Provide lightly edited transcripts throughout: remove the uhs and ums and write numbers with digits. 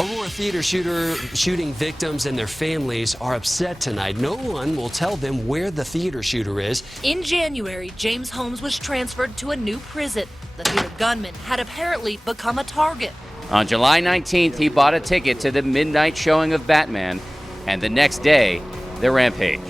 Aurora theater shooting victims and their families are upset tonight. No one will tell them where the theater shooter is. In January, James Holmes was transferred to a new prison. The theater gunman had apparently become a target. On July 19th, he bought a ticket to the midnight showing of Batman, and the next day, the rampage.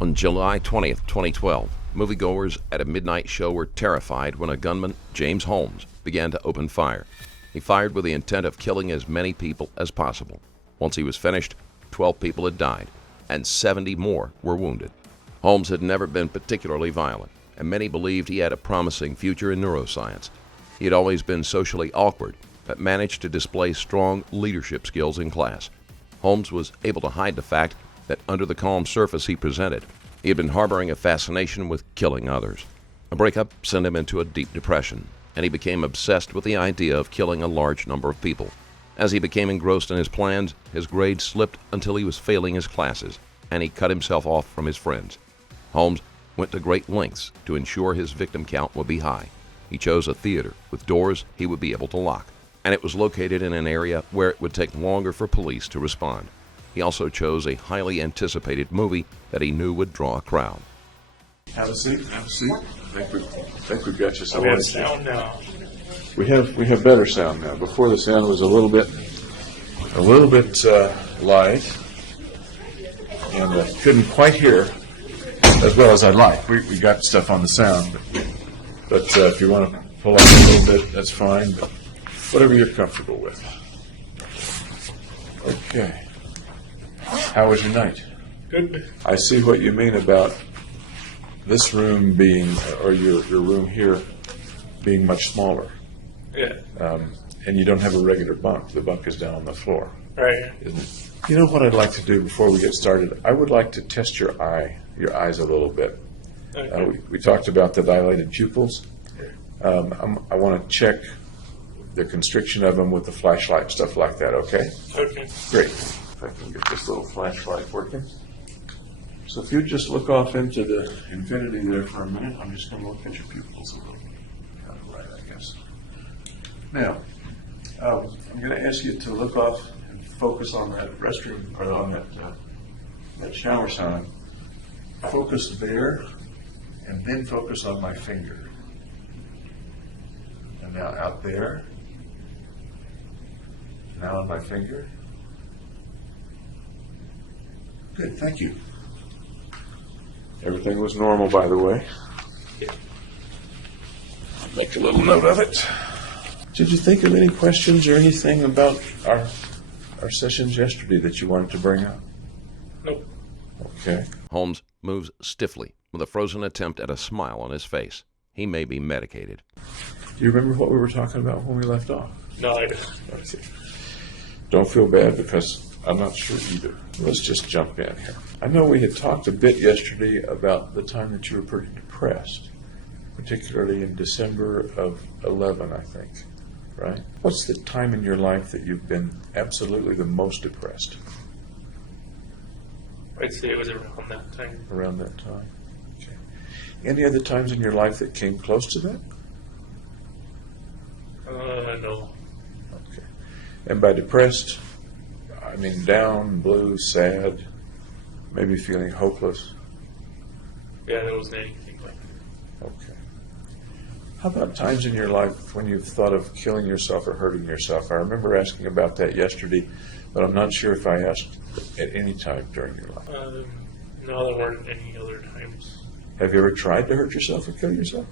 On July 20th, 2012, moviegoers at a midnight show were terrified when a gunman, James Holmes, began to open fire. He fired with the intent of killing as many people as possible. Once he was finished, 12 people had died, and 70 more were wounded. Holmes had never been particularly violent, and many believed he had a promising future in neuroscience. He had always been socially awkward, but managed to display strong leadership skills in class. Holmes was able to hide the fact that under the calm surface he presented, he had been harboring a fascination with killing others. A breakup sent him into a deep depression, and he became obsessed with the idea of killing a large number of people. As he became engrossed in his plans, his grades slipped until he was failing his classes, and he cut himself off from his friends. Holmes went to great lengths to ensure his victim count would be high. He chose a theater with doors he would be able to lock, and it was located in an area where it would take longer for police to respond. He also chose a highly anticipated movie that he knew would draw a crowd. Have a seat. Have a seat. I think we've got you some. We have sound now. We have better sound now. Before the sound was a little bit light, and couldn't quite hear as well as I'd like. We got stuff on the sound, but if you want to pull up a little bit, that's fine. But whatever you're comfortable with. Okay. How was your night? Good. I see what you mean about this room being, or your room here, being much smaller. Yeah. And you don't have a regular bunk. The bunk is down on the floor. Right. Isn't it? You know what I'd like to do before we get started? I would like to test your eyes a little bit. Okay. We talked about the dilated pupils. I want to check the constriction of them with the flashlight and stuff like that, okay? Okay. Great. If I can get this little flashlight working. So if you just look off into the infinity there for a minute, I'm just going to look at your pupils a little. Kind of right, I guess. Now, I'm going to ask you to look off and focus on that restroom, or on that shower sign. Focus there, and then focus on my finger. And now out there. Now on my finger. Good, thank you. Everything was normal, by the way. I'll make a little note of it. Did you think of any questions or anything about our sessions yesterday that you wanted to bring up? Nope. Okay. Holmes moves stiffly with a frozen attempt at a smile on his face. He may be medicated. Do you remember what we were talking about when we left off? No, I don't. Okay. Don't feel bad because I'm not sure either. Let's just jump in here. I know we had talked a bit yesterday about the time that you were pretty depressed, particularly in December of 11, I think, right? What's the time in your life that you've been absolutely the most depressed? I'd say it was around that time. Around that time. Okay. Any other times in your life that came close to that? No. Okay. And by depressed, I mean down, blue, sad, maybe feeling hopeless. Yeah, there wasn't anything like that. Okay. How about times in your life when you've thought of killing yourself or hurting yourself? I remember asking about that yesterday, but I'm not sure if I asked at any time during your life. No, there weren't any other times. Have you ever tried to hurt yourself or kill yourself?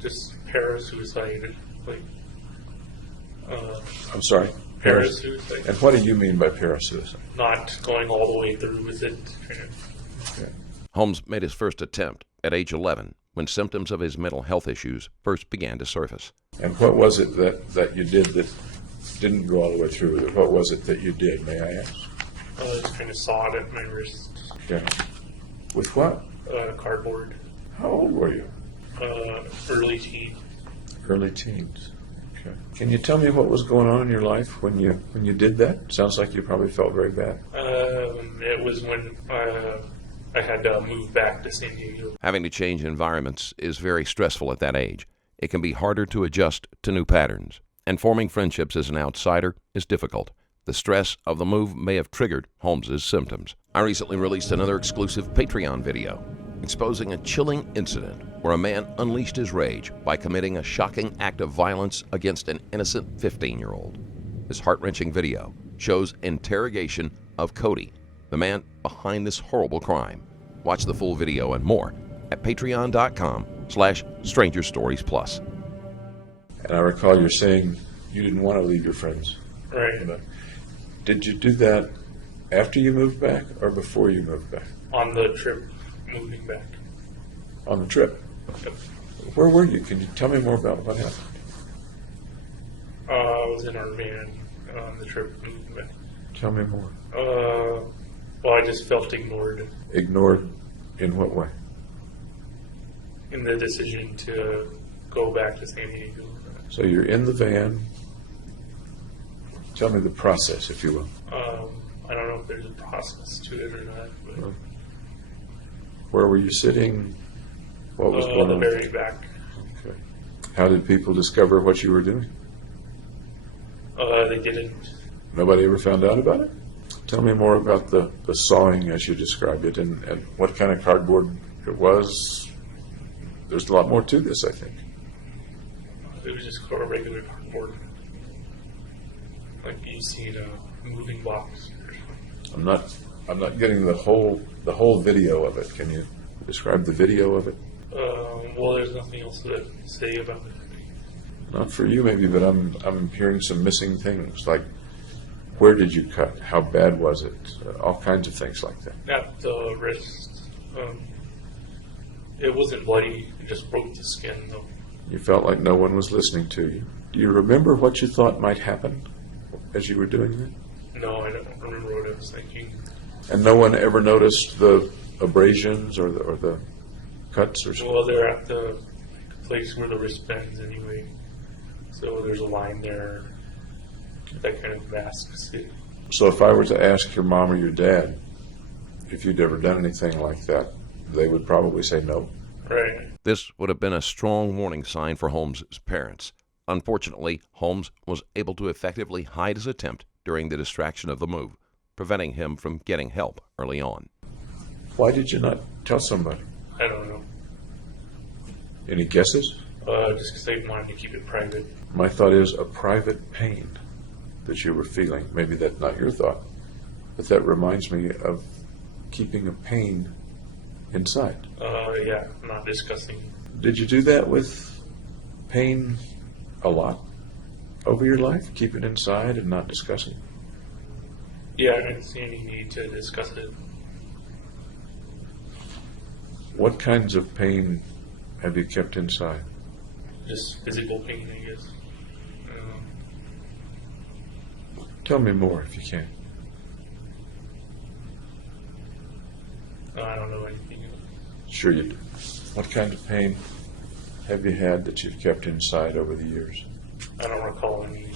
Just parasuicide. I'm sorry? Parasuicide. And what do you mean by parasuicide? Not going all the way through with it. Okay. Holmes made his first attempt at age 11 when symptoms of his mental health issues first began to surface. And what was it that you did that didn't go all the way through with it? What was it that you did, may I ask? I was kind of sawed at my wrist. Okay. With what? Cardboard. How old were you? Early teen. Early teens. Okay. Can you tell me what was going on in your life when you did that? Sounds like you probably felt very bad. It was when I had to move back to San Diego. Having to change environments is very stressful at that age. it can be harder to adjust to new patterns, and forming friendships as an outsider is difficult. The stress of the move may have triggered Holmes's symptoms. I recently released another exclusive Patreon video exposing a chilling incident where a man unleashed his rage by committing a shocking act of violence against an innocent 15-year-old. This heart-wrenching video shows interrogation of Cody, the man behind this horrible crime. Watch the full video and more at patreon.com/strangerstoriesplus. And I recall you're saying you didn't want to leave your friends. Right. Did you do that after you moved back or before you moved back? On the trip, moving back. On the trip? Yep. Where were you? Can you tell me more about what happened? I was in our van on the trip, moving back. Tell me more. Well, I just felt ignored Ignored in what way? in the decision to go back to San Diego. So you're in the van. Tell me the process, if you will. I don't know if there's a process to it or not, but Where were you sitting? What was going the on? very back. Okay. How did people discover what you were doing? They didn't. Nobody ever found out about it? Tell me more about the sawing as you described it and what kind of cardboard it was. There's a lot more to this, I think. It was just a regular cardboard, like you see in a moving box. I'm not getting the whole video of it. Can you describe the video of it? Well, there's nothing else to say about it. Not for you, maybe, but I'm hearing some missing things. Like, where did you cut? How bad was it? All kinds of things like that. At the wrist, it wasn't bloody. It just broke the skin, though. You felt like no one was listening to you. Do you remember what you thought might happen as you were doing that? No, I don't remember what I was thinking. And no one ever noticed the abrasions or the cuts or something? Well, they're at the place where the wrist bends anyway. So there's a line there that kind of masks it. So if I were to ask your mom or your dad if you'd ever done anything like that, they would probably say no. Right. This would have been a strong warning sign for Holmes' parents. Unfortunately, Holmes was able to effectively hide his attempt during the distraction of the move, preventing him from getting help early on. Why did you not tell somebody? I don't know. Any guesses? Just because I wanted to keep it private. My thought is a private pain that you were feeling. Maybe that's not your thought, but that reminds me of keeping a pain inside. Yeah, not discussing. Did you do that with pain a lot over your life? Keep it inside and not discuss it? Yeah, I didn't see any need to discuss it. What kinds of pain have you kept inside? Just physical pain, I guess. Tell me more if you can. I don't know anything else. Sure you do. What kind of pain have you had that you've kept inside over the years? I don't recall any.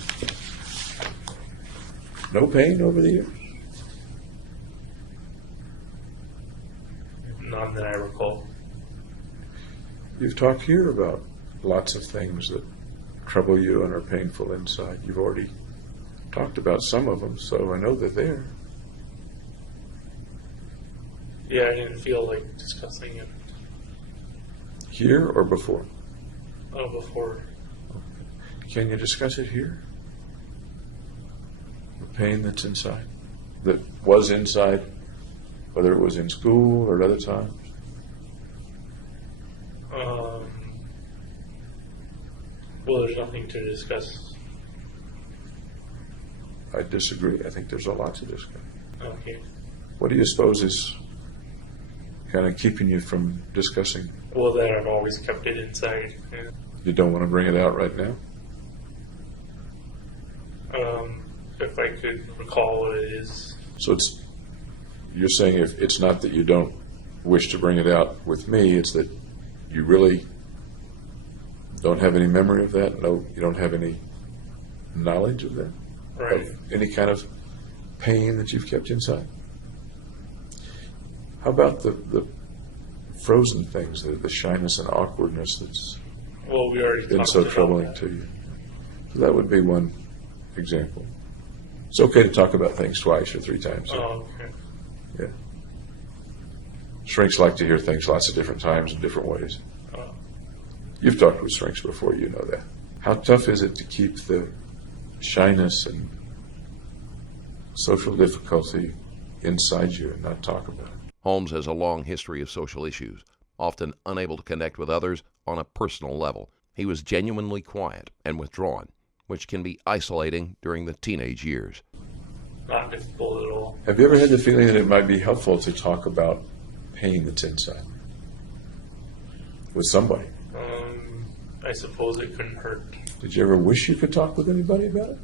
No pain over the years? None that I recall. You've talked here about lots of things that trouble you and are painful inside. You've already talked about some of them, so I know they're there. Yeah, I didn't feel like discussing it. Here or before? Before. Can you discuss it here? The pain that's inside? That was inside, whether it was in school or at other times? Well, there's nothing to discuss. I disagree. I think there's a lot to discuss. Okay. What do you suppose is kind of keeping you from discussing? Well, that I've always kept it inside. Yeah. You don't want to bring it out right now? If I could recall what it is. So you're saying if it's not that you don't wish to bring it out with me, it's that you really don't have any memory of that? No, you don't have any knowledge of that? Right. Of any kind of pain that you've kept inside? How about the frozen things, the shyness and awkwardness that's Well, we already been talked so about troubling that. to you? So that would be one example. It's okay to talk about things twice or 3 times. Oh, okay. Yeah. Shrinks like to hear things lots of different times in different ways. Oh. You've talked with shrinks before, you know that. How tough is it to keep the shyness and social difficulty inside you and not talk about it? Holmes has a long history of social issues, often unable to connect with others on a personal level. He was genuinely quiet and withdrawn, which can be isolating during the teenage years. Not difficult at all. Have you ever had the feeling that it might be helpful to talk about pain that's inside with somebody? I suppose it couldn't hurt. Did you ever wish you could talk with anybody about it?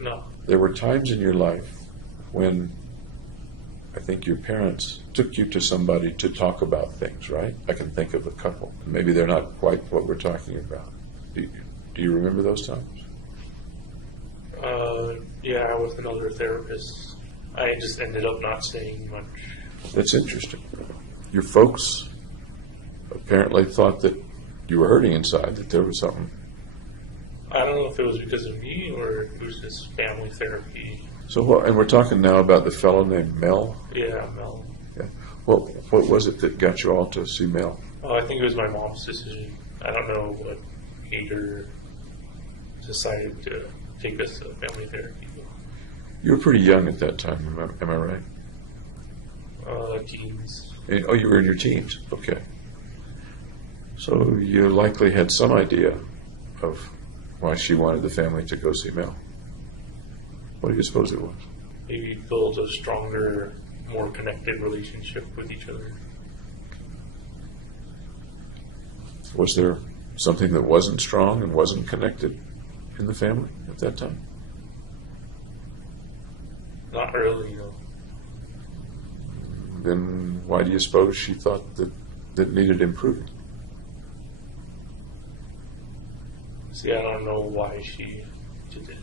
No. There were times in your life when I think your parents took you to somebody to talk about things, right? I can think of a couple. Maybe they're not quite what we're talking about. Do you remember those times? Yeah, with another therapist. I just ended up not saying much. That's interesting. Your folks apparently thought that you were hurting inside, that there was something. I don't know if it was because of me or it was just family therapy. So what? And we're talking now about the fellow named Mel. Yeah, Mel. Yeah. What was it that got you all to see Mel? Oh, I think it was my mom's decision. I don't know what made her decided to take us to family therapy. You were pretty young at that time, am I right? Teens. Oh, you were in your teens. Okay. So you likely had some idea of why she wanted the family to go see Mel. What do you suppose it was? Maybe build a stronger, more connected relationship with each other. Was there something that wasn't strong and wasn't connected in the family at that time? Not really, no. Then why do you suppose she thought that needed improving? See, I don't know why she did it.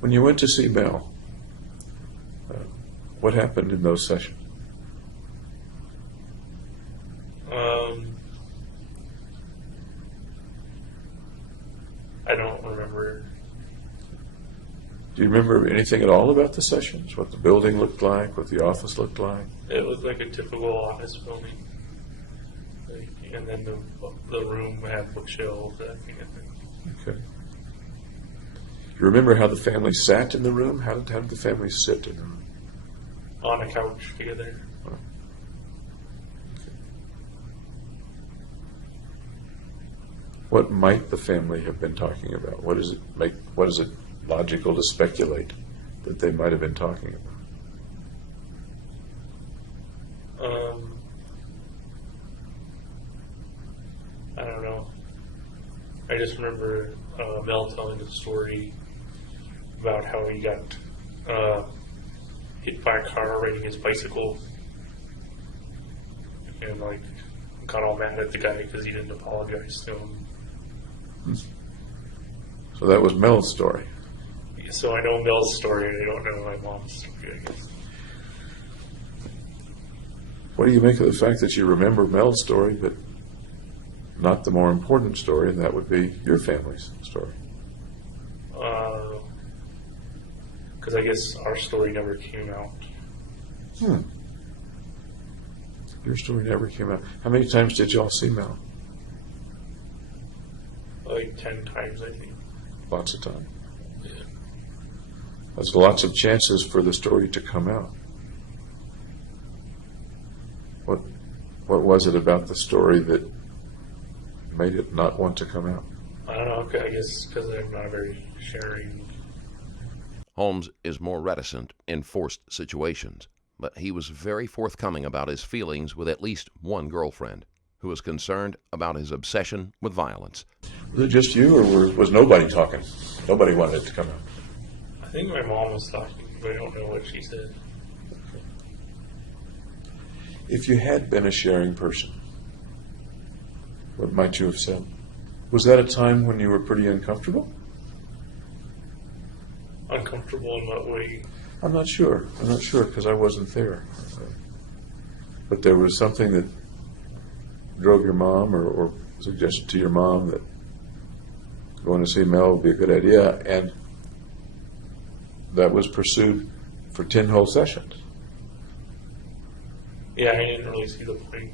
When you went to see Mel, what happened in those sessions? I don't remember. Do you remember anything at all about the sessions? What the building looked like, what the office looked like? It was like a typical office building. And then the room had bookshelves, that kind of thing. Okay. Do you remember how the family sat in the room? How did the family sit in the room? On a couch together. Oh. What might the family have been talking about? What is it logical to speculate that they might have been talking about? I don't know. I just remember Mel telling a story about how he got hit by a car riding his bicycle, and like got all mad at the guy because he didn't apologize to him. So that was Mel's story. So I know Mel's story, and I don't know my mom's story, I guess. What do you make of the fact that you remember Mel's story, but not the more important story, and that would be your family's story? Because I guess our story never came out. Your story never came out. How many times did y'all see Mel? Like 10 times, I think. Lots of times. Yeah. There's lots of chances for the story to come out. What was it about the story that made it not want to come out? I don't know, I guess because I'm not very sharing. Holmes is more reticent in forced situations, but he was very forthcoming about his feelings with at least one girlfriend who was concerned about his obsession with violence. Was it just you, or was nobody talking? Nobody wanted it to come out. I think my mom was talking, but I don't know what she said. If you had been a sharing person, what might you have said? Was that a time when you were pretty uncomfortable? Uncomfortable in what way? I'm not sure because I wasn't there. But there was something that drove your mom or suggested to your mom that going to see Mel would be a good idea, and that was pursued for 10 whole sessions. Yeah, I didn't really see the point.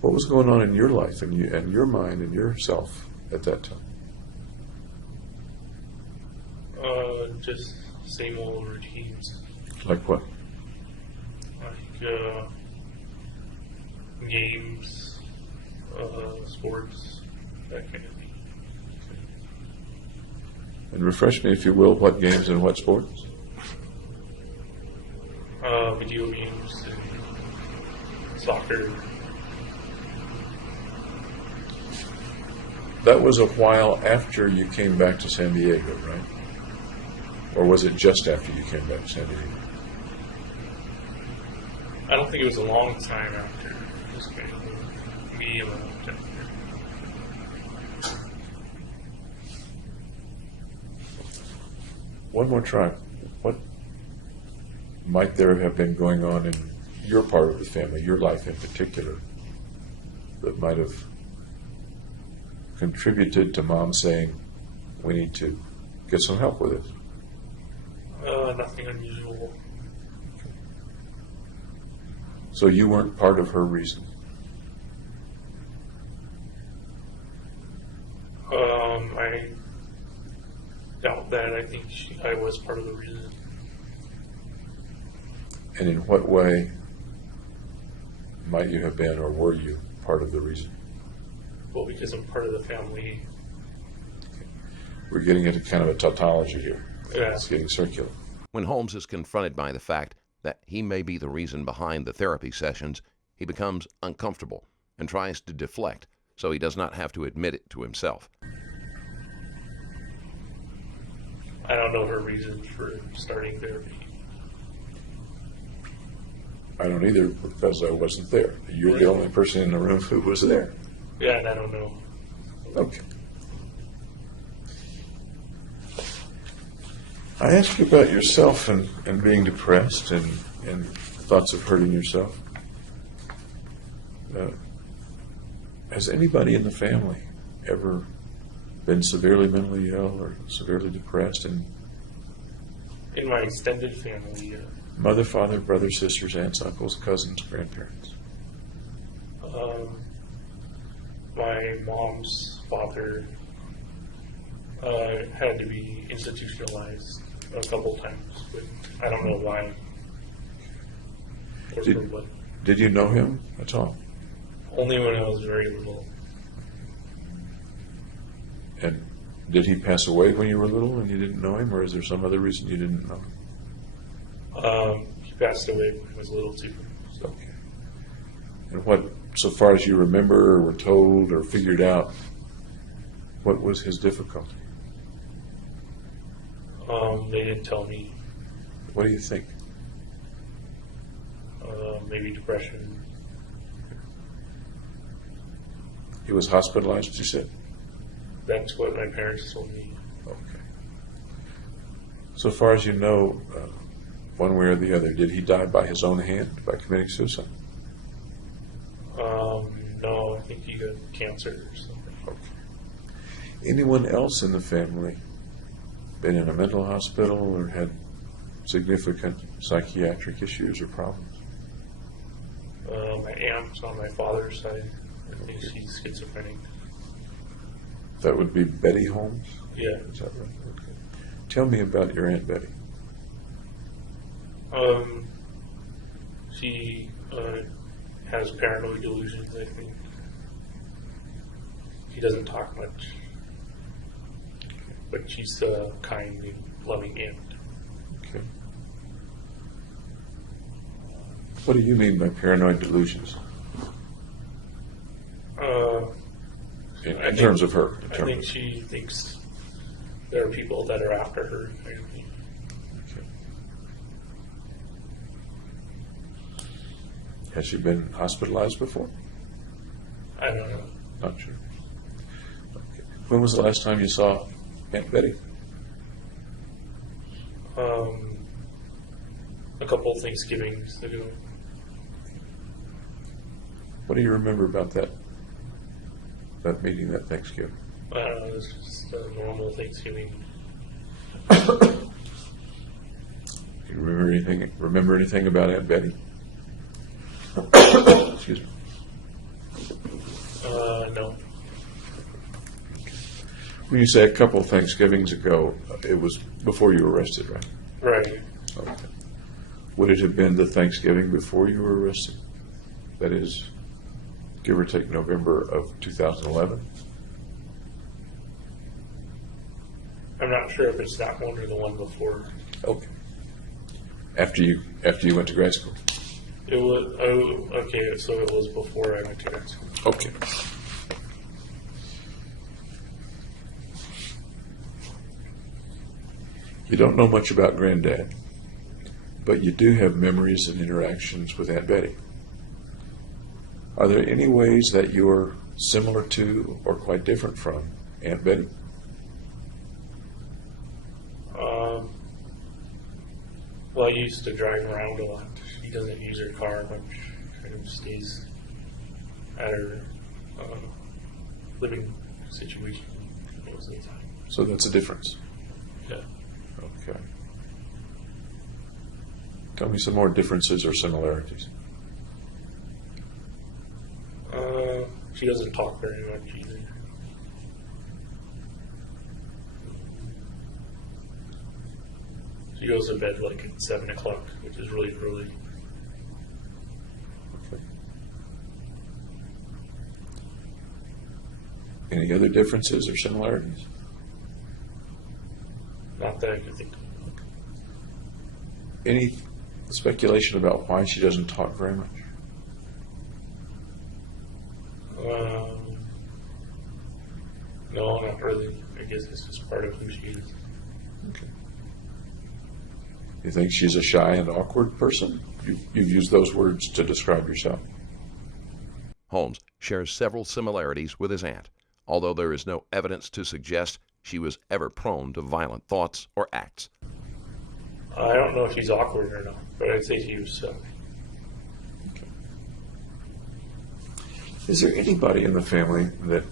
What was going on in your life and your mind and yourself at that time? Just same old routines. Like what? Like games, sports, that kind of thing. And refresh me, if you will, what games and what sports? Video games and soccer. That was a while after you came back to San Diego, right? Or was it just after you came back to San Diego? I don't think it was a long time after. Just kind of medium amount after. One more try. What might there have been going on in your part of the family, your life in particular, that might have contributed to Mom saying, we need to get some help with it? Nothing unusual. So you weren't part of her reason? I doubt that. I think I was part of the reason. And in what way might you have been, or were you part of the reason? Well, because I'm part of the family. We're getting into kind of a tautology here. Yeah. It's getting circular. When Holmes is confronted by the fact that he may be the reason behind the therapy sessions, he becomes uncomfortable and tries to deflect so he does not have to admit it to himself. I don't know her reason for starting therapy. I don't either, because I wasn't there. You're the only person in the room who was there. Yeah, and I don't know. Okay. I asked you about yourself and being depressed and thoughts of hurting yourself. Has anybody in the family ever been severely mentally ill or severely depressed? And In my extended family, mother, father, brothers, sisters, aunts, uncles, cousins, grandparents? my mom's father had to be institutionalized a couple times, but I don't know why. Or for what. Did you know him at all? Only when I was very little. And did he pass away when you were little and you didn't know him, or is there some other reason you didn't know him? He passed away when I was little too. So. Okay. And what, so far as you remember or were told or figured out, what was his difficulty? They didn't tell me. What do you think? Maybe depression. He was hospitalized, you said? That's what my parents told me. Okay. So far as you know, one way or the other, did he die by his own hand, by committing suicide? No, I think he got cancer or something. Okay. Anyone else in the family been in a mental hospital or had significant psychiatric issues or problems? My aunt on my father's side, I think she's schizophrenic. That would be Betty Holmes? Yeah. Is that right? Okay. Tell me about your Aunt Betty. She has paranoid delusions, I think. She doesn't talk much, but she's a kind and loving aunt. Okay. What do you mean by paranoid delusions? In terms of her? I think she thinks there are people that are after her. Okay. Has she been hospitalized before? I don't know. Not sure. Okay. When was the last time you saw Aunt Betty? A couple Thanksgivings ago. What do you remember about that meeting, that Thanksgiving? I don't know, it was just a normal Thanksgiving. Do you remember anything about Aunt Betty? Excuse me. No. When you say a couple Thanksgivings ago, it was before you were arrested, right? Right. Okay. Would it have been the Thanksgiving before you were arrested? That is, give or take November of 2011? I'm not sure if it's that one or the one before. Okay. After you went to grad school? It was, oh, okay, so it was before I went to grad school. Okay. You don't know much about Granddad, but you do have memories and interactions with Aunt Betty. Are there any ways that you're similar to or quite different from Aunt Betty? Well, I used to drive around a lot. She doesn't use her car much. Kind of stays at her living situation most of the time. So that's a difference. Yeah. Okay. Tell me some more differences or similarities. She doesn't talk very much either. She goes to bed like at 7 o'clock, which is really early. Okay. Any other differences or similarities? Not that I can think of. Any speculation about why she doesn't talk very much? No, not really. I guess it's just part of who she is. Okay. You think she's a shy and awkward person? You've used those words to describe yourself. Holmes shares several similarities with his aunt, although there is no evidence to suggest she was ever prone to violent thoughts or acts. I don't know if she's awkward or not, but I'd say she was. Okay. Is there anybody in the family that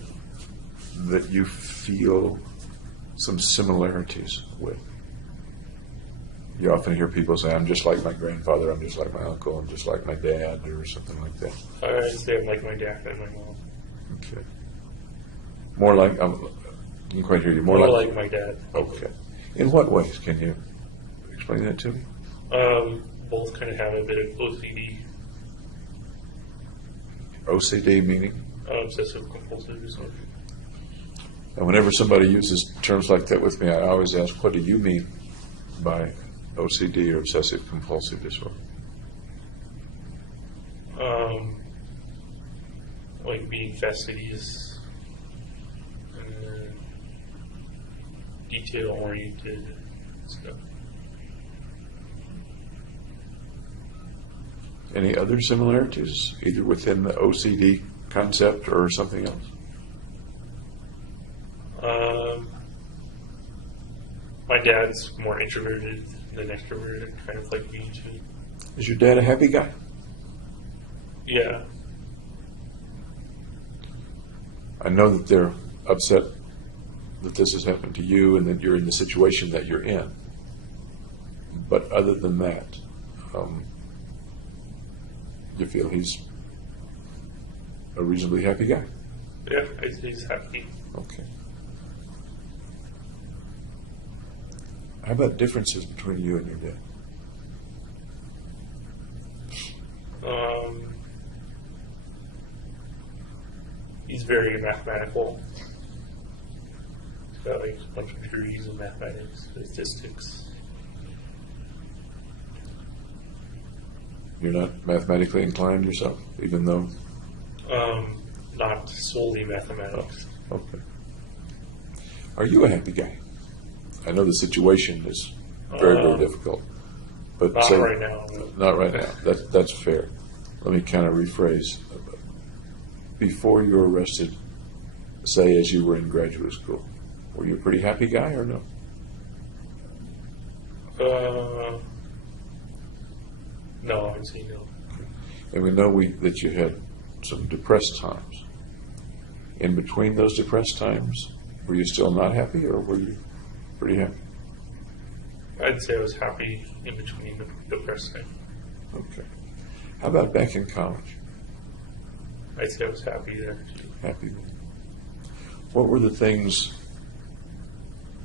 you feel some similarities with? You often hear people say, I'm just like my grandfather, I'm just like my uncle, I'm just like my dad, or something like that. I'd say I'm like my dad and my mom. Okay. More like, I didn't quite hear you. More like my dad. Okay. In what ways? Can you explain that to me? Both kind of have a bit of OCD. OCD meaning? Obsessive compulsive disorder. And whenever somebody uses terms like that with me, I always ask, what do you mean by OCD or obsessive compulsive disorder? Like being fastidious, detail oriented stuff. Any other similarities, either within the OCD concept or something else? My dad's more introverted than extroverted, kind of like me too. Is your dad a happy guy? Yeah. I know that they're upset that this has happened to you and that you're in the situation that you're in. But other than that, you feel he's a reasonably happy guy? Yeah, he's happy. Okay. How about differences between you and your dad? He's very mathematical. He's got like a bunch of degrees in mathematics, statistics. You're not mathematically inclined yourself, even though? Not solely mathematics. Okay. Are you a happy guy? I know the situation is very, very difficult. But Not right now. No. Not right now. That's fair. Let me kind of rephrase. Before you were arrested, say as you were in graduate school, were you a pretty happy guy or no? No, I'd say no. And we know that you had some depressed times. In between those depressed times, were you still not happy, or were you pretty happy? I'd say I was happy in between the depressed time. Okay. How about back in college? I'd say I was happy there too. Happy. What were the things,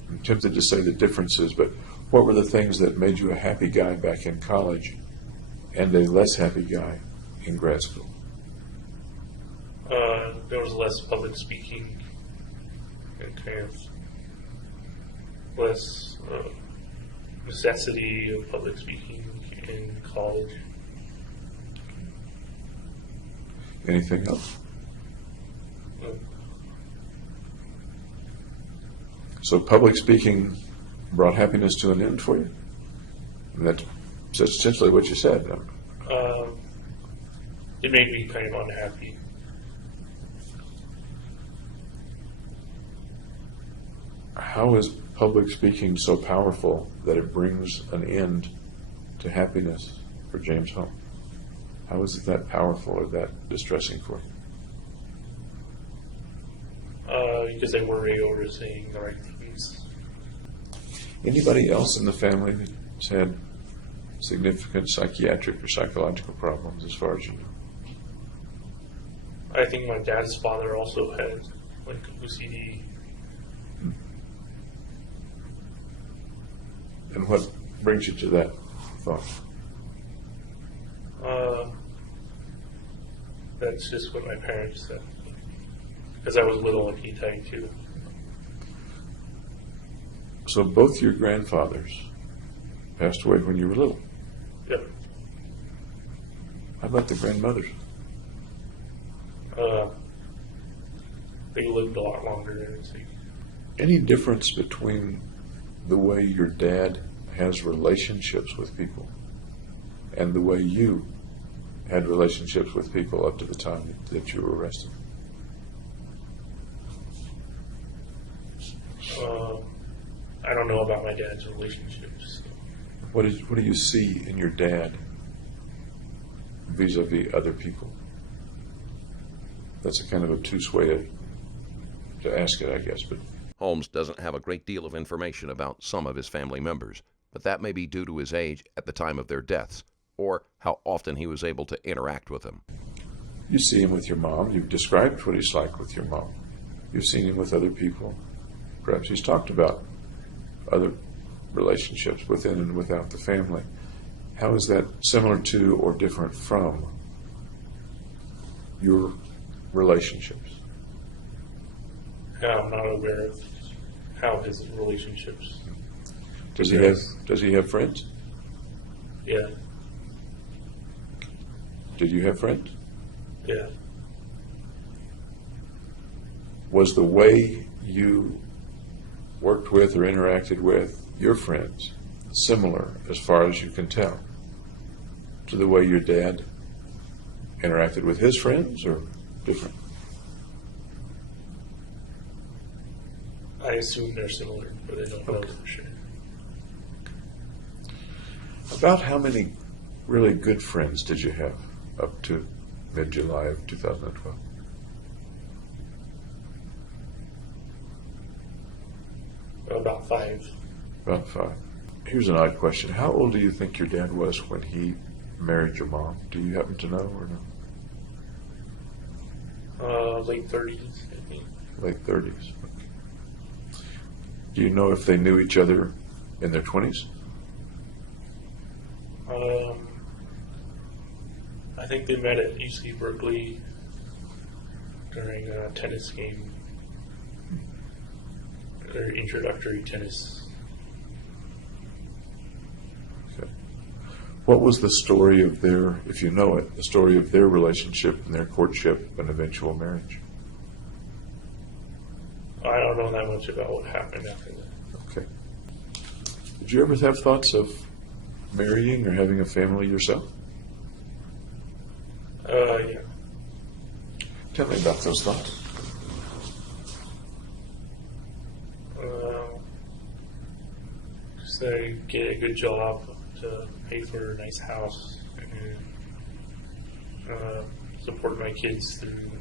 I'm tempted to say the differences, but what were the things that made you a happy guy back in college and a less happy guy in grad school? There was less public speaking and kind of less necessity of public speaking in college. Anything else? So public speaking brought happiness to an end for you? And that's essentially what you said. It made me kind of unhappy. How is public speaking so powerful that it brings an end to happiness for James Holmes? How is it that powerful or that distressing for you? Because I worry over saying the right things. Anybody else in the family that's had significant psychiatric or psychological problems as far as you know? I think my dad's father also had like OCD. And what brings you to that thought? That's just what my parents said. Because I was little and he died too. So both your grandfathers passed away when you were little. Yep. How about the grandmothers? They lived a lot longer. Any difference between the way your dad has relationships with people and the way you had relationships with people up to the time that you were arrested? I don't know about my dad's relationships. What do you see in your dad vis-a-vis other people? That's a kind of obtuse way to ask it, I guess. But Holmes doesn't have a great deal of information about some of his family members, but that may be due to his age at the time of their deaths, or how often he was able to interact with them. you see him with your mom. You've described what he's like with your mom. You've seen him with other people. Perhaps he's talked about other relationships within and without the family. How is that similar to or different from your relationships? I'm not aware of how his relationships. Does he have friends? Yeah. Did you have friends? Yeah. Was the way you worked with or interacted with your friends similar, as far as you can tell, to the way your dad interacted with his friends, or different? I assume they're similar, but I don't know for sure. About how many really good friends did you have up to mid-July of 2012? About 5. About 5. Here's an odd question. How old do you think your dad was when he married your mom? Do you happen to know or no? Late 30s, I think. Late 30s. Okay. Do you know if they knew each other in their 20s? I think they met at UC Berkeley during a tennis game, or introductory tennis. Okay. What was the story of their, if you know it, the story of their relationship and their courtship and eventual marriage? I don't know that much about what happened after that. Okay. Did you ever have thoughts of marrying or having a family yourself? Yeah. Tell me about those thoughts. Just to get a good job to pay for a nice house and support my kids through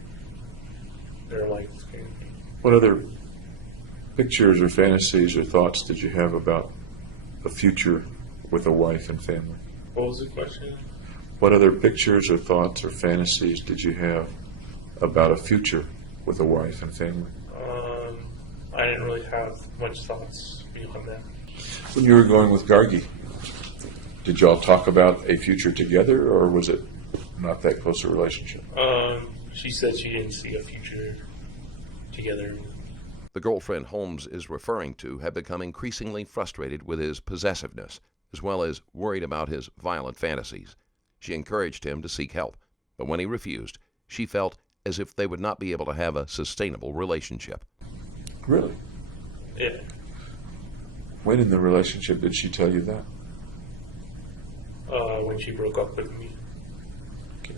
their life. Kind of thing. What other pictures or fantasies or thoughts did you have about a future with a wife and family? What was the question? What other pictures or thoughts or fantasies did you have about a future with a wife and family? I didn't really have much thoughts beyond that. When you were going with Gargi, did y'all talk about a future together, or was it not that close a relationship? She said she didn't see a future together. The girlfriend Holmes is referring to had become increasingly frustrated with his possessiveness, as well as worried about his violent fantasies. She encouraged him to seek help, but when he refused, she felt as if they would not be able to have a sustainable relationship. Really? Yeah. When in the relationship did she tell you that? When she broke up with me. Okay.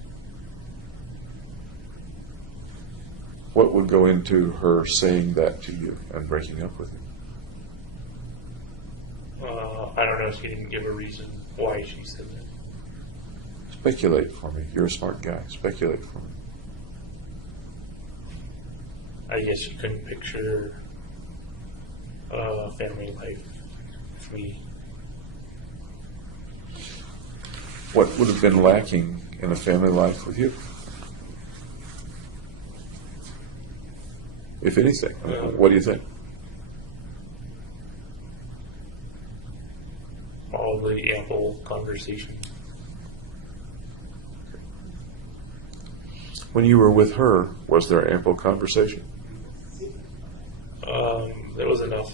What would go into her saying that to you and breaking up with you? I don't know. She didn't give a reason why she said that. Speculate for me. You're a smart guy. Speculate for me. I guess she couldn't picture a family life for me. What would have been lacking in a family life with you? If anything, what do you think? All the ample conversation. When you were with her, was there ample conversation? There was enough.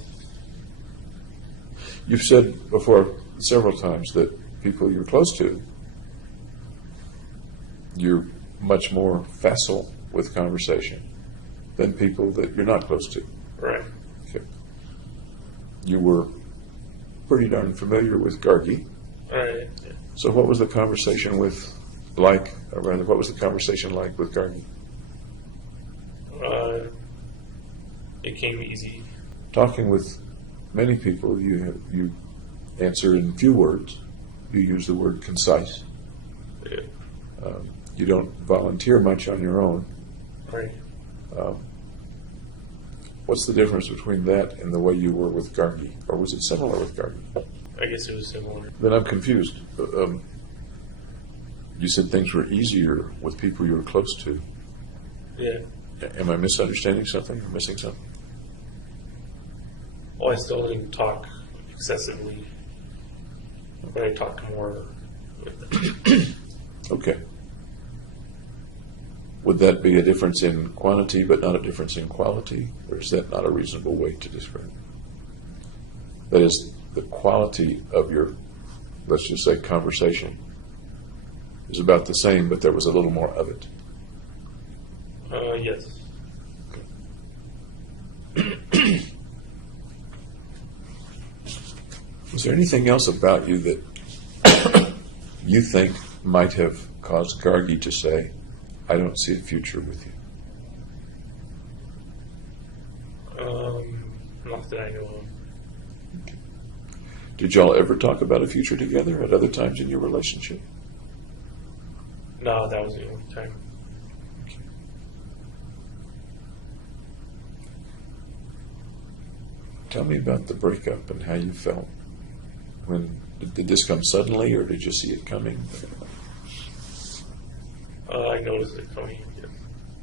You've said before several times that people you're close to, you're much more facile with conversation than people that you're not close to. Right. Okay. You were pretty darn familiar with Gargi. Right. Yeah. So what was the conversation what was the conversation like with Gargi? It came easy. Talking with many people, you answer in few words. You use the word concise. Yeah. You don't volunteer much on your own. Right. What's the difference between that and the way you were with Gargi? Or was it similar with Gargi? I guess it was similar. Then I'm confused. You said things were easier with people you were close to. Yeah. Am I misunderstanding something or missing something? Well, I still didn't talk excessively, but I talked more with them. Okay. Would that be a difference in quantity but not a difference in quality? Or is that not a reasonable way to describe it? That is, the quality of your, let's just say, conversation is about the same, but there was a little more of it. Yes. Was there anything else about you that you think might have caused Gargi to say, I don't see a future with you? Not that I know of. Did y'all ever talk about a future together at other times in your relationship? No, that was the only time. Tell me about the breakup and how you felt. Did this come suddenly, or did you see it coming? I noticed it coming. Yeah.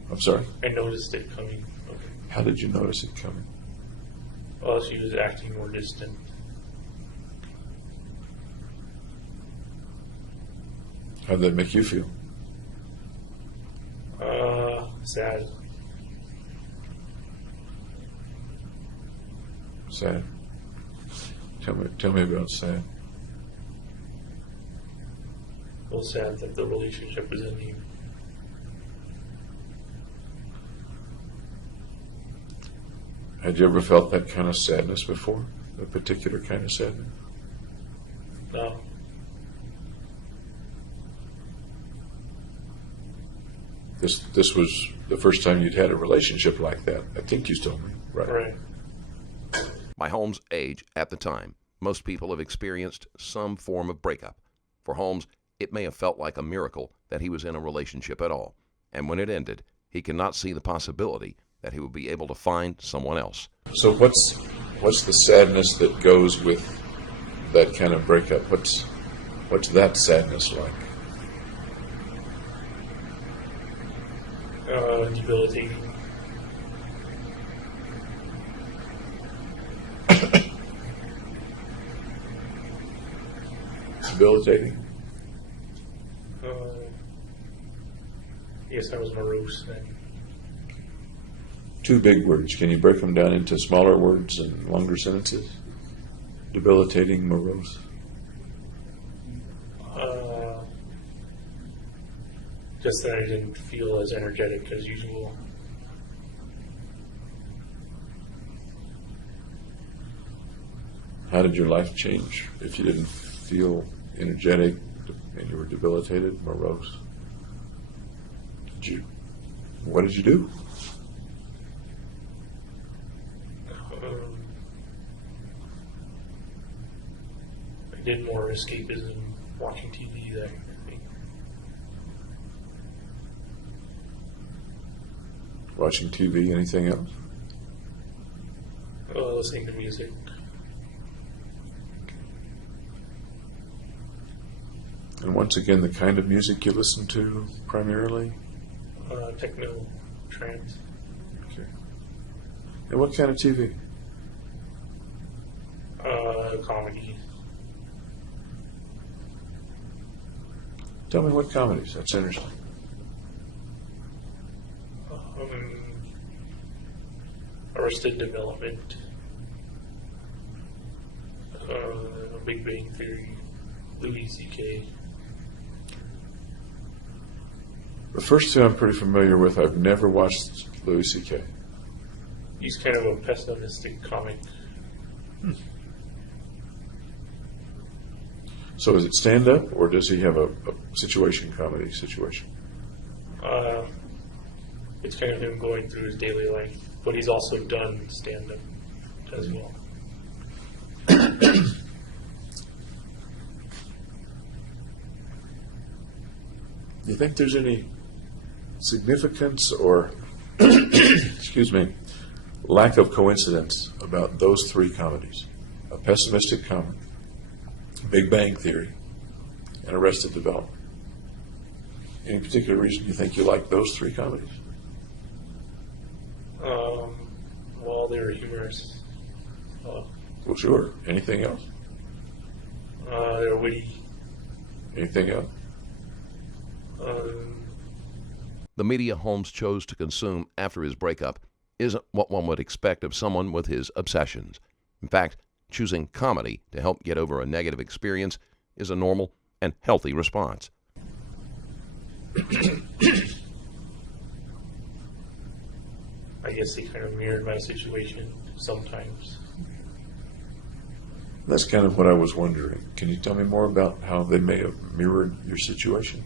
I'm sorry? I noticed it coming. Okay. How did you notice it coming? Well, she was acting more distant. How did that make you feel? Sad. Sad. Tell me about sad. Well, sad that the relationship was ending. Had you ever felt that kind of sadness before? A particular kind of sadness? No. This was the first time you'd had a relationship like that. I think you told me, right? Right. By Holmes' age at the time, most people have experienced some form of breakup. For Holmes, it may have felt like a miracle that he was in a relationship at all. and when it ended, he cannot see the possibility that he would be able to find someone else. So what's the sadness that goes with that kind of breakup? What's that sadness like? Debilitating. Debilitating? Yes, I was morose then. Two big words. Can you break them down into smaller words and longer sentences? Debilitating, morose. Just that I didn't feel as energetic as usual. How did your life change if you didn't feel energetic and you were debilitated, morose? What did you do? I did more escapism, watching TV, that kind of thing. Watching TV, anything else? Listening to music. And once again, the kind of music you listen to primarily? Techno, trance. Okay. And what kind of TV? Comedy. Tell me what comedies. That's interesting. Arrested Development. Big Bang Theory. Louis C.K. The first two I'm pretty familiar with. I've never watched Louis C.K. He's kind of a pessimistic comic. So is it stand-up, or does he have a situation comedy situation? It's kind of him going through his daily life, but he's also done stand-up as well. Do you think there's any significance or, excuse me, lack of coincidence about those three comedies? A Pessimistic Comic, Big Bang Theory, and Arrested Development. Any particular reason you think you like those three comedies? Well, they were humorous. Well, sure. Anything else? They're witty. Anything else? The media Holmes chose to consume after his breakup isn't what one would expect of someone with his obsessions. In fact, choosing comedy to help get over a negative experience is a normal and healthy response. I guess they kind of mirrored my situation sometimes. That's kind of what I was wondering. Can you tell me more about how they may have mirrored your situation?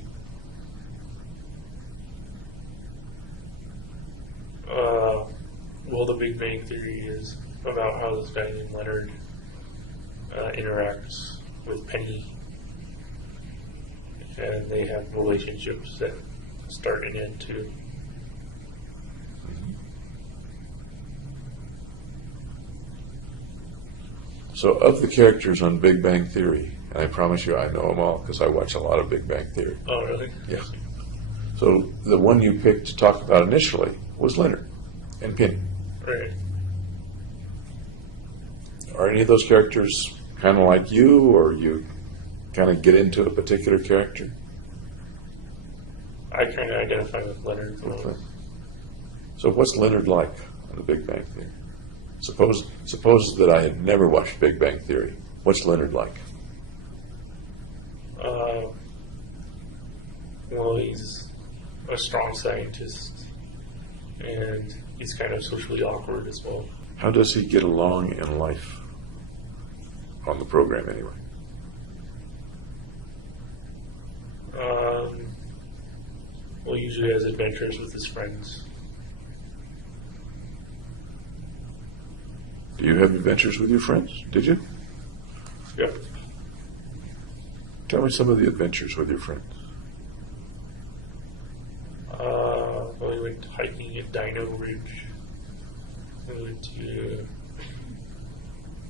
Well, the Big Bang Theory is about how this guy named Leonard interacts with Penny, and they have relationships that start and end too. So of the characters on Big Bang Theory, and I promise you I know them all because I watch a lot of Big Bang Theory. Oh, really? Yeah. So the one you picked to talk about initially was Leonard and Penny. Right. Are any of those characters kind of like you, or you kind of get into a particular character? I kind of identify with Leonard. Okay. So what's Leonard like on the Big Bang Theory? Suppose that I had never watched Big Bang Theory. What's Leonard like? Well, he's a strong scientist, and he's kind of socially awkward as well. How does he get along in life? On the program, anyway. Well, he usually has adventures with his friends. Do you have adventures with your friends? Did you? Yeah. Tell me some of the adventures with your friends. went hiking at Dino Ridge. We went to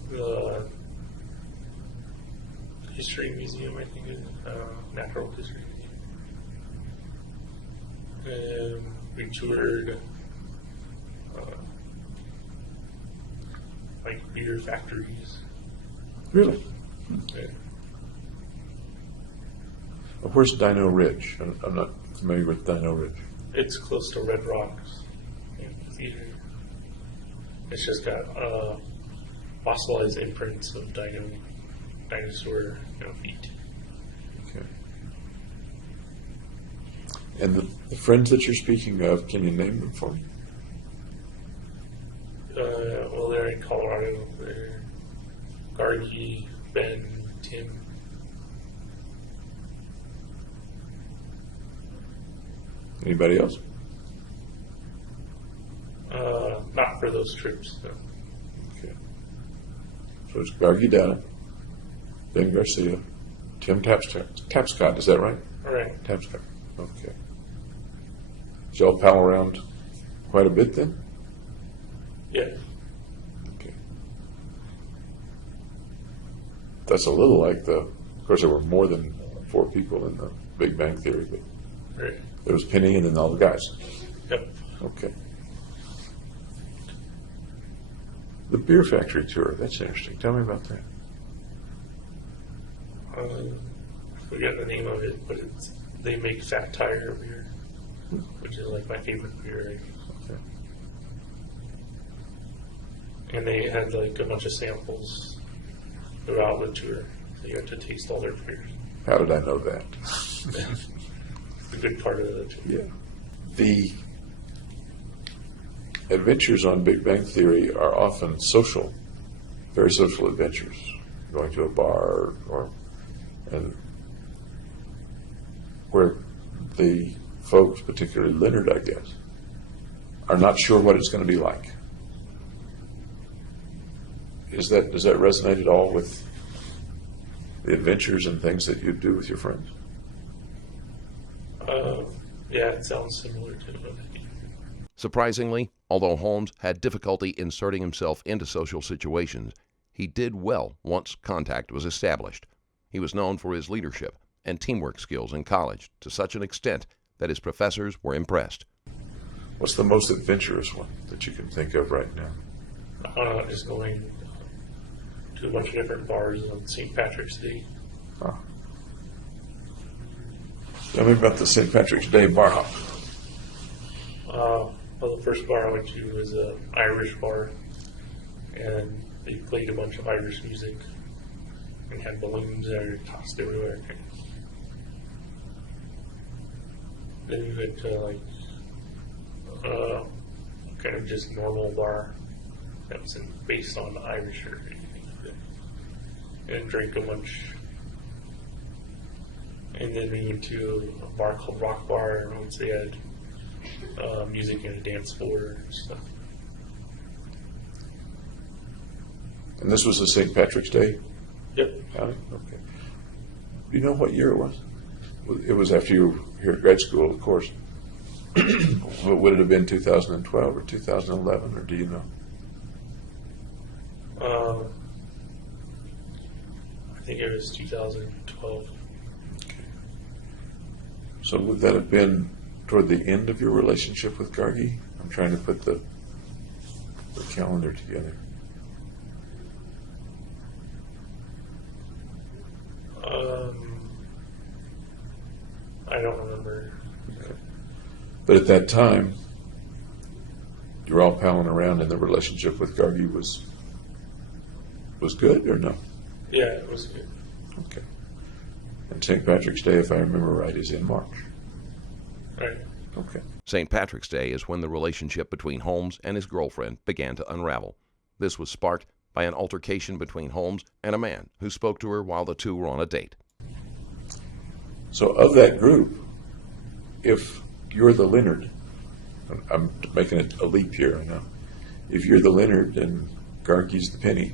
the History Museum, I think, Natural History Museum. And we toured like beer factories. Really? Yeah. Where's Dino Ridge? I'm not familiar with Dino Ridge. It's close to Red Rocks Theater. It's just got fossilized imprints of dinosaur feet. Okay. And the friends that you're speaking of, can you name them for me? Well, they're in Colorado. They're Gargi, Ben, Tim. Anybody else? Not for those trips, no. Okay. So it's Gargi Data, Ben Garcia, Tim Tapscott, is that right? All right. Tapscott. Okay. Did y'all pal around quite a bit then? Yeah. Okay. That's a little like of course there were more than 4 people in the Big Bang Theory, but Right. there was Penny and then all the guys. Yep. Okay. The beer factory tour, that's interesting. Tell me about that. I forget the name of it, but they make Fat Tire beer, which is like my favorite beer. Okay. And they had like a bunch of samples throughout the tour, so you had to taste all their beers. How did I know that? The good part of the tour. Yeah. The adventures on Big Bang Theory are often social, very social adventures, going to a bar and where the folks, particularly Leonard, I guess, are not sure what it's going to be like. Does that resonate at all with the adventures and things that you do with your friends? Yeah, it sounds similar to what I do. Surprisingly, although Holmes had difficulty inserting himself into social situations, he did well once contact was established. He was known for his leadership and teamwork skills in college to such an extent that his professors were impressed. What's the most adventurous one that you can think of right now? Just going to a bunch of different bars on St. Patrick's Day. Huh. Tell me about the St. Patrick's Day bar hop. Well, the first bar I went to was an Irish bar, and they played a bunch of Irish music and had balloons that were tossed everywhere. Then we went to kind of just normal bar that was based on Irish or anything like that, and drank a bunch. And then we went to a bar called Rock Bar, and once they had music and a dance floor and stuff. And this was the St. Patrick's Day? Yep. Okay. Do you know what year it was? It was after you were here at grad school, of course. But would it have been 2012 or 2011, or do you know? I think it was 2012. Okay. So would that have been toward the end of your relationship with Gargi? I'm trying to put the calendar together. I don't remember. Okay. But at that time, you were all palling around, and the relationship with Gargi was good, or no? Yeah, it was good. Okay. And St. Patrick's Day, if I remember right, is in March. Right. Okay. St. Patrick's Day is when the relationship between Holmes and his girlfriend began to unravel. This was sparked by an altercation between Holmes and a man who spoke to her while the two were on a date. So of that group, if you're the Leonard, I'm making it a leap here, I know. If you're the Leonard and Gargi's the Penny,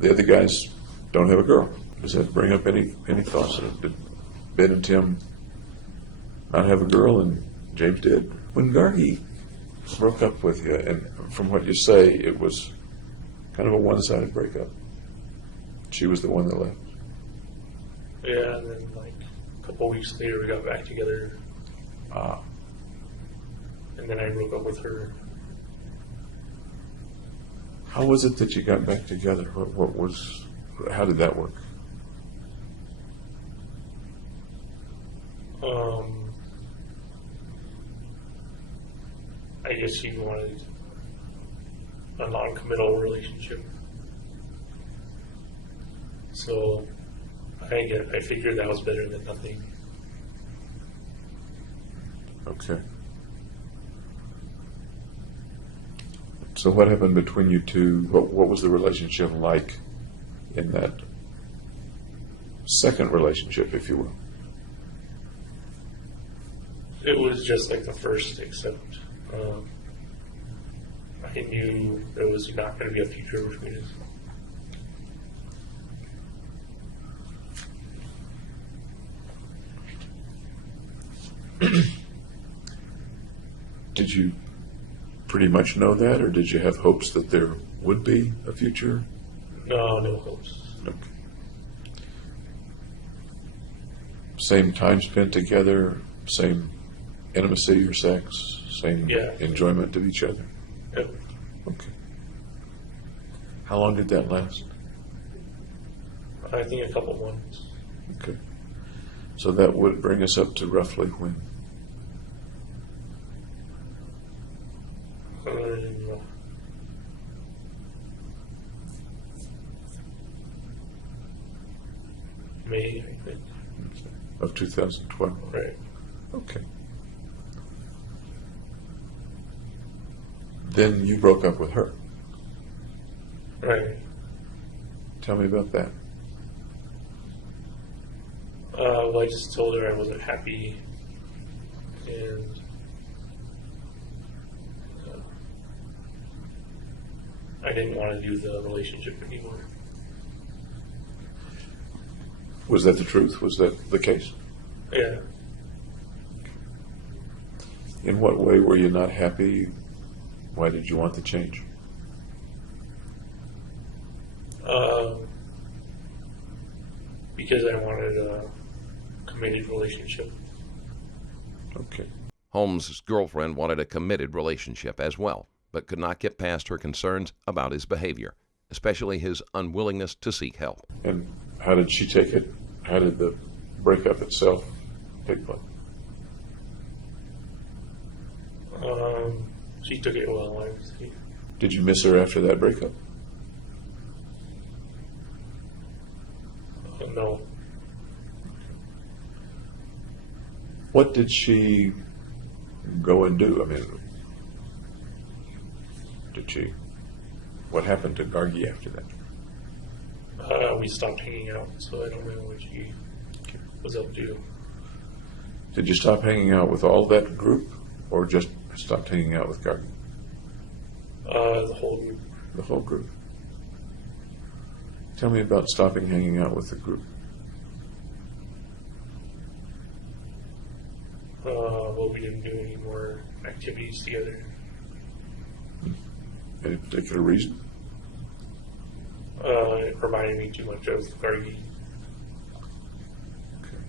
the other guys don't have a girl. Does that bring up any thoughts? Did Ben and Tim not have a girl, and James did. When Gargi broke up with you, and from what you say, it was kind of a one-sided breakup. She was the one that left. Yeah, and then like a couple weeks later we got back together. And then I broke up with her. How was it that you got back together? How did that work? I guess she wanted a non-committal relationship. So I figured that was better than nothing. Okay. So what happened between you two? What was the relationship like in that second relationship, if you will? It was just like the first, except I knew there was not going to be a future between us. Did you pretty much know that, or did you have hopes that there would be a future? No hopes. Okay. Same time spent together, same intimacy or sex, same enjoyment of each other? Yep. Okay. How long did that last? I think a couple months. Okay. So that would bring us up to roughly when? May, I think. Of 2012? Right. Okay. Then you broke up with her. Right. Tell me about that. Well, I just told her I wasn't happy, and I didn't want to do the relationship anymore. Was that the truth? Was that the case? Yeah. In what way were you not happy? Why did you want the change? Because I wanted a committed relationship. Okay. Holmes' girlfriend wanted a committed relationship as well, but could not get past her concerns about his behavior, especially his unwillingness to seek help. And how did she take it? How did the breakup itself take place? She took it well, I would say. Did you miss her after that breakup? No. What did she go and do? I mean, what happened to Gargi after that? We stopped hanging out, so I don't know what she was up to. Did you stop hanging out with all that group, or just stopped hanging out with Gargi? The whole group. The whole group. Tell me about stopping hanging out with the group. Well, we didn't do any more activities together. Any particular reason? It reminded me too much of Gargi. Okay.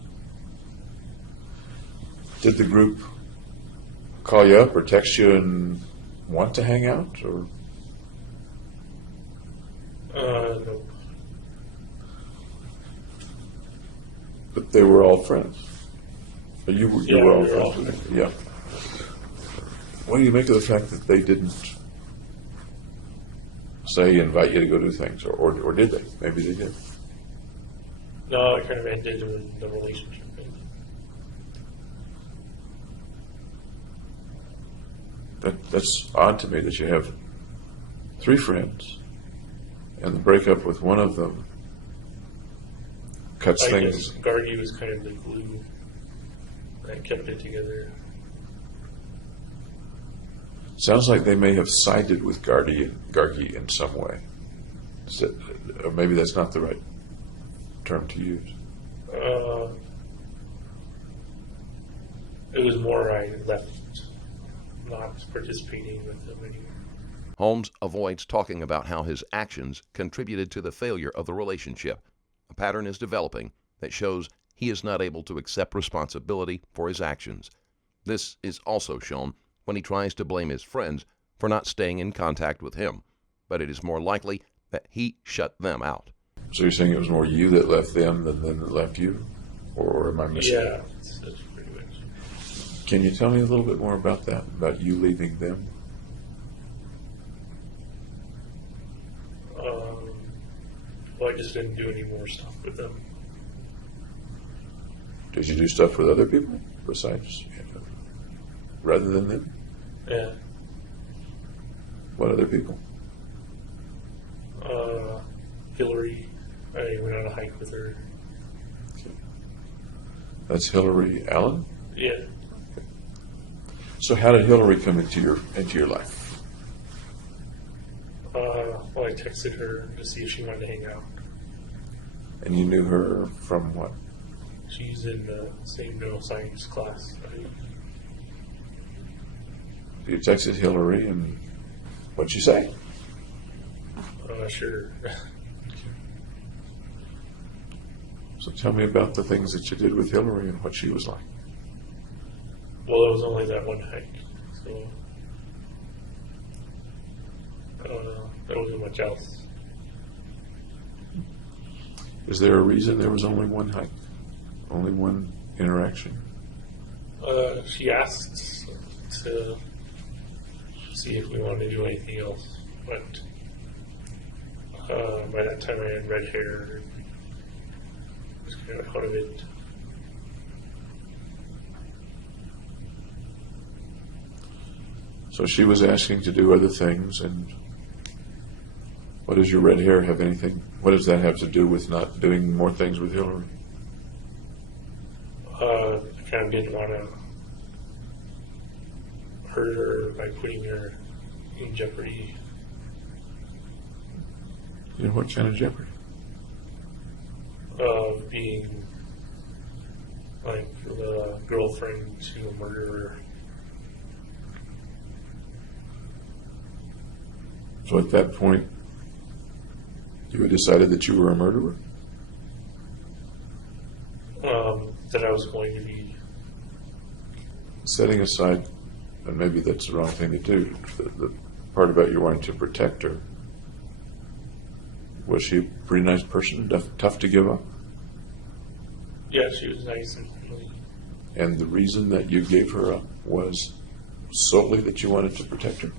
Did the group call you up or text you and want to hang out, or? No. But they were all friends. You were all friends with them. Yeah. What do you make of the fact that they didn't say invite you to go do things, or did they? Maybe they did. No, it kind of ended when the relationship ended. That's odd to me that you have 3 friends, and the breakup with one of them cuts I things. guess Gargi was kind of the glue that kept it together. Sounds like they may have sided with Gargi in some way. Or maybe that's not the right term to use. It was more I left not participating with them anymore. Holmes avoids talking about how his actions contributed to the failure of the relationship. A pattern is developing that shows he is not able to accept responsibility for his actions. This is also shown when he tries to blame his friends for not staying in contact with him, but it is more likely that he shut them out. So you're saying it was more you that left them than them that left you? Or am I missing? Yeah, that's pretty much. Can you tell me a little bit more about that, about you leaving them? Well, I just didn't do any more stuff with them. Did you do stuff with other people besides, rather than them? Yeah. What other people? Hillary, I went on a hike with her. That's Hillary Allen? Yeah. So how did Hillary come into your life? Well, I texted her to see if she wanted to hang out. And you knew her from what? She's in the same neuroscience class. You texted Hillary, and what'd she say? Sure. So tell me about the things that you did with Hillary and what she was like. Well, it was only that one hike, so there wasn't much else. Is there a reason there was only one hike? Only one interaction? She asked to see if we wanted to do anything else, but by that time I had red hair and was kind of out of it. So she was asking to do other things, and what does your red hair have anything, what does that have to do with not doing more things with Hillary? I kind of didn't want to hurt her by putting her in jeopardy. You know, what kind of jeopardy? Of being like the girlfriend to a murderer. So at that point, you had decided that you were a murderer? That I was going to be. Setting aside, and maybe that's the wrong thing to do, the part about you wanting to protect her, was she a pretty nice person, tough to give up? Yeah, she was nice and friendly. And the reason that you gave her up was solely that you wanted to protect her?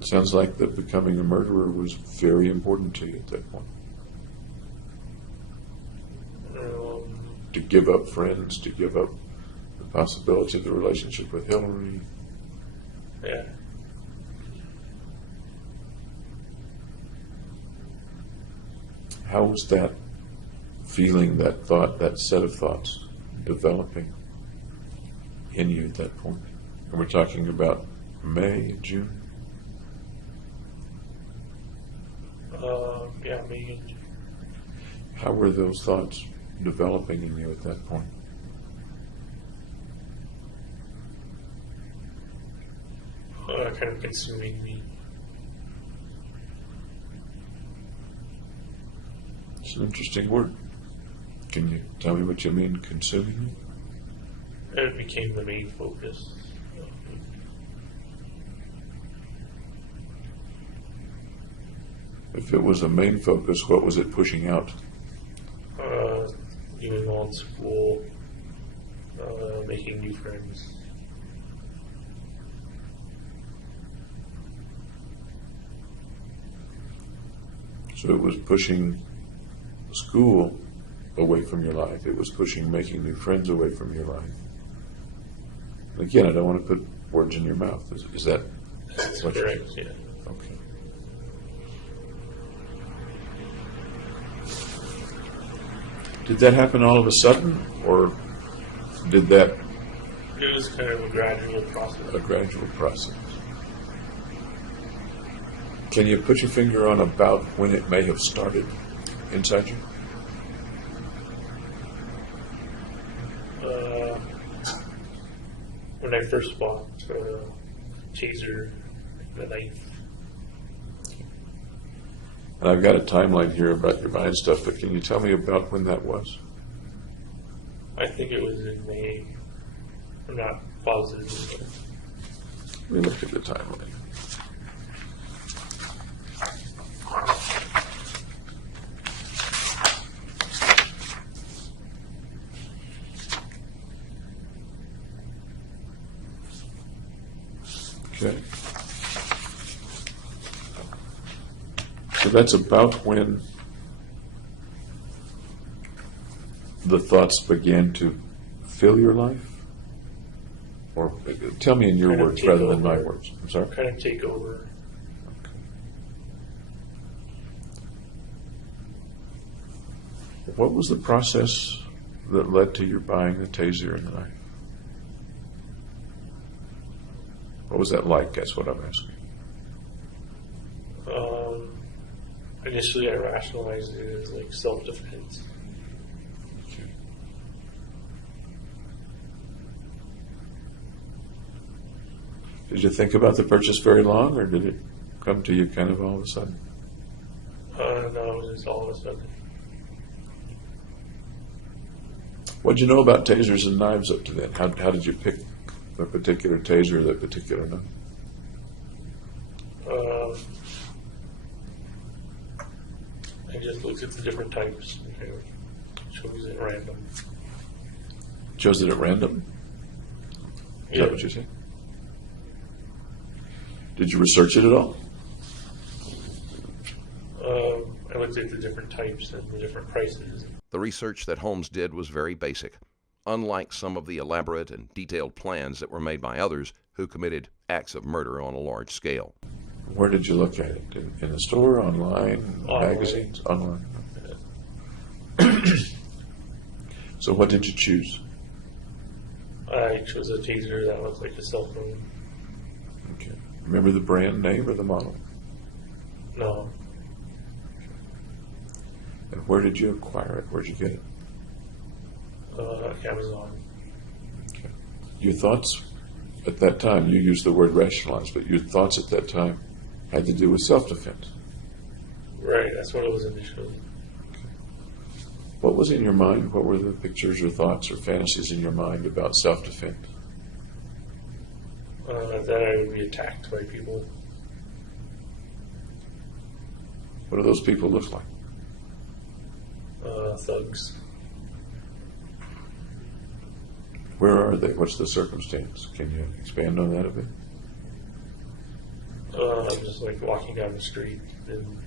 It sounds like that becoming a murderer was very important to you at that point. To give up friends, to give up the possibility of the relationship with Hillary. Yeah. How was that feeling, that thought, that set of thoughts developing in you at that point? And we're talking about May, June? Yeah, May and June. How were those thoughts developing in you at that point? Kind of consuming me. It's an interesting word. Can you tell me what you mean, consuming you? It became the main focus. If it was a main focus, what was it pushing out? Doing well in school, making new friends. So it was pushing school away from your life. It was pushing making new friends away from your life. Again, I don't want to put words in your mouth. Is that That's what you're correct, saying? yeah. Okay. Did that happen all of a sudden, or did that It was kind of a gradual process. a gradual process? Can you put your finger on about when it may have started inside you? when I first bought taser, the knife. And I've got a timeline here about your buying stuff, but can you tell me about when that was? I think it was in May. I'm not positive. Let me look at the timeline. Okay. So that's about when the thoughts began to fill your life? Or tell me in your Kind of words take rather than my over. words. I'm sorry? Kind of take over. What was the process that led to your buying the taser and the knife? What was that like? That's what I'm asking. Initially, I rationalized it as like self-defense. Okay. Did you think about the purchase very long, or did it come to you kind of all of a sudden? No, it was just all of a sudden. What did you know about tasers and knives up to then? How did you pick a particular taser or that particular knife? I just looked at the different types and kind of chose it random. Chose it at random? Is that what you said? Did you research it at all? I looked at the different types and the different prices. The research that Holmes did was very basic, unlike some of the elaborate and detailed plans that were made by others who committed acts of murder on a large scale. Where did you look at it? In the store, online, magazines? Online. So what did you choose? I chose a taser that looked like a cell phone. Okay. Remember the brand name or the model? No. And where did you acquire it? Where'd you get it? Amazon. Okay. Your thoughts at that time, you used the word rationalize, but your thoughts at that time had to do with self-defense. Right, that's what it was initially. Okay. What was in your mind? What were the pictures or thoughts or fantasies in your mind about self-defense? That I would be attacked by people. What do those people look like? Thugs. Where are they? What's the circumstance? Can you expand on that a bit? I'm just like walking down the street and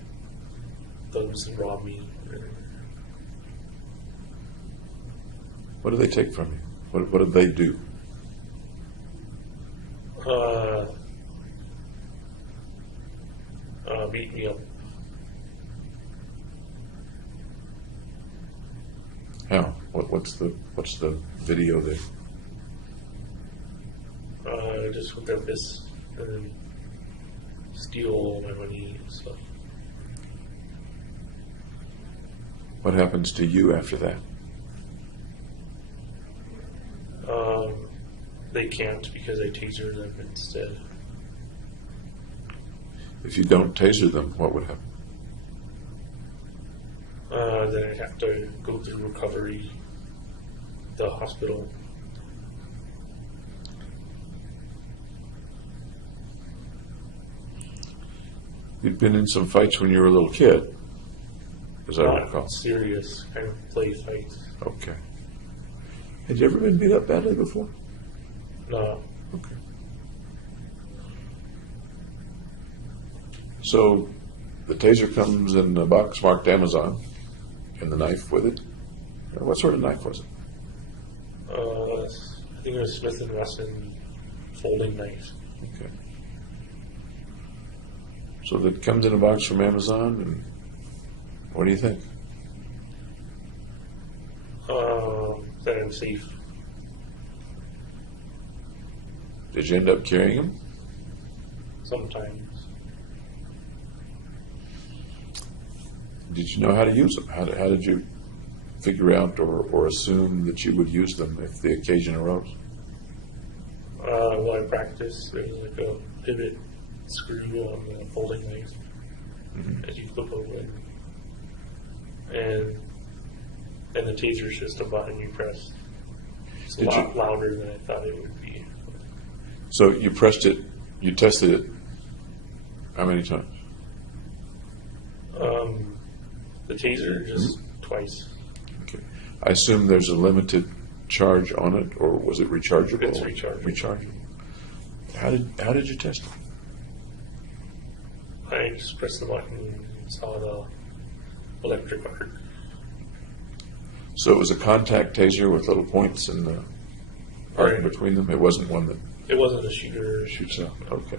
thugs rob me. What do they take from you? What do they do? Beat me up. How? What's the video there? Just with their fists and then steal all my money and stuff. What happens to you after that? They can't because I taser them instead. If you don't taser them, what would happen? Then I'd have to go through recovery, the hospital. You'd been in some fights when you were a little kid, as I recall. Not serious, kind of play fights. Okay. Had you ever been beat up badly before? No. Okay. So the taser comes in a box marked Amazon, and the knife with it. What sort of knife was it? I think it was Smith & Wesson folding knife. Okay. So that comes in a box from Amazon, and what do you think? That I'm safe. Did you end up carrying them? Sometimes. Did you know how to use them? How did you figure out or assume that you would use them if the occasion arose? Well, I practice. There's like a pivot screw on the folding knife as you flip open, and the taser's just a button you press. It's a lot louder than I thought it would be. So you pressed it, you tested it how many times? The taser just twice. Okay. I assume there's a limited charge on it, or was it rechargeable? It's rechargeable. Rechargeable. How did you test it? I just pressed the button and saw the electric arc. So it was a contact taser with little points in the arc Right. between them? It wasn't one that It wasn't a shooter. shoots out? Okay.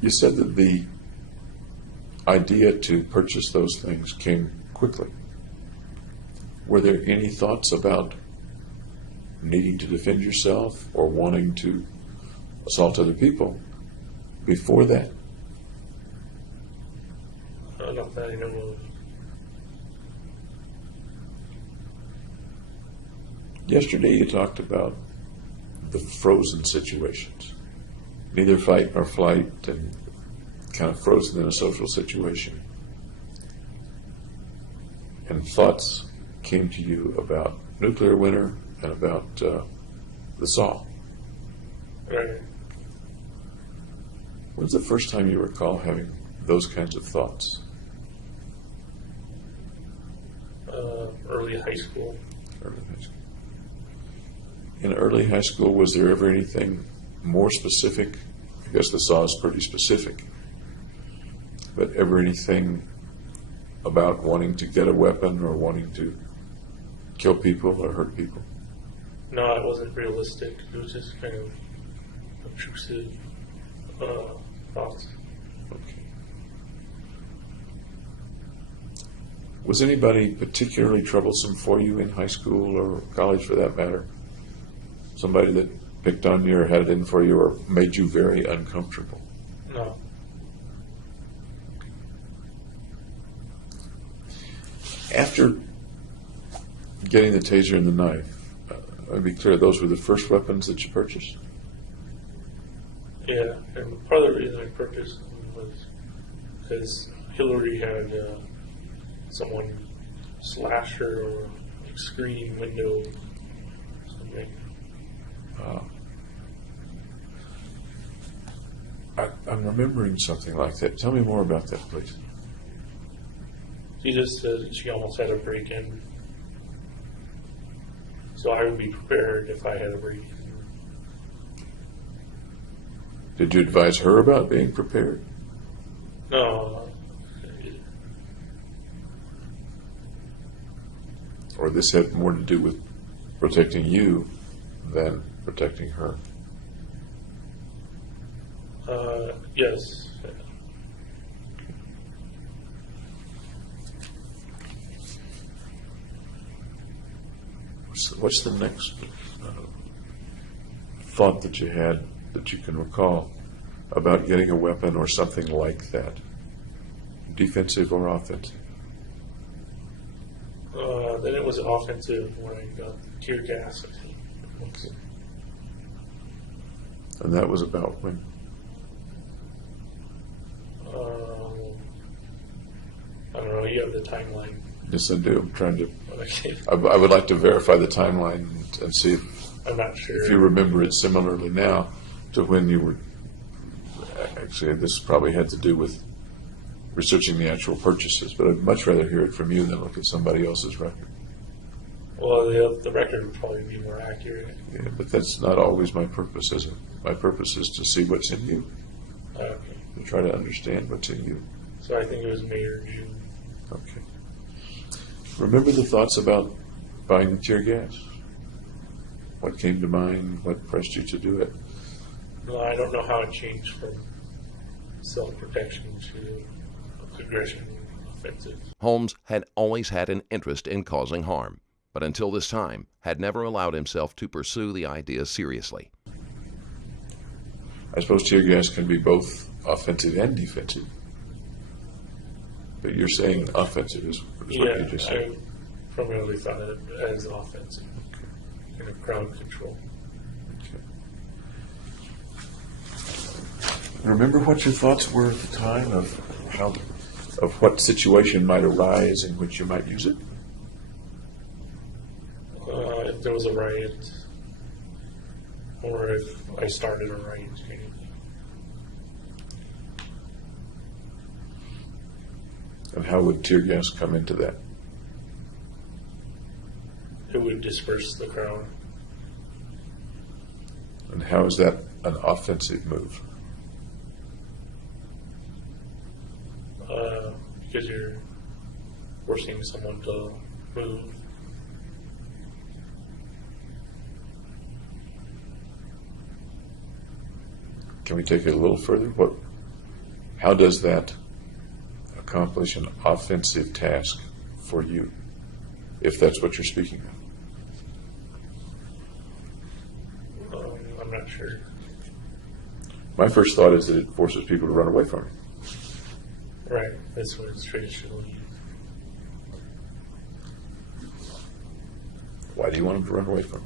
You said that the idea to purchase those things came quickly. Were there any thoughts about needing to defend yourself or wanting to assault other people before that? Not that I know of. Yesterday you talked about the frozen situations, neither fight nor flight, and kind of frozen in a social situation. And thoughts came to you about nuclear winter and about the saw. Right. When's the first time you recall having those kinds of thoughts? Early high school. Early high school. In early high school, was there ever anything more specific? I guess the saw is pretty specific. But ever anything about wanting to get a weapon or wanting to kill people or hurt people? No, it wasn't realistic. It was just kind of obtrusive thoughts. Okay. Was anybody particularly troublesome for you in high school or college for that matter? Somebody that picked on you or had it in for you or made you very uncomfortable? No. After getting the taser and the knife, I'll be clear, those were the first weapons that you purchased? Yeah, and part of the reason I purchased them was because Hillary had someone slash her or like screen window something. I'm remembering something like that. Tell me more about that, please. She just said she almost had a break-in. So I would be prepared if I had a break-in. Did you advise her about being prepared? No. Or this had more to do with protecting you than protecting her? Yes. What's the next thought that you had that you can recall about getting a weapon or something like that, defensive or offensive? Then it was offensive when I got tear gas, I think. Okay. And that was about when? I don't know, you have the timeline. Yes, I do. I'm trying to. Okay. I would like to verify the timeline and see I'm not sure. if you remember it similarly now to when you were. Actually, this probably had to do with researching the actual purchases, but I'd much rather hear it from you than look at somebody else's record. Well, the record would probably be more accurate. Yeah, but that's not always my purpose, is it? My purpose is to see what's in you, Okay. to try to understand what's in you. So I think it was May or June. Okay. Remember the thoughts about buying the tear gas? What came to mind? What pressed you to do it? No, I don't know how it changed from self-protection to aggression, offensive. Holmes had always had an interest in causing harm, but until this time had never allowed himself to pursue the idea seriously. I suppose tear gas can be both offensive and defensive. But you're saying offensive is what you just said. primarily thought of it as offensive and a crowd control. Remember what your thoughts were at the time of what situation might arise in which you might use it? If there was a riot, or if I started a riot, kind of thing. And how would tear gas come into that? It would disperse the crowd. And how is that an offensive move? Because you're forcing someone to move. Can we take it a little further? How does that accomplish an offensive task for you, if that's what you're speaking of? I'm not sure. My first thought is that it forces people to run away from it. Right, that's what it's traditionally used. Why do you want them to run away from it?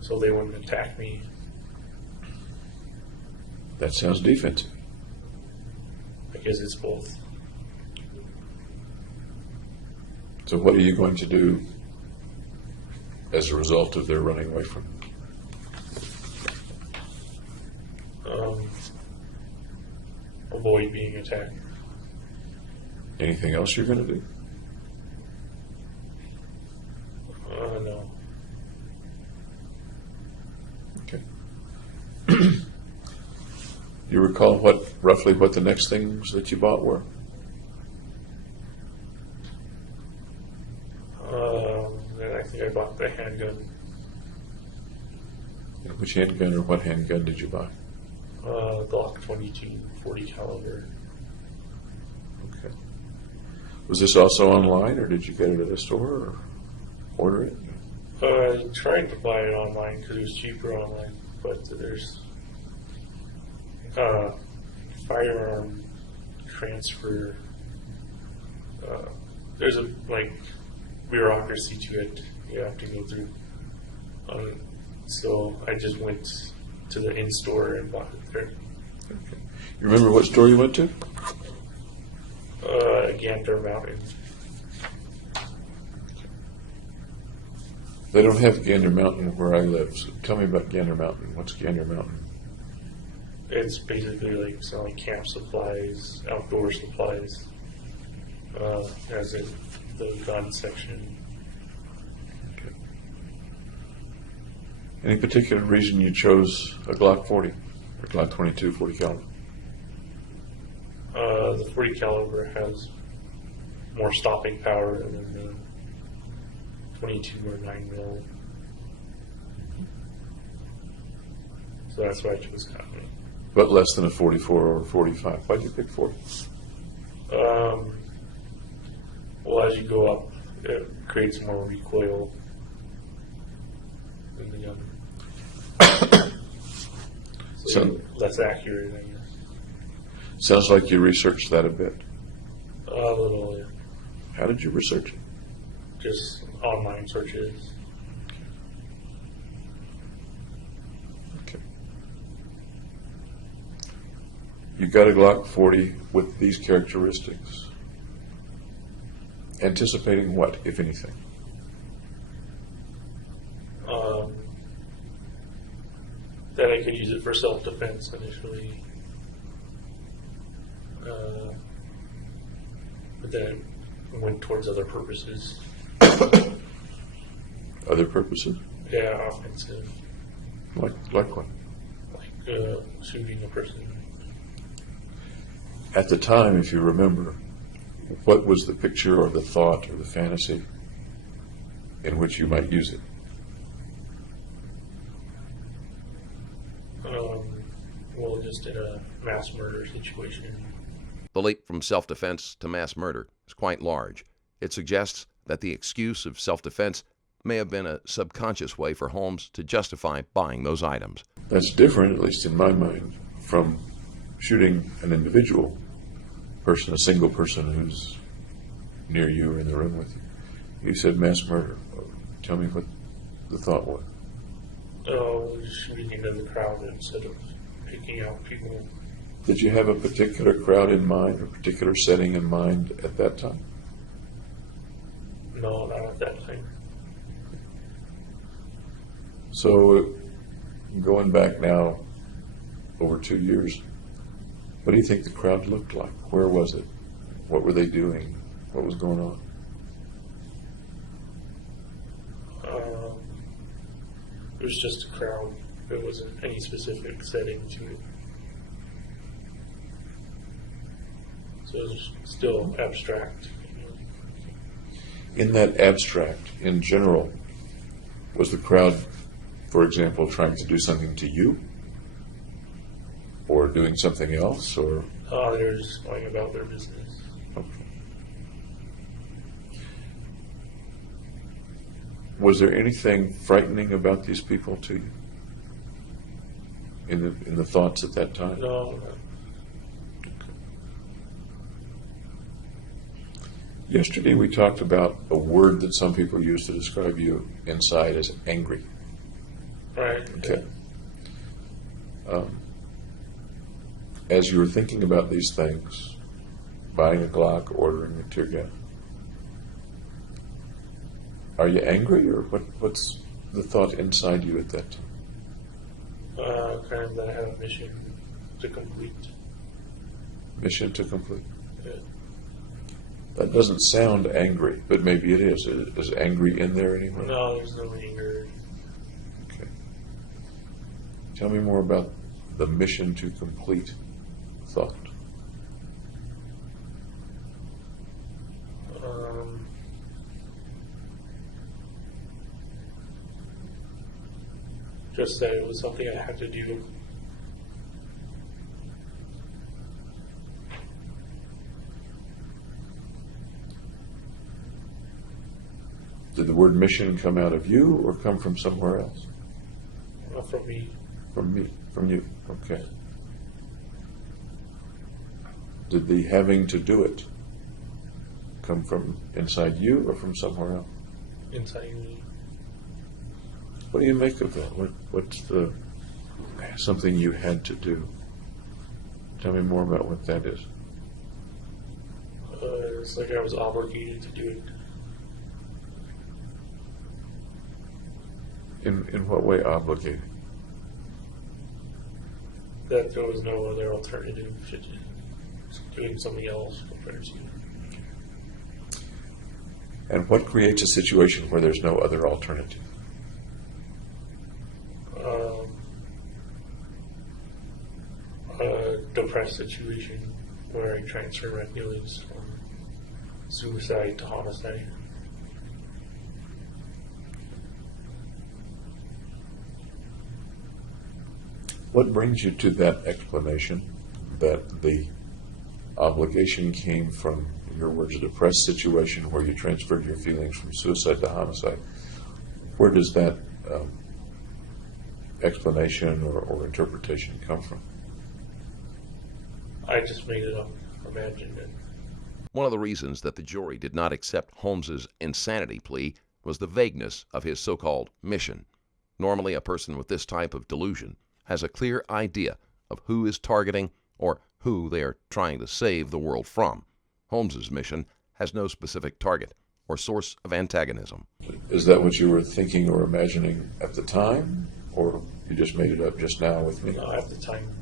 So they wouldn't attack me. That sounds defensive. I guess it's both. So what are you going to do as a result of their running away from it? Avoid being attacked. Anything else you're going to do? No. Okay. You recall roughly what the next things that you bought were? Then I think I bought the handgun. Which handgun or what handgun did you buy? Glock 22, 40 caliber. Okay. Was this also online, or did you get it at a store or order it? I tried to buy it online because it was cheaper online, but there's firearm transfer. There's a bureaucracy to it you have to go through. So I just went to the in-store and bought it there. Okay. You remember what store you went to? Gander Mountain. They don't have Gander Mountain where I live, so tell me about Gander Mountain. What's Gander Mountain? It's basically like selling camp supplies, outdoor supplies, as in the gun section. Okay. Any particular reason you chose a Glock 40 or Glock 22 40 caliber? The 40 caliber has more stopping power than the 22 or 9 mil. So that's why I chose Company. But less than a 44 or 45. Why'd you pick 40? Well, as you go up, it creates more recoil in the gun. So less accurate, I guess. Sounds like you researched that a bit. A little, yeah. How did you research it? Just online searches. Okay. You got a Glock 40 with these characteristics. Anticipating what, if anything? That I could use it for self-defense initially. But then it went towards other purposes. Other purposes? Yeah, offensive. Like what? Like shooting a person. At the time, if you remember, what was the picture or the thought or the fantasy in which you might use it? Well, just in a mass murder situation. The leap from self-defense to mass murder is quite large. It suggests that the excuse of self-defense may have been a subconscious way for Holmes to justify buying those items. That's different, at least in my mind, from shooting an individual person, a single person who's near you or in the room with you. You said mass murder. Tell me what the thought was. Just shooting into the crowd instead of picking out people. Did you have a particular crowd in mind, or particular setting in mind at that time? No, not at that time. So, going back now over 2 years, what do you think the crowd looked like? Where was it? What were they doing? What was going on? It was just a crowd. There wasn't any specific setting to it. So it was still abstract. In that abstract, in general, was the crowd, for example, trying to do something to you? Or doing something else? Or They were just going about their business. okay. Was there anything frightening about these people to you? In the thoughts at that time? No, Yesterday we talked about a word that some people use to describe you inside as angry. right. Okay. As you were thinking about these things, buying a Glock, ordering a tear gas, are you angry, or what's the thought inside you at that time? Kind of that I have a mission to complete. Mission to complete. Yeah. That doesn't sound angry, but maybe it is. Is angry in there anywhere? No, there's no anger. Okay. Tell me more about the mission to complete thought. Just that it was something I had to do. Did the word mission come out of you or come from somewhere else? From me. From me, from you. Okay. Did the having to do it come from inside you or from somewhere else? Inside me. What do you make of that? What's the something you had to do? Tell me more about what that is. It's like I was obligated to do it. In what way obligated? That there was no other alternative to doing something else compared to. And what creates a situation where there's no other alternative? A depressed situation where I transfer my feelings from suicide to homicide. What brings you to that explanation that the obligation came from, in your words, a depressed situation where you transferred your feelings from suicide to homicide? Where does that explanation or interpretation come from? I just made it up, imagined it. One of the reasons that the jury did not accept Holmes's insanity plea was the vagueness of his so-called mission. Normally, a person with this type of delusion has a clear idea of who is targeting or who they are trying to save the world from. Holmes's mission has no specific target or source of antagonism. Is that what you were thinking or imagining at the time, or you just made it up just now with me? No, at the time.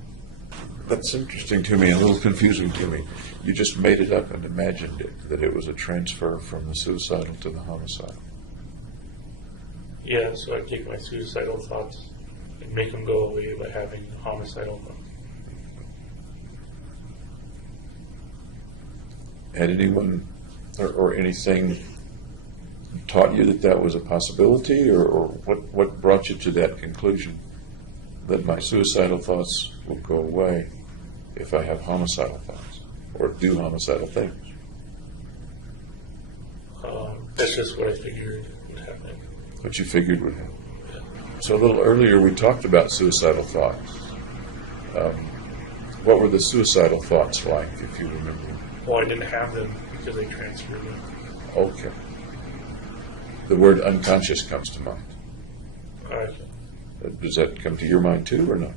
That's interesting to me, a little confusing to me. You just made it up and imagined it, that it was a transfer from the suicidal to the homicidal. Yeah, so I take my suicidal thoughts and make them go away by having homicidal thoughts. Had anyone or anything taught you that that was a possibility, or what brought you to that conclusion that my suicidal thoughts will go away if I have homicidal thoughts or do homicidal things? That's just what I figured would happen. What you figured would happen. So a little earlier we talked about suicidal thoughts. What were the suicidal thoughts like, if you remember? Well, I didn't have them because they transferred me. Okay. The word unconscious comes to mind. Does that come to your mind too, or not?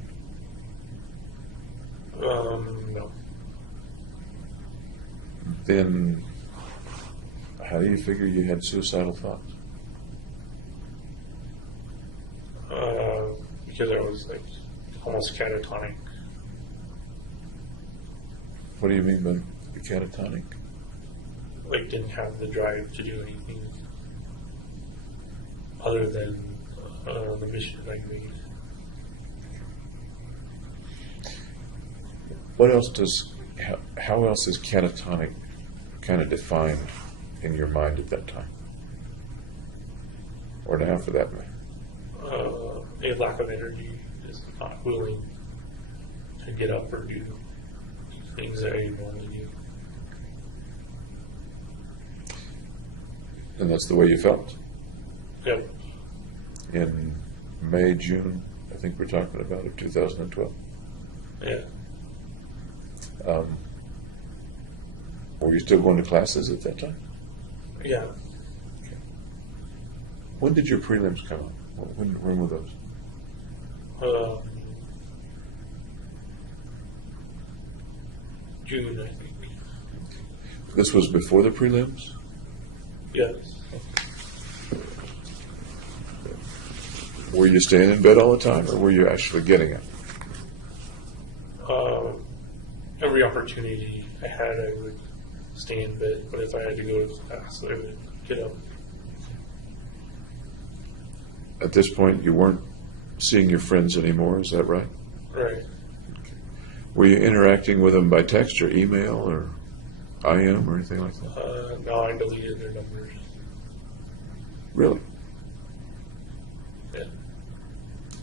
No. Then, how do you figure you had suicidal thoughts? Because I was like almost catatonic. What do you mean by the catatonic? Like didn't have the drive to do anything other than the mission I made. What else does, how else is catatonic kind of defined in your mind at that time? Or now for that matter? A lack of energy, just not willing to get up or do things that I normally do. And that's the way you felt? Yep. In May, June, I think we're talking about, of 2012. Yeah. Were you still going to classes at that time? Yeah. Okay. When did your prelims come up? When were those? June, I think. This was before the prelims? Yes. Were you staying in bed all the time, or were you actually getting it? Every opportunity I had, I would stay in bed, but if I had to go to class, I would get up. At this point, you weren't seeing your friends anymore, is that right? Right. Were you interacting with them by text or email or IM or anything like that? No, I deleted their numbers. Really? Yeah.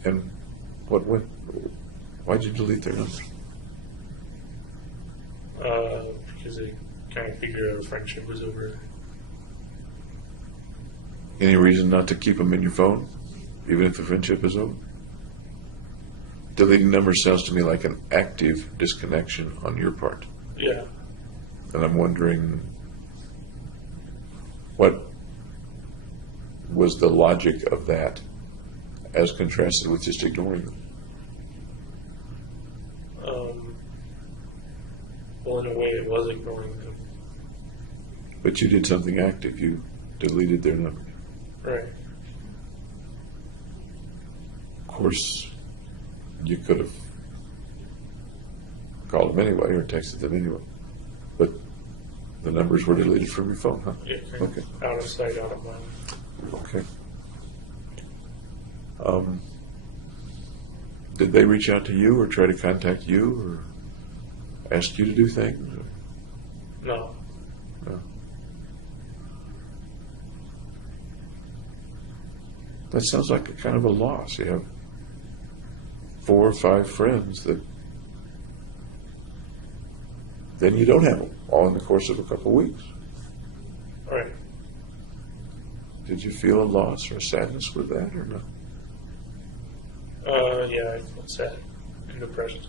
And why'd you delete their numbers? Because they kind of figured our friendship was over. Any reason not to keep them in your phone, even if the friendship is over? Deleting numbers sounds to me like an active disconnection on your part. Yeah. And I'm wondering, what was the logic of that as contrasted with just ignoring them? Well, in a way, it was ignoring them. But you did something active. You deleted their number. Right. Of course, you could have called them anyway or texted them anyway. But the numbers were deleted from your phone, huh? Yeah, Okay. Out of sight, out of mind. Okay. Did they reach out to you or try to contact you or ask you to do things? No. No. That sounds like a kind of a loss. You have 4 or 5 friends that then you don't have them all in the course of a couple of weeks. Right. Did you feel a loss or a sadness with that or no? Yeah, I felt sad and depressed.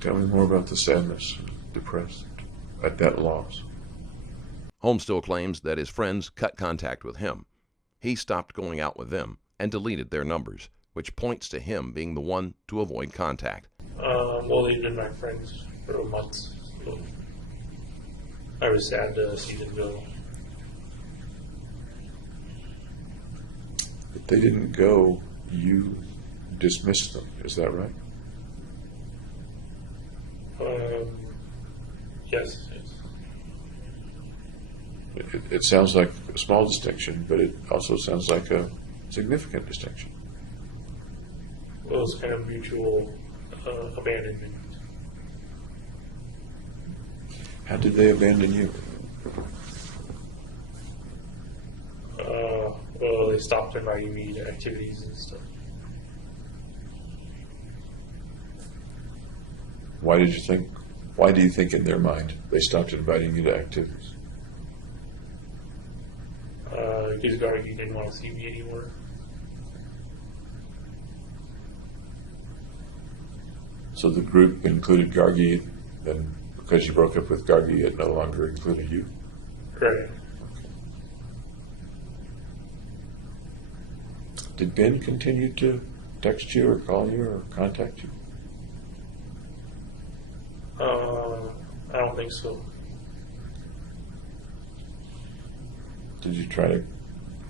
Tell me more about the sadness, depressed at that loss. Holmes still claims that his friends cut contact with him. He stopped going out with them and deleted their numbers, which points to him being the one to avoid contact. Well, they've been my friends for a month. So I was sad to see them go. If they didn't go, you dismissed them. Is that right? Yes. It sounds like a small distinction, but it also sounds like a significant distinction. Well, it was kind of mutual abandonment. How did they abandon you? Well, they stopped inviting me to activities and stuff. Why do you think in their mind they stopped inviting you to activities? His guard, he didn't want to see me anymore. So the group included Gargi, and because you broke up with Gargi, it no longer included you? Right. Did Ben continue to text you or call you or contact you? I don't think so. Did you try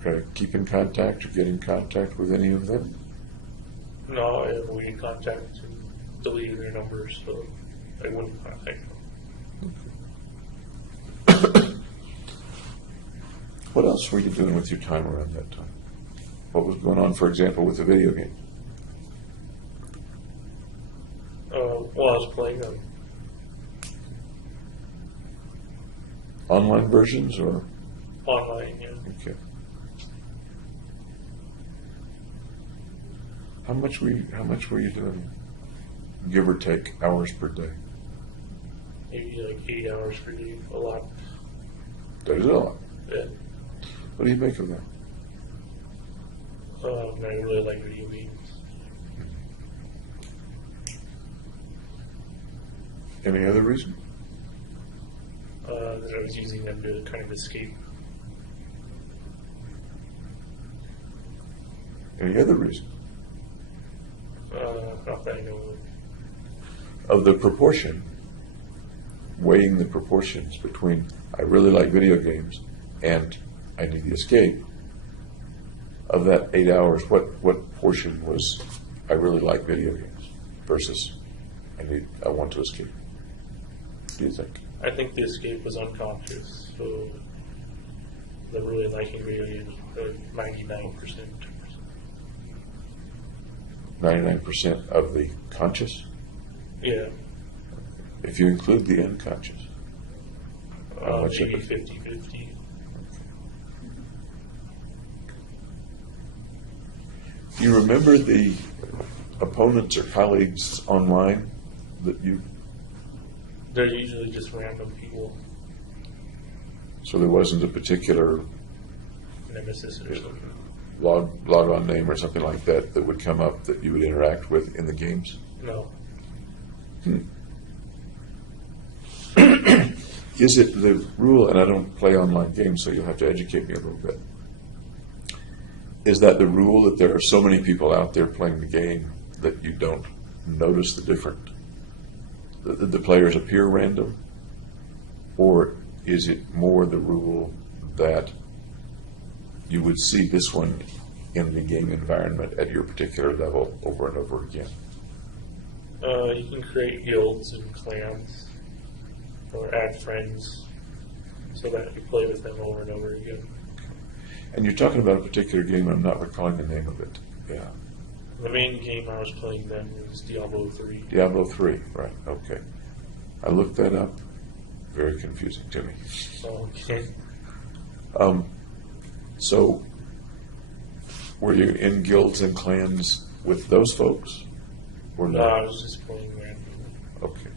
to keep in contact or get in contact with any of them? No, we contacted and deleted their numbers, so I wouldn't contact them. What else were you doing with your time around that time? What was going on, for example, with the video game? While I was playing them, Online versions or? online, yeah. Okay. How much were you doing, give or take, hours per day? Maybe like 8 hours per day, a lot. That is a lot. Yeah. What do you make of that? I really like video games. Any other reason? That I was using them to kind of escape. Any other reason? Not that I know of. Of the proportion, weighing the proportions between I really like video games and I need the escape, of that 8 hours, what portion was I really like video games versus I want to escape? What do you think? I think the escape was unconscious, so the really liking video games, 99%. 99% of the conscious? Yeah. If you include the unconscious? How much of Maybe it? 50-50. Do you remember the opponents or colleagues online that you... They're usually just random people, So there wasn't a particular nemesis or something. log-on name or something like that that would come up that you would interact with in the games? No. Is it the rule, and I don't play online games, so you'll have to educate me a little bit. Is that the rule that there are so many people out there playing the game that you don't notice the different, the players appear random? Or is it more the rule that you would see this one in the game environment at your particular level over and over again? You can create guilds and clans, or add friends, so that you play with them over and over again. And you're talking about a particular game, I'm not recalling the name of it. Yeah. The main game I was playing then was Diablo 3. Diablo 3, right, okay. I looked that up. Very confusing to me. Okay. So, were you in guilds and clans with those folks? Or No, not? I was just playing randomly. Okay.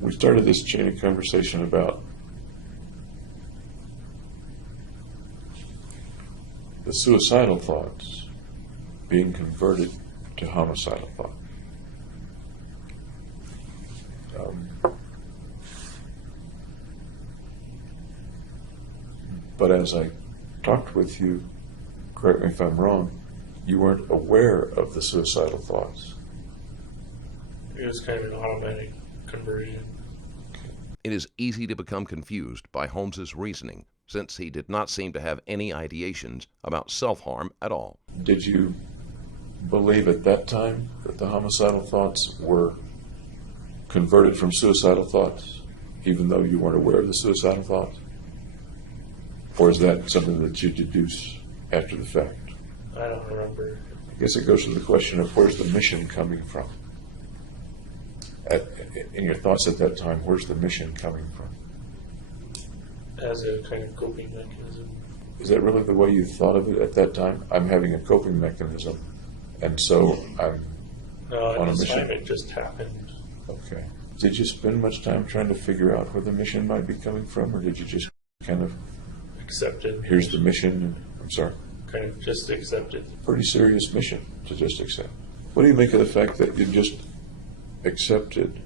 We started this chain of conversation about the suicidal thoughts being converted to homicidal thoughts. But as I talked with you, correct me if I'm wrong, you weren't aware of the suicidal thoughts. It was kind of an automatic conversion. It is easy to become confused by Holmes's reasoning, since he did not seem to have any ideations about self-harm at all. Did you believe at that time that the homicidal thoughts were converted from suicidal thoughts, even though you weren't aware of the suicidal thoughts? Or is that something that you deduce after the fact? I don't remember. I guess it goes to the question of where's the mission coming from? In your thoughts at that time, where's the mission coming from? As a kind of coping mechanism. Is that really the way you thought of it at that time? I'm having a coping mechanism, and so I'm No, on at a this mission. time it just happened. Okay. Did you spend much time trying to figure out where the mission might be coming from, or did you just kind of, Accepted. here's the mission, and, I'm sorry? kind of just accepted. Pretty serious mission to just accept. What do you make of the fact that you just accepted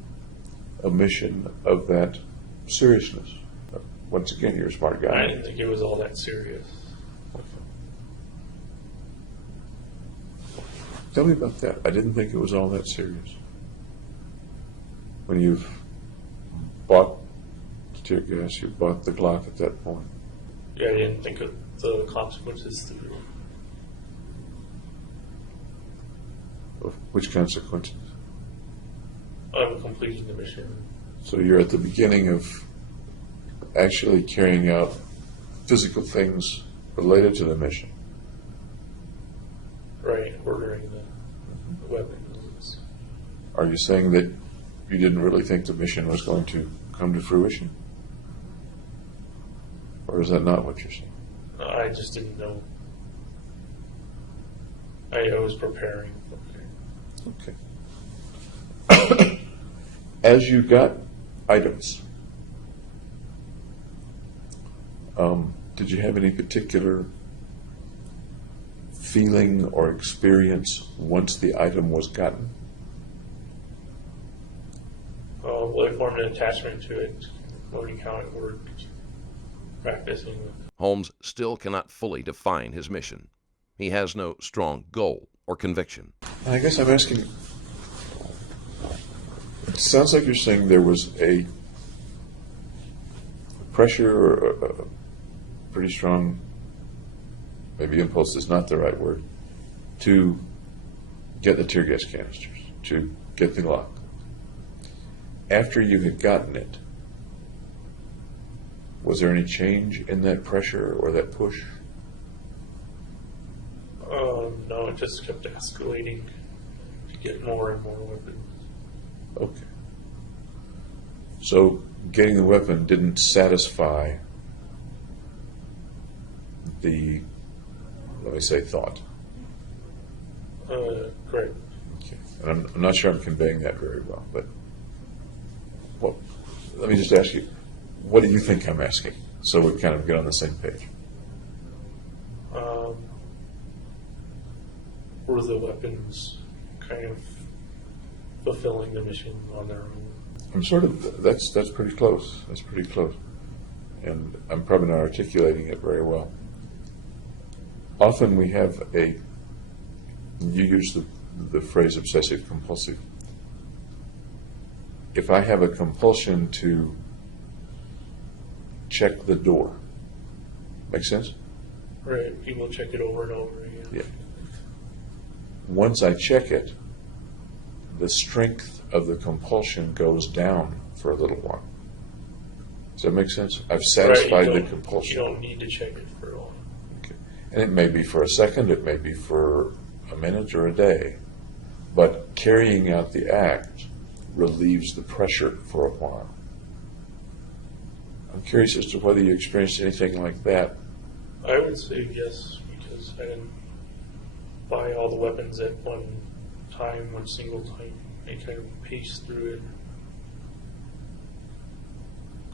a mission of that seriousness? Once again, you're a smart guy. I didn't think it was all that serious. Tell me about that. I didn't think it was all that serious. When you've bought the tear gas, you bought the Glock at that point. Yeah, I didn't think of the consequences through. Which consequences? Of completing the mission. So you're at the beginning of actually carrying out physical things related to the mission. Right, ordering the weapons. Are you saying that you didn't really think the mission was going to come to fruition? Or is that not what you're saying? I just didn't know. I was preparing. Okay. As you got items, did you have any particular feeling or experience once the item was gotten? Well, I formed an attachment to it, learning how it worked, practicing with it. Holmes still cannot fully define his mission. He has no strong goal or conviction. And I guess I'm asking, it sounds like you're saying there was a pressure or a pretty strong, maybe impulse is not the right word, to get the tear gas canisters, to get the Glock. After you had gotten it, was there any change in that pressure or that push? No, it just kept escalating to get more and more weapons. Okay. So getting the weapon didn't satisfy the, let me say, thought. Correct. Okay. And I'm not sure I'm conveying that very well, but let me just ask you, what do you think I'm asking? So we kind of get on the same page. Were the weapons kind of fulfilling the mission on their own? I'm sort of, that's pretty close. That's pretty close. And I'm probably not articulating it very well. Often we have you use the phrase obsessive compulsive. If I have a compulsion to check the door, make sense? Right, people check it over and over again. Yeah. Once I check it, the strength of the compulsion goes down for a little while. Does that make sense? I've satisfied the compulsion. You don't need to check it for a while. Okay. And it may be for a second, it may be for a minute or a day, but carrying out the act relieves the pressure for a while. I'm curious as to whether you experienced anything like that. I would say yes, because I didn't buy all the weapons at one single time. I kind of paced through it,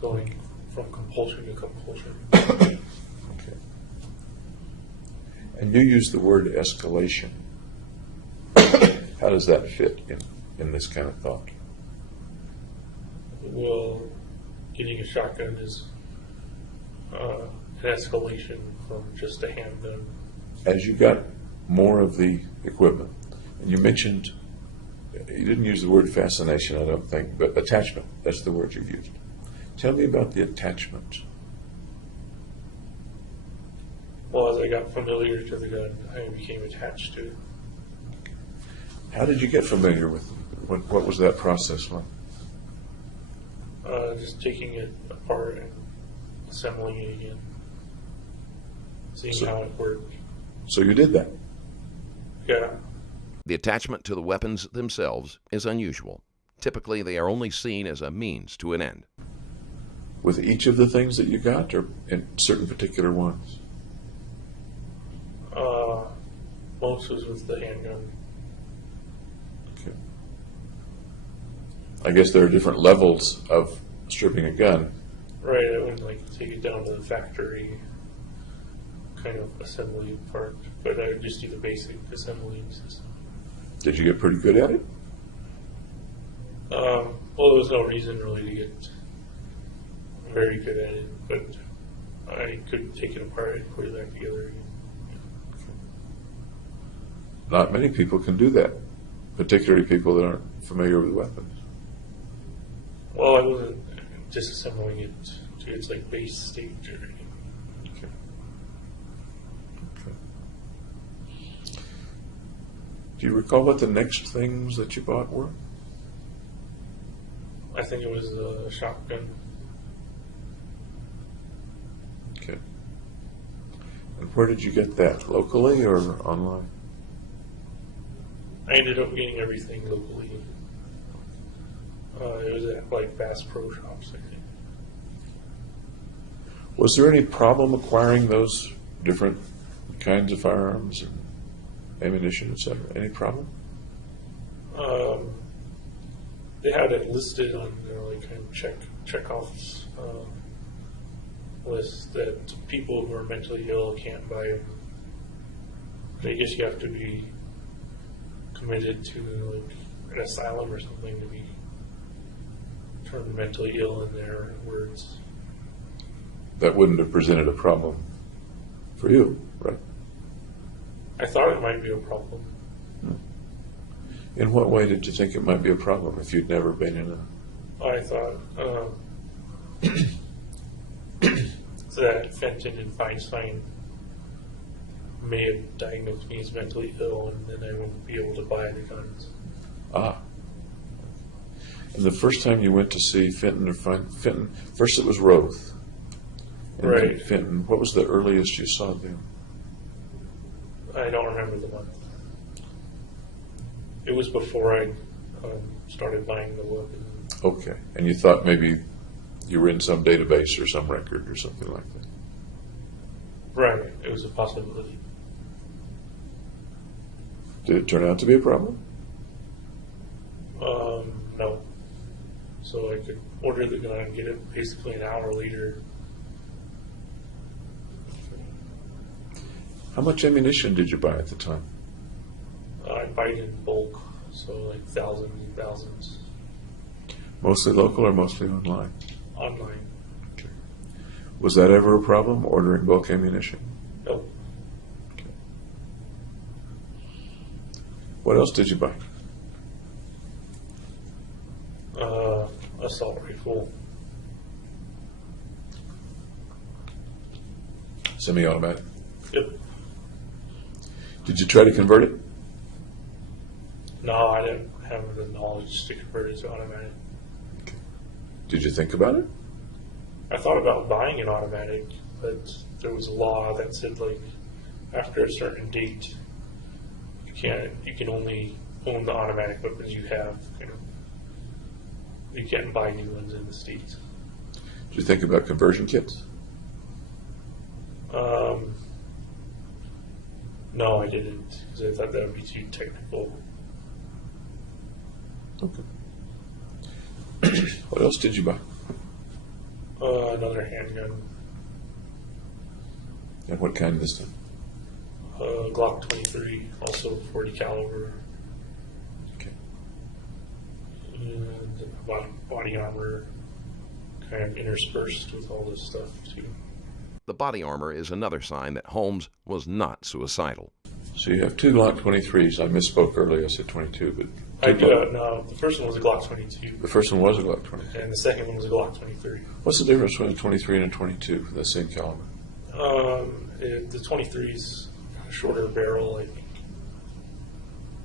going from compulsion to compulsion. Okay. And you use the word escalation. How does that fit in this kind of thought? Well, getting a shotgun is an escalation from just a handgun. As you got more of the equipment, and you mentioned, you didn't use the word fascination, I don't think, but attachment, that's the word you used. Tell me about the attachment. Well, as I got familiar to the gun, I became attached to it. How did you get familiar with it? What was that process like? Just taking it apart and assembling it again, seeing how it worked. So you did that? Yeah. The attachment to the weapons themselves is unusual. Typically, they are only seen as a means to an end. With each of the things that you got, or in certain particular ones? Most was with the handgun. Okay. I guess there are different levels of stripping a gun. Right, I wouldn't take it down to the factory kind of assembly part, but I just do the basic assembling system. Did you get pretty good at it? Well, there was no reason really to get very good at it, but I could take it apart and put it back together again. Not many people can do that, particularly people that aren't familiar with weapons. Well, I wasn't disassembling it to its like base state or anything. Okay. Do you recall what the next things that you bought were? I think it was a shotgun. Okay. And where did you get that? Locally or online? I ended up getting everything locally. It was at like Bass Pro Shops, I think. Was there any problem acquiring those different kinds of firearms and ammunition, etc.? Any problem? They had it listed on their like kind of checkoffs list that people who are mentally ill can't buy them. I guess you have to be committed to like an asylum or something to be termed mentally ill in their words. That wouldn't have presented a problem for you, right? I thought it might be a problem. In what way did you think it might be a problem if you'd never been in a... I thought that Fenton and Feinstein may have diagnosed me as mentally ill, and then I wouldn't be able to buy the guns. Ah. And the first time you went to see Fenton or Fenton, first it was Roth. And Right. then Fenton, what was the earliest you saw them? I don't remember the month. It was before I started buying the weapon. Okay. And you thought maybe you were in some database or some record or something like that? Right. It was a possibility. Did it turn out to be a problem? No. So I could order the gun and get it basically an hour later. How much ammunition did you buy at the time? I buy it in bulk, so like thousands and thousands Mostly local or mostly online? online. Okay. Was that ever a problem, ordering bulk ammunition? No. Okay. What else did you buy? Assault rifle. Semi-automatic? Yep. Did you try to convert it? No, I didn't have the knowledge to convert it to automatic. Okay. Did you think about it? I thought about buying an automatic, but there was a law that said like after a certain date, you can only own the automatic weapons you have. You can't buy new ones in the States. Did you think about conversion kits? No, I didn't, because I thought that would be too technical. Okay. What else did you buy? Another handgun, And what kind this time? Glock 23, also 40 caliber, Okay. and body armor, kind of interspersed with all this stuff too. The body armor is another sign that Holmes was not suicidal. So you have two Glock 23s. I misspoke earlier. I said 22, but No, the first one was a Glock 22, the first one was a Glock 23. and the second one was a Glock 23. What's the difference between a 23 and a 22 for the same caliber? The 23's a shorter barrel, I think.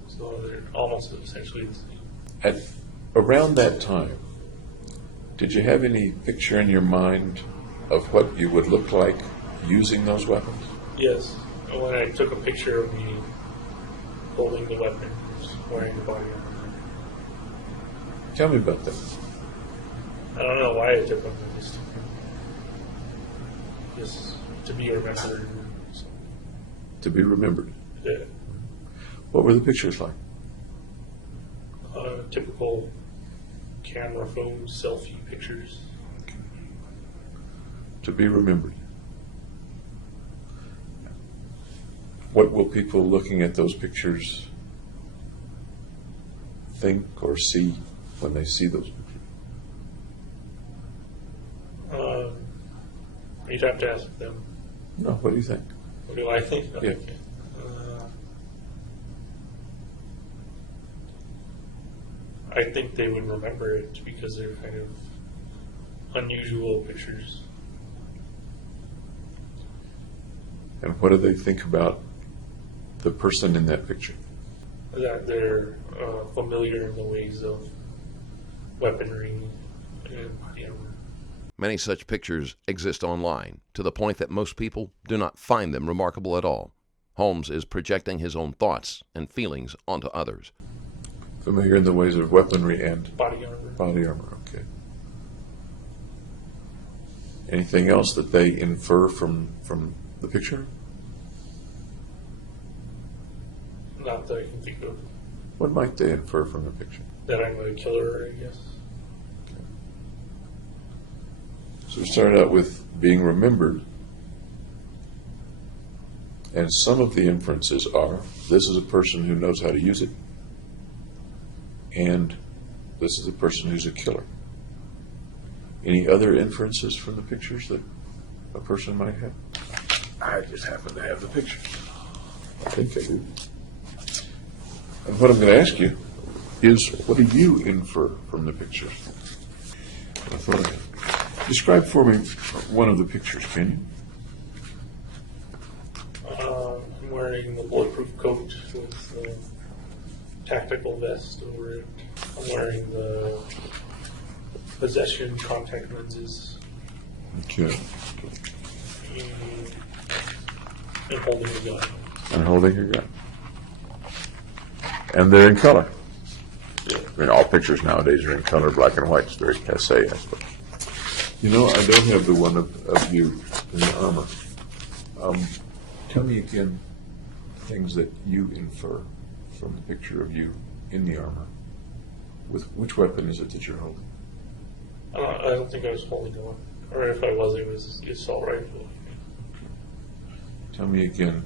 So they're almost essentially the same. At around that time, did you have any picture in your mind of what you would look like using those weapons? Yes. When I took a picture of me holding the weapon, wearing the body armor. Tell me about that. I don't know why I took them. I just to be remembered. So, To be remembered. yeah. What were the pictures like? Typical camera phone selfie pictures. To be remembered. What will people looking at those pictures think or see when they see those pictures? You'd have to ask them. No, what do you think? What do I think? Yeah. Okay. I think they would remember it because they're kind of unusual pictures. And what do they think about the person in that picture? That they're familiar in the ways of weaponry and body armor. Many such pictures exist online, to the point that most people do not find them remarkable at all. Holmes is projecting his own thoughts and feelings onto others. Familiar in the ways of weaponry and Body armor. body armor, okay. Anything else that they infer from the picture? Not that I can think of. What might they infer from the picture? That I'm a killer, I guess. So we started out with being remembered, and some of the inferences are, this is a person who knows how to use it, and this is a person who's a killer. Any other inferences from the pictures that a person might have? I just happen to have the picture. I think I do. And what I'm going to ask you is, what do you infer from the pictures? I thought of it. Describe for me one of the pictures, can you? I'm wearing the bulletproof coat with the tactical vest over it. I'm wearing the possession contact lenses Okay. and holding a gun. And holding your gun. And they're in color. Yeah. I mean, all pictures nowadays are in color, black and white. It's very passé, I suppose. You know, I don't have the one of you in the armor. Tell me again things that you infer from the picture of you in the armor. With which weapon is it that you're holding? I don't think I was holding one. Or if I was, it was the assault rifle. Tell me again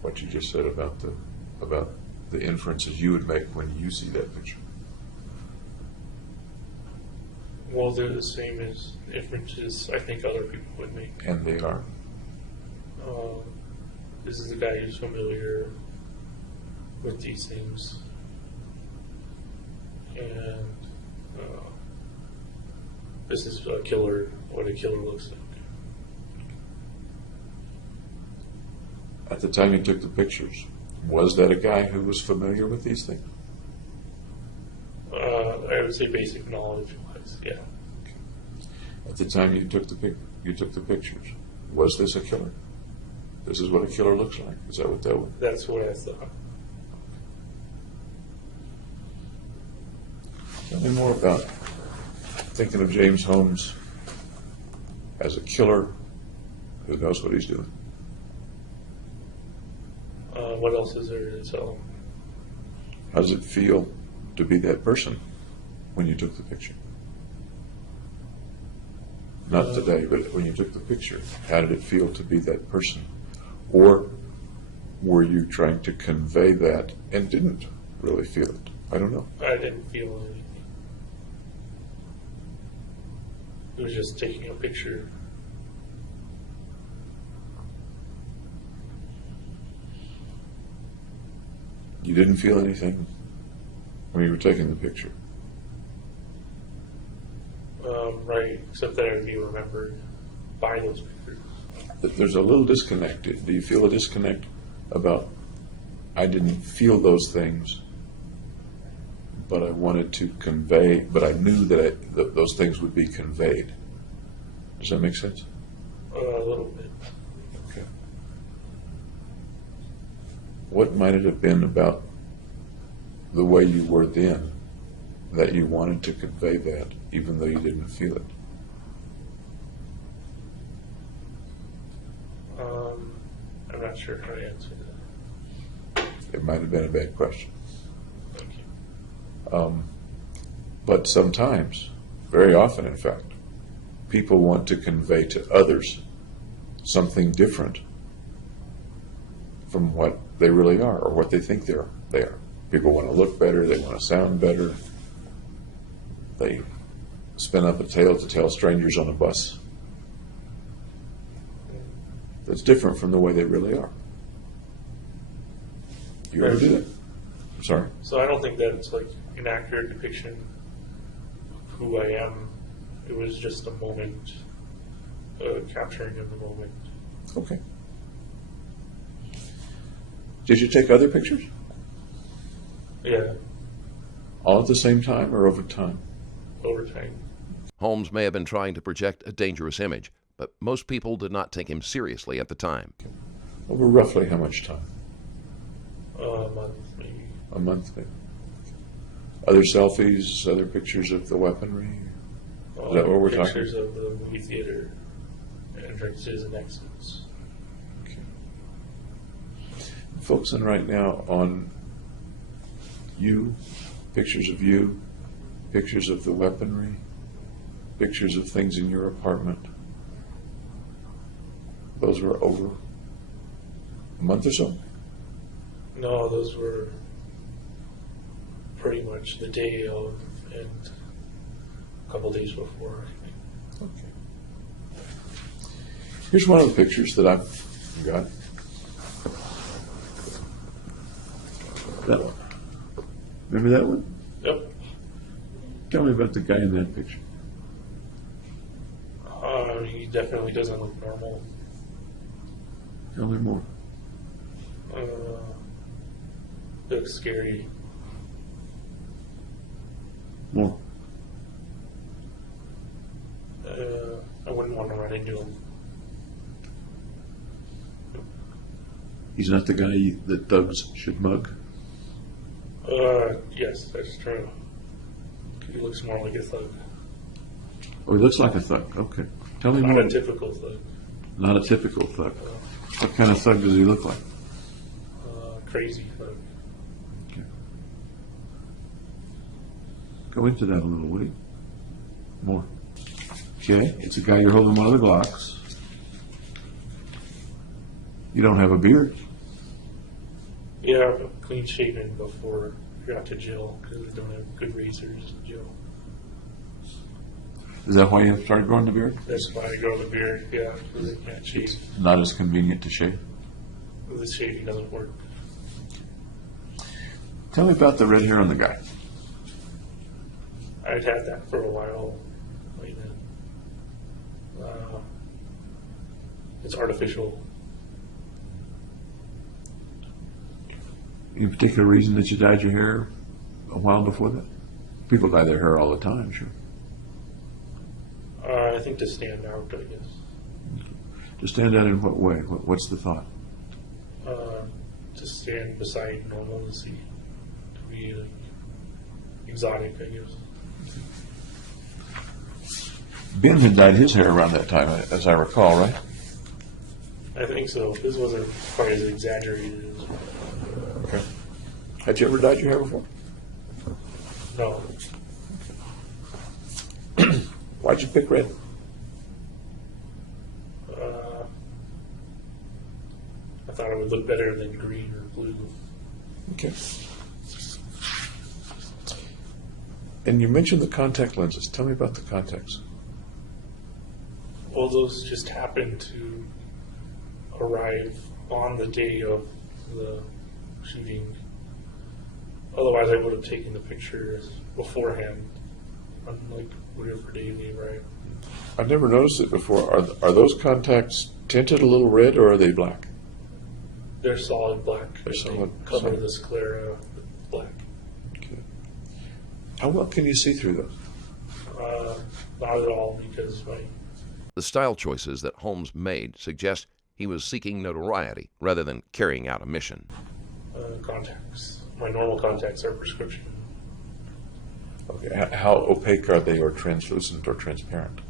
what you just said about the inferences you would make when you see that picture. Well, they're the same as inferences I think other people would make. And they are. This is a guy who's familiar with these things. And this is a killer, what a killer looks like. At the time you took the pictures, was that a guy who was familiar with these things? I would say basic knowledge wise, yeah. At the time you took the pictures, was this a killer? This is what a killer looks like. Is that what that was? That's what I thought. Tell me more about thinking of James Holmes as a killer who knows what he's doing. What else is there to tell? How does it feel to be that person when you took the picture? Not today, but when you took the picture, how did it feel to be that person? Or were you trying to convey that and didn't really feel it? I don't know. I didn't feel anything. It was just taking a picture. You didn't feel anything when you were taking the picture? Right, except that I'd be remembered by those pictures. There's a little disconnect. Do you feel a disconnect about, I didn't feel those things, but I wanted to convey, but I knew that those things would be conveyed? Does that make sense? A little bit. Okay. What might it have been about the way you were then that you wanted to convey that, even though you didn't feel it? I'm not sure how to answer that. It might have been a bad question. Thank you. But sometimes, very often in fact, people want to convey to others something different from what they really are or what they think they are. People want to look better, they want to sound better. They spin up a tale to tell strangers on a bus. That's different from the way they really are. You ever do that? I'm sorry. So I don't think that's like an accurate depiction of who I am. It was just a moment, capturing of the moment. Okay. Did you take other pictures? Yeah, All at the same time or over time? over time. Holmes may have been trying to project a dangerous image, but most people did not take him seriously at the time. Over roughly how much time? A month, maybe. A month, maybe. Other selfies, other pictures of the weaponry? Is that what we're talking? Pictures of the movie theater entrances and exits. Okay. Focusing right now on you, pictures of you, pictures of the weaponry, pictures of things in your apartment. Those were over a month or so? No, those were pretty much the day of and a couple days before, I think. Okay. Here's one of the pictures that I've got. That one. Remember that one? Yep. Tell me about the guy in that picture. He definitely doesn't look normal. Tell me more. Looks scary. More. I wouldn't want to run into him. He's not the guy that thugs should mug? Yes, that's true. He looks more like a thug. Oh, he looks like a thug. Okay. Tell me Not more. a typical thug. Not a typical thug. What kind of thug does he look like? Crazy thug. Okay. Go into that a little, will you? More. Okay. It's a guy, you're holding one of the Glocks. You don't have a beard. Yeah, clean shaven before I got to jail because I don't have good razors in jail. Is that why you started growing the beard? That's why I grow the beard, yeah, because I can't shave. Not as convenient to shave. The shaving doesn't work. Tell me about the red hair on the guy. I'd had that for a while. Like that. It's artificial. Any particular reason that you dyed your hair a while before that? People dye their hair all the time, sure. I think to stand out, I guess. To stand out in what way? What's the thought? To stand beside normalcy. To be like, exotic, I guess. Ben had dyed his hair around that time, as I recall, right? I think so. This wasn't quite as exaggerated as. Okay. Had you ever dyed your hair before? No. Why'd you pick red? I thought it would look better than green or blue. Okay. And you mentioned the contact lenses. Tell me about the contacts. All those just happened to arrive on the day of the shooting. Otherwise, I would have taken the pictures beforehand on like whatever day they arrived. I've never noticed it before. Are those contacts tinted a little red or are they black? They're solid black. They're solid. Cover solid. the sclera with black. Okay. How well can you see through those? Not at all, because my The style choices that Holmes made suggest he was seeking notoriety rather than carrying out a mission. contacts, my normal contacts are prescription. Okay. How opaque are they, or translucent, or transparent?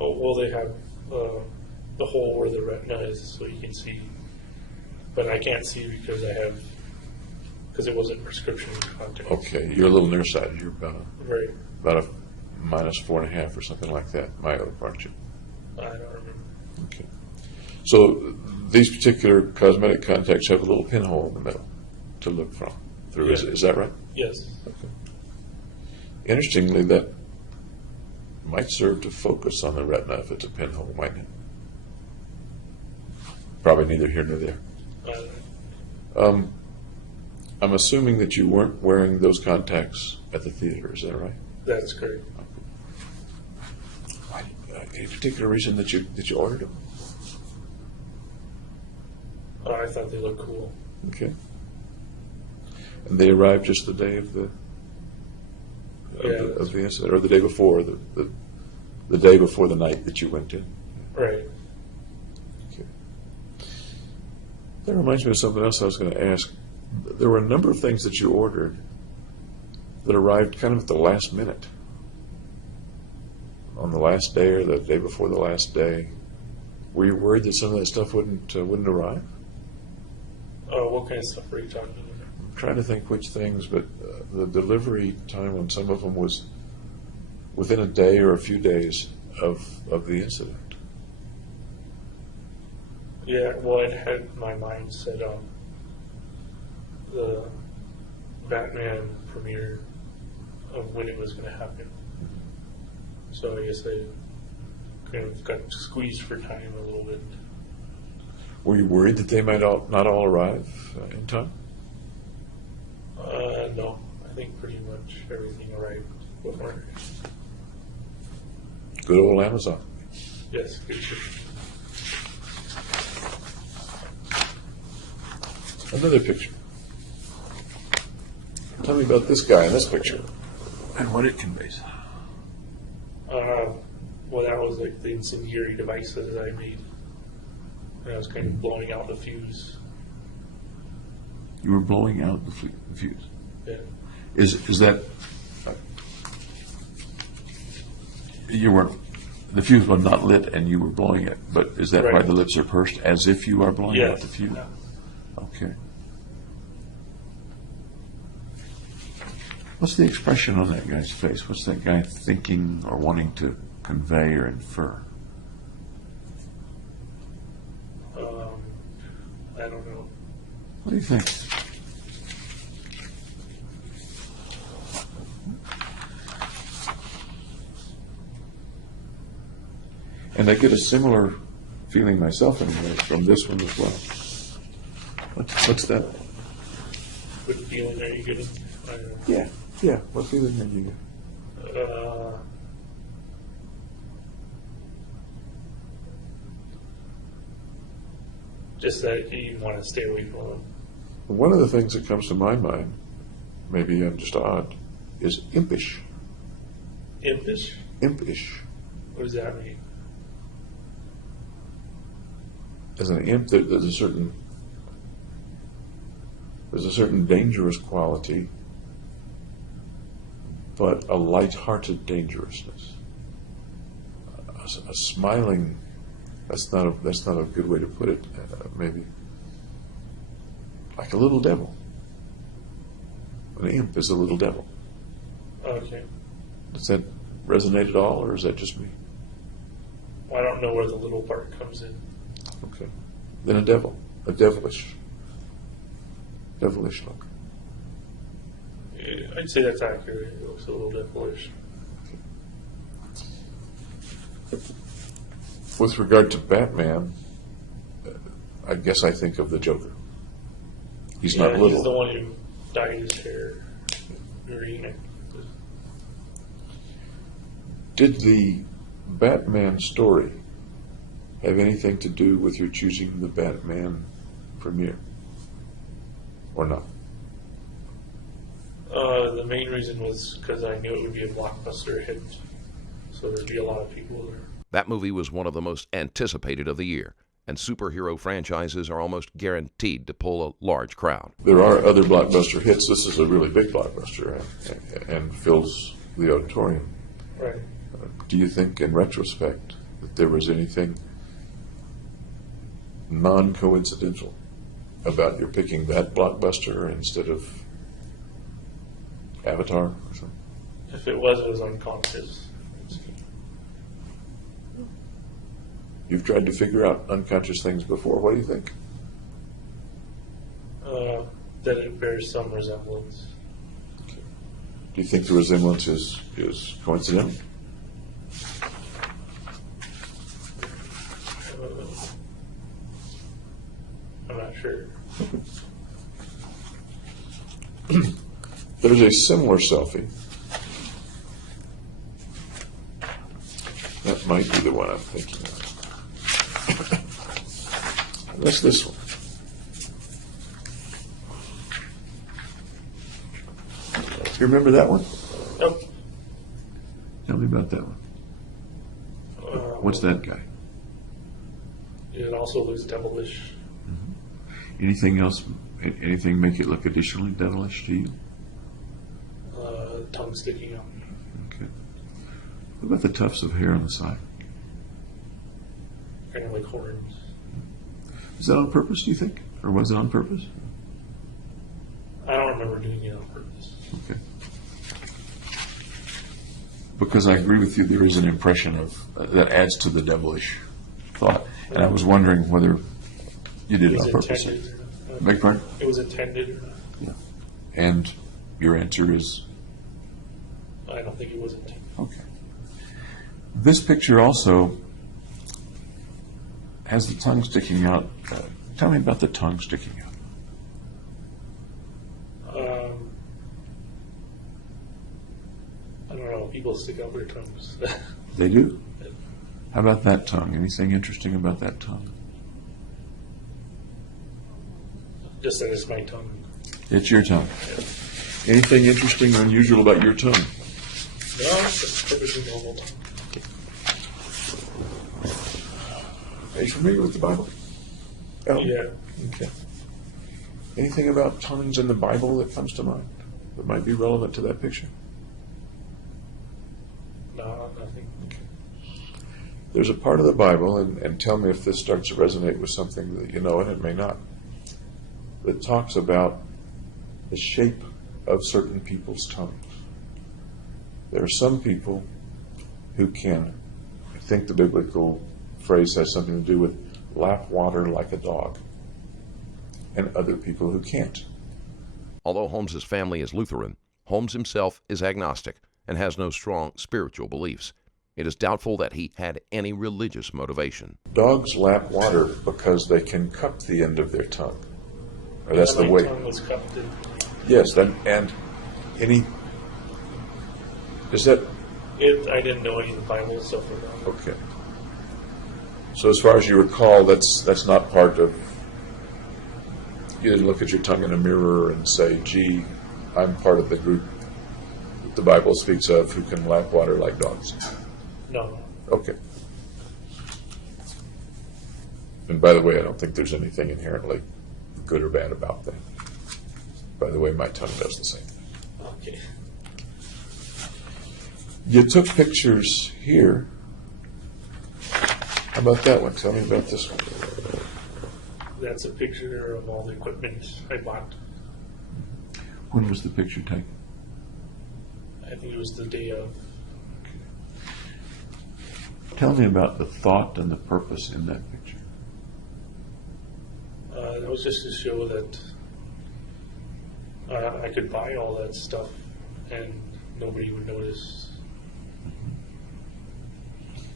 Oh, well, they have the hole where the retina is, so you can see. But I can't see because it wasn't prescription contacts. Okay, you're a little nearsighted. You're Right. about a -4.5 or something like that. Myope, aren't you? I don't remember. Okay. So these particular cosmetic contacts have a little pinhole in the middle to look from through. Yeah. Is that right? Yes. Okay. Interestingly, that might serve to focus on the retina if it's a pinhole, mightn't it? Probably neither here nor there. I'm assuming that you weren't wearing those contacts at the theater. Is that right? That's correct. Any particular reason that you ordered them? I thought they looked cool. Okay. And they arrived just the day of the of the incident, or the day before, the day before the night that you went in. Right. Okay. That reminds me of something else I was going to ask. There were a number of things that you ordered that arrived kind of at the last minute, on the last day or the day before the last day. Were you worried that some of that stuff wouldn't arrive? What kind of stuff are you talking about? I'm trying to think which things, but the delivery time on some of them was within a day or a few days of the incident. Yeah, well, it had my mind set on the Batman premiere of when it was going to happen. So I guess I kind of got squeezed for time a little bit. Were you worried that they might not all arrive in time? No, I think pretty much everything arrived before. Good old Amazon. Yes, good shit. Another picture. Tell me about this guy in this picture and what it conveys. Well, that was like the incendiary device that I made. And I was kind of blowing out the fuse. You were blowing out the fuse. Yeah. Is that you weren't? The fuse was not lit, and you were blowing it. But is that why Right. the lips are pursed, as if you are blowing out the fuse? Yeah. Okay. What's the expression on that guy's face? What's that guy thinking or wanting to convey or infer? I don't know. What do you think? And I get a similar feeling myself anyway from this one as well. What's that? What feeling are you getting? I don't know. Yeah. What feeling are you getting? Just that you want to stay away from them. One of the things that comes to my mind, maybe I'm just odd, is impish. Impish? Impish. What does that mean? As an imp, there's a certain dangerous quality, but a light-hearted dangerousness. A smiling. That's not a good way to put it. Maybe like a little devil. An imp is a little devil. Okay. Does that resonate at all, or is that just me? Well, I don't know where the little part comes in. Okay. Then a devil, a devilish look. Yeah, I'd say that's accurate. It looks a little devilish. With regard to Batman, I guess I think of the Joker. He's not little. He's the one who dyed his hair green. Did the Batman story have anything to do with your choosing the Batman premiere? Or not? The main reason was because I knew it would be a blockbuster hit. So there'd be a lot of people there. That movie was one of the most anticipated of the year, and superhero franchises are almost guaranteed to pull a large crowd. There are other blockbuster hits. This is a really big blockbuster and fills the auditorium. Right. Do you think, in retrospect, that there was anything non-coincidental about your picking that blockbuster instead of Avatar or something? If it was unconscious. You've tried to figure out unconscious things before. What do you think? That it bears some resemblance. Do you think the resemblance is coincidental? I'm not sure. There's a similar selfie. That might be the one I'm thinking of. That's this one. You remember that one? Nope. Tell me about that one. What's that guy? It also looks devilish. Anything else? Anything make it look additionally devilish to you? Tongue sticking out. Okay. What about the tufts of hair on the side? Kind of like horns. Is that on purpose, do you think? Or was it on purpose? I don't remember doing it on purpose. Okay. Because I agree with you, there is an impression of that adds to the devilish thought. And I was wondering whether you did it on purpose. Intended or not. Beg pardon? It was intended or not. Yeah. And your answer is? I don't think it was intended. Okay. This picture also has the tongue sticking out. Tell me about the tongue sticking out. I don't know. People stick out their tongues. They do? How about that tongue? Anything interesting about that tongue? Just that it's my tongue. It's your tongue. Anything interesting or unusual about your tongue? No, it's a perfectly normal tongue. Are you familiar with the Bible? Oh. Yeah. Okay. Anything about tongues in the Bible that comes to mind that might be relevant to that picture? No, nothing. There's a part of the Bible, and tell me if this starts to resonate with something that you know, and it may not, that talks about the shape of certain people's tongues. There are some people who can, I think the biblical phrase has something to do with lap water like a dog, and other people who can't. Although Holmes's family is Lutheran, Holmes himself is agnostic and has no strong spiritual beliefs. It is doubtful that he had any religious motivation. Dogs lap water because they can cup the end of their tongue. Or that's the My way. tongue was cupped in. Yes, and any. Is that I didn't know any of the Bible stuff about it. okay? So as far as you recall, that's not part of. You didn't look at your tongue in a mirror and say, "Gee, I'm part of the group that the Bible speaks of who can lap water like dogs." No. Okay. And by the way, I don't think there's anything inherently good or bad about that. By the way, my tongue does the same thing. Okay. You took pictures here. How about that one? Tell me about this one. That's a picture of all the equipment I bought. When was the picture taken? I think it was the day of. Tell me about the thought and the purpose in that picture. That was just to show that I could buy all that stuff and nobody would notice.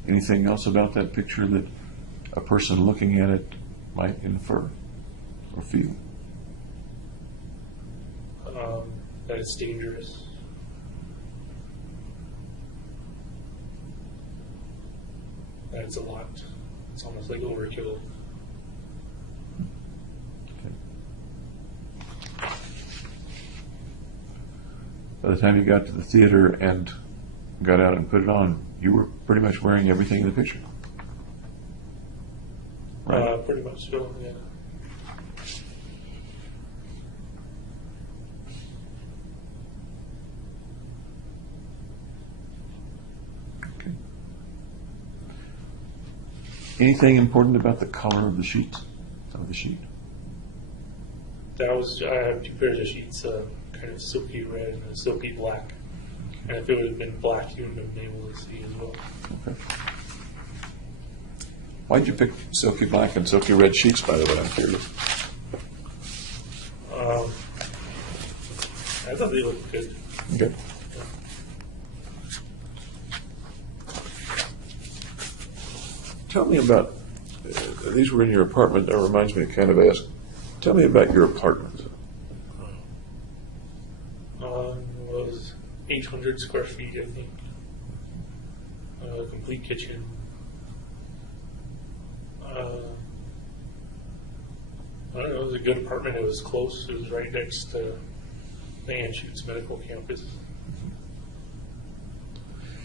Anything else about that picture that a person looking at it might infer or feel? That it's dangerous. That it's a lot. It's almost like overkill. By the time you got to the theater and got out and put it on, you were pretty much wearing everything in the picture. Right. Pretty much so, yeah. Okay. Anything important about the color of the sheets? Of the sheet? That was, I have two pairs of sheets, kind of silky red and a silky black. And if it would have been black, you would have been able to see as well. Okay. Why'd you pick silky black and silky red sheets, by the way? I'm curious. I thought they looked good. Okay. Tell me about, these were in your apartment. That reminds me, kind of ask, tell me about your apartment. It was 800 square feet, I think. Complete kitchen. I don't know, it was a good apartment. It was close. It was right next to the Anschutz Medical Campus.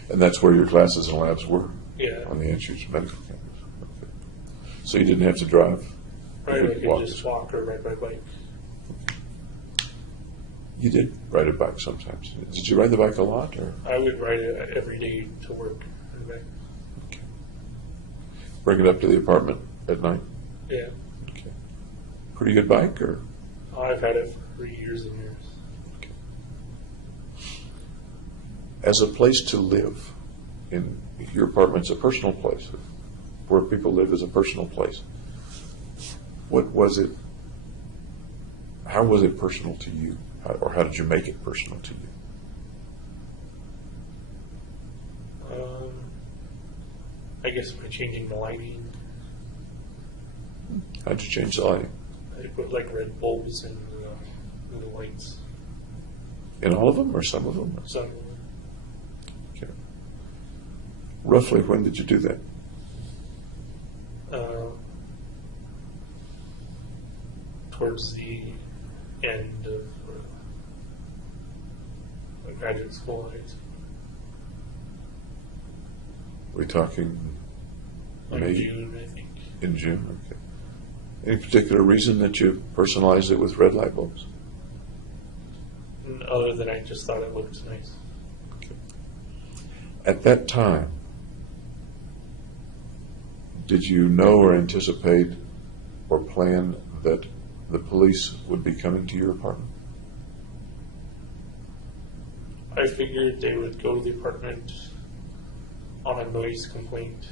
And that's where your classes and labs were? Yeah. On the Anschutz Medical Campus. Okay. So you didn't have to drive? Right, You I could could just walk or ride my bike. You did ride a bike sometimes. Did you ride the bike a lot? Or I would ride it every day to work and back. okay. Bring it up to the apartment at night? Yeah. Okay. Pretty good bike? Or I've had it for years and years. okay. As a place to live, in your apartment's a personal place. Where people live is a personal place. What was it? How was it personal to you? Or how did you make it personal to you? I guess by changing the lighting, How'd you change the lighting? I put like red bulbs in the lights. In all of them or some of them? Some Okay. Roughly when did you do that? towards the end of graduate school. We're talking Like May? June, I think. In June, okay. Any particular reason that you personalized it with red light bulbs? Other than I just thought it looked nice. Okay. At that time, did you know or anticipate or plan that the police would be coming to your apartment? I figured they would go to the apartment on a noise complaint.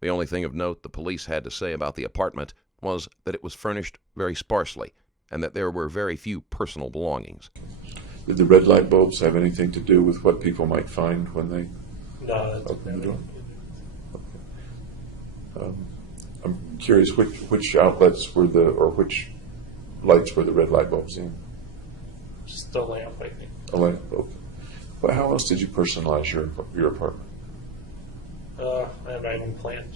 The only thing of note the police had to say about the apartment was that it was furnished very sparsely and that there were very few personal belongings. Did the red light bulbs have anything to do with what people might find when they No, that's open the door? Okay. I'm curious, which outlets were which lights were the red light bulbs in? just a lamp, I think. A lamp, okay. But how else did you personalize your apartment? I have my own plant.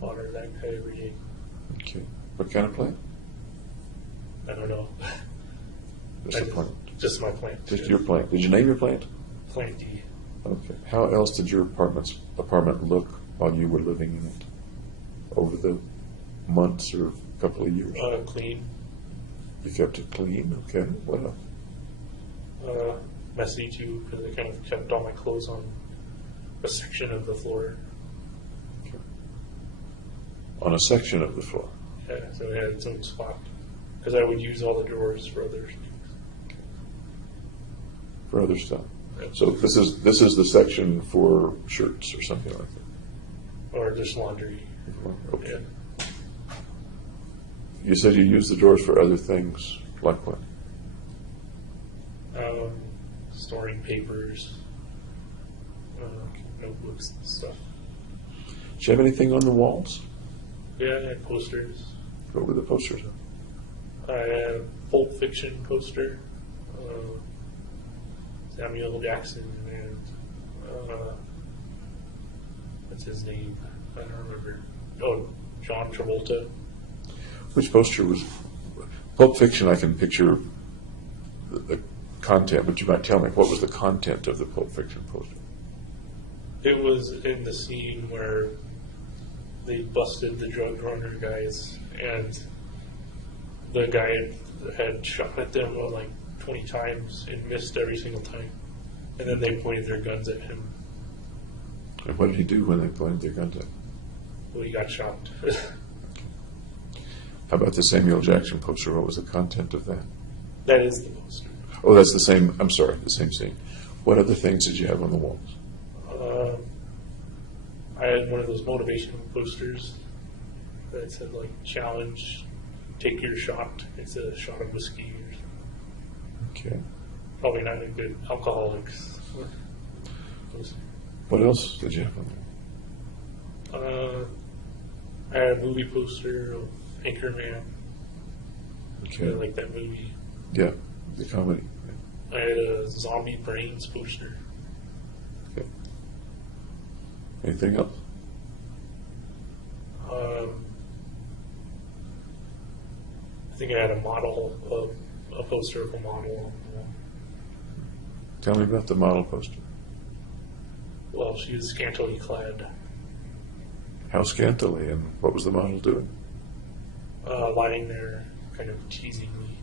Water that guy every day. Okay. What kind of plant? I don't know. Just a plant. Just my plant. Just your plant. Did you name your plant? Planty. Okay. How else did your apartment look while you were living in it? Over the months or couple of years? Clean. You kept it clean? Okay. What else? Messy too, because I kind of kept all my clothes on a section of the floor. Okay. On a section of the floor? Yeah, so it had its own spot. Because I would use all the drawers for other things. For other stuff? Yeah. So this is the section for shirts or something like that? Or just laundry. Okay. Yeah. You said you use the drawers for other things, like what? Storing papers, notebooks and stuff. Did you have anything on the walls? Yeah, I had posters. What were the posters? I had a Pulp Fiction poster, Samuel Jackson, and what's his name? I don't remember. Oh, John Travolta. Which poster was Pulp Fiction? I can picture the content, but you might tell me what was the content of the Pulp Fiction poster? It was in the scene where they busted the drug runner guys, and the guy had shot at them like 20 times and missed every single time. And then they pointed their guns at him. And what did he do when they pointed their guns at him? Well, he got shot. How about the Samuel Jackson poster? What was the content of that? That is the poster. Oh, that's the same. I'm sorry, the same scene. What other things did you have on the walls? I had one of those motivational posters that said like challenge, take your shot. It's a shot of whiskey. Okay. Probably not a good alcoholics. What else did you have on there? I had a movie poster of Anchorman. Okay. I like that movie. Yeah, the comedy. I had a Zombie Brains poster. Okay. Anything else? I think I had a model of a poster of a model. Tell me about the model poster. Well, she was scantily clad, How scantily, and what was the model doing? lying there, kind of teasing me.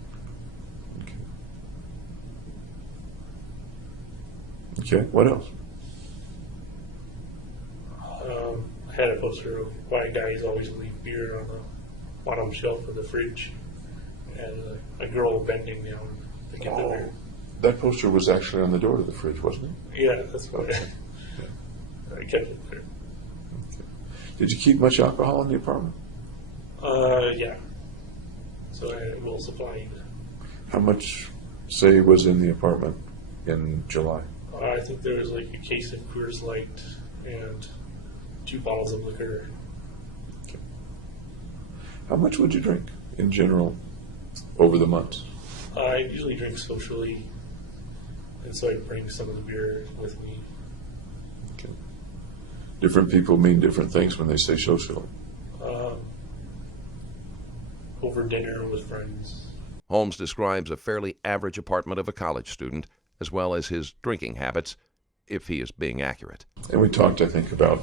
Okay, what else? I had a poster of why guys always leave beer on the bottom shelf of the fridge, and a girl bending down to get the beer. That poster was actually on the door to the fridge, wasn't it? Yeah, that's what Okay. I kept it there. Okay. Did you keep much alcohol in the apartment? Yeah. So I will supply you. How much, say, was in the apartment in July? I think there was like a case of Coors Light and 2 bottles of liquor. Okay. How much would you drink in general over the months? I usually drink socially, and so I bring some of the beer with me. Okay. Different people mean different things when they say socially. Over dinner with friends. Holmes describes a fairly average apartment of a college student, as well as his drinking habits, if he is being accurate. And we talked, I think, about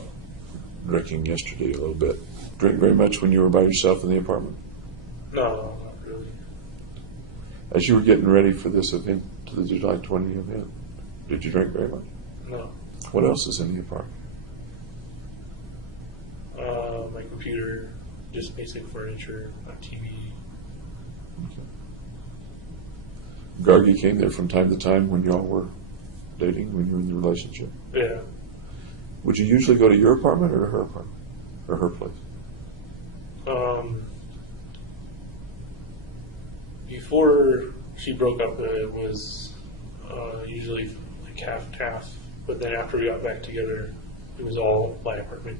drinking yesterday a little bit. Drink very much when you were by yourself in the apartment? No, not really. As you were getting ready for this event, to the July 20 event, did you drink very much? No. What else is in the apartment? My computer, just basic furniture, a TV. Gargi came there from time to time when y'all were dating, when you were in the relationship. Yeah. Would you usually go to your apartment or her apartment? Or her place? Before she broke up, it was usually like half and half. But then after we got back together, it was all my apartment.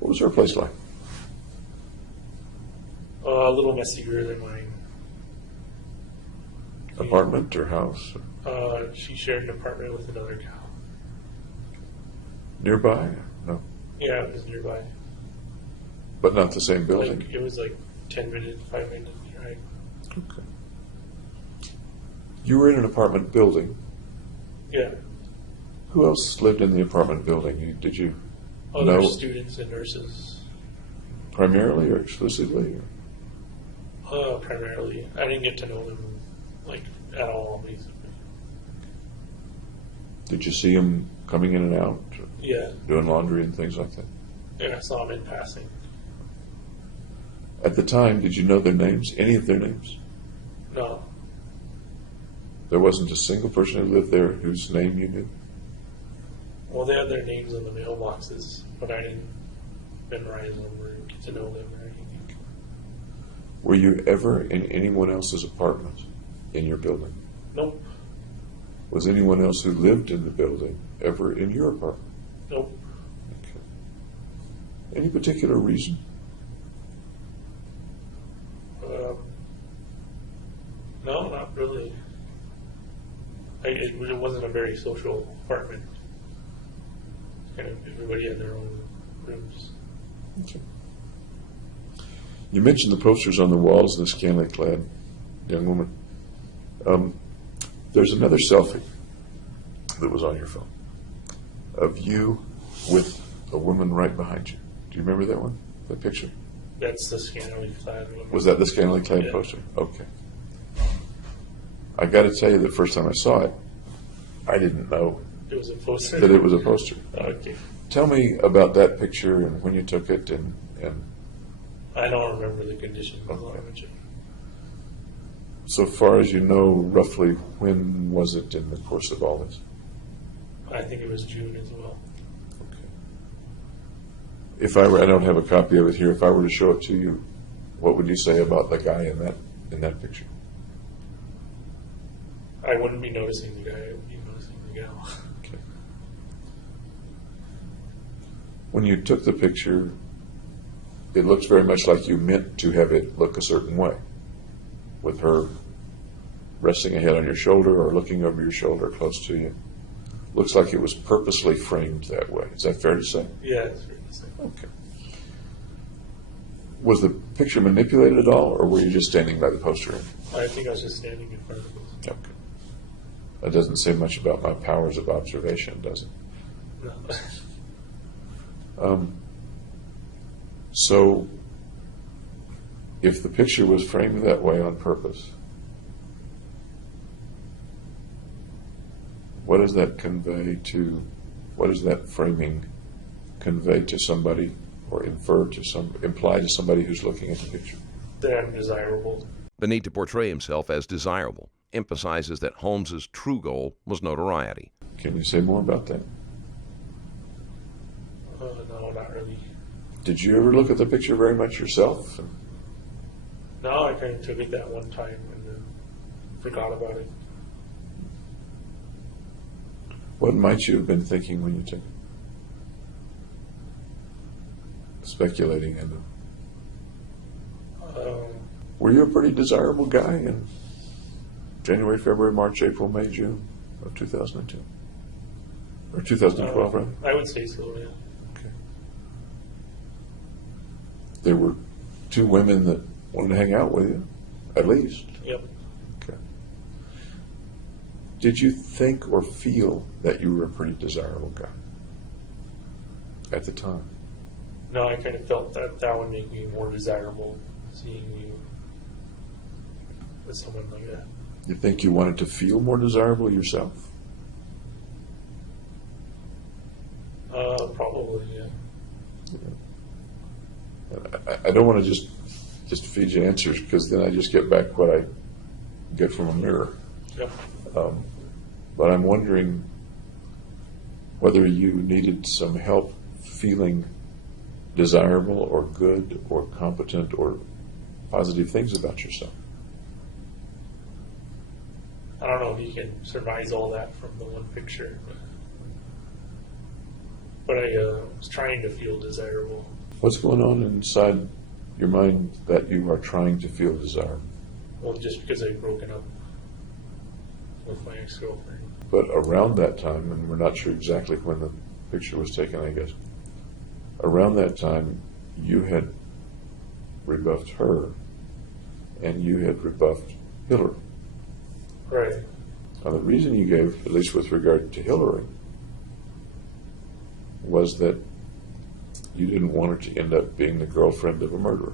What was her place like? A little messier than mine. Apartment or house? She shared an apartment with another gal. Nearby? No. Yeah, it was nearby. But not the same building? Like, it was like 10-minute, 5-minute drive. Okay. You were in an apartment building. Yeah. Who else lived in the apartment building? Did you Other know students and nurses. primarily or exclusively? Or? Primarily. I didn't get to know them like at all, basically. Did you see them coming in and out? Yeah. Doing laundry and things like that? Yeah, I saw them in passing. At the time, did you know their names? Any of their names? No. There wasn't a single person who lived there whose name you knew? Well, they had their names on the mailboxes, but I didn't memorize them or get to know them or anything. Were you ever in anyone else's apartment in your building? Nope. Was anyone else who lived in the building ever in your apartment? Nope. Okay. Any particular reason? No, not really. It wasn't a very social apartment. Kind of everybody had their own rooms. Okay. You mentioned the posters on the walls of this scantily clad young woman. There's another selfie that was on your phone of you with a woman right behind you. Do you remember that one? That picture? That's the scantily clad one. Was that the scantily clad Yeah. poster? Okay. I got to tell you, the first time I saw it, I didn't know It was a poster. that it was a poster. Okay. Tell me about that picture and when you took it and I don't remember the conditions. Okay. So far as you know, roughly when was it in the course of all this? I think it was June as well. If I were, I don't have a copy of it here. If I were to show it to you, what would you say about the guy in that picture? I wouldn't be noticing the guy. I would be noticing the gal. Okay. When you took the picture, it looks very much like you meant to have it look a certain way, with her resting a head on your shoulder or looking over your shoulder close to you. Looks like it was purposely framed that way. Is that fair to say? Yeah, it's fair to say. Okay. Was the picture manipulated at all, or were you just standing by the poster? I think I was just standing in front of it. Okay. That doesn't say much about my powers of observation, does it? No. So, if the picture was framed that way on purpose, what does that framing convey to somebody, or imply to somebody who's looking at the picture? That I'm desirable. The need to portray himself as desirable emphasizes that Holmes's true goal was notoriety. Can you say more about that? No, not really. Did you ever look at the picture very much yourself? No, I kind of took it that one time and then forgot about it. What might you have been thinking when you took it? Speculating in them. Were you a pretty desirable guy in January, February, March, April, May, June of 2002? Or 2012, right? I would say so, yeah. Okay. There were 2 women that wanted to hang out with you, at least. Yep. Okay. Did you think or feel that you were a pretty desirable guy at the time? No, I kind of felt that would make me more desirable, seeing you with someone like that. You think you wanted to feel more desirable yourself? Probably, yeah. I don't want to just feed you answers, because then I just get back what I get from a mirror. Yep. But I'm wondering whether you needed some help feeling desirable or good or competent or positive things about yourself. I don't know if you can surmise all that from the one picture, but I was trying to feel desirable. What's going on inside your mind that you are trying to feel desirable? Well, just because I'd broken up with my ex-girlfriend. But around that time, and we're not sure exactly when the picture was taken, I guess, around that time, you had rebuffed her, and you had rebuffed Hillary. Right. Now, the reason you gave, at least with regard to Hillary, was that you didn't want her to end up being the girlfriend of a murderer.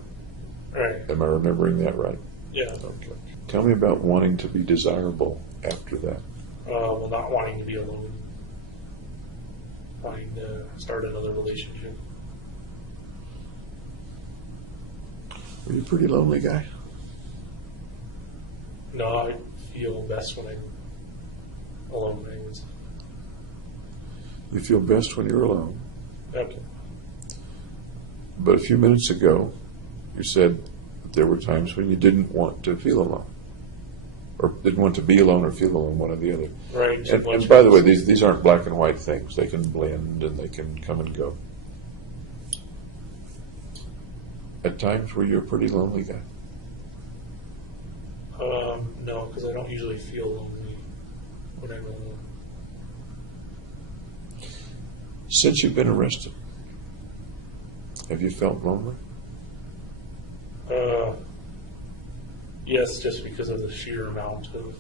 Right. Am I remembering that right? Yeah. Okay. Tell me about wanting to be desirable after that. Well, not wanting to be alone. Wanting to start another relationship. Were you a pretty lonely guy? No, I feel best when I'm alone. You feel best when you're alone. Okay. But a few minutes ago, you said that there were times when you didn't want to feel alone. Or didn't want to be alone or feel alone, one or the other. Right. And by the way, these aren't black and white things. They can blend and they can come and go. At times, were you a pretty lonely guy? No, because I don't usually feel lonely when I'm alone. Since you've been arrested, have you felt lonely? Yes, just because of the sheer amount of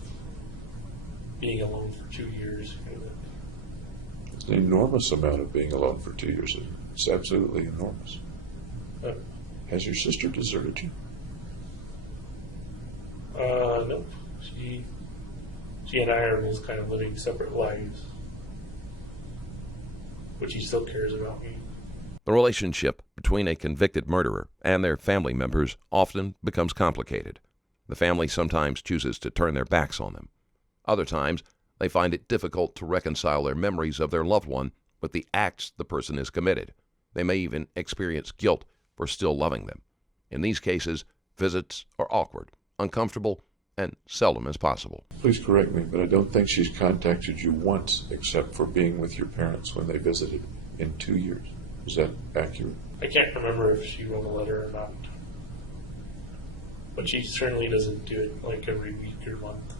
being alone for 2 years. It's an enormous amount of being alone for 2 years. It's absolutely enormous. Has your sister deserted you? No. She and I are both kind of living separate lives, but she still cares about me. The relationship between a convicted murderer and their family members often becomes complicated. The family sometimes chooses to turn their backs on them. Other times, they find it difficult to reconcile their memories of their loved one with the acts the person has committed. They may even experience guilt for still loving them. In these cases, visits are awkward, uncomfortable, and seldom as possible. Please correct me, but I don't think she's contacted you once except for being with your parents when they visited in 2 years. Is that accurate? I can't remember if she wrote a letter or not. But she certainly doesn't do it like every week or month.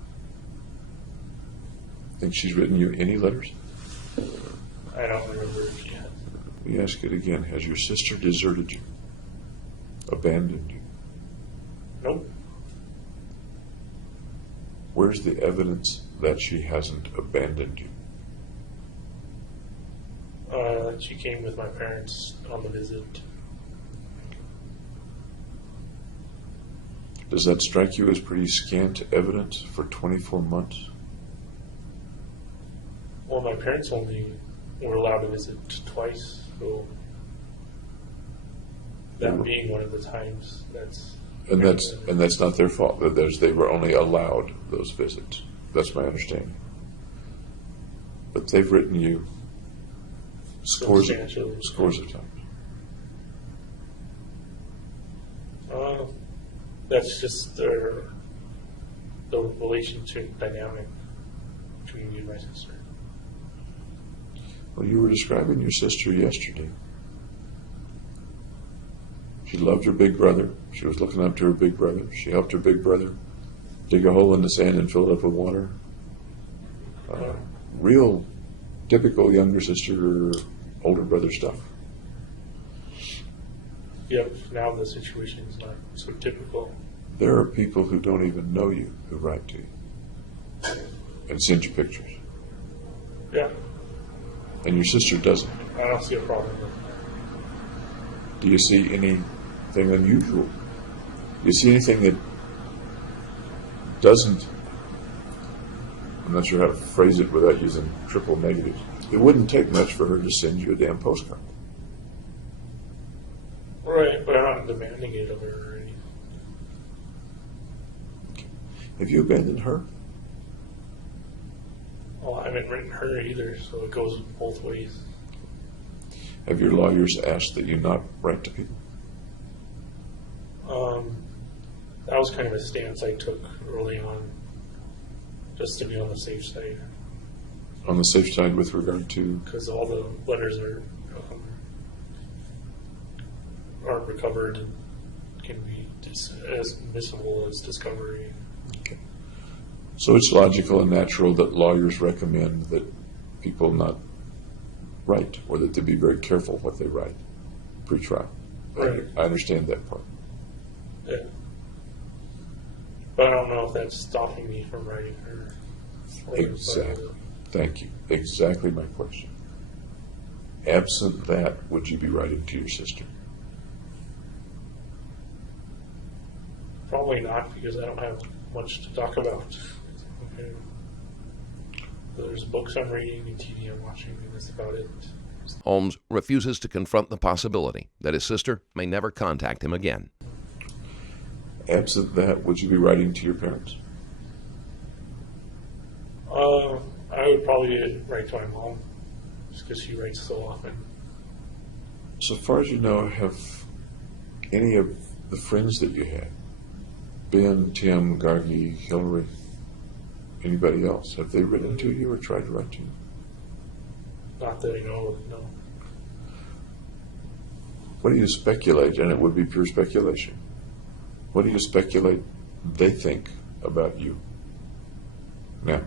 Think she's written you any letters? I don't remember if she has. Let me ask it again. Has your sister deserted you? Abandoned you? Nope. Where's the evidence that she hasn't abandoned you? She came with my parents on the visit. Does that strike you as pretty scant evidence for 24 months? Well, my parents only were allowed to visit twice, so that being one of the times, And that's not their fault. They were only allowed those visits. That's my understanding. But they've written you scores of times. That's just the relationship dynamic between me and my sister. Well, you were describing your sister yesterday. She loved her big brother. She was looking up to her big brother. She helped her big brother dig a hole in the sand and fill it up with water. Real typical younger sister, older brother stuff. Yep, now the situation is not so typical. There are people who don't even know you who write to you and send you pictures. Yeah, And your sister doesn't. I don't see a problem with it. Do you see anything unusual? Do you see anything that doesn't, I'm not sure how to phrase it without using triple negatives. It wouldn't take much for her to send you a damn postcard. Right, but I'm not demanding it of her or anything. Have you abandoned her? Well, I haven't written her either, so it goes both ways. Have your lawyers asked that you not write to people? That was kind of a stance I took early on, just to be on the safe side, On the safe side with regard to, because all the letters aren't recovered and can be as admissible as discovery. okay. So it's logical and natural that lawyers recommend that people not write, or that they be very careful what they write pre-trial. Right. I understand that part. Yeah. But I don't know if that's stopping me from writing her. Exactly. Thank you. Exactly my question. Absent that, would you be writing to your sister? Probably not, because I don't have much to talk about. Okay. There's books I'm reading and TV I'm watching, and that's about it. Holmes refuses to confront the possibility that his sister may never contact him again. Absent that, would you be writing to your parents? I would probably write to my mom, just because she writes so often. So far as you know, have any of the friends that you had, Ben, Tim, Gargi, Hillary, anybody else, have they written to you or tried to write to you? Not that I know of, no. What do you speculate, and it would be pure speculation, what do you speculate they think about you now?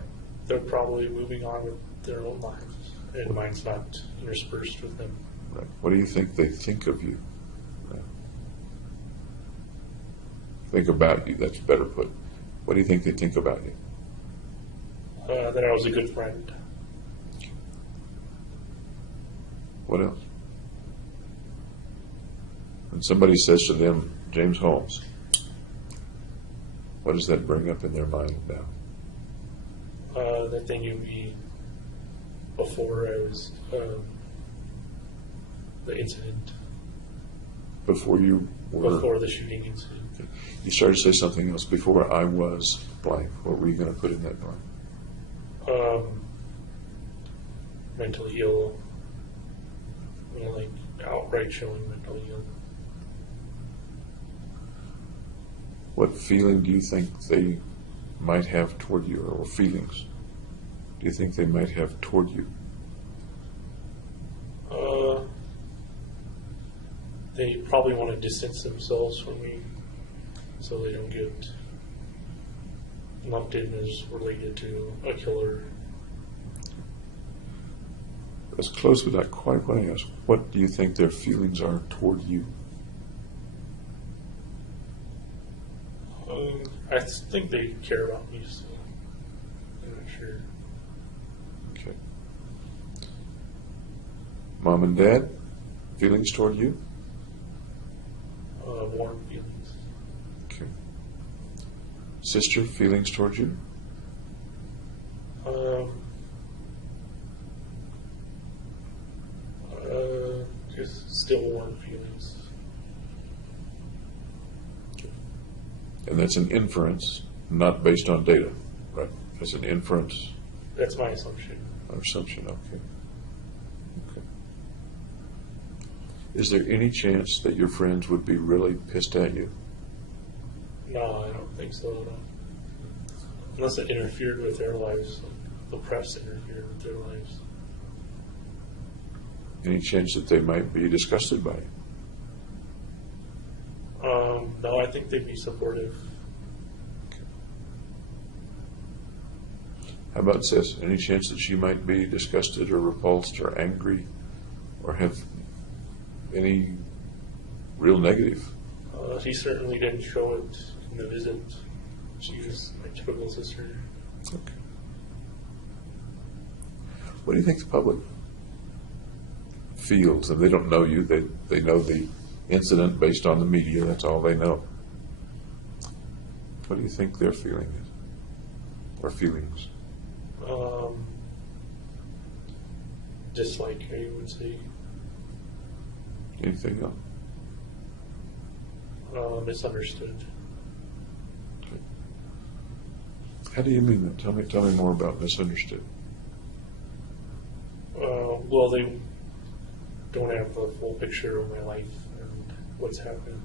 They're probably moving on with their own lives, and mine's not interspersed with them. Right. What do you think they think of you now? Think about you, that's better put. What do you think they think about you? That I was a good friend. What else? When somebody says to them, James Holmes, what does that bring up in their mind now? That they knew me before I was the incident, Before you were... before the shooting incident. Okay. You started to say something else. Before I was blank. What were you going to put in that blank? Mentally ill. Like outright showing mentally ill. What feeling do you think they might have toward you, or feelings do you think they might have toward you? They probably want to distance themselves from me so they don't get lumped in as related to a killer. That's close, but not quite what I asked. What do you think their feelings are toward you? I think they care about me, so I'm not sure. Okay. Mom and Dad, feelings toward you? Warm feelings. Okay. Sister, feelings toward you? Just still warm feelings. And that's an inference, not based on data, right? That's an inference That's my assumption. or assumption, okay. Okay. Is there any chance that your friends would be really pissed at you? No, I don't think so. No. Unless it interfered with their lives. The press interfered with their lives. Any chance that they might be disgusted by it? No, I think they'd be supportive. How about Sis? Any chance that she might be disgusted or repulsed or angry or have any real negative? She certainly didn't show it in the visit. She was my typical sister. Okay. What do you think the public feels? And they don't know you. They know the incident based on the media. That's all they know. What do you think their feeling is? Or feelings? Dislike, I would say. Anything else? Misunderstood. Okay. How do you mean that? Tell me more about misunderstood. Well, they don't have the full picture of my life and what's happened.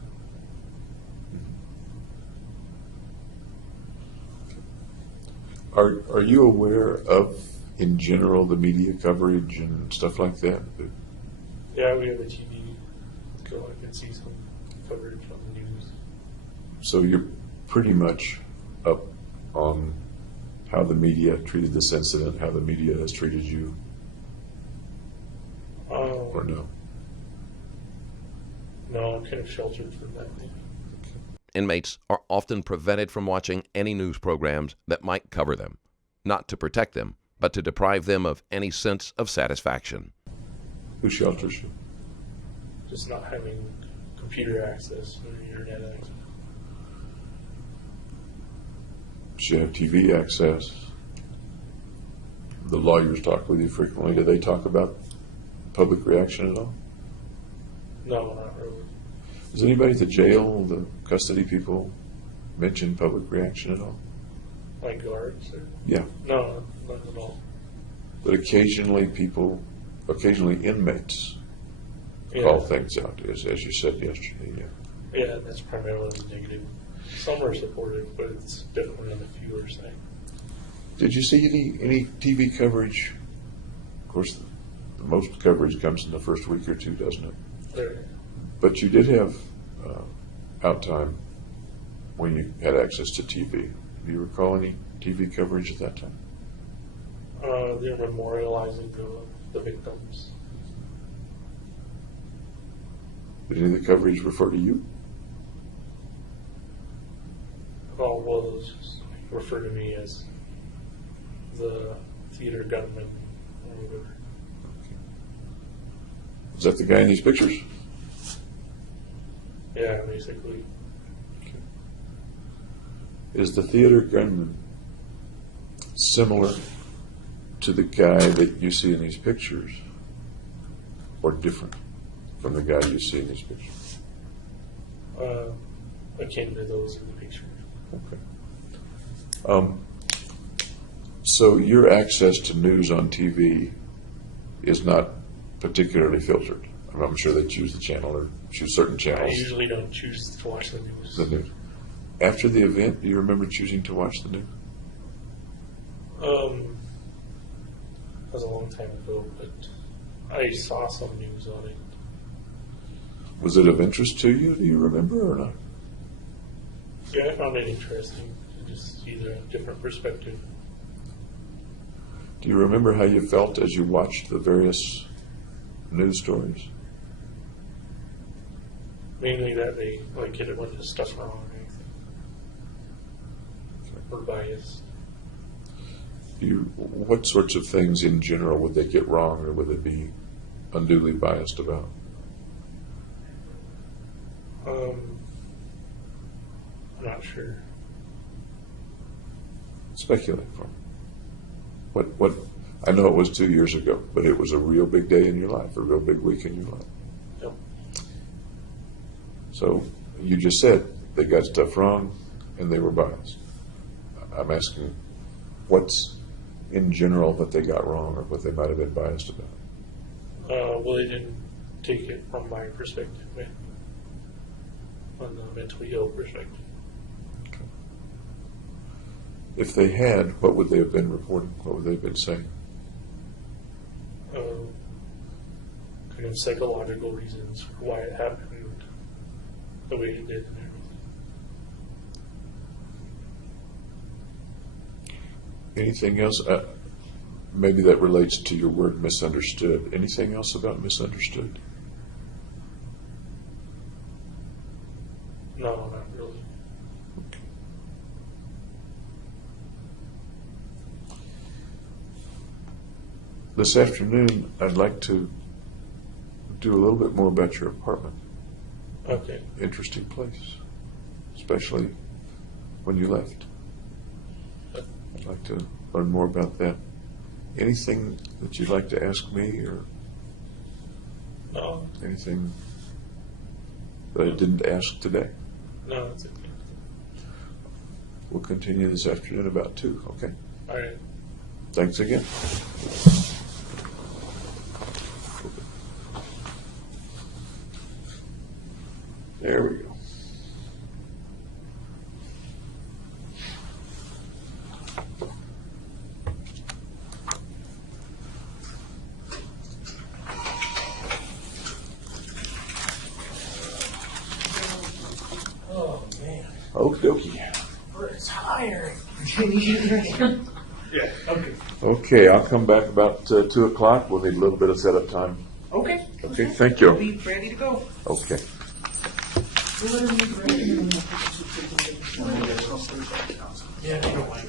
Are you aware of, in general, the media coverage and stuff like that? Yeah, we have a TV, so I can see some coverage on the news. So you're pretty much up on how the media treated this incident, how the media has treated you, or no? No, I'm kind of sheltered from that thing. Inmates are often prevented from watching any news programs that might cover them, not to protect them, but to deprive them of any sense of satisfaction. Who shelters you? Just not having computer access or internet access. Does you have TV access? The lawyers talk with you frequently. Do they talk about public reaction at all? No, not really. Does anybody at the jail, the custody people, mention public reaction at all? Like guards? Or? Yeah. No, not at all. But occasionally inmates call things out, as you said yesterday. Yeah. Yeah, that's primarily negative. Some are supportive, but it's definitely on the fewer side. Did you see any TV coverage? Of course, the most coverage comes in the first week or two, doesn't it? There. But you did have out time when you had access to TV. Do you recall any TV coverage at that time? They're memorializing the victims. Did any of the coverage refer to you? Oh, well, it was just refer to me as the theater gunman or whatever. Is that the guy in these pictures? Yeah, basically. Okay. Is the theater gunman similar to the guy that you see in these pictures, or different from the guy you see in these pictures? Akin to those in the picture. Okay. So your access to news on TV is not particularly filtered. I'm sure they choose the channel or choose certain I channels. usually don't choose to watch the news. The news. After the event, do you remember choosing to watch the news? That was a long time ago, but I saw some news on it. Was it of interest to you? Do you remember or not? Yeah, I found it interesting to just see the different perspective. Do you remember how you felt as you watched the various news stories? Mainly that they get a bunch of stuff wrong or anything. Or biased. What sorts of things in general would they get wrong or would they be unduly biased about? I'm not sure. Speculate for me. What? I know it was 2 years ago, but it was a real big day in your life, a real big week in your life. Yep. So you just said they got stuff wrong and they were biased. I'm asking what's in general that they got wrong or what they might have been biased about. Well, they didn't take it from my perspective, on the mentally ill perspective. If they had, what would they have been reporting? What would they have been saying? Kind of psychological reasons for why it happened the way it did and everything. Anything else? Maybe that relates to your word misunderstood. Anything else about misunderstood? No, not really. Okay. This afternoon, I'd like to do a little bit more about your apartment. Okay. Interesting place, especially when you left. I'd like to learn more about that. Anything that you'd like to ask me or No, anything that I didn't ask today? no, that's okay. We'll continue this afternoon about 2, okay? All right. Thanks again. There we go. Oh, man. Okie dokie. We're tired. Yeah, okay. Okay, I'll come back about 2 o'clock. We'll need a little bit of setup time. Okay. Okay, thank you. Be ready to go. Okay. Yeah, I don't like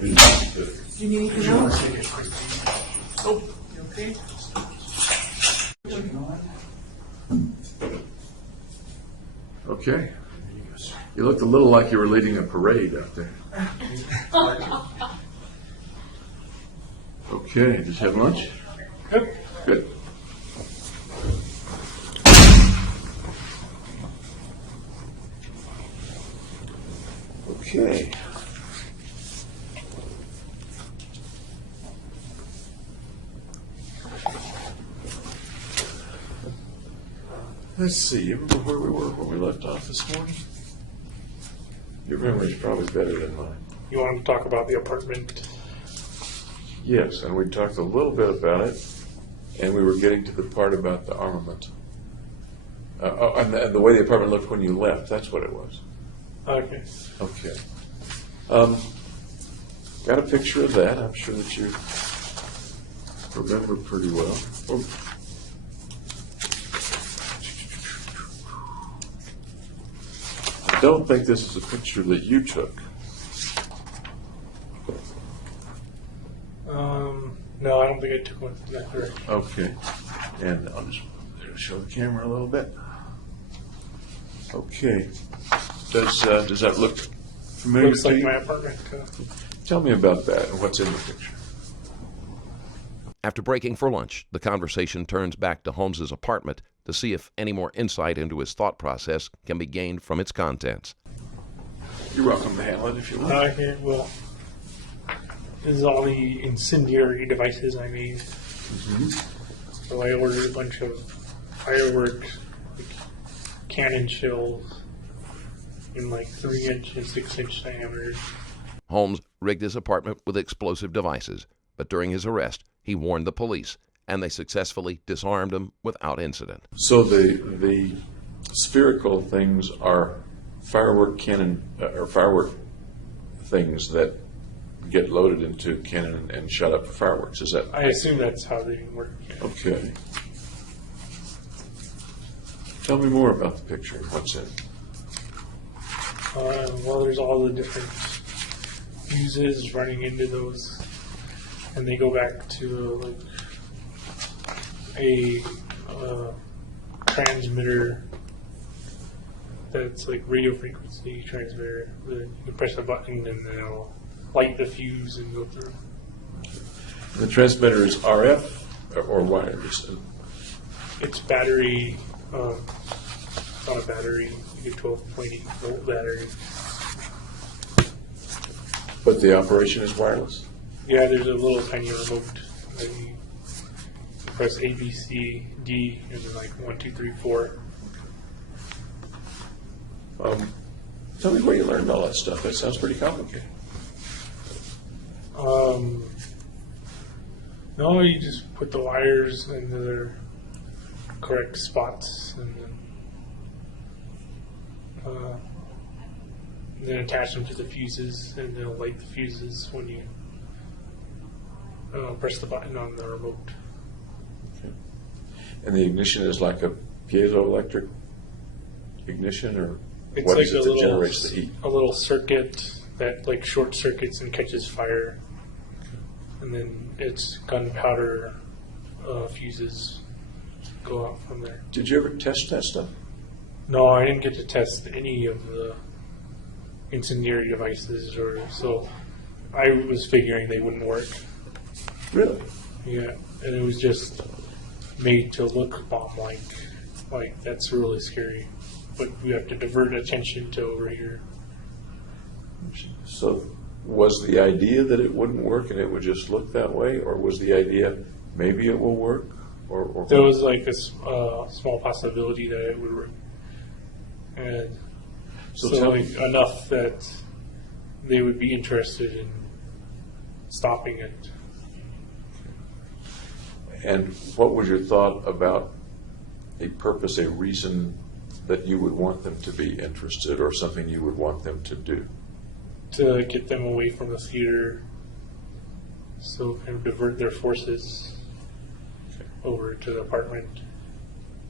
Do you need anything else? Oh, You okay? Okay. You looked a little like you were leading a parade out there. Okay, did you have lunch? good. Good. Okay. Let's see, you remember where we were when we left off this morning? Your memory's probably better than mine. You wanted to talk about the apartment? Yes, and we talked a little bit about it, and we were getting to the part about the armament. And the way the apartment looked when you left, that's what it was. Okay. Okay. Got a picture of that. I'm sure that you remember pretty well. Oh. I don't think this is a picture that you took. No, I don't think I took one from that direction. Okay. And I'll just show the camera a little bit. Okay. Does that look familiar Looks to like you? my apartment. Tell me about that and what's in the picture. After breaking for lunch, the conversation turns back to Holmes's apartment to see if any more insight into his thought process can be gained from its contents. You're welcome to handle it if you want. Here, well, This is all the incendiary devices I made. So I ordered a bunch of fireworks, like cannon shells, in like 3-inch and 6-inch diameters. Holmes rigged his apartment with explosive devices, but during his arrest, he warned the police, and they successfully disarmed him without incident. So the spherical things are firework cannon or firework things that get loaded into cannon and shot up for fireworks. Is that? I assume that's how they work. Yeah. Okay. Tell me more about the picture. What's in? Well, there's all the different fuses running into those, and they go back to like a transmitter that's like radio frequency transmitter. You can press a button and then it'll light the fuse and go through. The transmitter is RF or wireless? It's battery. It's not a battery. You get 12.8 volt battery. But the operation is wireless? Yeah, there's a little tiny remote that you press A, B, C, D, and then like 1, 2, 3, 4. Tell me where you learned all that stuff. That sounds pretty complicated. No, you just put the wires into their correct spots and then attach them to the fuses, and they'll light the fuses when you press the button on the remote. Okay. And the ignition is like a piezoelectric ignition, or It's what like is it that generates the heat? a little circuit that like short circuits and catches fire, and then it's gunpowder fuses go out from there. Did you ever test that stuff? No, I didn't get to test any of the incendiary devices, or so I was figuring they wouldn't work. Really? Yeah, and it was just made to look bomb-like. Like, that's really scary. But we have to divert attention to over here. So was the idea that it wouldn't work and it would just look that way, or was the idea maybe it will work? Or There was like a small possibility that it would work. And So so tell like me- enough that they would be interested in stopping it. And what was your thought about a purpose, a reason that you would want them to be interested, or something you would want them to do? To get them away from the theater, so kind of divert their forces over to the apartment.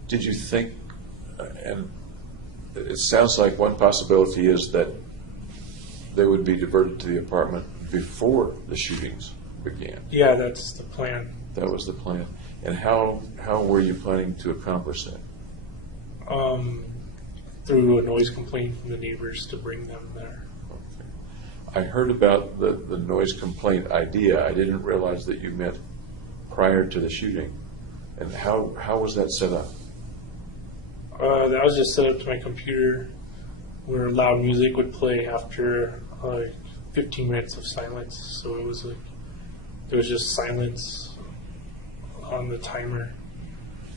Did you think, and it sounds like one possibility is that they would be diverted to the apartment before the shootings began. Yeah, that's the plan. That was the plan. And how were you planning to accomplish that? Through a noise complaint from the neighbors to bring them there. I heard about the noise complaint idea. I didn't realize that you meant prior to the shooting. And how was that set up? That was just set up to my computer, where loud music would play after 15 minutes of silence. So it was like there was just silence on the timer.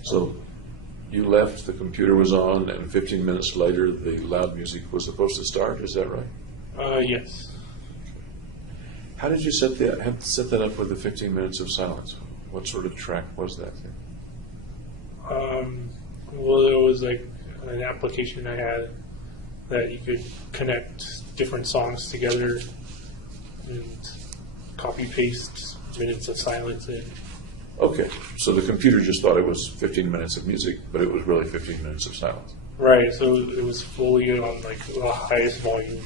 So you left, the computer was on, and 15 minutes later the loud music was supposed to start. Is that right? Yes. How did you set that up with the 15 minutes of silence? What sort of track was that? Well, there was like an application I had that you could connect different songs together and copy paste minutes of silence in. Okay, so the computer just thought it was 15 minutes of music, but it was really 15 minutes of silence. Right, so it was fully on like the highest volume.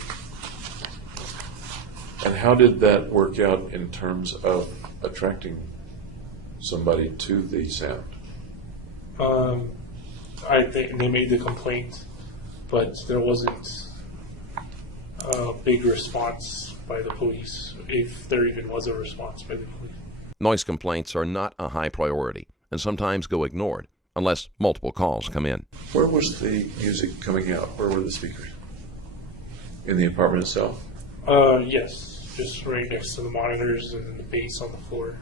And how did that work out in terms of attracting somebody to the sound? I think they made the complaint, but there wasn't a big response by the police, if there even was a response by the police. Noise complaints are not a high priority and sometimes go ignored unless multiple calls come in. Where was the music coming out? Where were the speakers? In the apartment itself? Yes. just right next to the monitors and the base on the floor.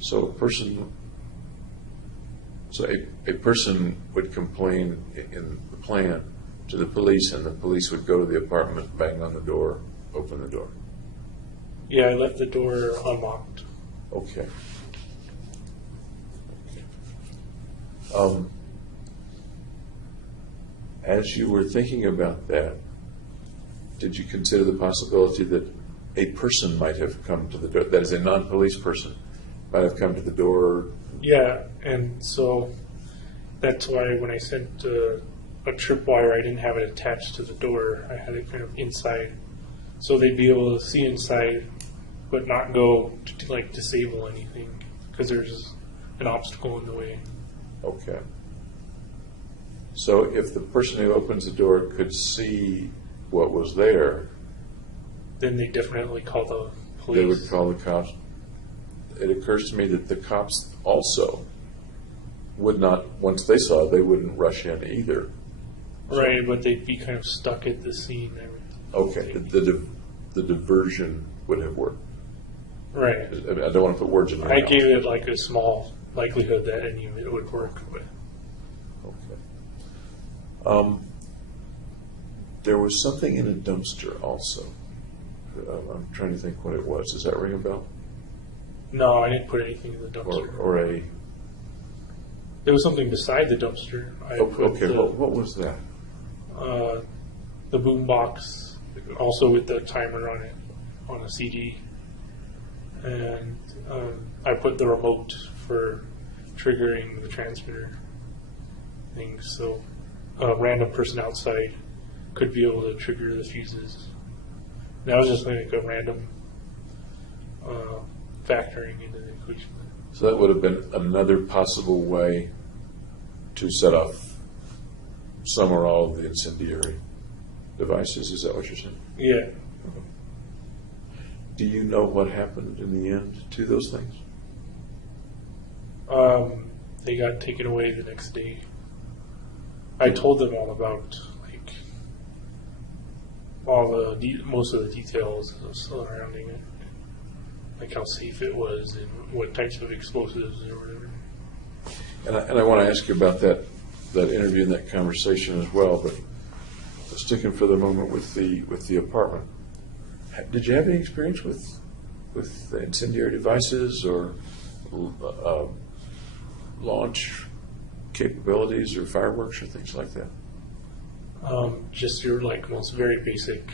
So a person would complain in the plan to the police, and the police would go to the apartment, bang on the door, open the door. Yeah, I left the door unlocked. Okay. As you were thinking about that, did you consider the possibility that a person might have come to the door, that is a non-police person, might have come to the door? Yeah, and so that's why when I sent a tripwire, I didn't have it attached to the door. I had it kind of inside, so they'd be able to see inside, but not go to like disable anything because there's an obstacle in the way. Okay. So if the person who opens the door could see what was there, Then they definitely call the police. they would call the cops. It occurs to me that the cops also would not, once they saw it, they wouldn't rush in either. Right, but they'd be kind of stuck at the scene. And Okay, the diversion would have worked. right. I don't want to put words in your I mouth. gave it like a small likelihood that any of it would work. But Okay. There was something in a dumpster also. I'm trying to think what it was. Does that ring a bell? no, I didn't put anything in the dumpster. Or a... There was something beside the dumpster. I put Okay, what was that? the boom box, also with the timer on it, on a CD. And I put the remote for triggering the transmitter thing, so a random person outside could be able to trigger the fuses. That was just like a random factoring into the equation. So that would have been another possible way to set off some or all of the incendiary devices. Is that what you're saying? Yeah. Do you know what happened in the end to those things? They got taken away the next day. I told them all about like all the most of the details surrounding it, like how safe it was and what types of explosives or whatever. And I want to ask you about that interview and that conversation as well. But sticking for the moment with the apartment, did you have any experience with incendiary devices or launch capabilities or fireworks or things like that? Just your like most very basic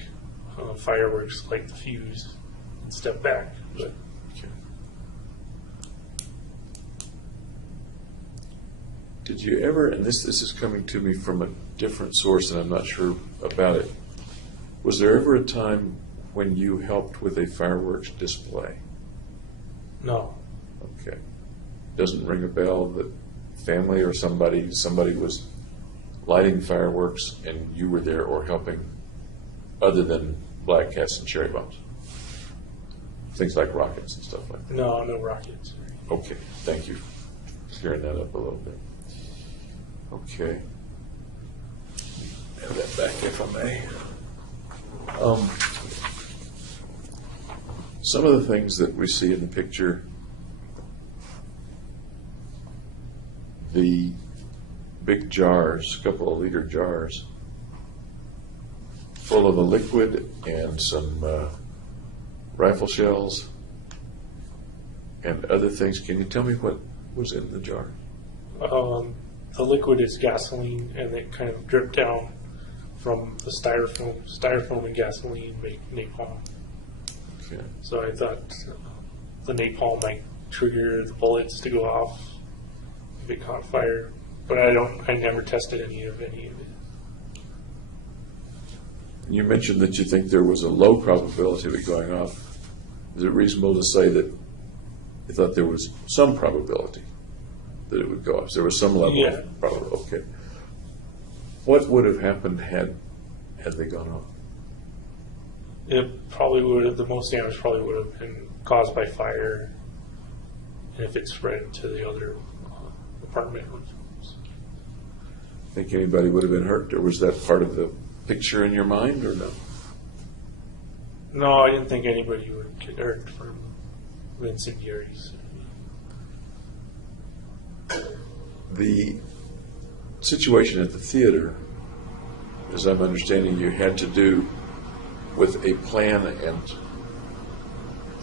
fireworks, like the fuse and step back. But Okay. Did you ever, and this is coming to me from a different source and I'm not sure about it, was there ever a time when you helped with a fireworks display? no, Okay. Doesn't ring a bell that family or somebody was lighting fireworks and you were there or helping, other than black cats and cherry bombs? Things like rockets and stuff like that. no rockets. Okay, thank you for clearing that up a little bit. Okay. Have that back if I may. Some of the things that we see in the picture, the big jars, a couple of liter jars, full of a liquid and some rifle shells and other things. Can you tell me what was in the jar? The liquid is gasoline, and it kind of dripped down from the styrofoam. Styrofoam and gasoline make napalm. Okay. So I thought the napalm might trigger the bullets to go off if it caught fire. But I never tested any of it. You mentioned that you think there was a low probability of it going off. Is it reasonable to say that you thought there was some probability that it would go off? So there was some level Yeah. of probability. Okay. What would have happened had they gone off? It probably would have, the most damage probably would have been caused by fire, and if it spread to the other apartment rooms. Think anybody would have been hurt, or was that part of the picture in your mind, or no? No, I didn't think anybody would get hurt from the incendiaries. The situation at the theater, as I'm understanding, you had to do with a plan and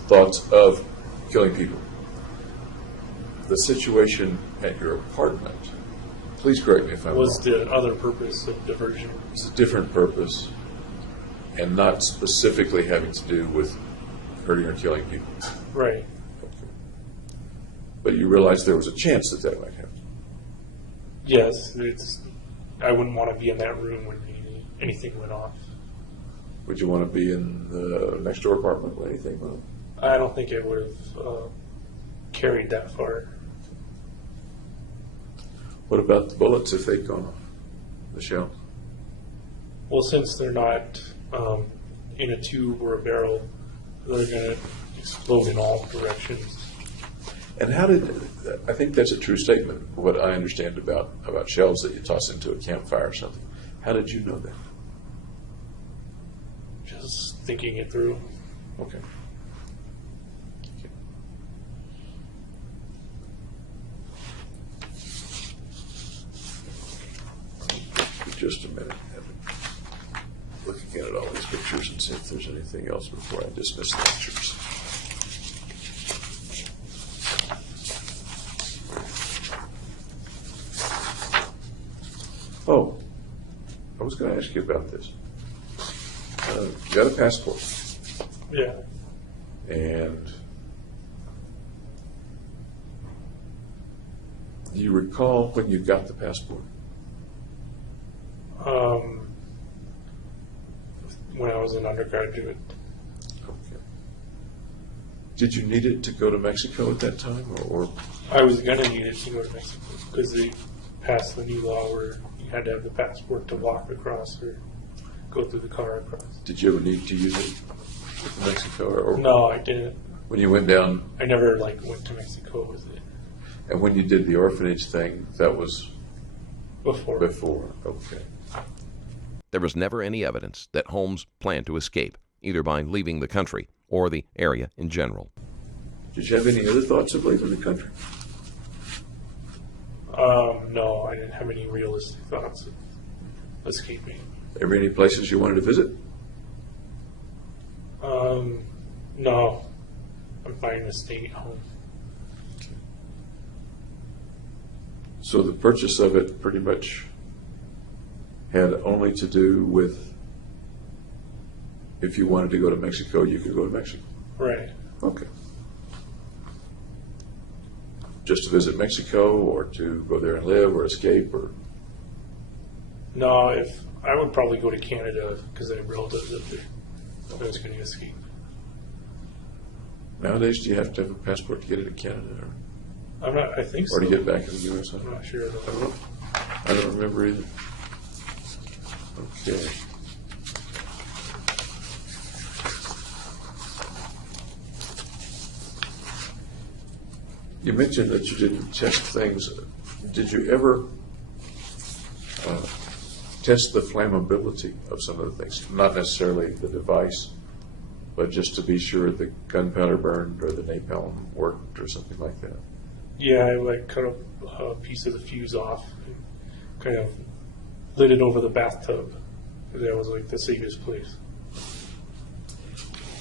thoughts of killing people. The situation at your apartment, please correct me if I'm Was wrong. the other purpose of diversion. It's a different purpose and not specifically having to do with hurting or killing people. Right. Okay. But you realized there was a chance that that might happen. Yes, I wouldn't want to be in that room when anything went off. Would you want to be in the next door apartment when anything went on? I don't think it would have carried that far. What about the bullets if they'd gone off? The shell? Well, since they're not in a tube or a barrel, they're going to explode in all directions. And how did, I think that's a true statement, what I understand about shells that you toss into a campfire or something. How did you know that? Just thinking it through. Okay. Just a minute. Looking at all these pictures and see if there's anything else before I dismiss the pictures. Oh, I was going to ask you about this. You got a passport, Yeah. and do you recall when you got the passport? When I was an undergraduate. Okay. Did you need it to go to Mexico at that time, or I was going to need it to go to Mexico because they passed the new law where you had to have the passport to walk across or go through the car across. did you ever need to use it with Mexico? Or No, I didn't. when you went down, I never went to Mexico with it and when you did the orphanage thing, that was before. before. Okay. There was never any evidence that Holmes planned to escape, either by leaving the country or the area in general. Did you have any other thoughts of leaving the country? No, I didn't have any realistic thoughts of escaping. Ever any places you wanted to visit? No, I'm fine with staying at home. So the purchase of it pretty much had only to do with if you wanted to go to Mexico, you could go to Mexico. Right. Okay. Just to visit Mexico or to go there and live or escape or... No, if I would probably go to Canada because I have relatives up there. I was going to escape. Nowadays, do you have to have a passport to get into Canada I think so. or to get back in the U.S.? I'm not sure. I don't remember either. Okay. You mentioned that you didn't test things. Did you ever test the flammability of some of the things? Not necessarily the device, but just to be sure the gunpowder burned or the napalm worked or something like that. Yeah, I cut a piece of the fuse off and kind of lit it over the bathtub. That was the safest place.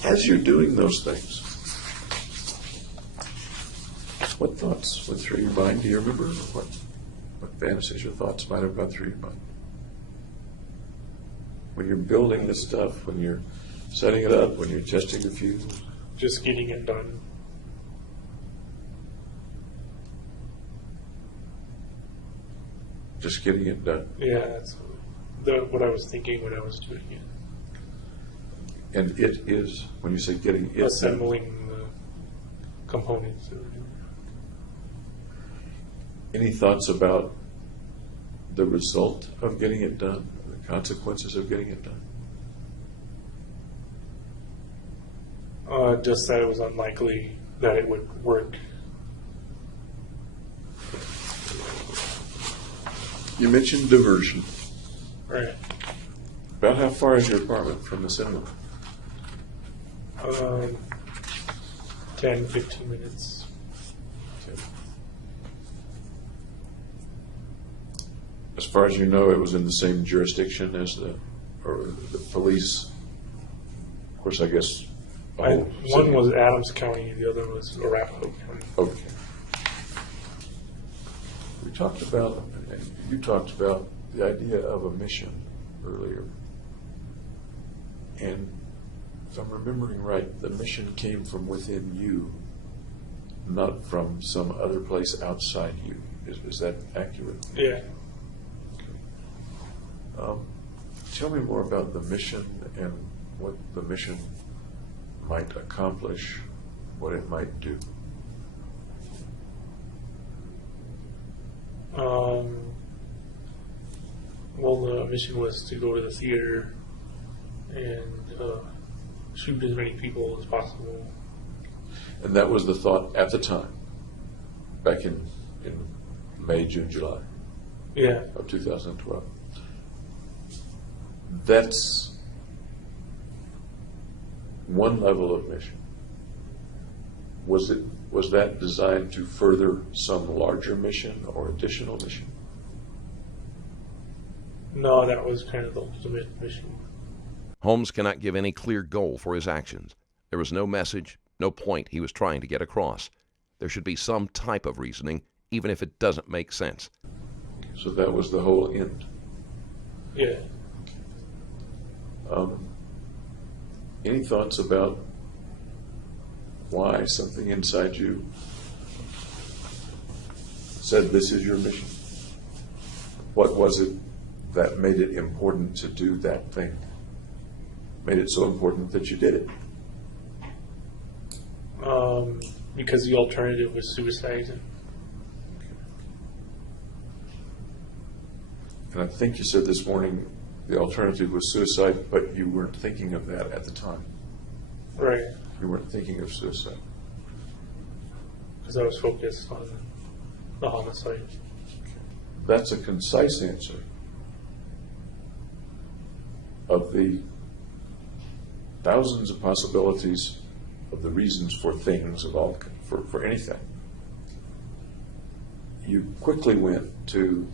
As you're doing those things, what thoughts went through your mind? Do you remember what fantasies or thoughts might have gone through your mind? When you're building this stuff, when you're setting it up, when you're testing the fuse? Just getting it done. Just getting it done. Yeah, that's what I was thinking when I was doing it. And it is, when you say getting it done, Assembling the components. any thoughts about the result of getting it done, the consequences of getting it done? Just that it was unlikely that it would work. You mentioned diversion. Right. About how far is your apartment from the cinema? Um, 10, 15 minutes. As far as you know, it was in the same jurisdiction as the police. Of course, I guess. One was Adams County, the other was Arapahoe County. Okay. You talked about the idea of a mission earlier. And if I'm remembering right, the mission came from within you, not from some other place outside you. Is that accurate? Yeah. Tell me more about the mission and what the mission might accomplish, what it might do. Well, the mission was to go to the theater and shoot as many people as possible. And that was the thought at the time, back in May, June, July Yeah. of 2012. That's one level of mission. Was that designed to further some larger mission or additional mission? No, that was kind of the ultimate mission. Holmes cannot give any clear goal for his actions. There was no message, no point he was trying to get across. There should be some type of reasoning, even if it doesn't make sense. So that was the whole end. Yeah. Any thoughts about why something inside you said this is your mission? What was it that made it important to do that thing? Made it so important that you did it? Because the alternative was suicide. And I think you said this morning the alternative was suicide, but you weren't thinking of that at the time. Right. You weren't thinking of suicide. Because I was focused on the homicide. That's a concise answer of the thousands of possibilities of the reasons for things of all for anything. You quickly went to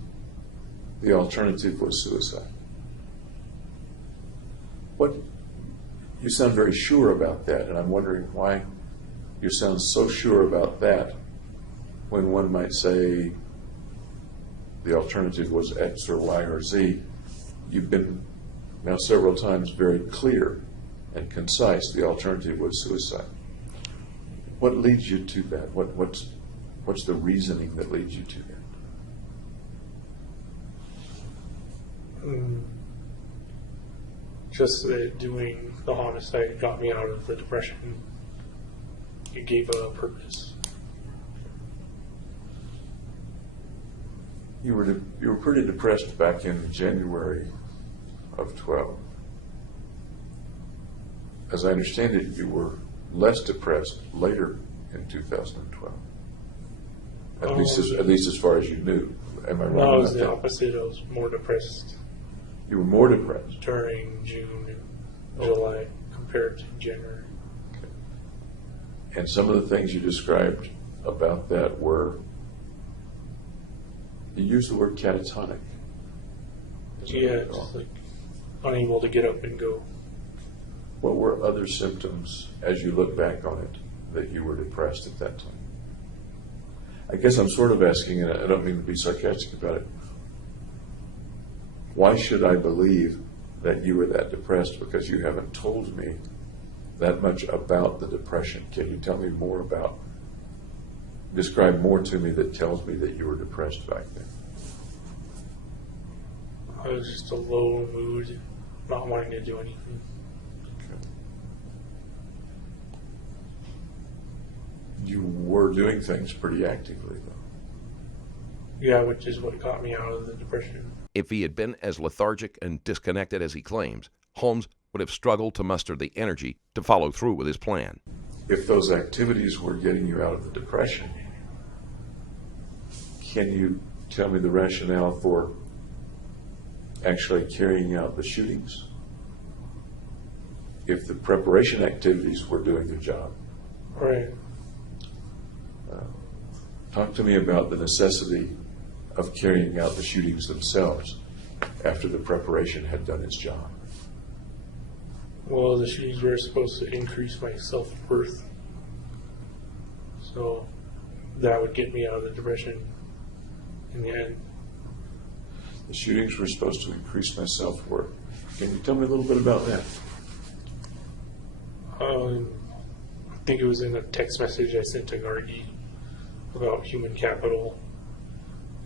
the alternative was suicide. You sound very sure about that, and I'm wondering why you sound so sure about that when one might say the alternative was X or Y or Z. You've been now several times very clear and concise. The alternative was suicide. What leads you to that? What's the reasoning that leads you to that? Just that doing the homicide got me out of the depression. It gave a purpose. You were pretty depressed back in January of 12. As I understand it, you were less depressed later in 2012. At least as far as you knew. Am I wrong? No, it was about the that? opposite. I was more depressed You were more depressed. during June and July compared to January. And some of the things you described about that were, you used the word catatonic. Yeah, just like unable to get up and go. What were other symptoms, as you look back on it, that you were depressed at that time? I guess I'm sort of asking, and I don't mean to be sarcastic about it, why should I believe that you were that depressed? Because you haven't told me that much about the depression. Can you tell me more about, describe more to me that tells me that you were depressed back then? I was just a low mood, not wanting to do anything. Okay. You were doing things pretty actively, though. Yeah, which is what got me out of the depression. If he had been as lethargic and disconnected as he claims, Holmes would have struggled to muster the energy to follow through with his plan. If those activities were getting you out of the depression, can you tell me the rationale for actually carrying out the shootings? if the preparation activities were doing the job. Right. Talk to me about the necessity of carrying out the shootings themselves after the preparation had done its job. Well, the shootings were supposed to increase my self-worth. So that would get me out of the depression in the end. The shootings were supposed to increase my self-worth. Can you tell me a little bit about that? I think it was in a text message I sent to Gargi about human capital,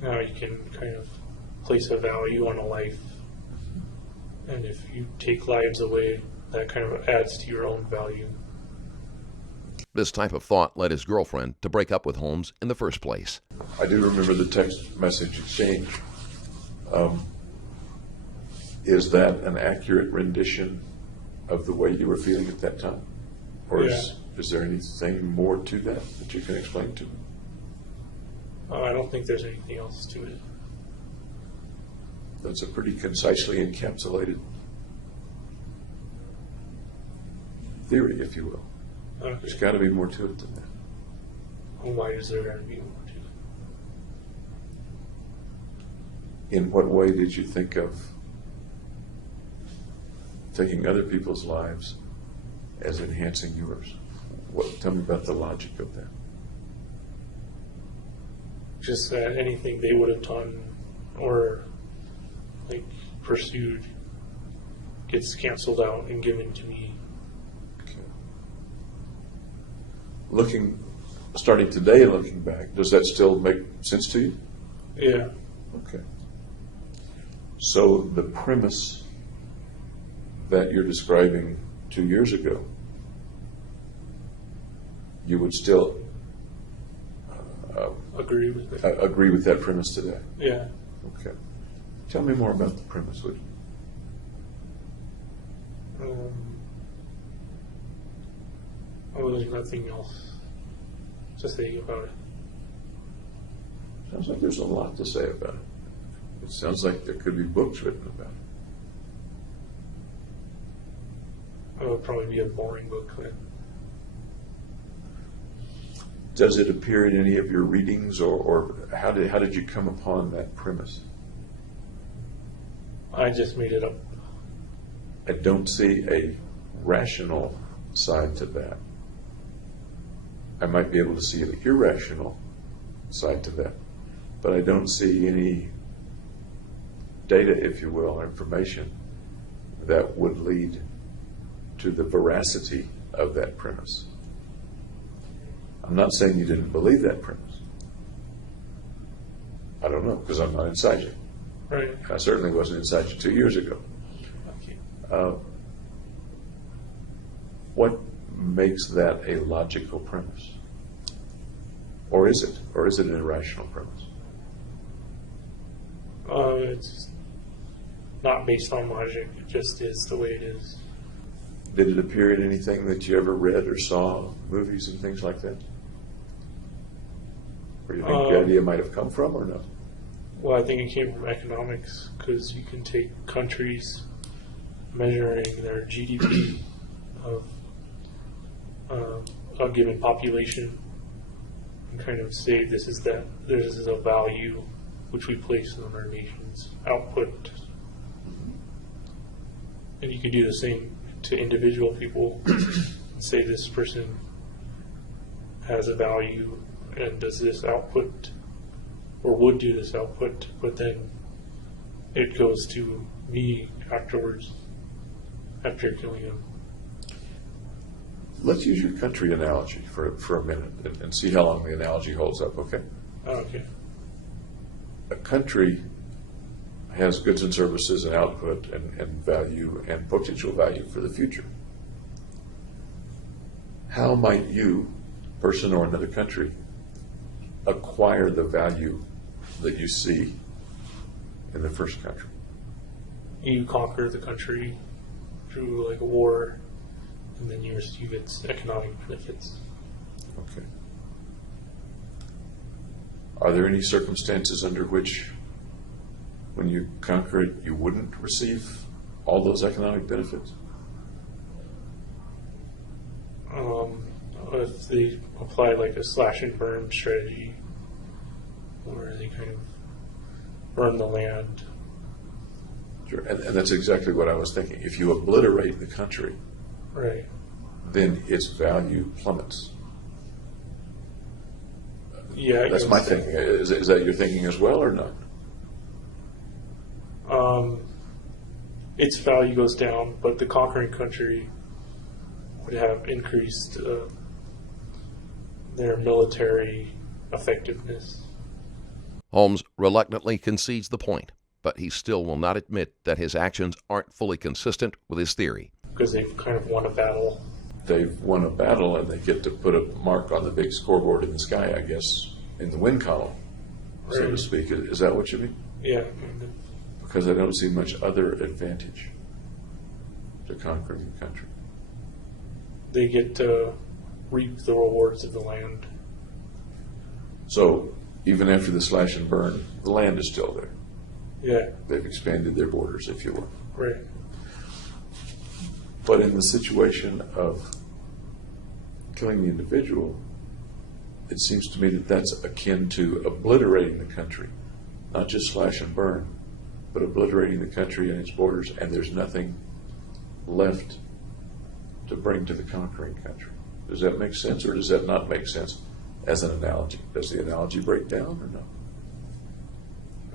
how you can kind of place a value on a life, and if you take lives away, that kind of adds to your own value. This type of thought led his girlfriend to break up with Holmes in the first place. I do remember the text message exchange. Is that an accurate rendition of the way you were feeling at that time? Or is there anything more to that you can explain to me? I don't think there's anything else to it. That's a pretty concisely encapsulated theory, if you will. Okay. There's got to be more to it than that. Well, why is there going to be more to it? In what way did you think of taking other people's lives as enhancing yours? Tell me about the logic of that. Just that anything they would have done or like pursued gets canceled out and given to me. Okay. Starting today and looking back, does that still make sense to you? Yeah. Okay. So the premise that you're describing 2 years ago, you would still Agree with it. agree with that premise today? Yeah. Okay. Tell me more about the premise, would you? Well, there's nothing else to say about it. Sounds like there's a lot to say about it. It sounds like there could be books written about it. It would probably be a boring book then. Does it appear in any of your readings, or how did you come upon that premise? I just made it up. I don't see a rational side to that. I might be able to see an irrational side to that, but I don't see any data, if you will, or information that would lead to the veracity of that premise. I'm not saying you didn't believe that premise. I don't know, because I'm not inside you. Right. I certainly wasn't inside you 2 years ago. Okay. What makes that a logical premise? Or is it? Or is it an irrational premise? It's not based on logic. It just is the way it is. Did it appear in anything that you ever read or saw, movies and things like that? Where you think the idea might have come from, or no? Well, I think it came from economics, because you can take countries measuring their GDP of a given population and kind of say this is a value which we place on our nation's output. And you could do the same to individual people and say this person has a value and does this output or would do this output, but then it goes to me afterwards after killing him. Let's use your country analogy for a minute and see how long the analogy holds up, okay? Okay. A country has goods and services and output and value and potential value for the future. How might you, person or another country, acquire the value that you see in the first country? You conquer the country through like a war, and then you receive its economic benefits. Okay. Are there any circumstances under which, when you conquer it, you wouldn't receive all those economic benefits? If they apply like a slash and burn strategy, where they kind of burn the land. Sure. And that's exactly what I was thinking. If you obliterate the country, Right. then its value plummets. Yeah. I That's my guess. thinking. Is that your thinking as well, or not? Its value goes down, but the conquering country would have increased their military effectiveness. Holmes reluctantly concedes the point, but he still will not admit that his actions aren't fully consistent with his theory. Because they've kind of won a battle. They've won a battle and they get to put a mark on the big scoreboard in the sky, I guess, in the win column, so to Right. speak. Is that what you mean? Yeah. Because I don't see much other advantage to conquering the country. They get to reap the rewards of the land. So even after the slash and burn, the land is still there. Yeah. They've expanded their borders, if you will. Right. But in the situation of killing the individual, it seems to me that that's akin to obliterating the country, not just slash and burn, but obliterating the country and its borders, and there's nothing left to bring to the conquering country. Does that make sense, or does that not make sense as an analogy? Does the analogy break down, or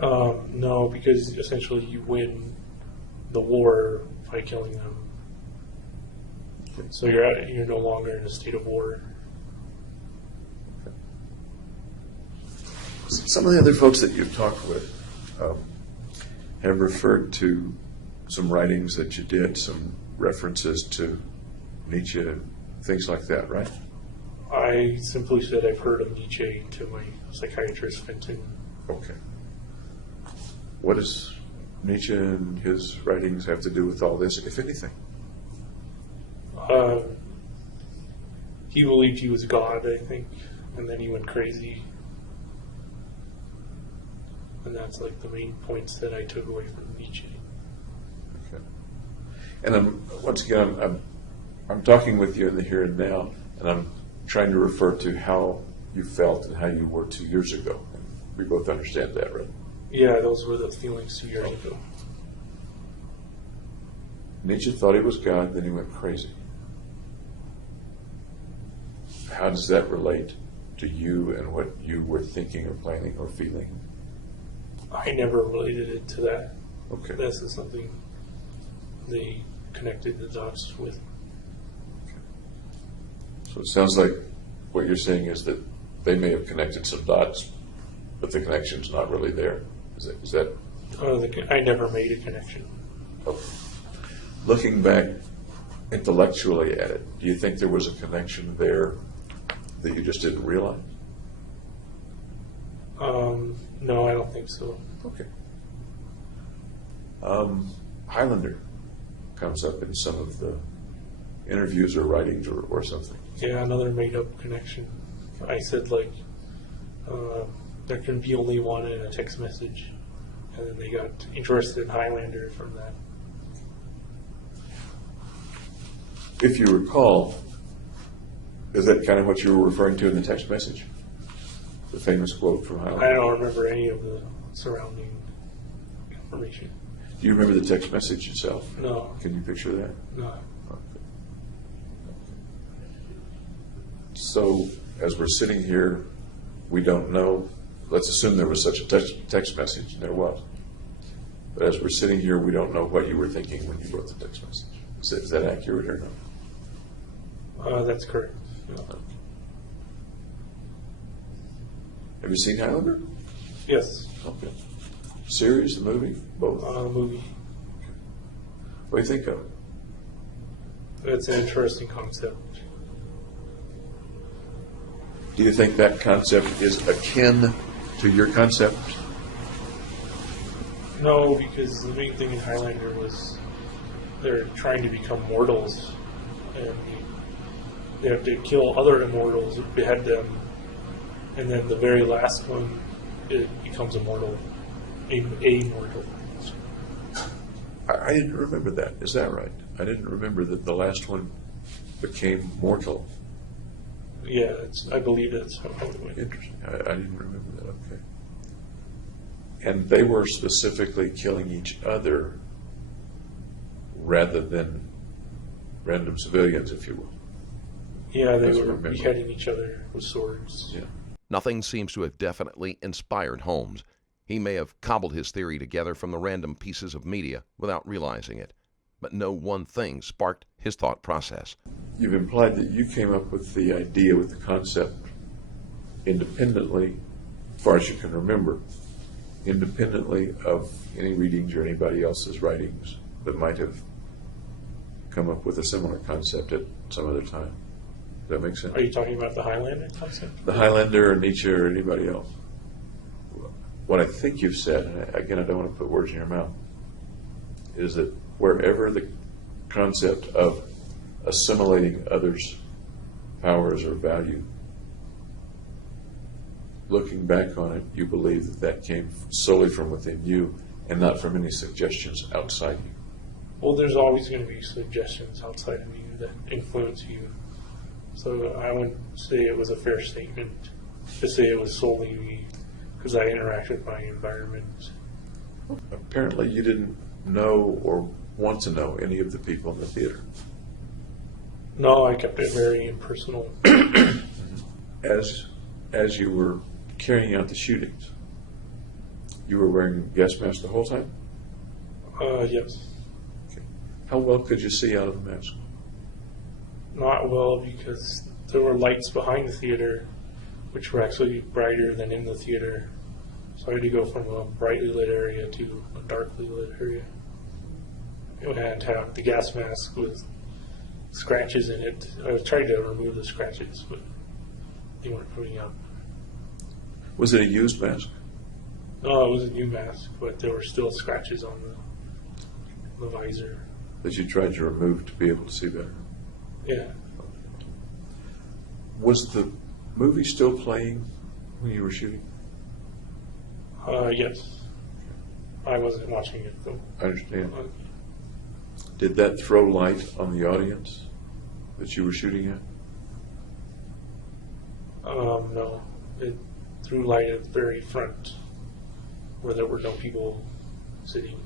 no? No, because essentially you win the war by killing them. So you're no longer in a state of war. Some of the other folks that you've talked with have referred to some writings that you did, some references to Nietzsche, things like that, right? I simply said I've heard of Nietzsche to my psychiatrist, Fenton. Okay. What does Nietzsche and his writings have to do with all this, if anything? He believed he was God, I think, and then he went crazy. And that's like the main points that I took away from Nietzsche. Okay. And once again, I'm talking with you in the here and now, and I'm trying to refer to how you felt and how you were 2 years ago. And we both understand that, right? Yeah, those were the feelings 2 years ago. Nietzsche thought he was God, then he went crazy. How does that relate to you and what you were thinking or planning or feeling? I never related it to that. Okay. This is something they connected the dots with. So it sounds like what you're saying is that they may have connected some dots, but the connection's not really there. Is that I never made a connection. okay. Looking back intellectually at it, do you think there was a connection there that you just didn't realize? No, I don't think so. Okay. Highlander comes up in some of the interviews or writings or something. Yeah, another made-up connection. I said, like, there can be only one in a text message. And then they got interested in Highlander from that. If you recall, is that kind of what you were referring to in the text message? The famous quote from Highlander? I don't remember any of the surrounding information. Do you remember the text message itself? No, Can you picture that? no. So, as we're sitting here, we don't know. Let's assume there was such a text message, and there was. But as we're sitting here, we don't know what you were thinking when you wrote the text message. Is that accurate or no? That's correct. No. Have you seen Highlander? Yes, Okay. Series, the movie, both. movie. What do you think of it? It's an interesting concept. Do you think that concept is akin to your concept? No, because the main thing in Highlander was they're trying to become mortals, and they have to kill other immortals, behead them, and then the very last one, it becomes immortal, a mortal. I didn't remember that. Is that right? I didn't remember that the last one became mortal. Yeah, I believe that's how it went. Interesting. I didn't remember that. Okay. And they were specifically killing each other rather than random civilians, if you will. Yeah, they As I were remember. beheading each other with swords. Yeah. Nothing seems to have definitely inspired Holmes. He may have cobbled his theory together from the random pieces of media without realizing it. But no one thing sparked his thought process. You've implied that you came up with the idea, with the concept, independently, as far as you can remember, independently of any readings or anybody else's writings that might have come up with a similar concept at some other time. Does that make sense? Are you talking about the Highlander concept? The Highlander or Nietzsche or anybody else. What I think you've said, and again, I don't want to put words in your mouth, is that wherever the concept of assimilating others' powers or value, looking back on it, you believe that that came solely from within you and not from any suggestions outside you. Well, there's always going to be suggestions outside of you that influence you. So I wouldn't say it was a fair statement to say it was solely me, because I interact with my environment. Apparently you didn't know or want to know any of the people in the theater. No, I kept it very impersonal. As you were carrying out the shootings, you were wearing a gas mask the whole time? Yes. Okay. How well could you see out of the mask? Not well, because there were lights behind the theater, which were actually brighter than in the theater. So I had to go from a brightly lit area to a darkly lit area. And have the gas mask with scratches in it. I was trying to remove the scratches, but they weren't coming out. Was it a used mask? No, it was a new mask, but there were still scratches on the visor. That you tried to remove to be able to see better? Yeah. Was the movie still playing when you were shooting? Yes. I wasn't watching it though. I understand. Did that throw light on the audience that you were shooting at? No. It threw light at the very front where there were no people sitting.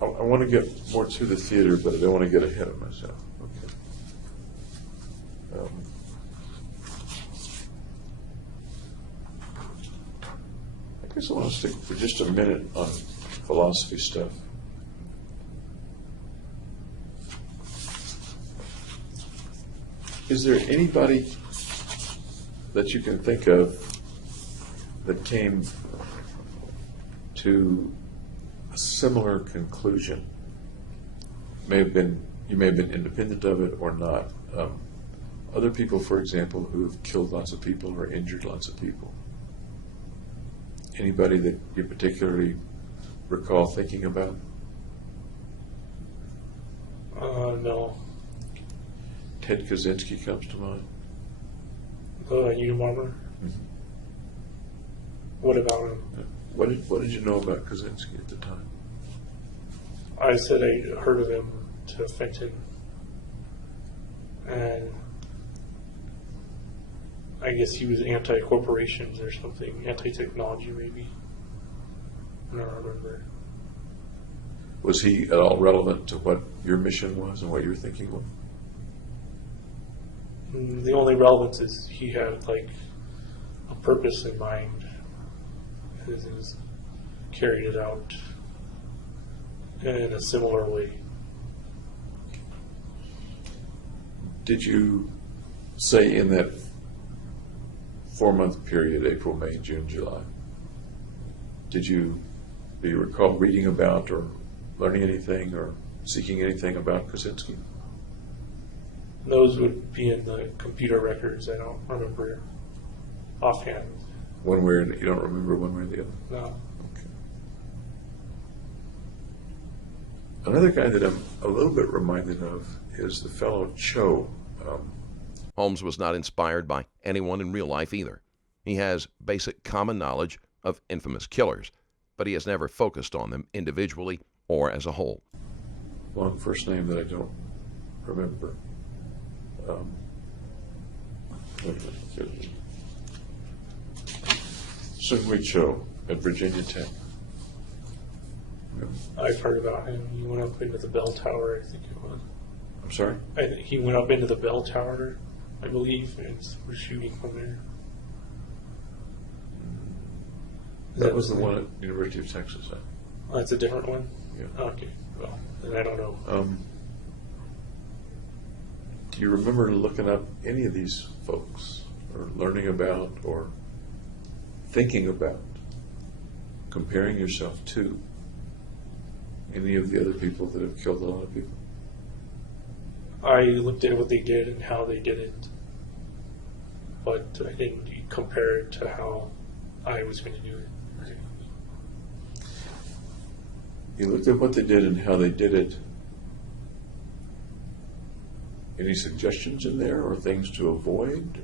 I want to get more to the theater, but I don't want to get ahead of myself. Okay. I guess I want to stick for just a minute on philosophy stuff. Is there anybody that you can think of that came to a similar conclusion? You may have been independent of it or not. Other people, for example, who have killed lots of people or injured lots of people. Anybody that you particularly recall thinking about? No. Ted Kaczynski comes to mind. The Unabomber? Mhm. What about him? What did you know about Kaczynski at the time? I said I heard of him to Fenton. And I guess he was anti-corporations or something, anti-technology maybe. I don't remember. Was he at all relevant to what your mission was and what you were thinking was? The only relevance is he had like a purpose in mind. He's carried it out in a similar way. Did you say in that 4-month period, April, May, June, July, do you recall reading about or learning anything or seeking anything about Kaczynski? Those would be in the computer records. I don't remember offhand. One way or you don't remember one way or the other? No. Okay. Another guy that I'm a little bit reminded of is the fellow Cho. Holmes was not inspired by anyone in real life either. He has basic common knowledge of infamous killers, but he has never focused on them individually or as a whole. long first name that I don't remember. Wait a minute. Sungui Cho at Virginia Tech. I've heard about him. He went up into the bell tower, I think it was. I'm sorry? He went up into the bell tower, I believe, and was shooting from there. That was the one at University of Texas. Oh, that's a different one? Yeah. Okay, well, then I don't know. Do you remember looking up any of these folks, or learning about, or thinking about, comparing yourself to any of the other people that have killed a lot of people? I looked at what they did and how they did it, but I didn't compare it to how I was going to do it. You looked at what they did and how they did it. Any suggestions in there or things to avoid?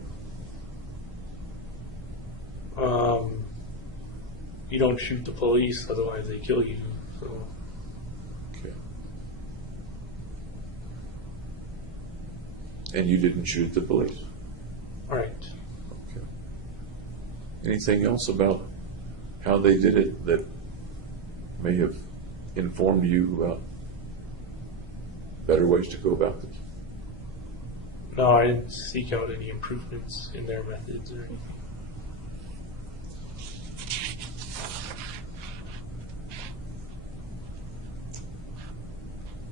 You don't shoot the police, otherwise they kill you. So Okay. And you didn't shoot the police? all right. Okay. Anything else about how they did it that may have informed you about better ways to go about this? No, I didn't seek out any improvements in their methods or anything.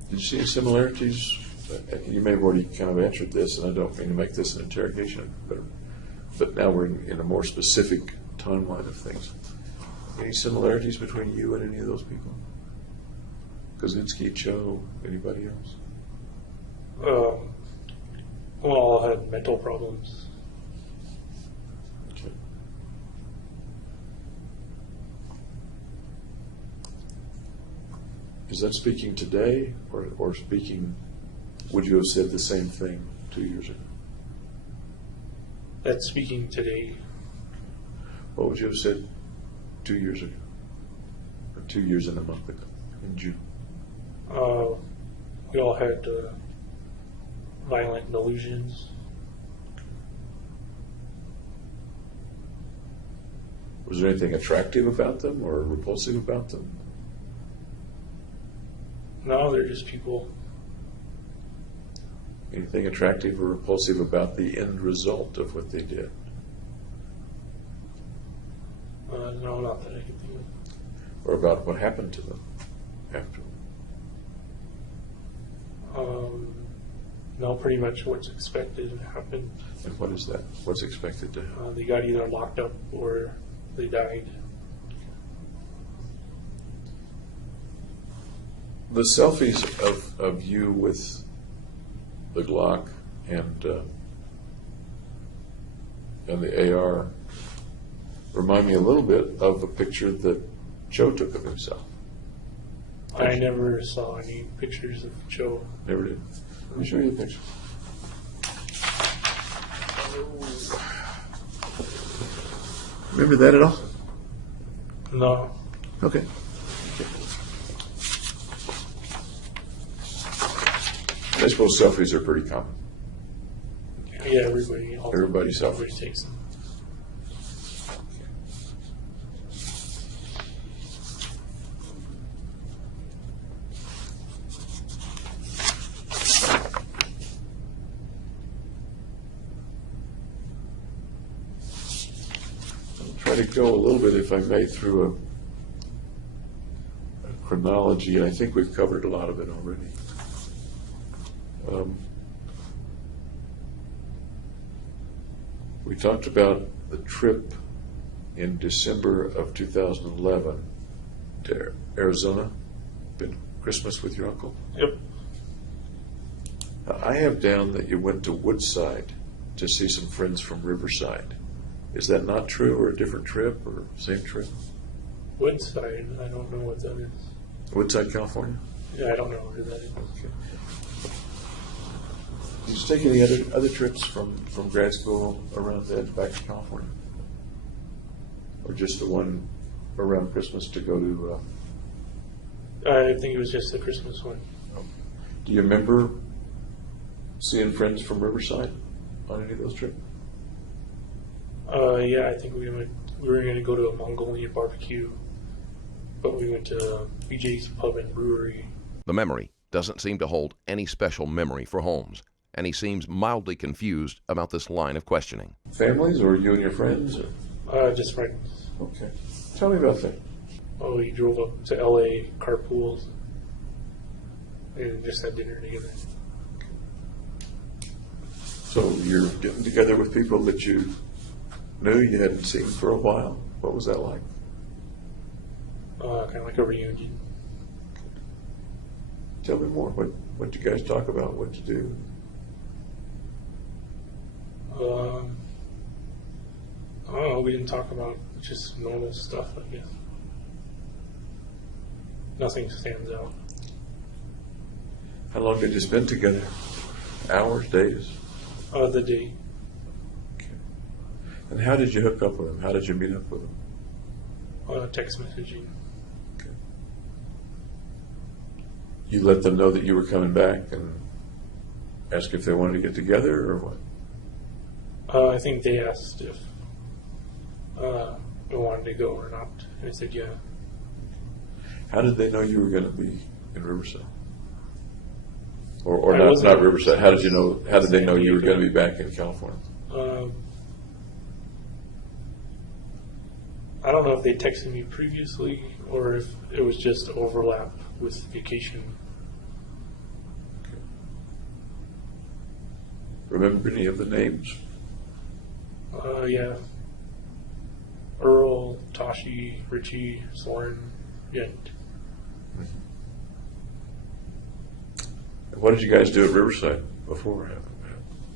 Did you see any similarities? You may have already kind of answered this, and I don't mean to make this an interrogation, but now we're in a more specific timeline of things. Any similarities between you and any of those people? Kaczynski, Cho, anybody else? All had mental problems. Okay. Is that speaking today, or speaking, would you have said the same thing 2 years ago? That's speaking today. What would you have said 2 years ago? Or 2 years and a month ago, in June? We all had violent delusions. Was there anything attractive about them or repulsive about them? No, they're just people. Anything attractive or repulsive about the end result of what they did? No, not that I can think of. Or about what happened to them after? No, pretty much what's expected to happen. And what is that? What's expected to happen? They got either locked up or they died. The selfies of you with the Glock and the AR remind me a little bit of a picture that Joe took of himself. I never saw any pictures of Joe. Never did. Let me show you the picture. Remember that at all? No. Okay. I suppose selfies are pretty common. Yeah, Everybody takes them. Try to go a little bit, if I may, through a chronology. I think we've covered a lot of it already. We talked about the trip in December of 2011 to Arizona. Been Christmas with your uncle? Yep. I have down that you went to Woodside to see some friends from Riverside. Is that not true, or a different trip, or same trip? Woodside, I don't know what that is. Woodside, California? Yeah, I don't know where that is. Okay. Did you take any other trips from grad school around that back to California? Or just the one around Christmas to go to... I think it was just the Christmas one. Do you remember seeing friends from Riverside on any of those trips? Yeah, I think we were going to go to a Mongolian barbecue, but we went to BJ's Pub and Brewery. The memory doesn't seem to hold any special memory for Holmes, and he seems mildly confused about this line of questioning. Families, or you and your friends? Or? Just friends. Okay. Tell me about that. Oh, we drove up to LA, carpooled, and just had dinner together. So you're getting together with people that you knew you hadn't seen for a while. What was that like? Kind of like a reunion. Tell me more. What did you guys talk about? What to do? I don't know. We didn't talk about just normal stuff, I guess. Nothing stands out. How long did you spend together? Hours, days? The day. Okay. And how did you hook up with him? How did you meet up with him? Text messaging. Okay. You let them know that you were coming back and ask if they wanted to get together, or what? I think they asked if we wanted to go or not. And I said, yeah. How did they know you were going to be in Riverside? Or I not wasn't- Riverside. How did you know? How did they know you were going to be back in California? I don't know if they texted me previously or if it was just overlap with vacation. Okay. Remember any of the names? Yeah. Earl, Tashi, Richie, Soren, Yent. What did you guys do at Riverside before?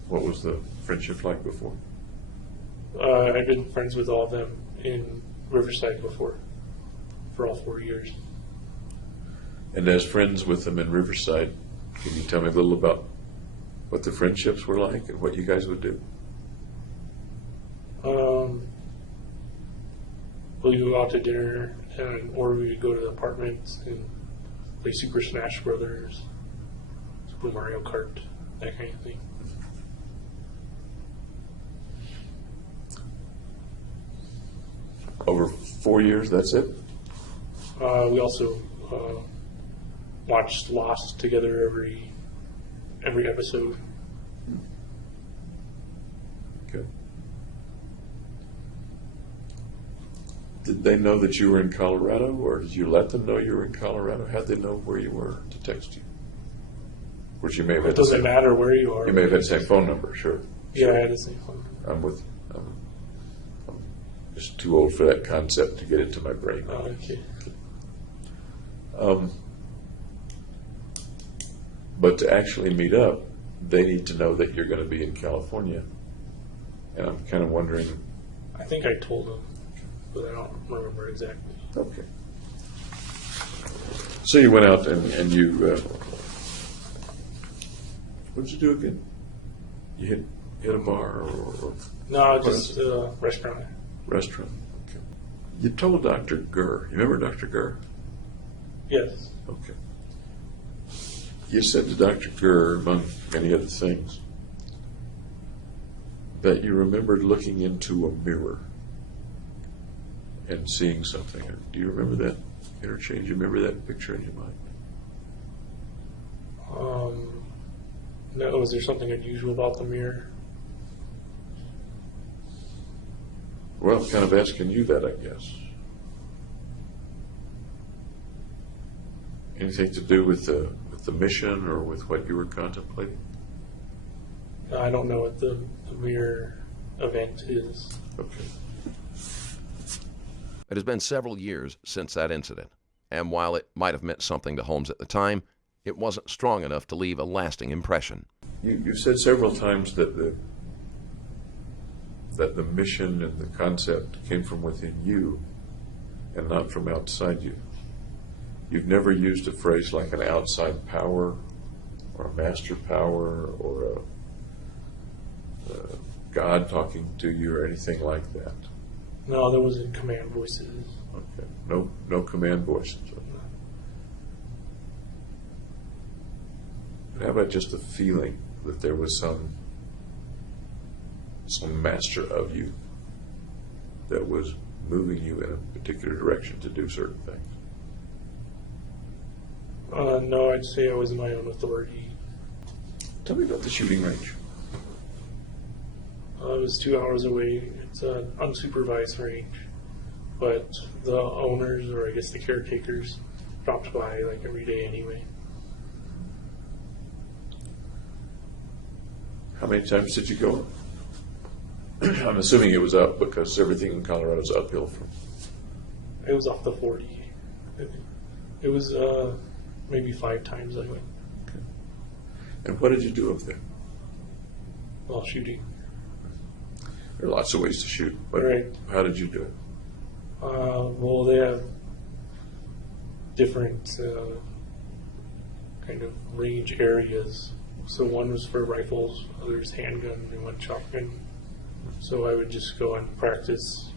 What was the friendship like before? I've been friends with all of them in Riverside before, for all 4 years. And as friends with them in Riverside, can you tell me a little about what the friendships were like and what you guys would do? We would go out to dinner, or we would go to the apartments and play Super Smash Brothers, Super Mario Kart, that kind of thing. Over 4 years, that's it? We also watched Lost together every episode. Okay. Did they know that you were in Colorado, or did you let them know you were in Colorado? How'd they know where you were to text you? Which you may have had It doesn't matter where you are. You may have had the same phone number, sure. Yeah, I had the same phone number. I'm with you. I'm just too old for that concept to get into my brain. Oh, okay. But to actually meet up, they need to know that you're going to be in California. And I'm kind of wondering. I think I told them, but I don't remember exactly. Okay. So you went out and you. What did you do again? You hit a bar or No, just a restaurant. restaurant. Okay. You told Dr. Gurr. You remember Dr. Gurr? Yes. Okay. You said to Dr. Gurr, among many other things, that you remembered looking into a mirror and seeing something. Do you remember that interchange? You remember that picture in your mind? No, was there something unusual about the mirror? Well, kind of asking you that, I guess. Anything to do with the mission or with what you were contemplating? I don't know what the mirror event is. Okay. It has been several years since that incident, and while it might have meant something to Holmes at the time, it wasn't strong enough to leave a lasting impression. You've said several times that the mission and the concept came from within you and not from outside you. You've never used a phrase like an outside power or a master power or a God talking to you or anything like that. No, there wasn't command voices. Okay. No command voices. And how about just the feeling that there was some master of you that was moving you in a particular direction to do certain things? No, I'd say I was my own authority. Tell me about the shooting range. It was 2 hours away. It's an unsupervised range, but the owners, or I guess the caretakers, dropped by like every day anyway. How many times did you go? I'm assuming it was up because everything in Colorado is uphill from. It was off the 40. I think. It was maybe 5 times I went Okay. And what did you do up there? while shooting. There are lots of ways to shoot, but Right. how did you do it? Well, they have different kind of range areas. So one was for rifles, others handgun, and one shotgun. So I would just go and practice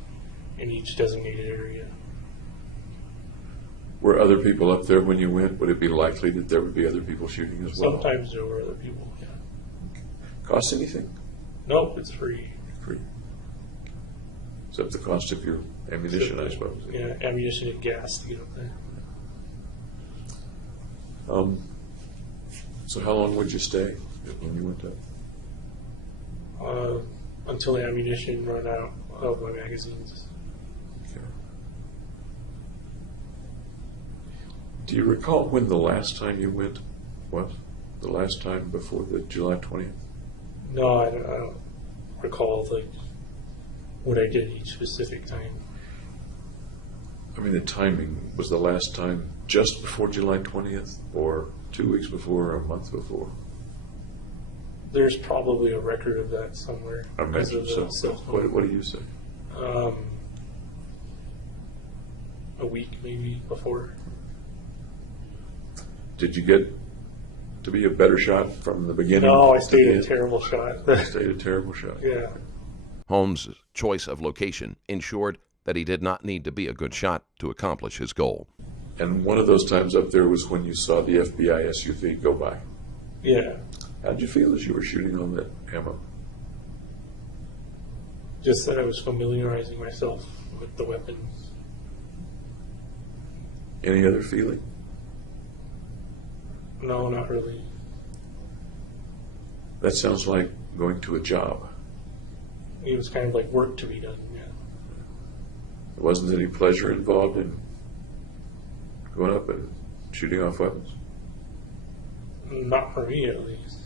in each designated area. Were other people up there when you went? Would it be likely that there would be other people shooting as well? Sometimes there were other people, yeah. Cost anything? Nope, it's free. Free. Except the cost of your ammunition, I suppose. Yeah, ammunition and gas to get up there. So how long would you stay when you went up? Until the ammunition run out of my magazines. Okay. Do you recall when the last time you went was? The last time before the July 20th? No, I don't recall like what I did each specific time. I mean, the timing was the last time just before July 20th, or 2 weeks before, or a month before? There's probably a record of that somewhere. I because imagine of so. the cell phone. What do you say? A week maybe before. Did you get to be a better shot from the beginning? No, I to stayed the a end? terrible shot. Stayed a terrible shot. Yeah. Holmes' choice of location ensured that he did not need to be a good shot to accomplish his goal. And one of those times up there was when you saw the FBI SUV go by. Yeah. How'd you feel as you were shooting on that ammo? Just that I was familiarizing myself with the weapons. Any other feeling? No, not really. That sounds like going to a job. It was kind of like work to be done, yeah. There wasn't any pleasure involved in going up and shooting off weapons? Not for me, at least.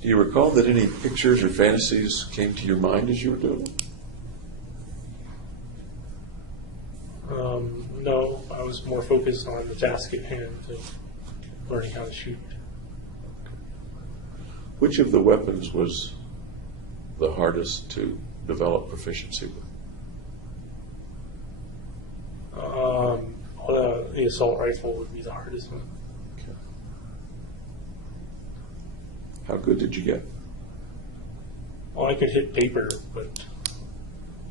Do you recall that any pictures or fantasies came to your mind as you were doing it? No, I was more focused on the task at hand and learning how to shoot. Which of the weapons was the hardest to develop proficiency with? The assault rifle would be the hardest one. Okay. How good did you get? Well, I could hit paper, but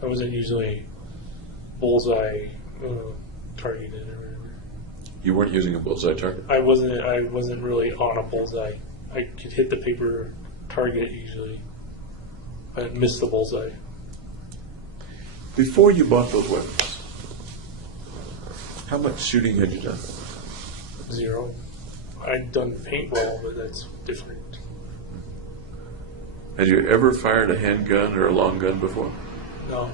I wasn't usually bullseye targeted or whatever. You weren't using a bullseye target? I wasn't really on a bullseye. I could hit the paper target usually, but miss the bullseye. Before you bought those weapons, how much shooting had you done? 0. I'd done paintball, but that's different. Had you ever fired a handgun or a long gun before? No.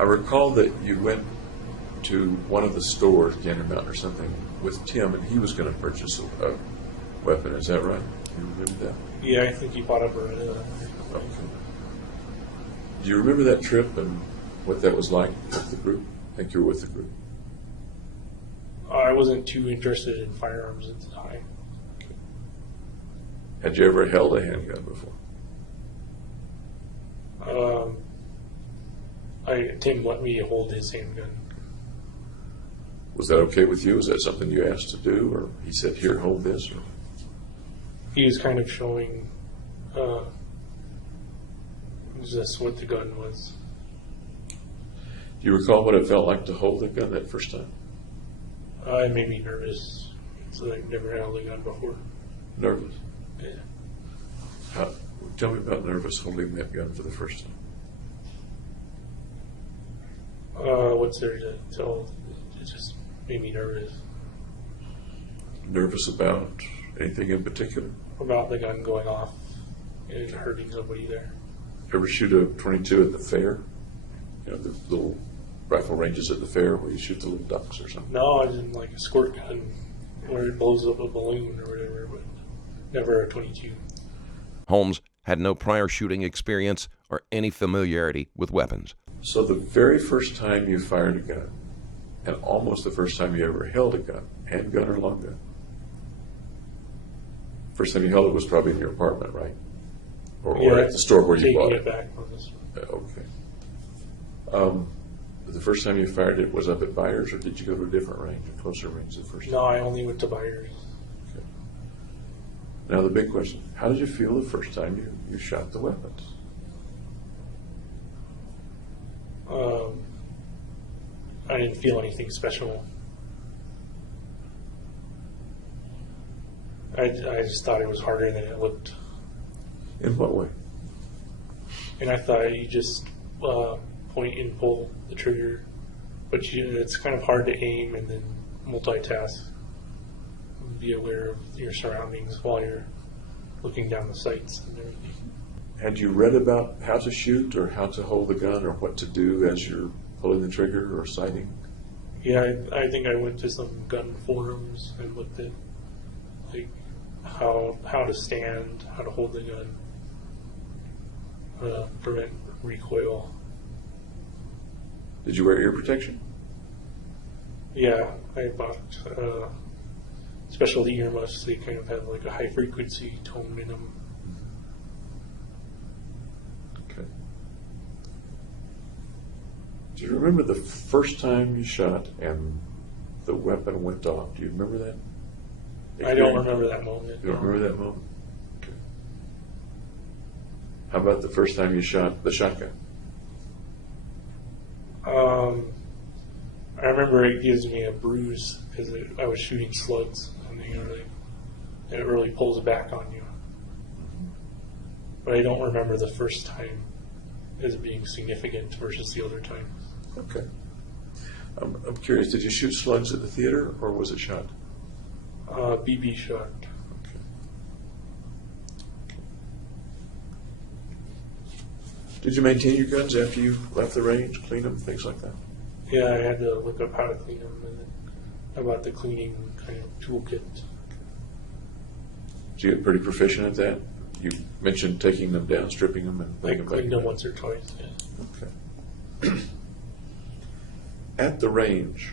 I recall that you went to one of the stores, Gander Mountain or something, with Tim, and he was going to purchase a weapon. Is that right? You remember that? Yeah, I think he bought a Beretta. Okay. Do you remember that trip and what that was like with the group? I think you were with the group. I wasn't too interested in firearms at the time. Okay. Had you ever held a handgun before? Tim let me hold his handgun. Was that okay with you? Is that something you asked to do, or he said, "Here, hold this"? Or? He was kind of showing just what the gun was. Do you recall what it felt like to hold the gun that first time? I made me nervous. So I've never held a gun before. Nervous? Yeah. Tell me about nervous holding that gun for the first time. What's there to tell? It just made me nervous. Nervous about anything in particular? About the gun going off and hurting somebody there. Ever shoot a .22 at the fair? You know, the little rifle ranges at the fair where you shoot the little ducks or something? No, I didn't like a squirt gun where it blows up a balloon or whatever, but never a .22. Holmes had no prior shooting experience or any familiarity with weapons. So the very first time you fired a gun, and almost the first time you ever held a gun, handgun or long gun, first time you held it was probably in your apartment, right? Or at the store where you bought Taking it. it back from this. Okay. The first time you fired it was up at Byers, or did you go to a different range, a closer range the first time? No, I only went to Byers. Okay. Now the big question, how did you feel the first time you shot the weapons? I didn't feel anything special. I just thought it was harder than it looked. In what way? And I thought you just point and pull the trigger, but it's kind of hard to aim and then multitask. Be aware of your surroundings while you're looking down the sights and everything. Had you read about how to shoot or how to hold the gun or what to do as you're pulling the trigger or sighting? Yeah, I think I went to some gun forums and looked at like how to stand, how to hold the gun, prevent recoil. Did you wear ear protection? Yeah, I bought specialty earmuffs. They kind of have like a high frequency tone in them. Okay. Do you remember the first time you shot and the weapon went off? Do you remember that? I don't remember that moment. You don't remember that moment? Okay. How about the first time you shot the shotgun? I remember it gives me a bruise because I was shooting slugs, and it really pulls back on you. But I don't remember the first time as being significant versus the other times. Okay. I'm curious, did you shoot slugs at the theater or was it shot? BB shot. Okay. Did you maintain your guns after you left the range, clean them, things like that? Yeah, I had to look up how to clean them, and then I bought the cleaning kind of toolkit. Did you get pretty proficient at that? You mentioned taking them down, stripping them, and I putting them back cleaned them together. once or twice. Yeah. Okay. At the range,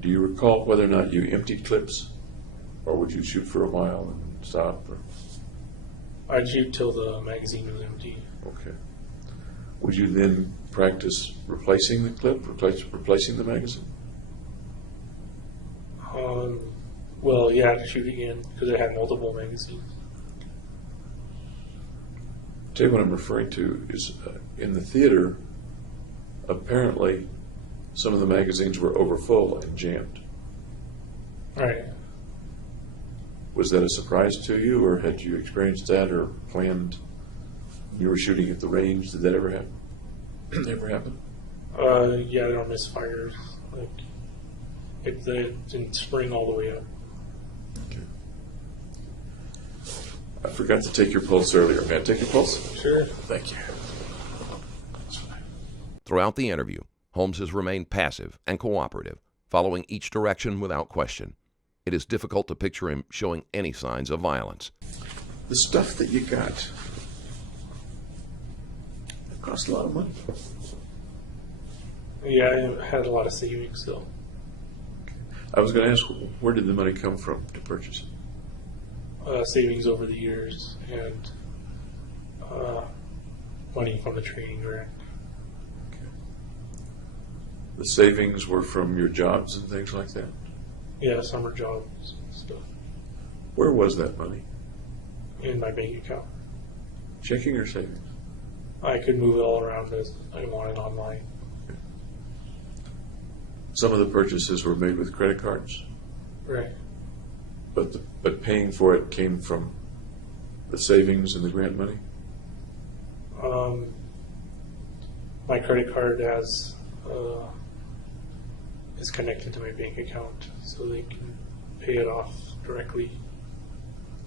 do you recall whether or not you emptied clips, or would you shoot for a while and stop? Or? I'd shoot till the magazine was empty. Okay. Would you then practice replacing the clip, replacing the magazine? Well, yeah, to shoot again because I had multiple magazines. Tell you what I'm referring to is in the theater, apparently some of the magazines were overfull and jammed. Right. Was that a surprise to you, or had you experienced that or planned when you were shooting at the range? Did that ever happen? Ever happen? Yeah, there were misfires. Like it didn't spring all the way up. Okay. I forgot to take your pulse earlier. May I take your pulse? Sure. Thank you. That's fine. Throughout the interview, Holmes has remained passive and cooperative, following each direction without question. It is difficult to picture him showing any signs of violence. The stuff that you got, it cost a lot of money. Yeah, I had a lot of savings still. I was going to ask, where did the money come from to purchase it? Savings over the years and money from the training grant. Okay. The savings were from your jobs and things like that? Yeah, summer jobs and stuff Where was that money? in my bank account. Checking or savings? I could move it all around as I wanted online. Some of the purchases were made with credit cards, Right. but paying for it came from the savings and the grant money? My credit card is connected to my bank account, so they can pay it off directly.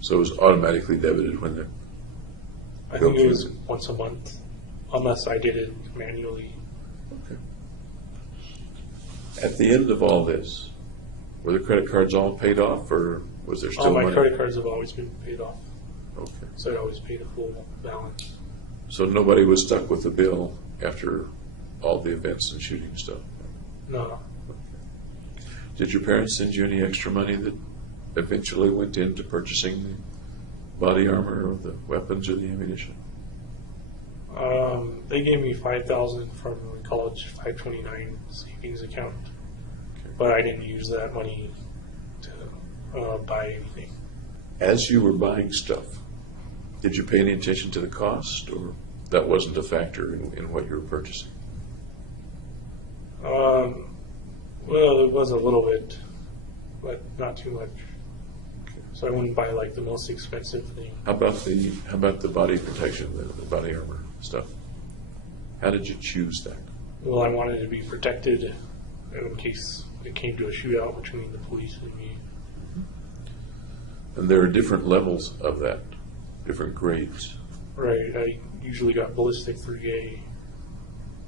So it was automatically debited when the I think it was once a month, unless I did it manually. Okay. At the end of all this, were the credit cards all paid off, or was there still All my money? credit cards have always been paid off, Okay. so I always paid a full balance. So nobody was stuck with the bill after all the events and shooting stuff? No, Did your parents send you any extra money that eventually went into purchasing the body armor or the weapons or the ammunition? they gave me $5,000 from the college 529 savings account, Okay. but I didn't use that money to buy anything. As you were buying stuff, did you pay any attention to the cost, or that wasn't a factor in what you were purchasing? Well, it was a little bit, but not too much. So I wouldn't buy like the most expensive thing. How about the body protection, the body armor stuff? How did you choose that? Well, I wanted to be protected in case it came to a shootout between the police and me. And there are different levels of that, different grades. Right. I usually got ballistic 3A,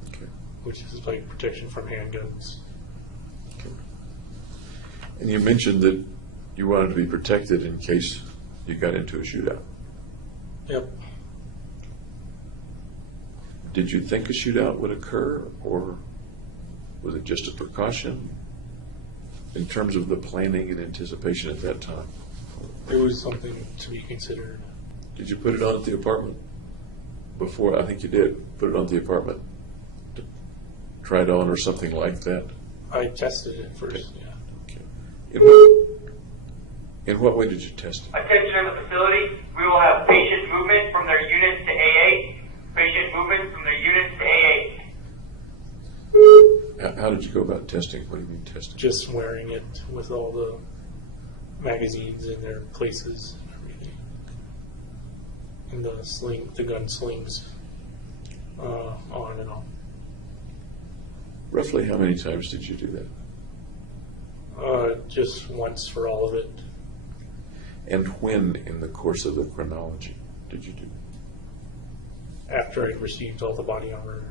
Okay. which is like protection from handguns. Okay. And you mentioned that you wanted to be protected in case you got into a shootout. Yep. Did you think a shootout would occur, or was it just a precaution in terms of the planning and anticipation at that time? It was something to be considered. Did you put it on at the apartment before? I think you did. Put it on at the apartment to try it on or something like that? I tested it first, Okay. yeah. Okay. In what way did you test it? Attention in the facility, we will have patient movement from their units to AA. Patient movement from their units to AA. How did you go about testing? What do you mean testing? Just wearing it with all the magazines in their places and everything. And the gun slings on and off. Roughly how many times did you do that? Just once for all of it. And when in the course of the chronology did you do that? After I received all the body armor.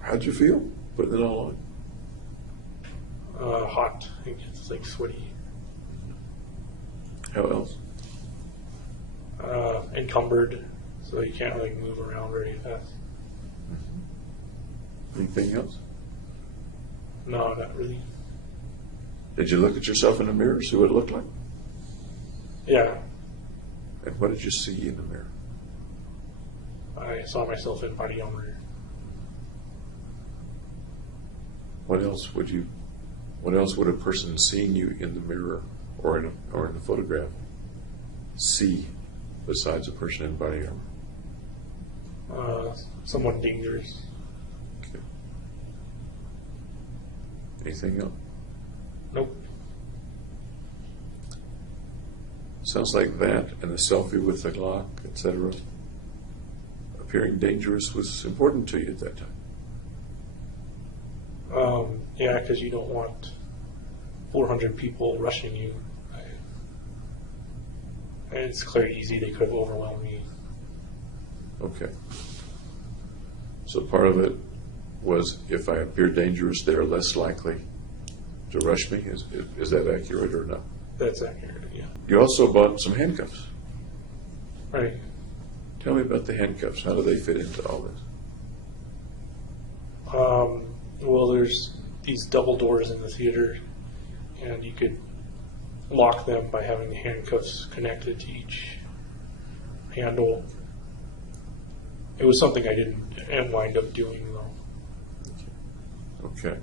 How'd you feel putting it all on? Hot. It gets like sweaty. How else? Encumbered, so you can't like move around very fast. Anything else? No, not really. Did you look at yourself in the mirror, see what it looked like? Yeah, And what did you see in the mirror? I saw myself in body armor. What else would a person seeing you in the mirror or in a photograph see besides a person in body armor? Someone dangerous. Okay. Anything else? Nope. Sounds like that and the selfie with the Glock, etc. Appearing dangerous was important to you at that time. Yeah, because you don't want 400 people rushing you. And it's clear easy they could have overwhelmed me. Okay. So part of it was if I appear dangerous, they're less likely to rush me. Is that accurate or not? That's accurate, yeah. You also bought some handcuffs. Right. Tell me about the handcuffs. How do they fit into all this? Well, there's these double doors in the theater, and you could lock them by having the handcuffs connected to each handle. It was something I didn't wind up doing, though. Okay.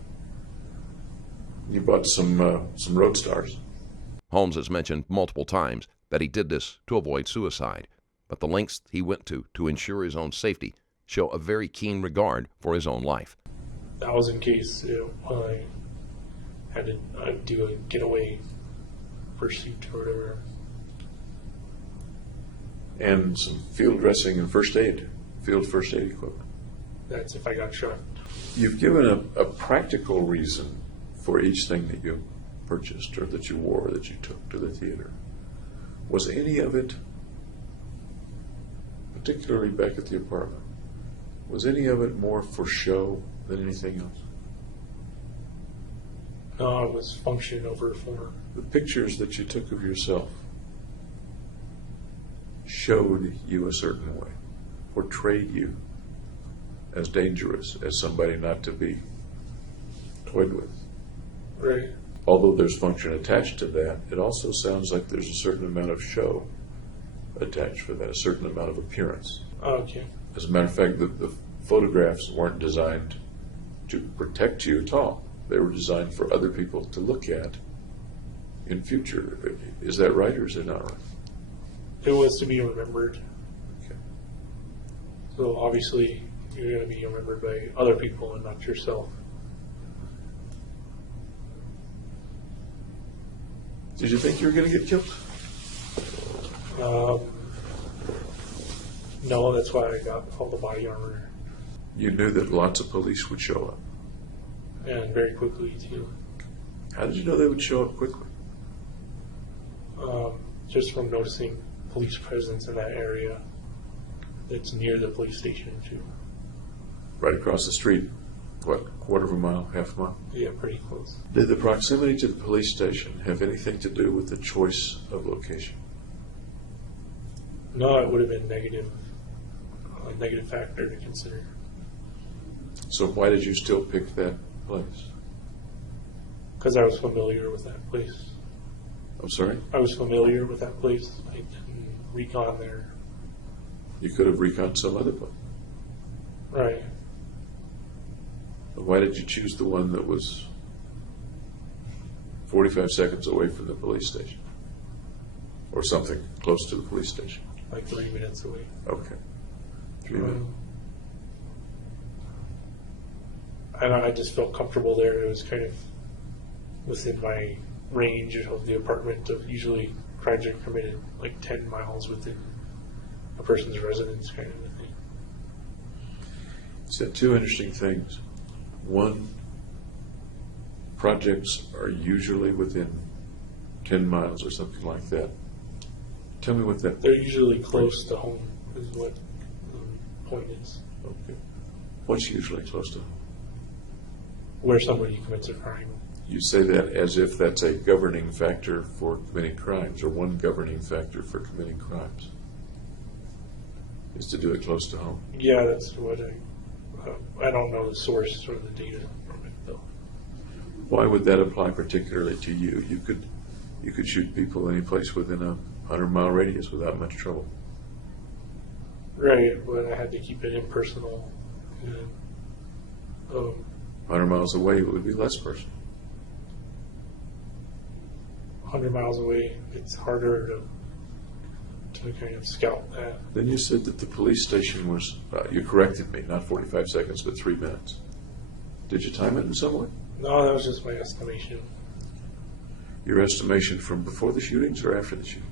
You bought some Road Stars. Holmes has mentioned multiple times that he did this to avoid suicide, but the lengths he went to ensure his own safety show a very keen regard for his own life. That was in case I had to do a getaway pursuit or whatever. And some field dressing and first aid, field first aid equipment. That's if I got shot. You've given a practical reason for each thing that you purchased or that you wore or that you took to the theater. Was any of it, particularly back at the apartment, was any of it more for show than anything else? No, it was function over form. The pictures that you took of yourself showed you a certain way, portrayed you as dangerous, as somebody not to be toyed with. Right. Although there's function attached to that, it also sounds like there's a certain amount of show attached for that, a certain amount of appearance. Okay. As a matter of fact, the photographs weren't designed to protect you at all. They were designed for other people to look at in future. Is that right or is it not right? It was to be remembered. Okay. So obviously you're going to be remembered by other people and not yourself. Did you think you were going to get killed? No, that's why I got all the body armor. You knew that lots of police would show up. And very quickly too. How did you know they would show up quickly? Just from noticing police presence in that area that's near the police station too. Right across the street, what, quarter of a mile, half a mile? Yeah, pretty close. Did the proximity to the police station have anything to do with the choice of location? No, it would have been a negative factor to consider. So why did you still pick that place? Because I was familiar with that place. I'm sorry? I was familiar with that place. I didn't recon there. You could have reconned some other place. Right. But why did you choose the one that was 45 seconds away from the police station? Or something close to the police station? Like 3 minutes away. Okay. 3 minutes. And I just felt comfortable there. It was kind of within my range of the apartment. Of usually crimes are committed like 10 miles within a person's residence, kind of a thing. You said two interesting things. One, projects are usually within 10 miles or something like that. Tell me what that... They're usually close to home, is what the point is. Okay. What's usually close to home? Where somebody commits a crime. You say that as if that's a governing factor for committing crimes, or one governing factor for committing crimes, is to do it close to home. Yeah, that's what I don't know the source or the data from it, though. Why would that apply particularly to you? You could shoot people any place within a 100-mile radius without much trouble. Right, but I had to keep it impersonal. And, 100 miles away, it would be less personal. 100 miles away, it's harder to kind of scout that. Then you said that the police station was, you corrected me, not 45 seconds, but 3 minutes. Did you time it in some way? No, that was just my estimation. Your estimation from before the shootings or after the shootings?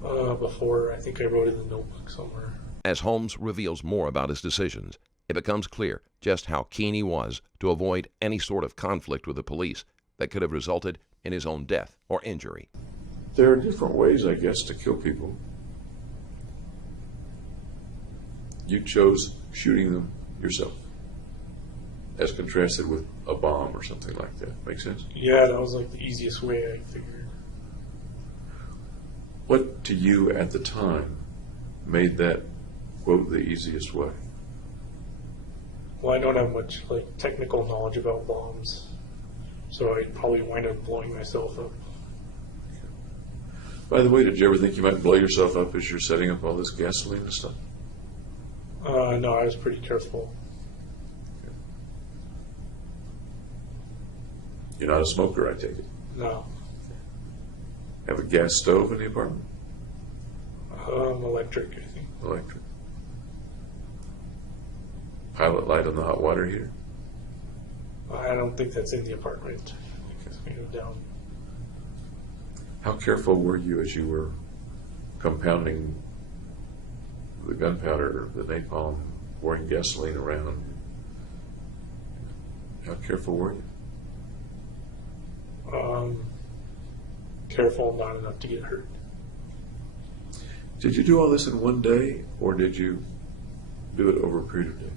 Before, I think I wrote in the notebook somewhere. As Holmes reveals more about his decisions, it becomes clear just how keen he was to avoid any sort of conflict with the police that could have resulted in his own death or injury. There are different ways, I guess, to kill people. You chose shooting them yourself, as contrasted with a bomb or something like that. Make sense? Yeah, that was like the easiest way, I figured. What to you at the time made that, quote, the easiest way? Well, I don't have much like technical knowledge about bombs, so I'd probably wind up blowing myself up. By the way, did you ever think you might blow yourself up as you're setting up all this gasoline and stuff? No, I was pretty careful. You're not a smoker, I take it. No. Have a gas stove in the apartment? Electric, I think. Electric. pilot light on the hot water heater? I don't think that's in the apartment. I think it's going to go down. How careful were you as you were compounding the gunpowder, the napalm, pouring gasoline around? How careful were you? Careful, not enough to get hurt. Did you do all this in one day, or did you do it over a period of days?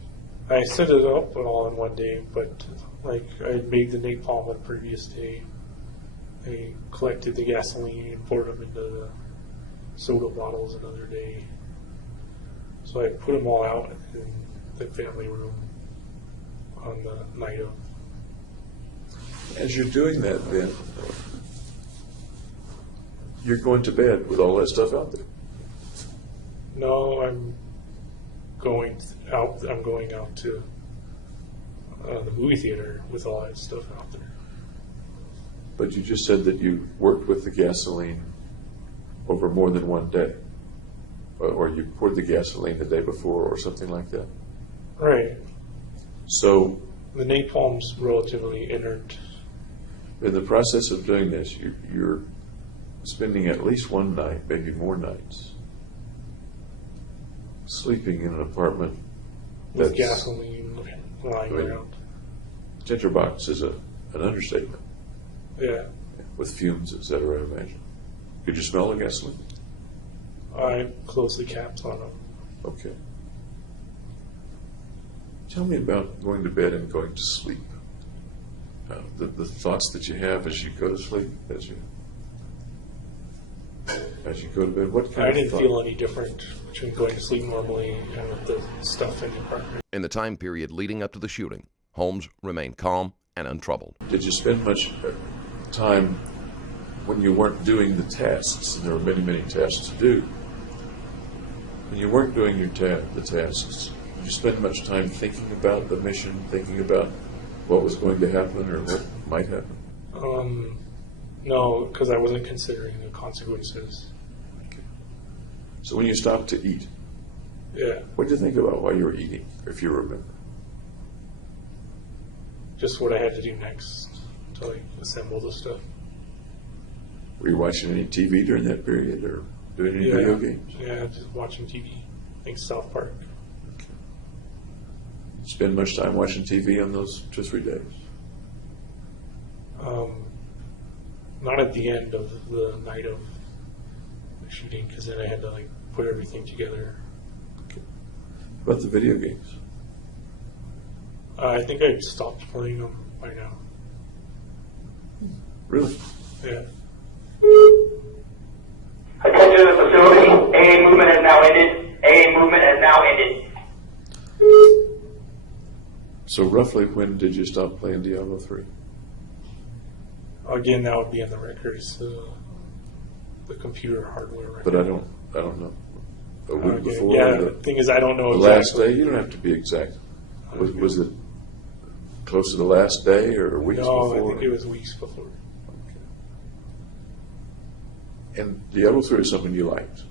I set it up all in one day, but like I made the napalm the previous day. I collected the gasoline and poured them into the soda bottles another day. So I put them all out in the family room on the night of. As you're doing that, then, you're going to bed with all that stuff out there. No, I'm going out. I'm going out to the movie theater with all that stuff out there. But you just said that you worked with the gasoline over more than one day, or you poured the gasoline the day before, or something like that. Right. So, The napalm's relatively inert. in the process of doing this, you're spending at least one night, maybe more nights, sleeping in an apartment With that's gasoline lying I mean, around. tinderbox is an understatement, Yeah. with fumes, etc. I imagine. Could you smell the gasoline? I closed the caps on them. Okay. Tell me about going to bed and going to sleep. The thoughts that you have as you go to sleep, as you go to bed. What kind I of didn't thought? feel any different between going to sleep normally and with the stuff in the apartment. In the time period leading up to the shooting, Holmes remained calm and untroubled. Did you spend much time when you weren't doing the tasks? And there were many, many tasks to do. When you weren't doing the tasks, did you spend much time thinking about the mission, thinking about what was going to happen or what might happen? No, because I wasn't considering the consequences. So when you stopped to eat, Yeah, what did you think about while you were eating, if you remember? just what I had to do next to like assemble the stuff. Were you watching any TV during that period or doing any video games? Yeah, just watching TV. I think South Park. Spend much time watching TV on those 2 or 3 days? Not at the end of the night of the shooting, because then I had to like put everything together. What about the video games? I think I stopped playing them by now. Really? Yeah. Attention to the facility. AA movement has now ended. AA movement has now ended. So roughly when did you stop playing Diablo 3? Again, that would be in the records, the computer hardware record. But I don't know. A week before? Yeah, or the thing is, I don't know the last exactly. day? You don't have to be exact. Was it close to the last day or weeks No, before? I think it was weeks before. Okay. And Diablo 3 is something you liked?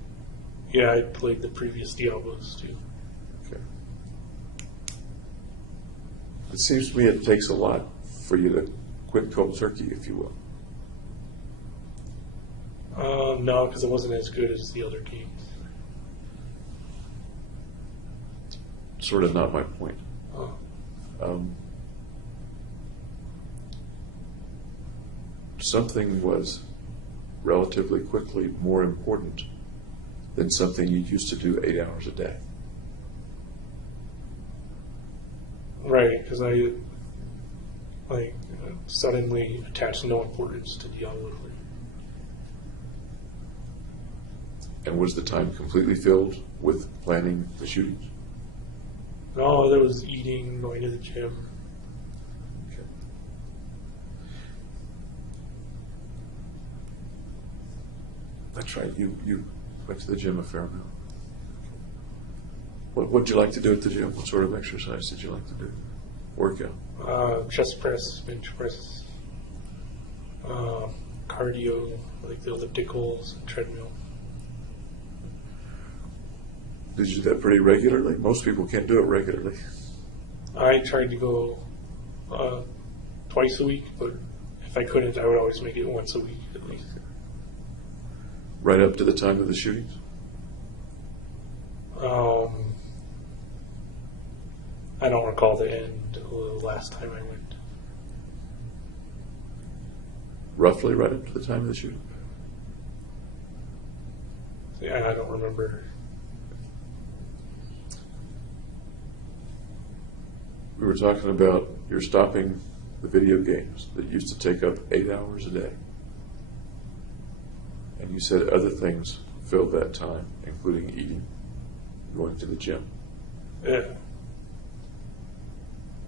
Yeah, I played the previous Diablos too. Okay. It seems to me it takes a lot for you to quit cold turkey, if you will. No, because it wasn't as good as the other games. Sort of not my point. Something was relatively quickly more important than something you used to do 8 hours a day. Right, because I suddenly attached no importance to Diablo 3. And was the time completely filled with planning the shootings? No, there was eating, going to the gym. Okay. That's right. You went to the gym a fair amount. What did you like to do at the gym? What sort of exercise did you like to do? Workout? Chest press, bench press, cardio, like the ellipticals, treadmill. Did you do that pretty regularly? Most people can't do it regularly. I tried to go twice a week, but if I couldn't, I would always make it once a week at least. Right up to the time of the shootings? I don't recall the end the last time I went. Roughly right up to the time of the shooting? Yeah, I don't remember. We were talking about you're stopping the video games that used to take up 8 hours a day. And you said other things filled that time, including eating, going to the gym. Yeah.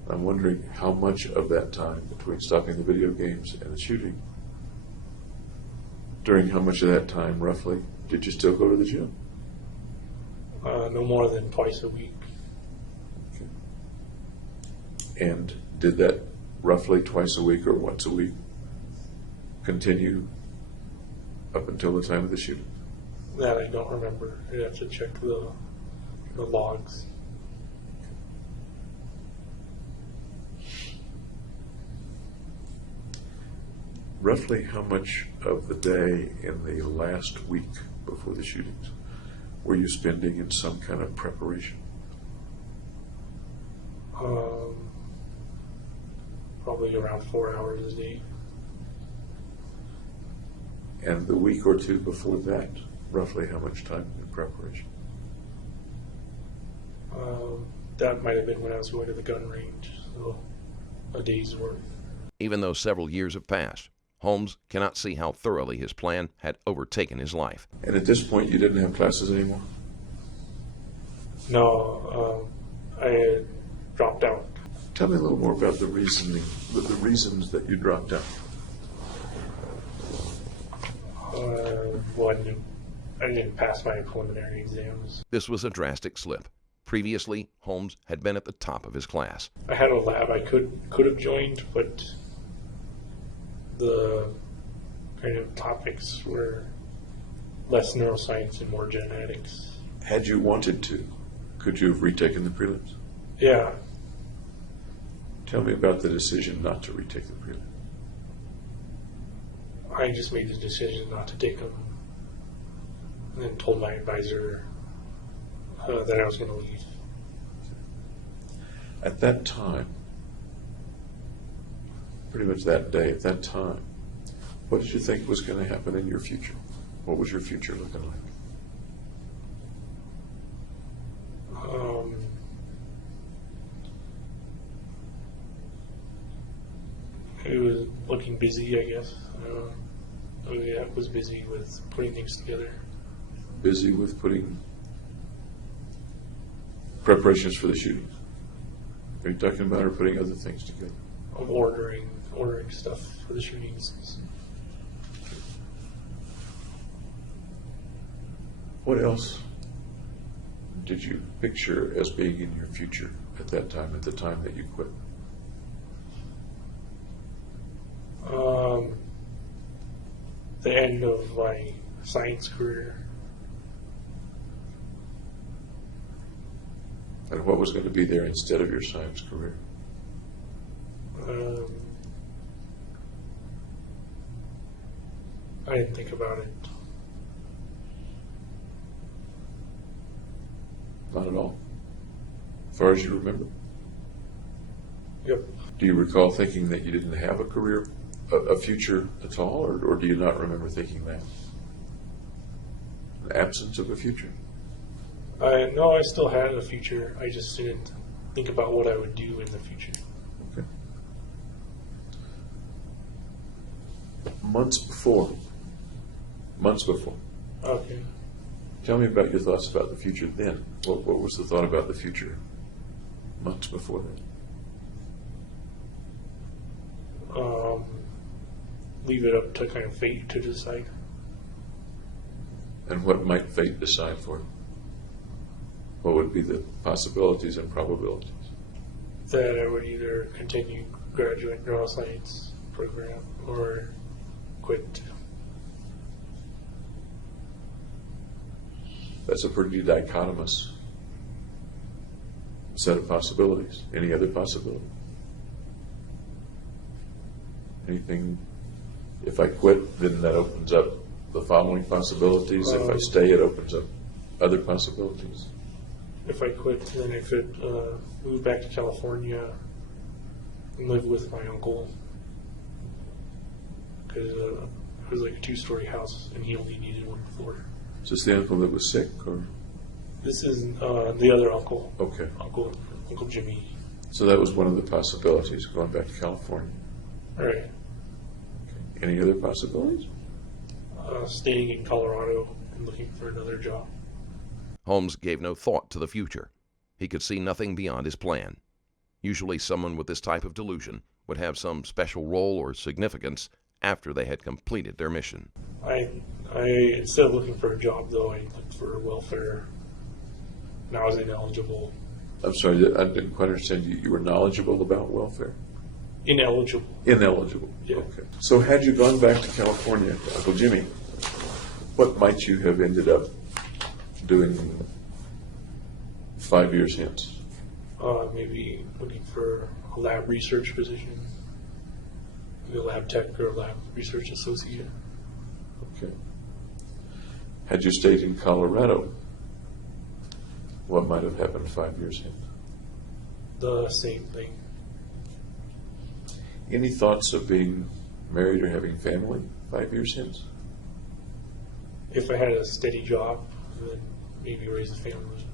I'm wondering how much of that time between stopping the video games and the shooting, during how much of that time, roughly, did you still go to the gym? No more than twice a week. Okay. And did that roughly twice a week or once a week continue up until the time of the shooting? That I don't remember. I'd have to check the logs. Roughly how much of the day in the last week before the shootings were you spending in some kind of preparation? Probably around 4 hours a day. And the week or two before that, roughly how much time in preparation? That might have been when I was going to the gun range, so a day's worth. Even though several years have passed, Holmes cannot see how thoroughly his plan had overtaken his life. And at this point, you didn't have classes anymore? No, I had dropped out. Tell me a little more about the reasons that you dropped out. Well, I didn't pass my preliminary exams. This was a drastic slip. Previously, Holmes had been at the top of his class. I had a lab I could have joined, but the kind of topics were less neuroscience and more genetics. Had you wanted to, could you have retaken the prelims? Yeah. Tell me about the decision not to retake the prelims. I just made the decision not to take them, and then told my advisor that I was going to leave. At that time, pretty much that day, at that time, what did you think was going to happen in your future? What was your future looking like? It was looking busy, I guess. I was busy with putting things together. Busy with putting preparations for the shootings? Are you talking about or putting other things together? I'm ordering stuff for the shootings. What else did you picture as being in your future at that time, at the time that you quit? The end of my science career. And what was going to be there instead of your science career? I didn't think about it. Not at all. As far as you remember? Yep. Do you recall thinking that you didn't have a career, a future at all, or do you not remember thinking that? An absence of a future? No, I still had a future. I just didn't think about what I would do in the future. Okay. Months before. Okay. Tell me about your thoughts about the future then. What was the thought about the future months before that? Leave it up to kind of fate to decide. And what might fate decide for you? What would be the possibilities and probabilities? That I would either continue graduate neuroscience program or quit. That's a pretty dichotomous set of possibilities. Any other possibility? Anything, if I quit, then that opens up the following possibilities. If I stay, it opens up other possibilities. If I quit, then I could move back to California and live with my uncle. Because it was like a 2-story house, and he only needed 1 floor. Is this the uncle that was sick, or? This is the other uncle. Okay. Uncle Jimmy. So that was one of the possibilities, going back to California. All right. Okay. Any other possibilities? Staying in Colorado and looking for another job. Holmes gave no thought to the future. He could see nothing beyond his plan. Usually someone with this type of delusion would have some special role or significance after they had completed their mission. I instead of looking for a job, though, I looked for welfare. And I was ineligible. I'm sorry, I didn't quite understand. You were knowledgeable about welfare? Ineligible. Ineligible. Yeah. Okay. So had you gone back to California, Uncle Jimmy, what might you have ended up doing 5 years hence? Maybe looking for a lab research position, maybe a lab tech or a lab research associate. Okay. Had you stayed in Colorado, what might have happened 5 years hence? The same thing. Any thoughts of being married or having family 5 years hence? If I had a steady job, then maybe raise a family.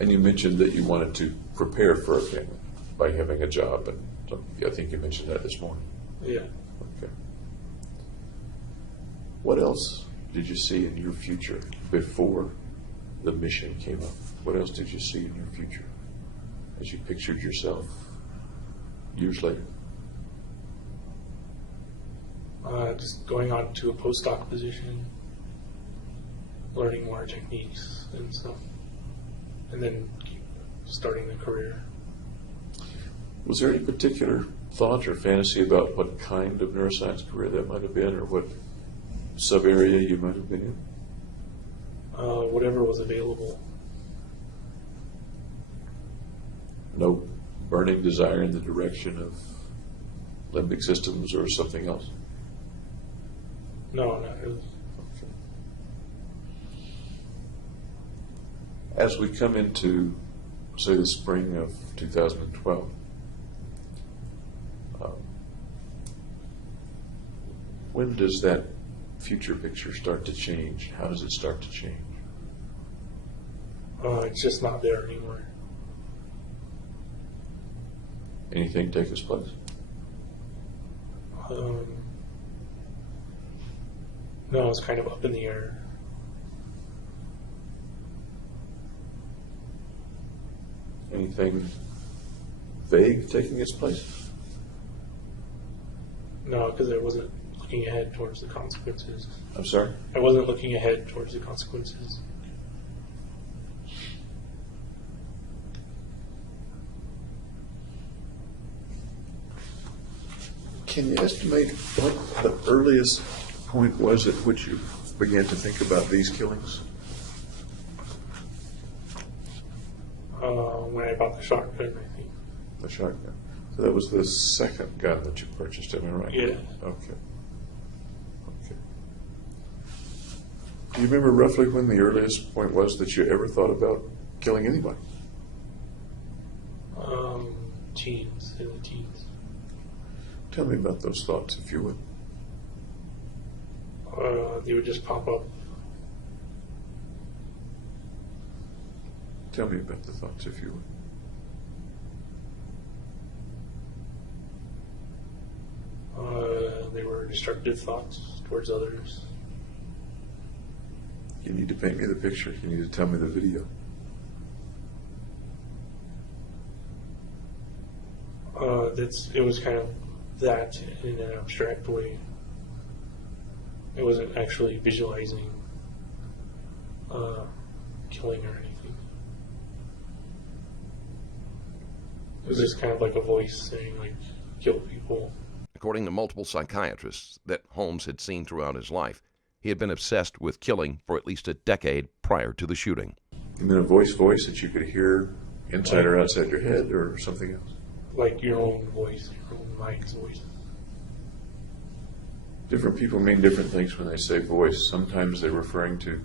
And you mentioned that you wanted to prepare for a family by having a job, and I think you mentioned that this morning. Yeah. Okay. What else did you see in your future before the mission came up? What else did you see in your future as you pictured yourself years later? Just going on to a postdoc position, learning more techniques and stuff, and then starting the career. Was there any particular thought or fantasy about what kind of neuroscience career that might have been, or what sub-area you might have been in? Whatever was available. No burning desire in the direction of limbic systems or something else? No, not really. Okay. As we come into, say, the spring of 2012, when does that future picture start to change? How does it start to change? It's just not there anymore. Anything take its place? No, it's kind of up in the air. Anything vague taking its place? No, because I wasn't looking ahead towards the consequences. I'm sorry? I wasn't looking ahead towards the consequences. Can you estimate what the earliest point was at which you began to think about these killings? When I bought the shotgun, I think. The shotgun. So that was the second gun that you purchased, am I right? Yeah. Okay. Okay. Do you remember roughly when the earliest point was that you ever thought about killing anybody? Teens, in the teens. Tell me about those thoughts, if you would. They would just pop up. Tell me about the thoughts, if you would. They were destructive thoughts towards others. You need to paint me the picture. You need to tell me the video. It was kind of that in an abstract way. It wasn't actually visualizing killing or anything. It was just kind of like a voice saying, like, kill people. According to multiple psychiatrists that Holmes had seen throughout his life, he had been obsessed with killing for at least a decade prior to the shooting. You mean a voice that you could hear inside or outside your head, or something else? Like your own voice, your own mind's voice. Different people mean different things when they say voice. Sometimes they're referring to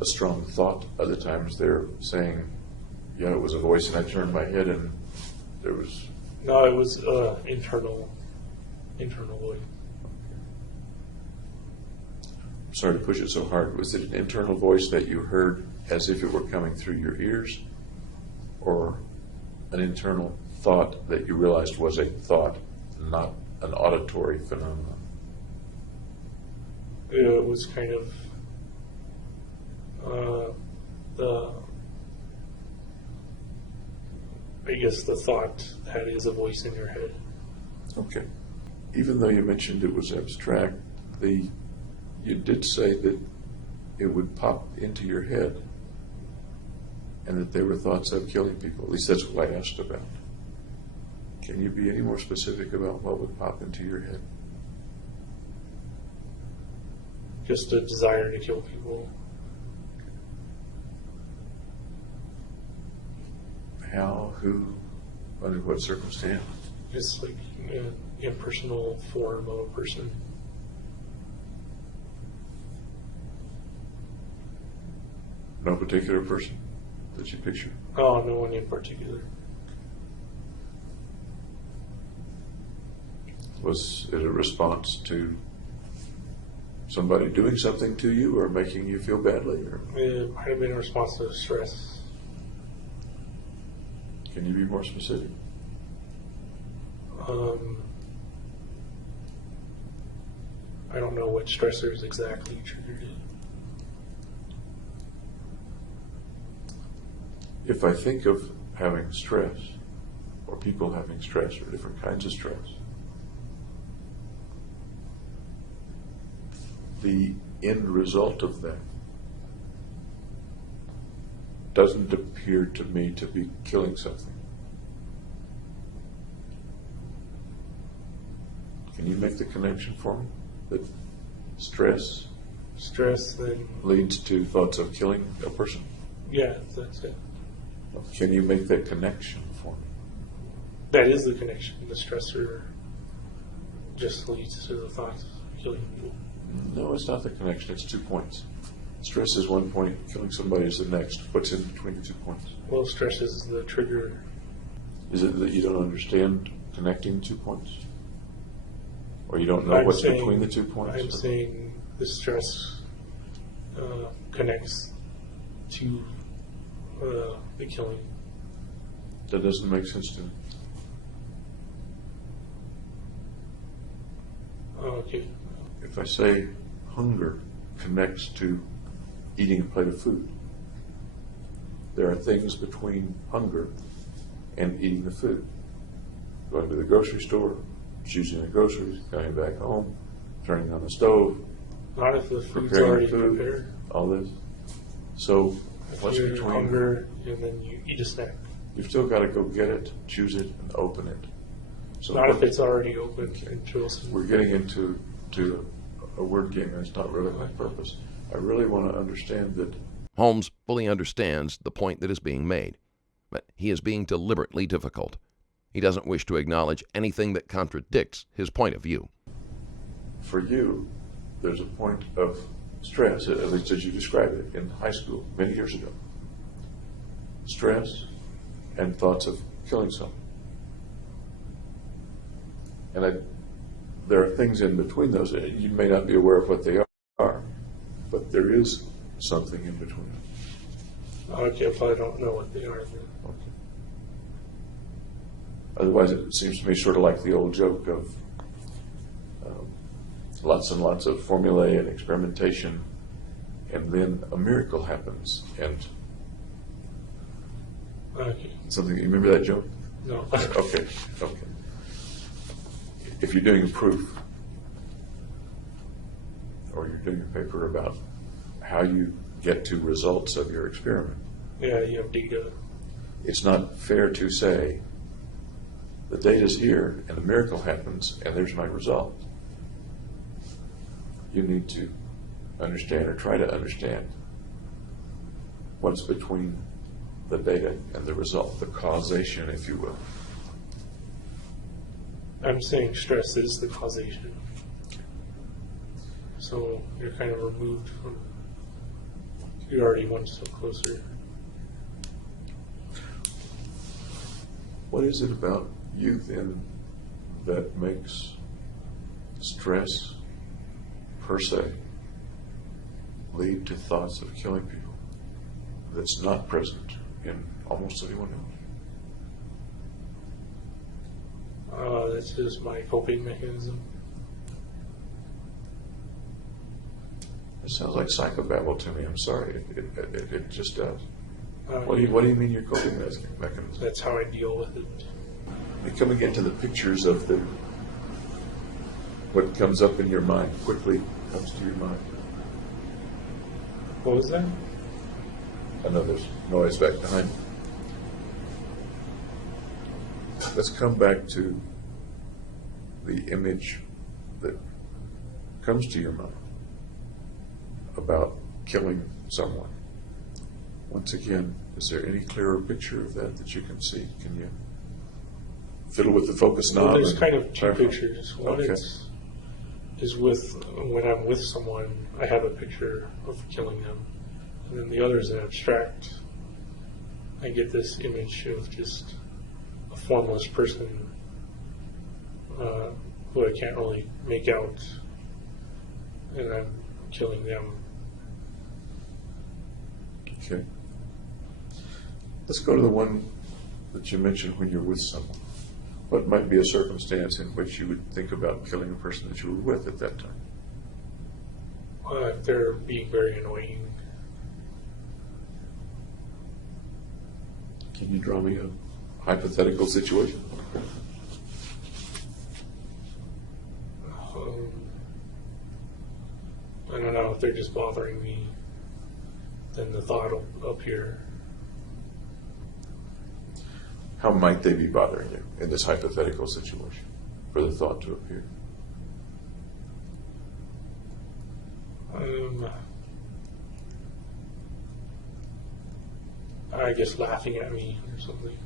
a strong thought. Other times they're saying, yeah, it was a voice, and I turned my head and there was... No, it was internal voice. I'm sorry to push it so hard. Was it an internal voice that you heard as if it were coming through your ears, or an internal thought that you realized was a thought, not an auditory phenomenon? It was kind of the thought that is a voice in your head. Okay. Even though you mentioned it was abstract, you did say that it would pop into your head and that there were thoughts of killing people. At least that's what I asked about. Can you be any more specific about what would pop into your head? Just a desire to kill people. How, who, under what circumstance? Just like an impersonal form of a person. No particular person that you picture? Oh, no one in particular. Was it a response to somebody doing something to you or making you feel badly? Or It might have been a response to stress. can you be more specific? I don't know what stressors exactly triggered it. If I think of having stress, or people having stress, or different kinds of stress, the end result of that doesn't appear to me to be killing something. Can you make the connection for me? That stress Then, leads to thoughts of killing a person? yeah, that's it. Can you make that connection for me? That is the connection. The stressor just leads to the thoughts of killing people. No, it's not the connection. It's 2 points. Stress is 1 point. Killing somebody is the next. What's in between the 2 points? Well, stress is the trigger. Is it that you don't understand connecting 2 points? Or you don't know what's between the 2 points? I'm saying the stress connects to the killing. That doesn't make sense to me. Okay. If I say hunger connects to eating a plate of food, there are things between hunger and eating the food. Going to the grocery store, choosing the groceries, coming back home, turning on the stove, Not if the food's preparing already food, prepared. all this. So If what's you're between? hunger and then you eat a snack. You've still got to go get it, choose it, and open it. So Not if it's already open and chosen. we're getting into a word game, and it's not really my purpose. I really want to understand that Holmes fully understands the point that is being made, but he is being deliberately difficult. He doesn't wish to acknowledge anything that contradicts his point of view. for you, there's a point of stress, at least as you described it in high school many years ago. Stress and thoughts of killing someone. And there are things in between those. You may not be aware of what they are, but there is something in between. Okay, if I don't know what they are, then. Okay. Otherwise, it seems to me sort of like the old joke of lots and lots of formulae and experimentation, and then a miracle happens. And Okay. something, you remember that joke? No. Okay. If you're doing a proof, or you're doing a paper about how you get to results of your experiment, Yeah, you have data. it's not fair to say the data's here and the miracle happens and there's my result. You need to understand, or try to understand, what's between the data and the result, the causation, if you will. I'm saying stress is the causation. So you're kind of removed from, you're already one step closer. What is it about you then that makes stress per se lead to thoughts of killing people that's not present in almost anyone else? That's just my coping mechanism. It sounds like psychobabble to me. I'm sorry. It just does. What do you mean your coping mechanism? That's how I deal with it. You come and get to the pictures of what comes up in your mind, quickly comes to your mind. What was that? I know there's noise back behind me. Let's come back to the image that comes to your mind about killing someone. Once again, is there any clearer picture of that you can see? Can you fiddle with the focus knob? Well, there's and kind of two clarify? pictures. One Okay. is with when I'm with someone, I have a picture of killing them, and then the other is an abstract. I get this image of just a formless person who I can't really make out, and I'm killing them. Okay. Let's go to the one that you mentioned when you're with someone. What might be a circumstance in which you would think about killing a person that you were with at that time? If they're being very annoying. Can you draw me a hypothetical situation? I don't know if they're just bothering me, then the thought will appear. How might they be bothering you in this hypothetical situation for the thought to appear? I guess laughing at me or something.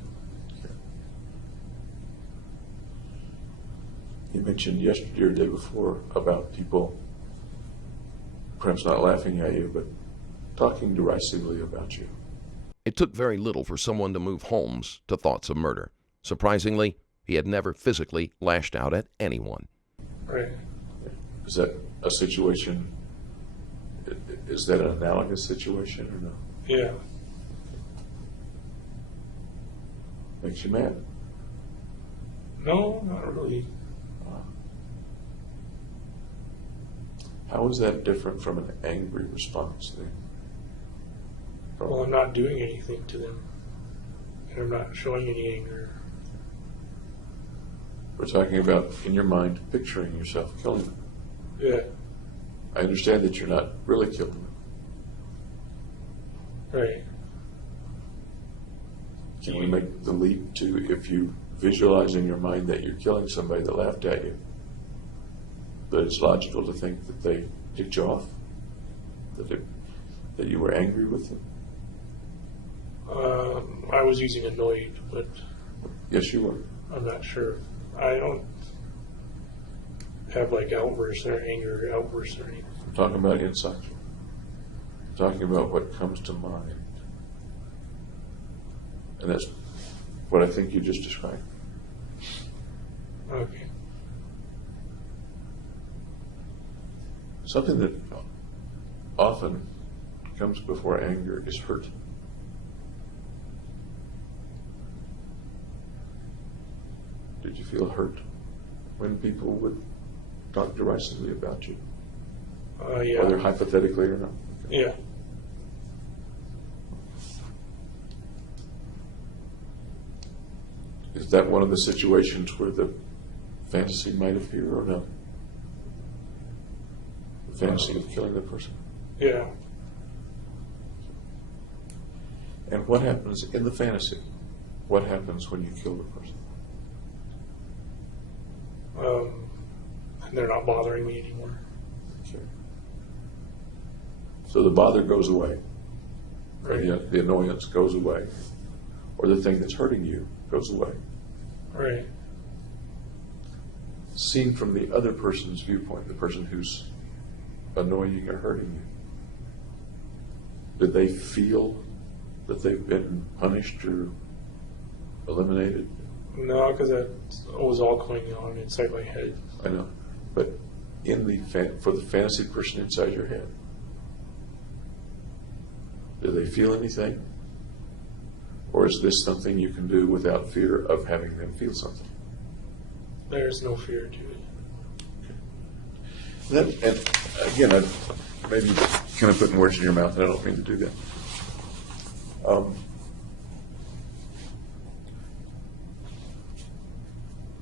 You mentioned yesterday or the day before about people perhaps not laughing at you, but talking derisively about you. It took very little for someone to move Holmes to thoughts of murder. Surprisingly, he had never physically lashed out at anyone. Right. Is that a situation, is that an analogous situation or no? Yeah. Makes you mad? No, not really. How is that different from an angry response then? Well, I'm not doing anything to them, and I'm not showing any anger. We're talking about, in your mind, picturing yourself killing them. Yeah. I understand that you're not really killing them. Right. Can we make the leap to, if you visualize in your mind that you're killing somebody that laughed at you, that it's logical to think that they ticked you off? That you were angry with them? I was using annoyed, but Yes, you were. I'm not sure. I don't have like outbursts or anger outbursts or anything. I'm talking about insight. I'm talking about what comes to mind. And that's what I think you just described. Okay. Something that often comes before anger is hurt. Did you feel hurt when people would talk derisively about you? Yeah. Whether hypothetically or not? Yeah. Is that one of the situations where the fantasy might appear or no? The fantasy of killing the person? Yeah. And what happens in the fantasy? What happens when you kill the person? And they're not bothering me anymore. Okay. So the bother goes away. Right. Yet the annoyance goes away, or the thing that's hurting you goes away. Right. Seen from the other person's viewpoint, the person who's annoying or hurting you, did they feel that they've been punished or eliminated? No, because that was all going on inside my head. I know, but in the for the fantasy person inside your head, do they feel anything? Or is this something you can do without fear of having them feel something? There's no fear to it. And again, I maybe kind of putting words in your mouth, and I don't mean to do that.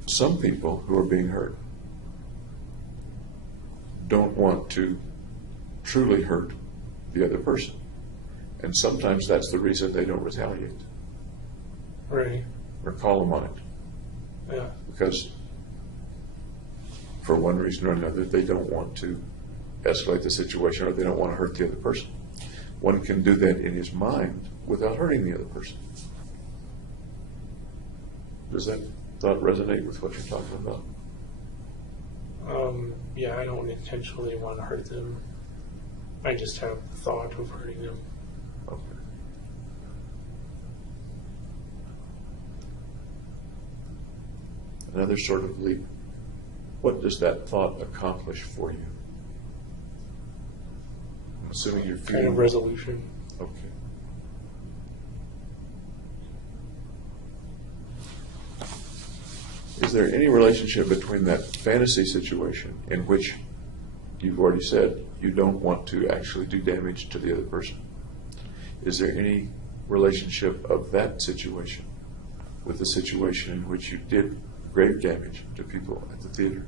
Some people who are being hurt don't want to truly hurt the other person. And sometimes that's the reason they don't retaliate Right. or call them on it. Yeah. Because for one reason or another, they don't want to escalate the situation, or they don't want to hurt the other person. One can do that in his mind without hurting the other person. Does that thought resonate with what you're talking about? Yeah, I don't intentionally want to hurt them. I just have the thought of hurting them. Okay. Another sort of leap. What does that thought accomplish for you? I'm assuming you're feeling... Kind of resolution. Okay. Is there any relationship between that fantasy situation in which you've already said you don't want to actually do damage to the other person? Is there any relationship of that situation with the situation in which you did grave damage to people at the theater?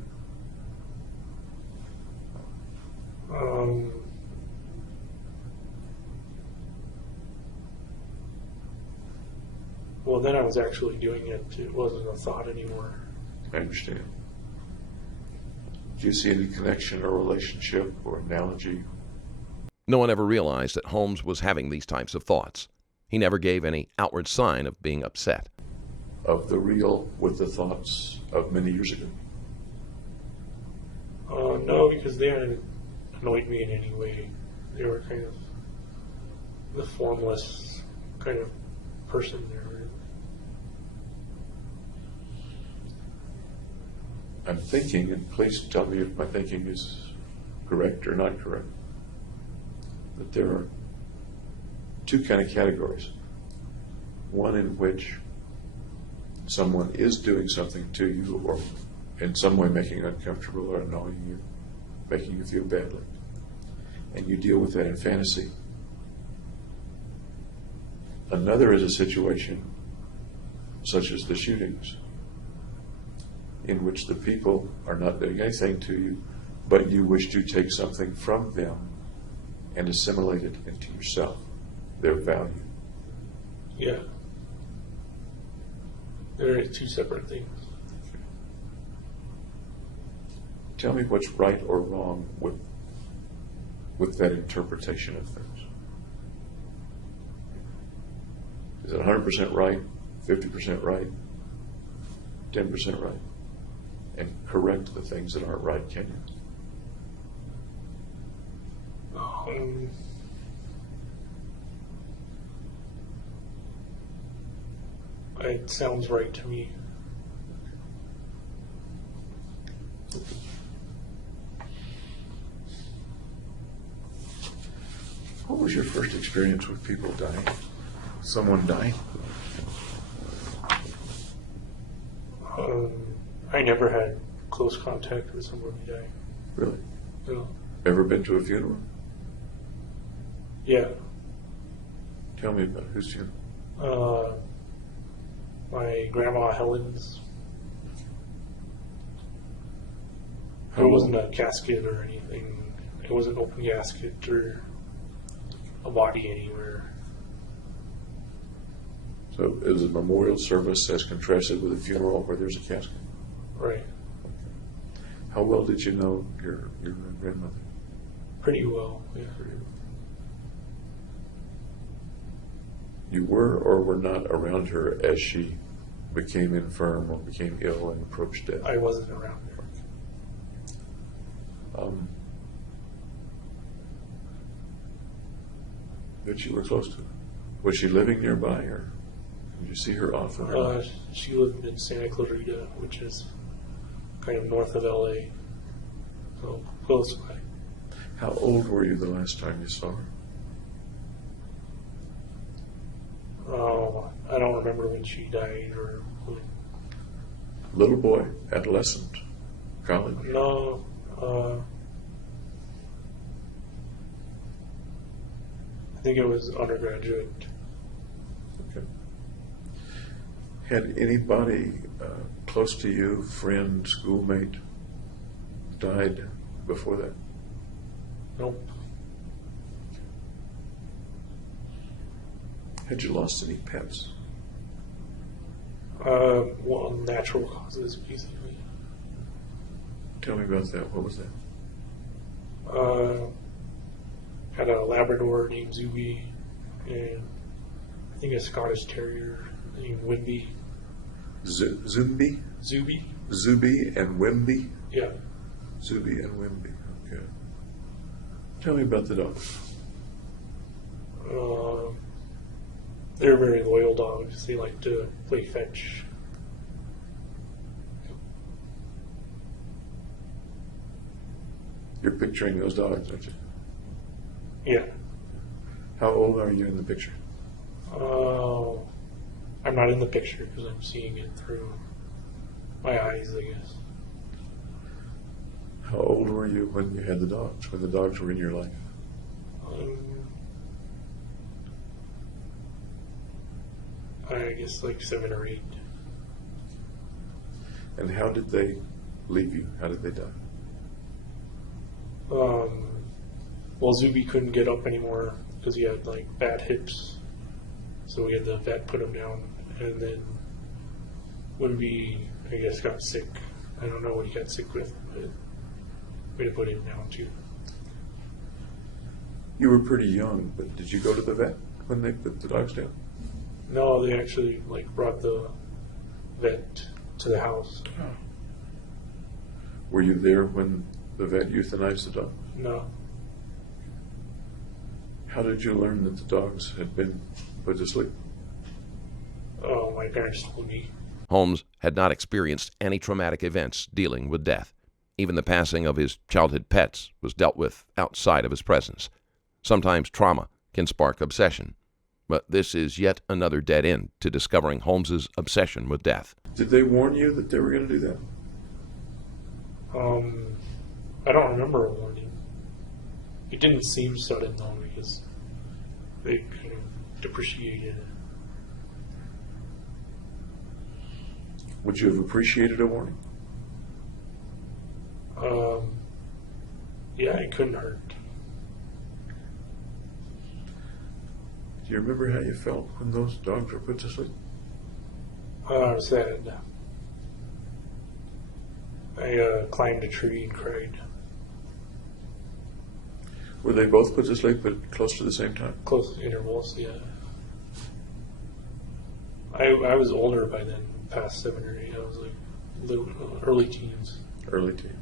Well, then I was actually doing it. It wasn't a thought anymore. I understand. Do you see any connection or relationship or analogy? No one ever realized that Holmes was having these types of thoughts. He never gave any outward sign of being upset. Of the real with the thoughts of many years ago? No, because they hadn't annoyed me in any way. They were kind of the formless kind of person there. I'm thinking, and please tell me if my thinking is correct or not correct, that there are two kind of categories. One in which someone is doing something to you or in some way making you uncomfortable or annoying you, making you feel badly, and you deal with that in fantasy. Another is a situation such as the shootings, in which the people are not doing anything to you, but you wish to take something from them and assimilate it into yourself, their value. Yeah. They're two separate things. Tell me what's right or wrong with that interpretation of things. Is it 100% right, 50% right, 10% right? And correct the things that aren't right, can you? It sounds right to me. What was your first experience with people dying? Someone dying? I never had close contact with somebody dying. Really? No. Ever been to a funeral? Yeah. Tell me about it. Whose funeral? My grandma Helen's. How It wasn't long? a casket or anything. It wasn't an open casket or a body anywhere. So it was a memorial service as contrasted with a funeral where there's a casket. Right. How well did you know your grandmother? Pretty well. Yeah. You were or were not around her as she became infirm or became ill and approached death? I wasn't around her. But you were close to her. Was she living nearby, or did you see her often? She lived in Santa Clarita, which is kind of north of LA, so close by. How old were you the last time you saw her? Oh, I don't remember when she died or when. Little boy, adolescent, college? No, I think it was undergraduate. Okay. Had anybody close to you, friend, schoolmate, died before that? Nope. Had you lost any pets? Well, natural causes, basically. Tell me about that. What was that? Had a Labrador named Zuby, and I think a Scottish Terrier named Wimby. Zumbi? Zuby? Zuby and Wimby? Yeah. Zuby and Wimby. Okay. Tell me about the dogs. They're very loyal dogs. They like to play fetch. You're picturing those dogs, aren't you? Yeah. How old are you in the picture? I'm not in the picture because I'm seeing it through my eyes, I guess. How old were you when you had the dogs, when the dogs were in your life? I guess like 7 or 8. And how did they leave you? How did they die? Well, Zuby couldn't get up anymore because he had like bad hips, so we had the vet put him down. And then Wimby, I guess, got sick. I don't know what he got sick with, but we had to put him down too. You were pretty young, but did you go to the vet when they put the dogs down? No, they actually like brought the vet to the house. Were you there when the vet euthanized the dog? No. How did you learn that the dogs had been put to sleep? Oh, my parents told me. Holmes had not experienced any traumatic events dealing with death. Even the passing of his childhood pets was dealt with outside of his presence. Sometimes trauma can spark obsession, but this is yet another dead end to discovering Holmes's obsession with death. Did they warn you that they were going to do that? I don't remember a warning. It didn't seem sudden though because they kind of depreciated. Would you have appreciated a warning? Yeah, it couldn't hurt. Do you remember how you felt when those dogs were put to sleep? I was sad. I climbed a tree and cried. Were they both put to sleep at close to the same time? Close intervals, yeah. I was older by then, past 7 or 8. I was like early teens. Early teen.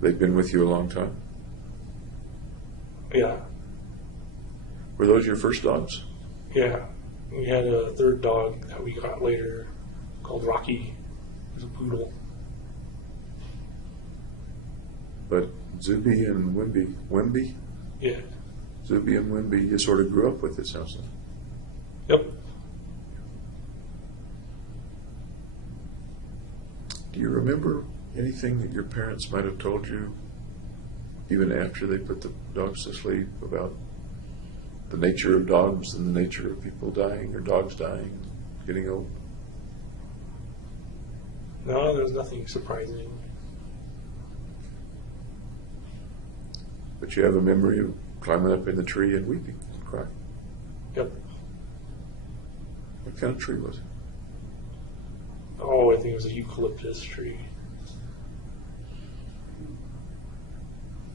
They've been with you a long time? Yeah. Were those your first dogs? Yeah. We had a third dog that we got later called Rocky. It was a poodle. But Zuby and Wimby? Yeah. Zuby and Wimby, you sort of grew up with, it sounds like. Yep. Do you remember anything that your parents might have told you, even after they put the dogs to sleep, about the nature of dogs and the nature of people dying or dogs dying, getting old? No, there was nothing surprising. But you have a memory of climbing up in the tree and weeping and crying. Yep. What kind of tree was it? Oh, I think it was a eucalyptus tree.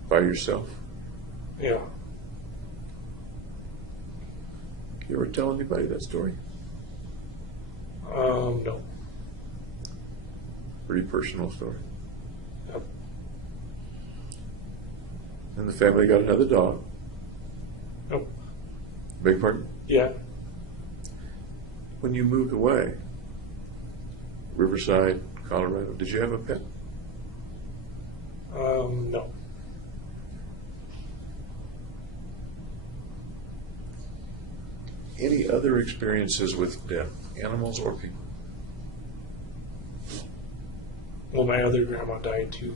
By yourself? Yeah. You ever tell anybody that story? No. Pretty personal story. Yep. And the family got another dog. Nope. Beg pardon? Yeah. When you moved away, Riverside, Colorado, did you have a pet? No. Any other experiences with death, animals or people? Well, my other grandma died too.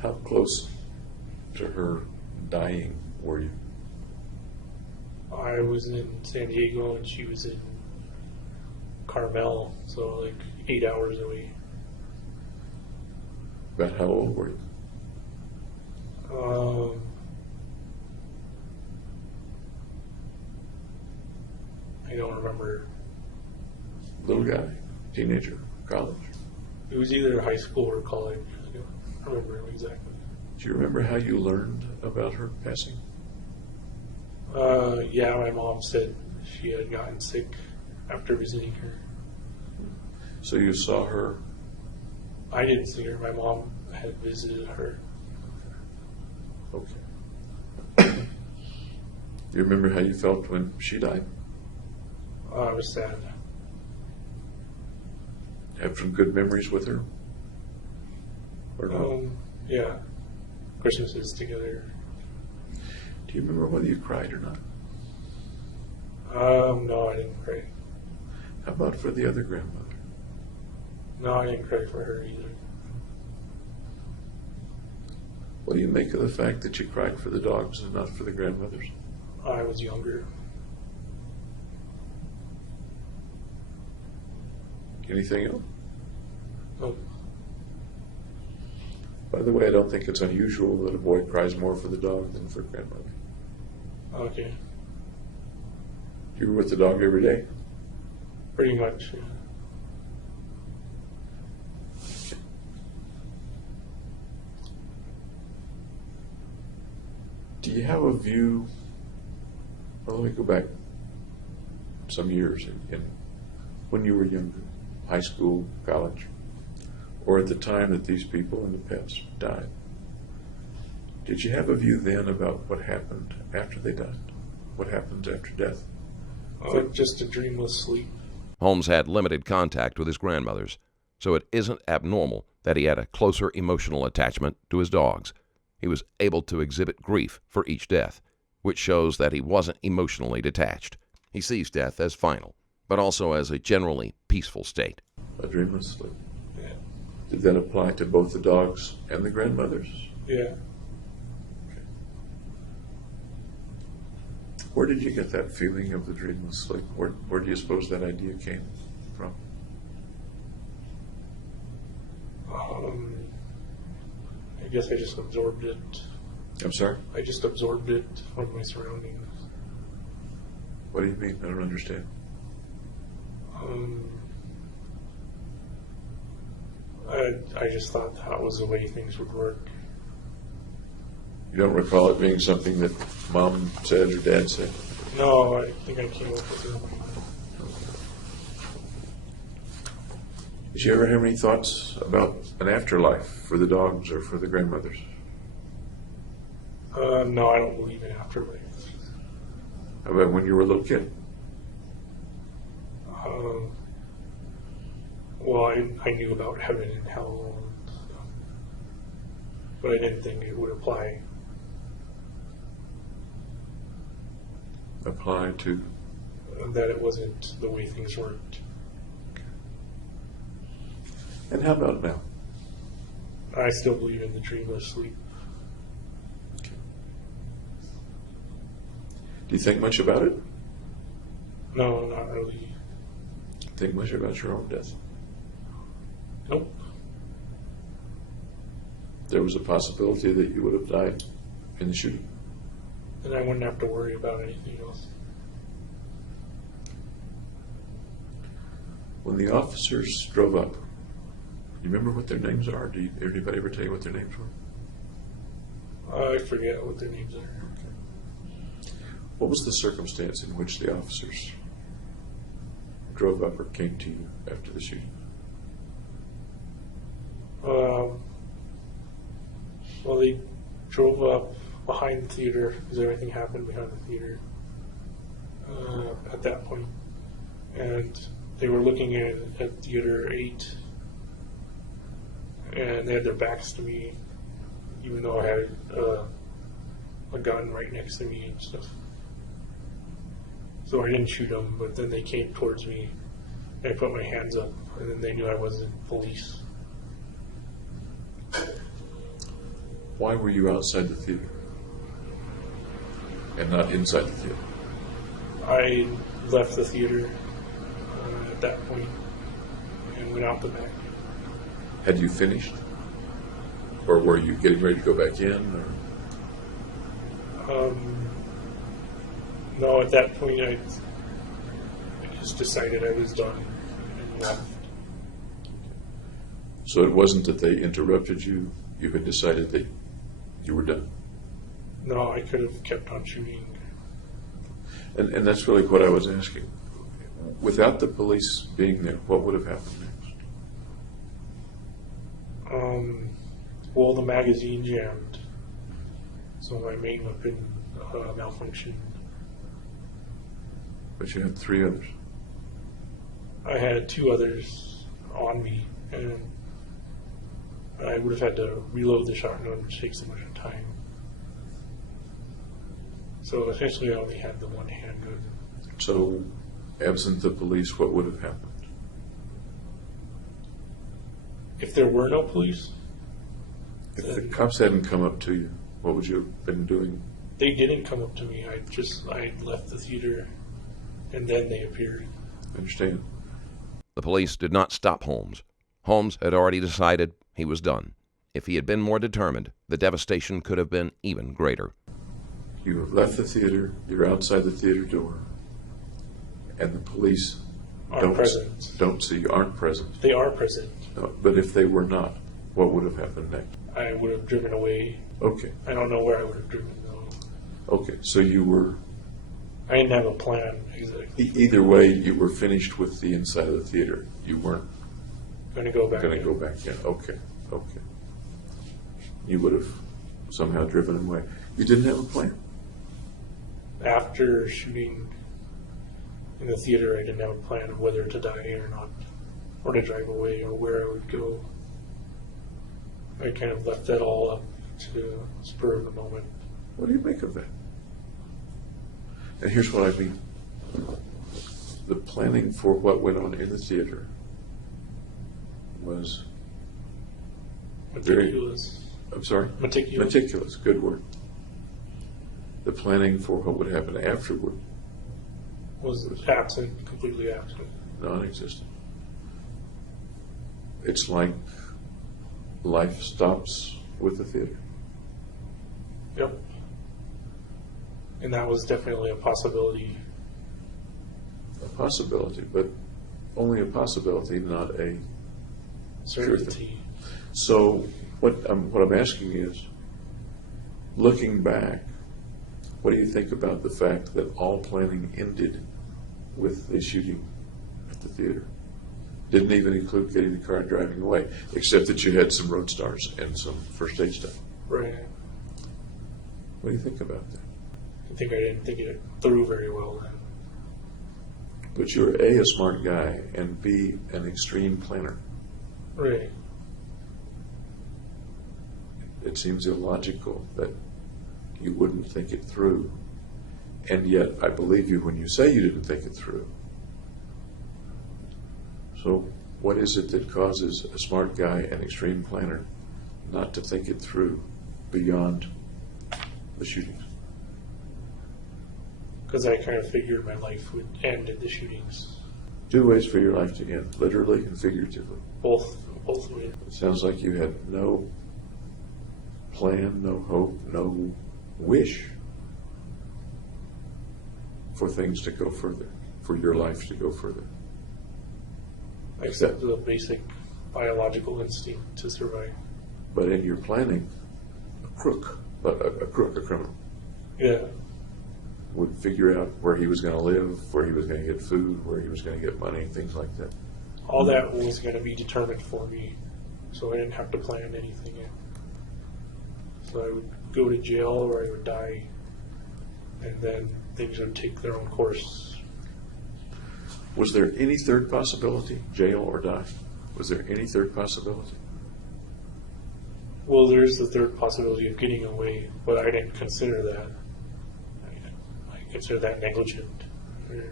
How close to her dying were you? I was in San Diego and she was in Carmel, so like 8 hours away. About how old were you? I don't remember. Little guy, teenager, college. It was either high school or college. I don't remember exactly. Do you remember how you learned about her passing? Yeah, my mom said she had gotten sick after visiting her. So you saw her. I didn't see her. My mom had visited her. Okay. Do you remember how you felt when she died? I was sad. Have some good memories with her? Or not? Yeah. Christmases together. Do you remember whether you cried or not? No, I didn't cry. How about for the other grandmother? No, I didn't cry for her either. What do you make of the fact that you cried for the dogs and not for the grandmothers? I was younger. Anything else? Oh, By the way, I don't think it's unusual that a boy cries more for the dog than for grandmother. okay. You were with the dog every day? Pretty much. Yeah. Do you have a view? Well, let me go back some years in when you were younger, high school, college, or at the time that these people and the pets died. Did you have a view then about what happened after they died? What happens after death? Just a dreamless sleep. Holmes had limited contact with his grandmothers, so it isn't abnormal that he had a closer emotional attachment to his dogs. He was able to exhibit grief for each death, which shows that he wasn't emotionally detached. He sees death as final, but also as a generally peaceful state. A dreamless sleep. Yeah. Did that apply to both the dogs and the grandmothers? Yeah. Where did you get that feeling of the dreamless sleep? Where do you suppose that idea came from? I guess I just absorbed it. I'm sorry? I just absorbed it from my surroundings. What do you mean? I don't understand. I just thought that was the way things would work. You don't recall it being something that Mom said or Dad said? No, I think I came up with it. Did you ever have any thoughts about an afterlife for the dogs or for the grandmothers? No, I don't believe in afterlife. How about when you were a little kid? Well, I knew about heaven and hell and stuff, but I didn't think it would apply. Apply to? That it wasn't the way things worked. And how about now? I still believe in the dreamless sleep. Do you think much about it? No, not really. Think much about your own death? Nope. There was a possibility that you would have died in the shooting. Then I wouldn't have to worry about anything else. When the officers drove up, you remember what their names are? Did anybody ever tell you what their names were? I forget what their names are. What was the circumstance in which the officers drove up or came to you after the shooting? Well, they drove up behind the theater because everything happened behind the theater at that point. And they were looking at Theater 8, and they had their backs to me, even though I had a gun right next to me and stuff. So I didn't shoot them, but then they came towards me, and I put my hands up, and then they knew I wasn't police. Why were you outside the theater and not inside the theater? I left the theater at that point and went out the back. Had you finished? Or were you getting ready to go back in? Or? No, at that point I just decided I was done and left. So it wasn't that they interrupted you, you had decided that you were done? No, I could have kept on shooting. And that's really what I was asking. Without the police being there, what would have happened next? Well, the magazine jammed, so my main weapon malfunctioned. But you had 3 others. I had 2 others on me, and I would have had to reload the shotgun, which takes so much time. So essentially I only had the one handgun. So, absent the police, what would have happened? If there were no police, If the cops hadn't come up to you, what would you have been doing? they didn't come up to me. I left the theater, and then they appeared. I understand. The police did not stop Holmes. Holmes had already decided he was done. If he had been more determined, the devastation could have been even greater. You have left the theater, you're outside the theater door, and the police Aren't present. don't see you, aren't present. They are present. No, but if they were not, what would have happened next? I would have driven away. Okay, I don't know where I would have driven, though. okay, so you were, I didn't have a plan, exactly. either way, you were finished with the inside of the theater. You weren't Going to go back going to in. go back in. Okay. You would have somehow driven away. You didn't have a plan. After shooting in the theater, I didn't have a plan of whether to die or not, or to drive away, or where I would go. I kind of left that all up to the spur of the moment. What do you make of that? And here's what I mean. The planning for what went on in the theater was Meticulous. I'm sorry? Meticulous. Meticulous, good word. The planning for what would happen afterward, Was absent, completely absent. non-existent. It's like life stops with the theater. Yep. And that was definitely a possibility. A possibility, but only a possibility, not a sure thing. Certainty. So what I'm asking is, looking back, what do you think about the fact that all planning ended with the shooting at the theater? Didn't even include getting the car and driving away, except that you had some road stars and some first aid stuff. Right. What do you think about that? I think I didn't think it through very well then. But you're A, a smart guy, and B, an extreme planner. Right. It seems illogical that you wouldn't think it through. And yet, I believe you when you say you didn't think it through. So, what is it that causes a smart guy, an extreme planner, not to think it through beyond the shootings? Because I kind of figured my life would end at the shootings. 2 ways for your life to end, literally and figuratively. Both ways. It sounds like you had no plan, no hope, no wish for things to go further, for your life to go further. Except the basic biological instinct to survive. But in your planning, a crook, a criminal, Yeah. would figure out where he was going to live, where he was going to get food, where he was going to get money, things like that? All that was going to be determined for me, so I didn't have to plan anything out. So I would go to jail or I would die, and then things would take their own course. Was there any third possibility, jail or die? Was there any third possibility? Well, there's the third possibility of getting away, but I didn't consider that. I consider that negligent or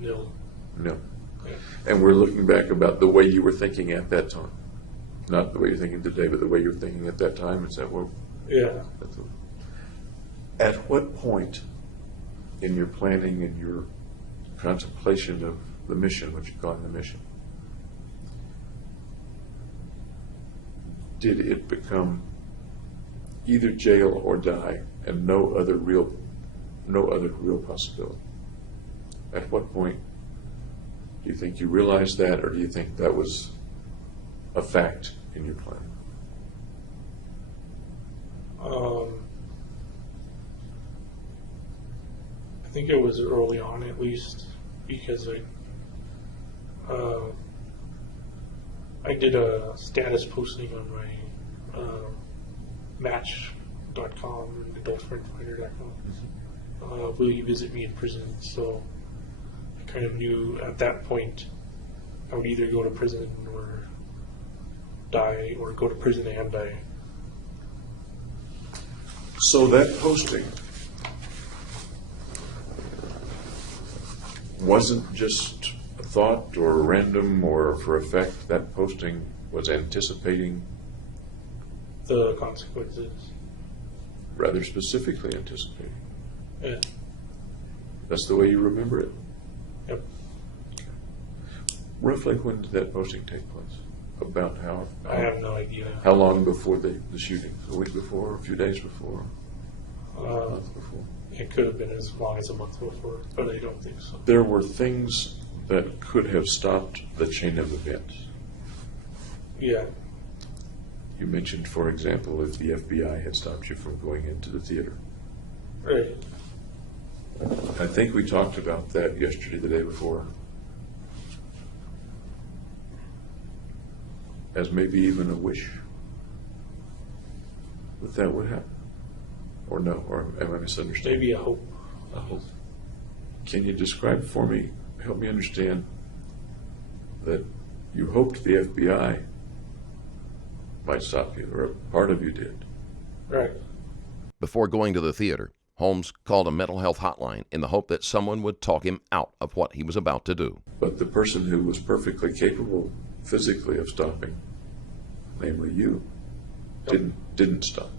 nil. No. Yeah. And we're looking back about the way you were thinking at that time. Not the way you're thinking today, but the way you were thinking at that time. Is that what? Yeah. At what point in your planning and your contemplation of the mission, what you call the mission, did it become either jail or die and no other real possibility? At what point do you think you realized that, or do you think that was a fact in your plan? I think it was early on, at least, because I did a status posting on my Match.com and AdultFriendFinder.com. Will you visit me in prison? So I kind of knew at that point I would either go to prison or die, or go to prison and die. So that posting wasn't just a thought or random or for effect. That posting was anticipating, The consequences. rather specifically anticipating. Yeah. That's the way you remember it. Yep. Roughly when did that posting take place? About how? I have no idea. How long before the shooting? A week before? A few days before? A Uh, month before? It could have been as long as a month before, but I don't think so. There were things that could have stopped the chain of events. Yeah. You mentioned, for example, if the FBI had stopped you from going into the theater. Right. I think we talked about that yesterday, the day before, as maybe even a wish that would happen. Or no, or am I misunderstanding? Maybe a hope. A hope. Can you describe for me, help me understand, that you hoped the FBI might stop you, or a part of you did? Right. Before going to the theater, Holmes called a mental health hotline in the hope that someone would talk him out of what he was about to do. But the person who was perfectly capable physically of stopping, namely you, didn't stop.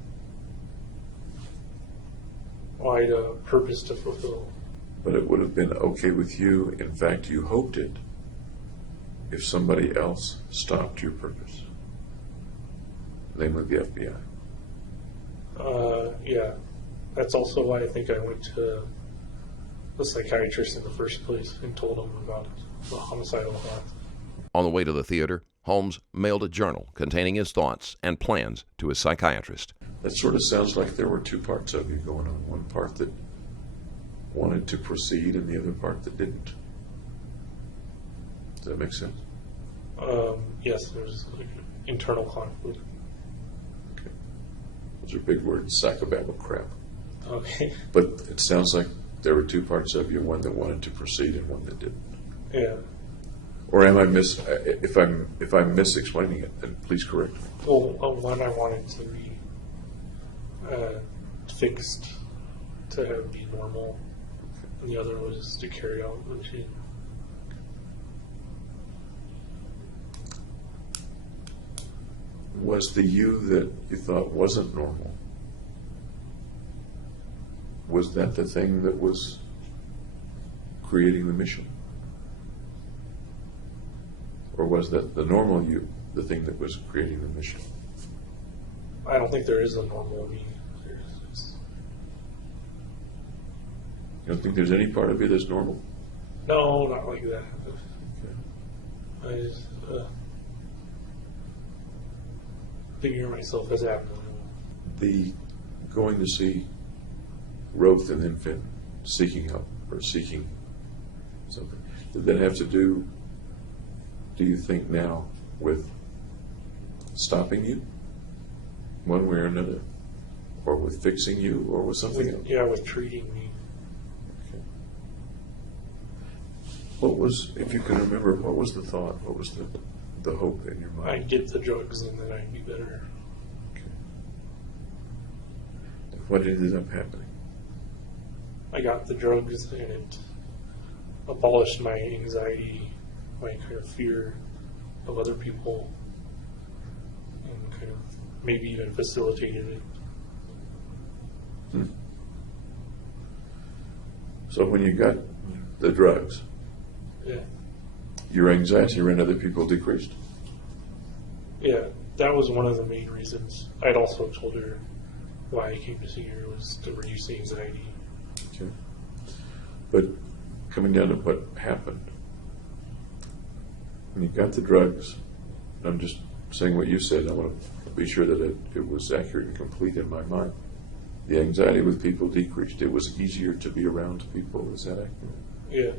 Well, I had a purpose to fulfill. But it would have been okay with you, in fact you hoped it, if somebody else stopped your purpose, namely the FBI. Yeah. That's also why I think I went to the psychiatrist in the first place and told him about the homicidal thoughts. On the way to the theater, Holmes mailed a journal containing his thoughts and plans to his psychiatrist. That sort of sounds like there were two parts of you going on. One part that wanted to proceed and the other part that didn't. Does that make sense? Yes, there's like internal conflict. Okay. Those are big words, psychobabble crap. Okay. But it sounds like there were two parts of you, one that wanted to proceed and one that didn't. Yeah. Or am I if I'm misexplaining it, then please correct me. Well, one I wanted to be fixed to be normal, and the other was to carry out the machine. Was the you that you thought wasn't normal, was that the thing that was creating the mission? Or was that the normal you, the thing that was creating the mission? I don't think there is a normal me. You don't think there's any part of you that's normal? No, not like that. Okay. I just figure myself as abnormal. The going to see Roth and then Finn, seeking help or seeking something. Did that have to do you think now, with stopping you, one way or another? Or with fixing you, or with something else? Yeah, with treating me. Okay. What was, if you can remember, what was the thought? What was the hope in your mind? I'd get the drugs and then I'd be better. Okay. And what ended up happening? I got the drugs and it abolished my anxiety, my kind of fear of other people, and kind of maybe even facilitated it. So when you got the drugs, Yeah. your anxiety around other people decreased? Yeah, that was one of the main reasons. I'd also told her why I came to see her was to reduce the anxiety. Okay. But coming down to what happened, when you got the drugs, and I'm just saying what you said, I want to be sure that it was accurate and complete in my mind. The anxiety with people decreased. It was easier to be around people. Is that accurate? Yeah.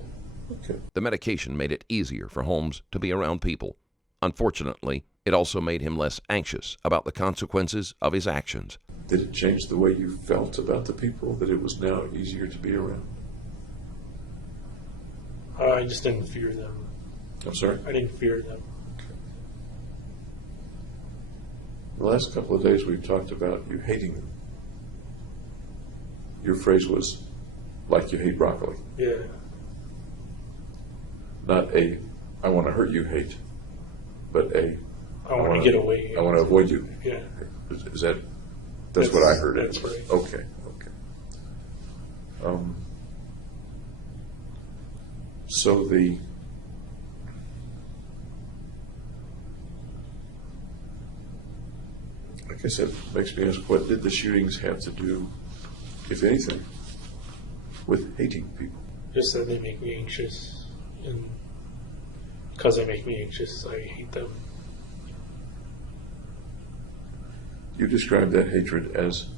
Okay. The medication made it easier for Holmes to be around people. Unfortunately, it also made him less anxious about the consequences of his actions. Did it change the way you felt about the people, that it was now easier to be around? I just didn't fear them. I'm sorry? I didn't fear them. Okay. The last couple of days we've talked about you hating them. Your phrase was, like you hate broccoli. Yeah. Not a, I want to hurt you hate, but a, I want to get away. I want to avoid you. Yeah. Is that, that's what I heard. That's right. Okay, okay. So like I said, makes me ask, what did the shootings have to do, if anything, with hating people? Just that they make me anxious, and because they make me anxious, I hate them. You described that hatred as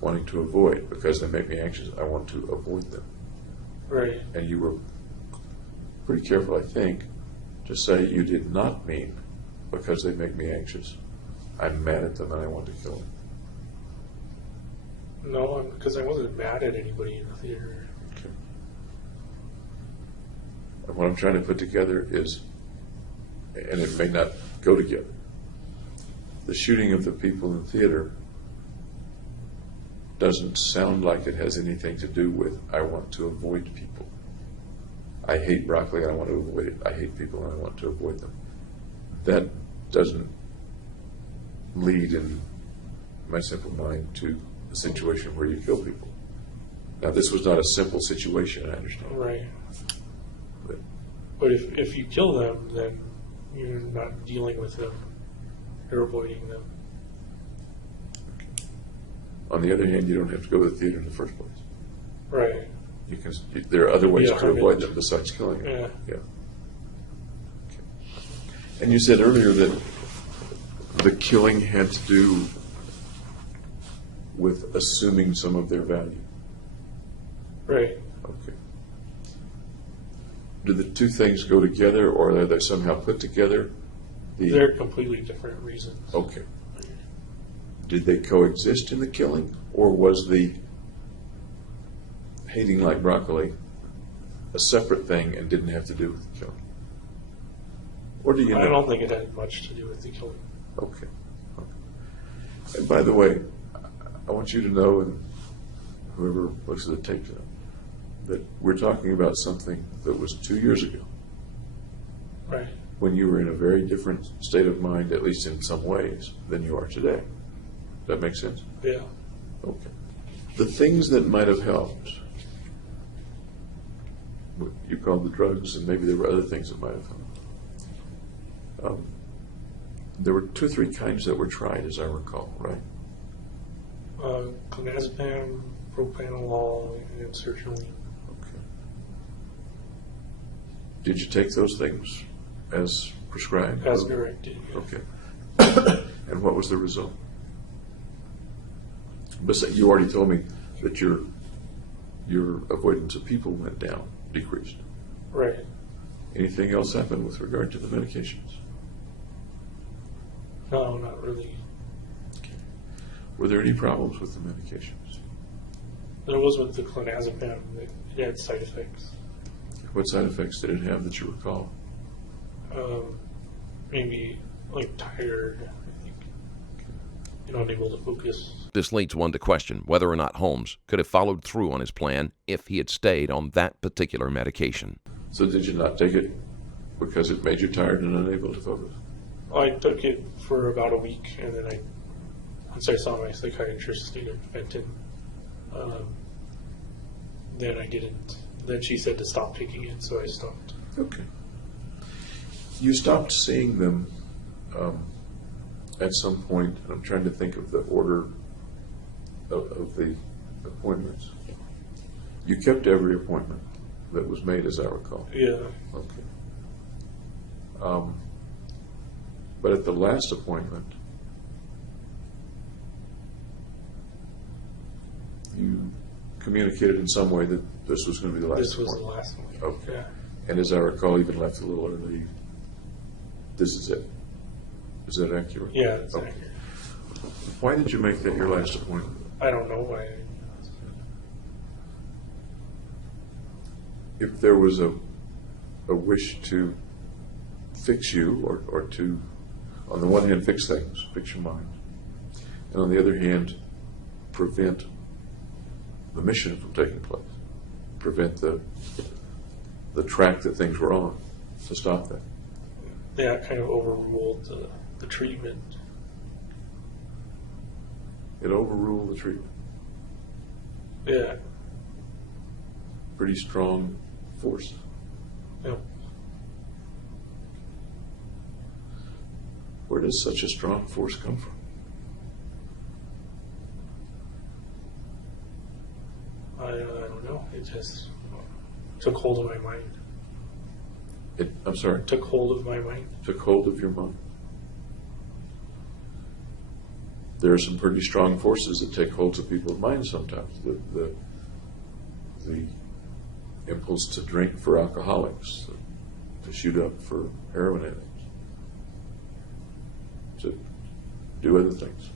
wanting to avoid. Because they make me anxious, I want to avoid them. Right. And you were pretty careful, I think, to say you did not mean because they make me anxious, I'm mad at them and I want to kill them. No, because I wasn't mad at anybody in the theater. Okay. And what I'm trying to put together is, and it may not go together, the shooting of the people in the theater doesn't sound like it has anything to do with, I want to avoid people. I hate broccoli and I want to avoid it. I hate people and I want to avoid them. That doesn't lead in my simple mind to a situation where you kill people. Now, this was not a simple situation, I understand. Right. But if you kill them, then you're not dealing with them. You're avoiding them. on the other hand, you don't have to go to the theater in the first place. Right. You can. There are other ways Yeah, to avoid them besides killing them. Yeah. Yeah. Okay. And you said earlier that the killing had to do with assuming some of their value. Right. Okay. Do the two things go together, or are they somehow put together? They're completely different reasons. Okay. Did they coexist in the killing, or was the hating like broccoli a separate thing and didn't have to do with the killing? Or do you know? I don't think it had much to do with the killing. Okay. And by the way, I want you to know, and whoever looks at the tape, that we're talking about something that was 2 years ago, Right. when you were in a very different state of mind, at least in some ways, than you are today. Does that make sense? Yeah. Okay. The things that might have helped, what you called the drugs, and maybe there were other things that might have helped. There were 2 or 3 kinds that were tried, as I recall, right? Clonazepam, propranolol, and sertraline. Okay. Did you take those things as prescribed? As directed. Yeah. Okay. And what was the result? But you already told me that your your avoidance of people went down, decreased. Right. Anything else happen with regard to the medications? No, not really. Were there any problems with the medications? There was with the clonazepam. It had side effects. What side effects did it have that you recall? Maybe like tired, I think. Unable to focus. This leads one to question whether or not Holmes could have followed through on his plan if he had stayed on that particular medication. So did you not take it because it made you tired and unable to focus? I took it for about a week, and then once I saw my psychiatrist needed Fenton, then I didn't. Then she said to stop taking it, so I stopped. Okay. You stopped seeing them at some point, and I'm trying to think of the order of the appointments. You kept every appointment that was made, as I recall. Yeah. Okay. But at the last appointment, you communicated in some way that this was going to be the last This was the appointment. last one. Okay. Yeah. And as I recall, even left a little early. This is it. Is that accurate? Yeah, that's Okay. accurate. Why did you make that your last appointment? I don't know why. If there was a wish to fix you, or to, on the one hand, fix things, fix your mind, and on the other hand, prevent the mission from taking place, prevent the track that things were on, to stop that. That kind of overruled the treatment. It overruled the treatment. Yeah. Pretty strong force. Yeah. Where does such a strong force come from? I don't know. It just took hold of my mind. I'm sorry? Took hold of my mind. Took hold of your mind. There are some pretty strong forces that take hold of people's minds sometimes. The impulse to drink for alcoholics, to shoot up for heroin addicts, to do other things.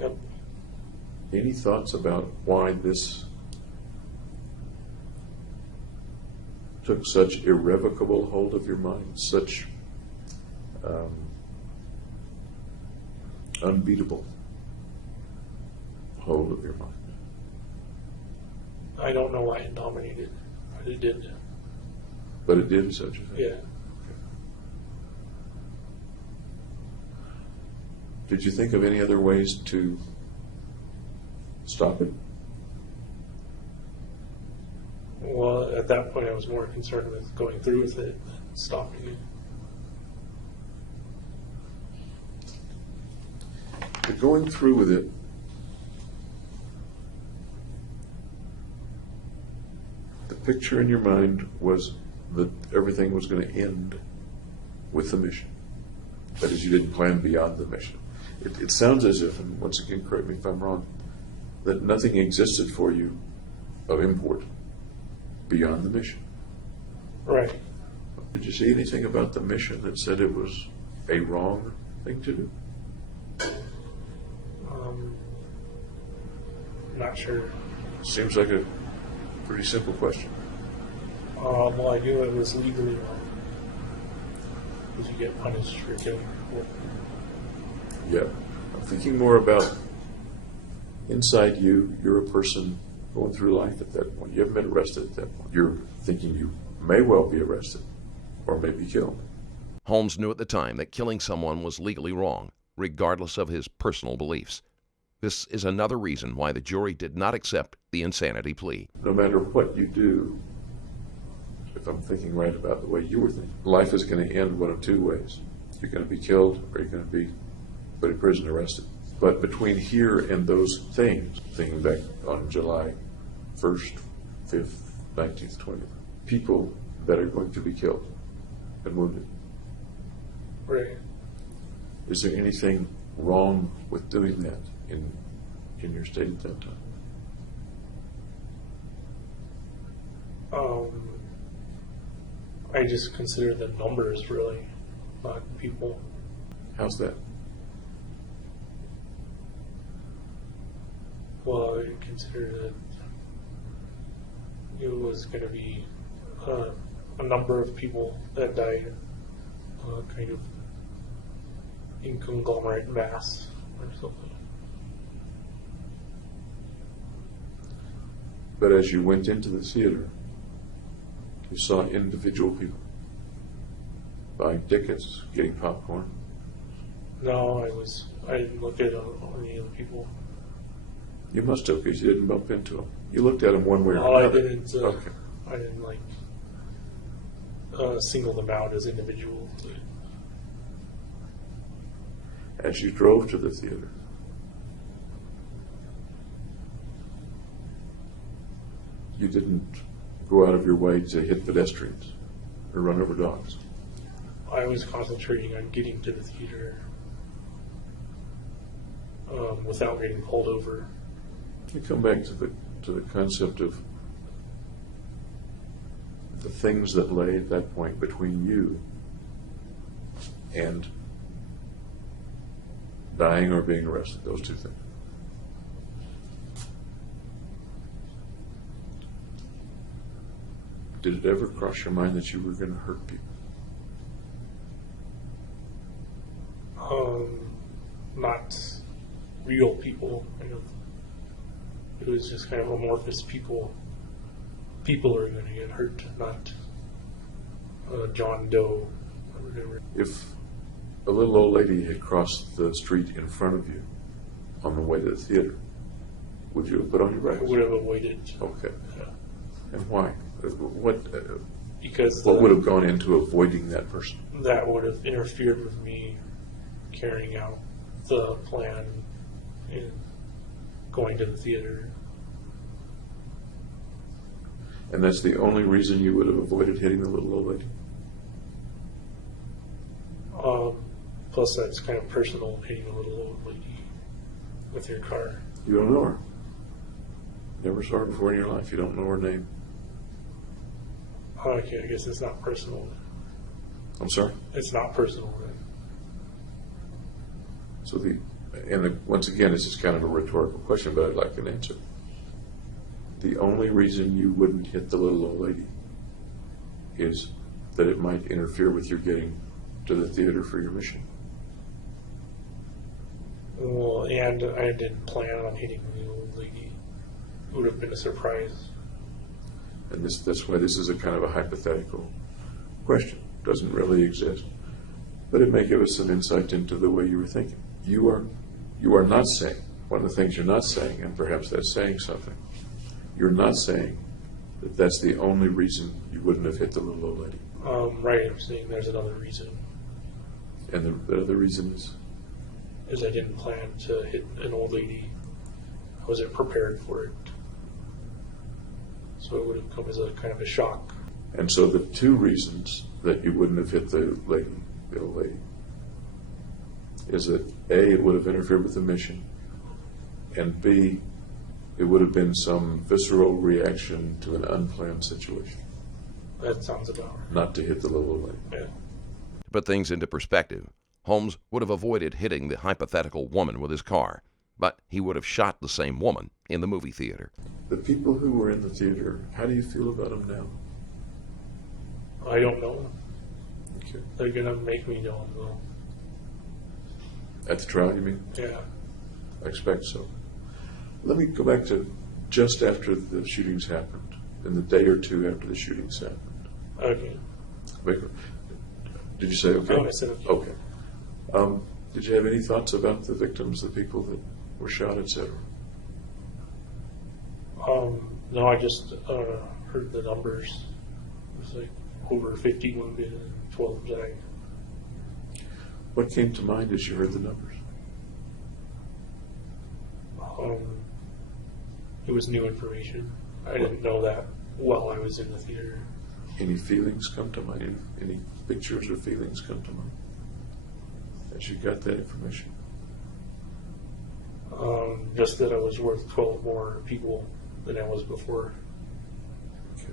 Yep. Any thoughts about why this took such irrevocable hold of your mind, such unbeatable hold of your mind? I don't know why it dominated, but it did. But it did such a thing. Yeah. Did you think of any other ways to stop it? Well, at that point, I was more concerned with going through with it than stopping it. But going through with it, the picture in your mind was that everything was going to end with the mission. That is, you didn't plan beyond the mission. It sounds as if, and once again, correct me if I'm wrong, that nothing existed for you of import beyond the mission. Right. Did you see anything about the mission that said it was a wrong thing to do? Not sure. Seems like a pretty simple question. Well, I knew it was legally wrong. Because you get punished for killing people. Yeah. I'm thinking more about inside you, you're a person going through life at that point. You haven't been arrested at that point. You're thinking you may well be arrested or may be killed. Holmes knew at the time that killing someone was legally wrong, regardless of his personal beliefs. This is another reason why the jury did not accept the insanity plea. No matter what you do, if I'm thinking right about the way you were thinking, life is going to end one of two ways. You're going to be killed or you're going to be put in prison, arrested. But between here and those things, thinking back on July 1st, 5th, 19th, 20th, people that are going to be killed and wounded. Right. Is there anything wrong with doing that in your state at that time? I just consider the numbers really, not people. How's that? Well, I consider that it was going to be a number of people that died, kind of in conglomerate mass or something. But as you went into the theater, you saw individual people buying tickets, getting popcorn. No, I didn't look at any other people. You must have, because you didn't bump into them. You looked at them one way or No, another. I didn't. Okay. I didn't single them out as individuals. As you drove to the theater, you didn't go out of your way to hit pedestrians or run over dogs. I was concentrating on getting to the theater without getting pulled over. You come back to the concept of the things that lay at that point between you and dying or being arrested, those two things. Did it ever cross your mind that you were going to hurt people? Not real people. It was just kind of amorphous people. People are going to get hurt, not John Doe or whatever. If a little old lady had crossed the street in front of you on the way to the theater, would you have put on your I brakes? would have avoided. Okay. Yeah. And why? Because What would have gone into avoiding that person? that would have interfered with me carrying out the plan and going to the theater. And that's the only reason you would have avoided hitting the little old lady? Plus, that's kind of personal, hitting a little old lady with your car. You don't know her. Never saw her before in your life. You don't know her name. Okay, I guess it's not personal. I'm sorry? It's not personal, then. So once again, this is kind of a rhetorical question, but I'd like an answer. The only reason you wouldn't hit the little old lady is that it might interfere with your getting to the theater for your mission. Well, and I didn't plan on hitting the old lady. It would have been a surprise. And that's why this is a kind of a hypothetical question. Doesn't really exist. But it may give us some insight into the way you were thinking. You are not saying, one of the things you're not saying, and perhaps that's saying something, you're not saying that that's the only reason you wouldn't have hit the little old lady. Right, I'm saying there's another reason. And the other reason is I didn't plan to hit an old lady. I wasn't prepared for it. So it would have come as a kind of a shock. and so the two reasons that you wouldn't have hit the old lady, is that A, it would have interfered with the mission, and B, it would have been some visceral reaction to an unplanned situation. That sounds about right. Not to hit the little old lady. Yeah. To put things into perspective, Holmes would have avoided hitting the hypothetical woman with his car, but he would have shot the same woman in the movie theater. The people who were in the theater, how do you feel about them now? I don't know. Okay. They're going to make me know, though. At the trial, you mean? Yeah. I expect so. Let me go back to just after the shootings happened, and the day or two after the shootings happened. Okay. Did you say okay? Oh, I said okay. Okay. Did you have any thoughts about the victims, the people that were shot, etc.? No, I just heard the numbers. It was like over 50 wounded and 12 died. What came to mind as you heard the numbers? It was new information. I didn't know that while I was in the theater. Any feelings come to mind? Any pictures or feelings come to mind as you got that information? Just that I was worth 12 more people than I was before. Okay.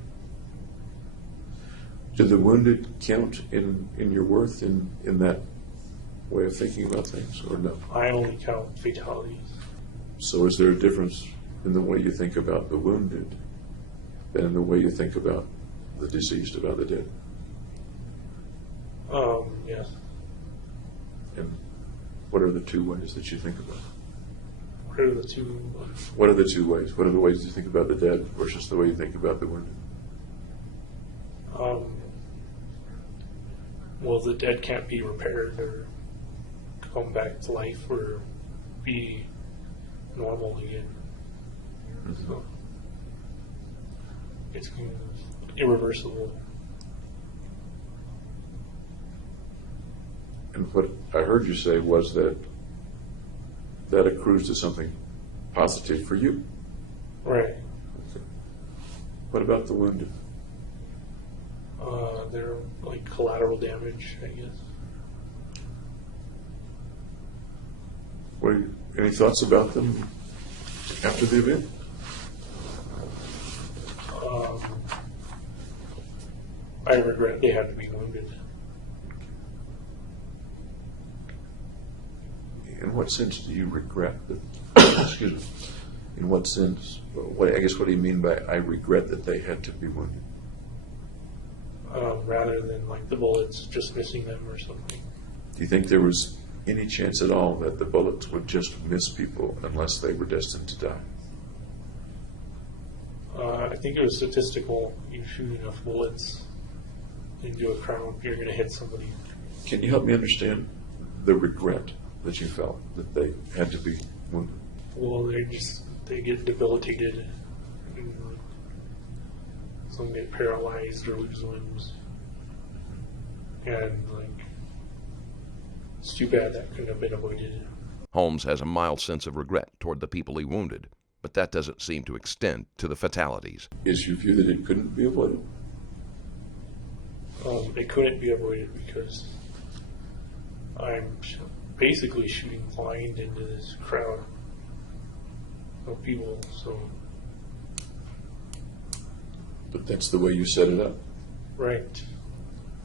Do the wounded count in your worth in that way of thinking about things, or no? I only count fatalities. So is there a difference in the way you think about the wounded than in the way you think about the deceased, about the dead? Yes. And what are the two ways that you think about it? What are the two? What are the two ways? What are the ways you think about the dead versus the way you think about the wounded? Well, the dead can't be repaired or come back to life or be normal again. Mm-hmm. So it's kind of irreversible. And what I heard you say was that that accrues to something positive for you. Right. Okay. What about the wounded? They're like collateral damage, I guess. Any thoughts about them after the event? I regret they had to be wounded. In what sense do you regret that? Excuse me. In what sense? What do you mean by I regret that they had to be wounded? Rather than like the bullets just missing them or something. Do you think there was any chance at all that the bullets would just miss people unless they were destined to die? I think it was statistical. You shoot enough bullets into a crowd, you're going to hit somebody. Can you help me understand the regret that you felt that they had to be wounded? Well, they get debilitated. And some get paralyzed or lose limbs. And it's too bad that couldn't have been avoided. Holmes has a mild sense of regret toward the people he wounded, but that doesn't seem to extend to the fatalities. Is your view that it couldn't be avoided? It couldn't be avoided because I'm basically shooting blind into this crowd of people, so. But that's the way you set it up. Right.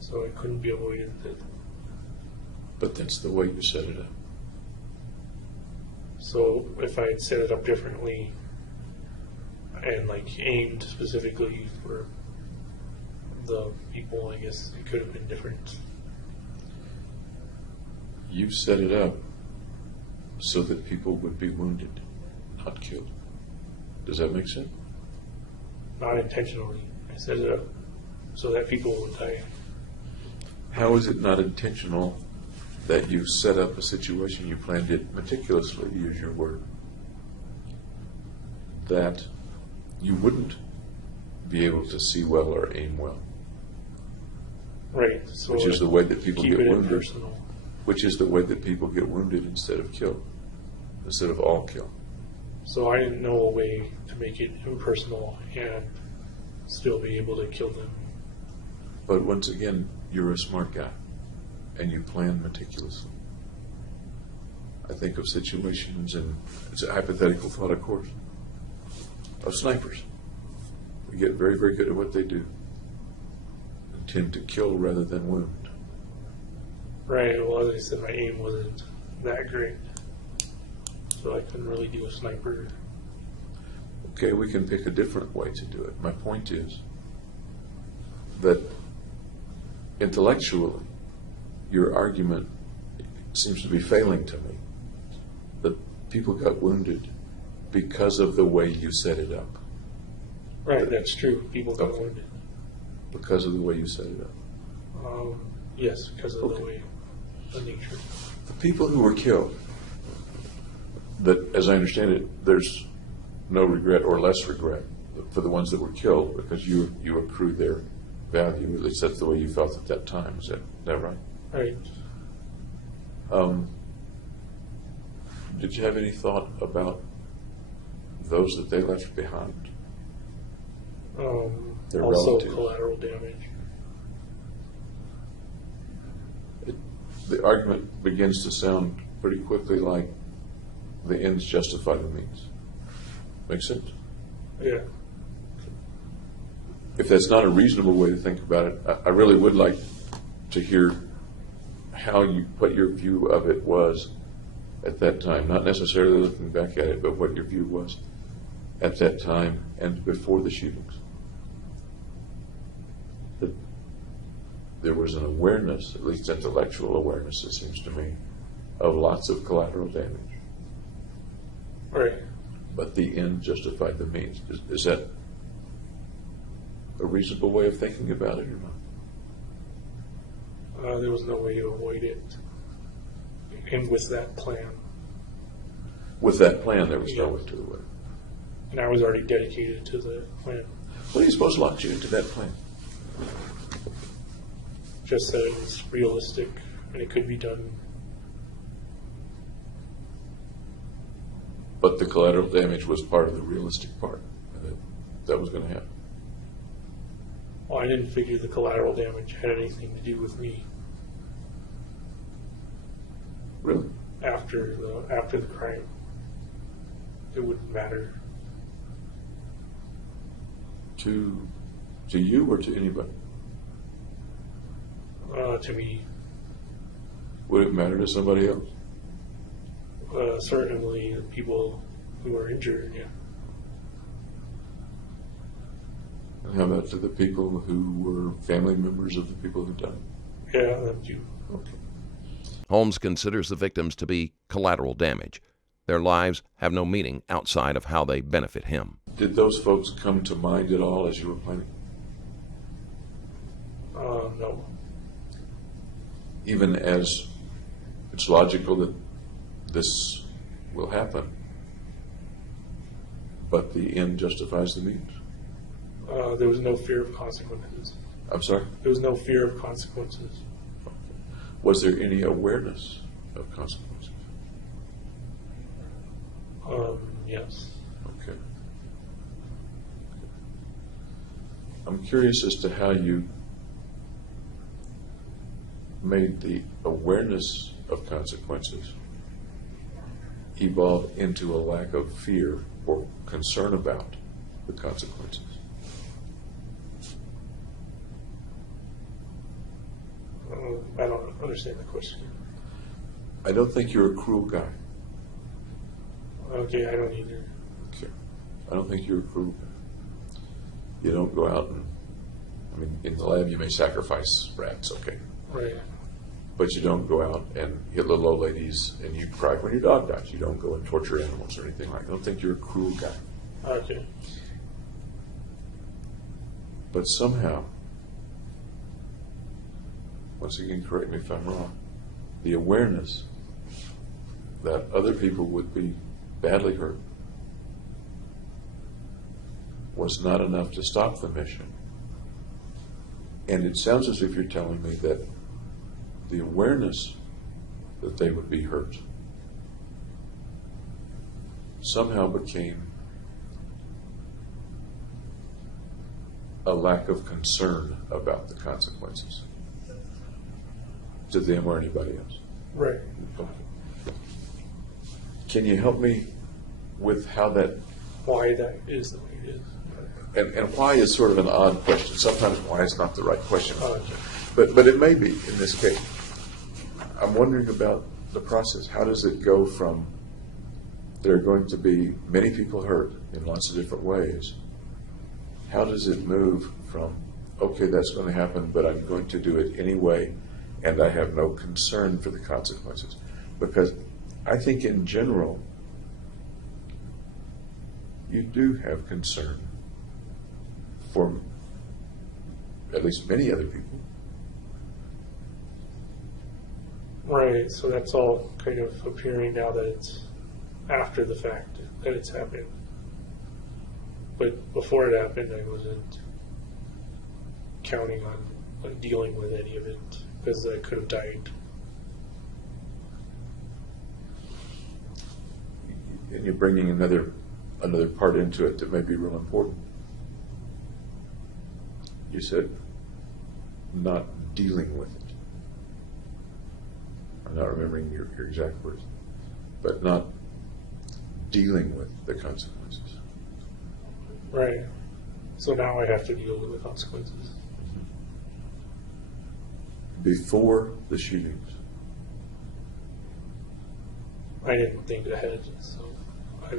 So it couldn't be avoided. But that's the way you set it up. So if I had set it up differently and aimed specifically for the people, I guess it could have been different. You set it up so that people would be wounded, not killed. Does that make sense? Not intentionally. I set it up so that people would die. How is it not intentional that you set up a situation, you planned it meticulously, to use your word, that you wouldn't be able to see well or aim well? Right. So which is the way that people keep get it wounded. impersonal. Which is the way that people get wounded instead of killed, instead of all killed. So I didn't know a way to make it impersonal and still be able to kill them. But once again, you're a smart guy, and you plan meticulously. I think of situations, and it's a hypothetical thought, of course, of snipers. We get very, very good at what they do and tend to kill rather than wound. Right. Well, as I said, my aim wasn't that great, so I couldn't really do a sniper. Okay, we can pick a different way to do it. My point is that intellectually, your argument seems to be failing to me. That people got wounded because of the way you set it up. Right, that's true. People got Okay. wounded. Because of the way you set it up. Yes, because of Okay. the way, the nature. The people who were killed, that, as I understand it, there's no regret or less regret for the ones that were killed because you accrued their value. At least that's the way you felt at that time. Is that right? Right. Did you have any thought about those that they left behind? Their Also relatives? collateral damage. The argument begins to sound pretty quickly like the ends justify the means. Make sense? Yeah. if that's not a reasonable way to think about it, I really would like to hear what your view of it was at that time, not necessarily looking back at it, but what your view was at that time and before the shootings. That there was an awareness, at least intellectual awareness, it seems to me, of lots of collateral damage. Right. But the end justified the means. Is that a reasonable way of thinking about it or not? There was no way to avoid it. And with that plan. With that plan, there was no way to avoid it. And I was already dedicated to the plan. What do you suppose locked you into that plan? Just that it was realistic and it could be done. But the collateral damage was part of the realistic part. That was going to happen. Well, I didn't figure the collateral damage had anything to do with me. Really? After the crime, it wouldn't matter. To you or to anybody? To me, Would it matter to somebody else? certainly the people who are injured. Yeah. And how about to the people who were family members of the people who died? Yeah, them too. Okay. Holmes considers the victims to be collateral damage. Their lives have no meaning outside of how they benefit him. Did those folks come to mind at all as you were planning? No. Even as it's logical that this will happen, but the end justifies the means? There was no fear of consequences. I'm sorry? There was no fear of consequences. Was there any awareness of consequences? Yes. Okay. I'm curious as to how you made the awareness of consequences evolve into a lack of fear or concern about the consequences. I don't understand the question. I don't think you're a cruel guy. Okay, I don't either. Okay. I don't think you're a cruel guy. You don't go out and, I mean, in the lab you may sacrifice rats, okay. Right. But you don't go out and hit little old ladies and you cry when your dog dies. You don't go and torture animals or anything like that. I don't think you're a cruel guy. Okay. But somehow, once again, correct me if I'm wrong, the awareness that other people would be badly hurt was not enough to stop the mission. And it sounds as if you're telling me that the awareness that they would be hurt somehow became a lack of concern about the consequences to them or anybody else. Right. Okay. Can you help me with how that, Why that is the way it is. and why is sort of an odd question. Sometimes why is not the right question. Okay. But it may be in this case. I'm wondering about the process. How does it go from there are going to be many people hurt in lots of different ways? How does it move from, okay, that's going to happen, but I'm going to do it anyway, and I have no concern for the consequences? Because I think in general, you do have concern for at least many other people. Right, so that's all kind of appearing now that it's after the fact that it's happened. But before it happened, I wasn't counting on dealing with any of it because I could have died. And you're bringing another part into it that may be real important. You said not dealing with it. I'm not remembering your exact words, but not dealing with the consequences. Right. So now I have to deal with the consequences. Before the shootings, I didn't think ahead, so I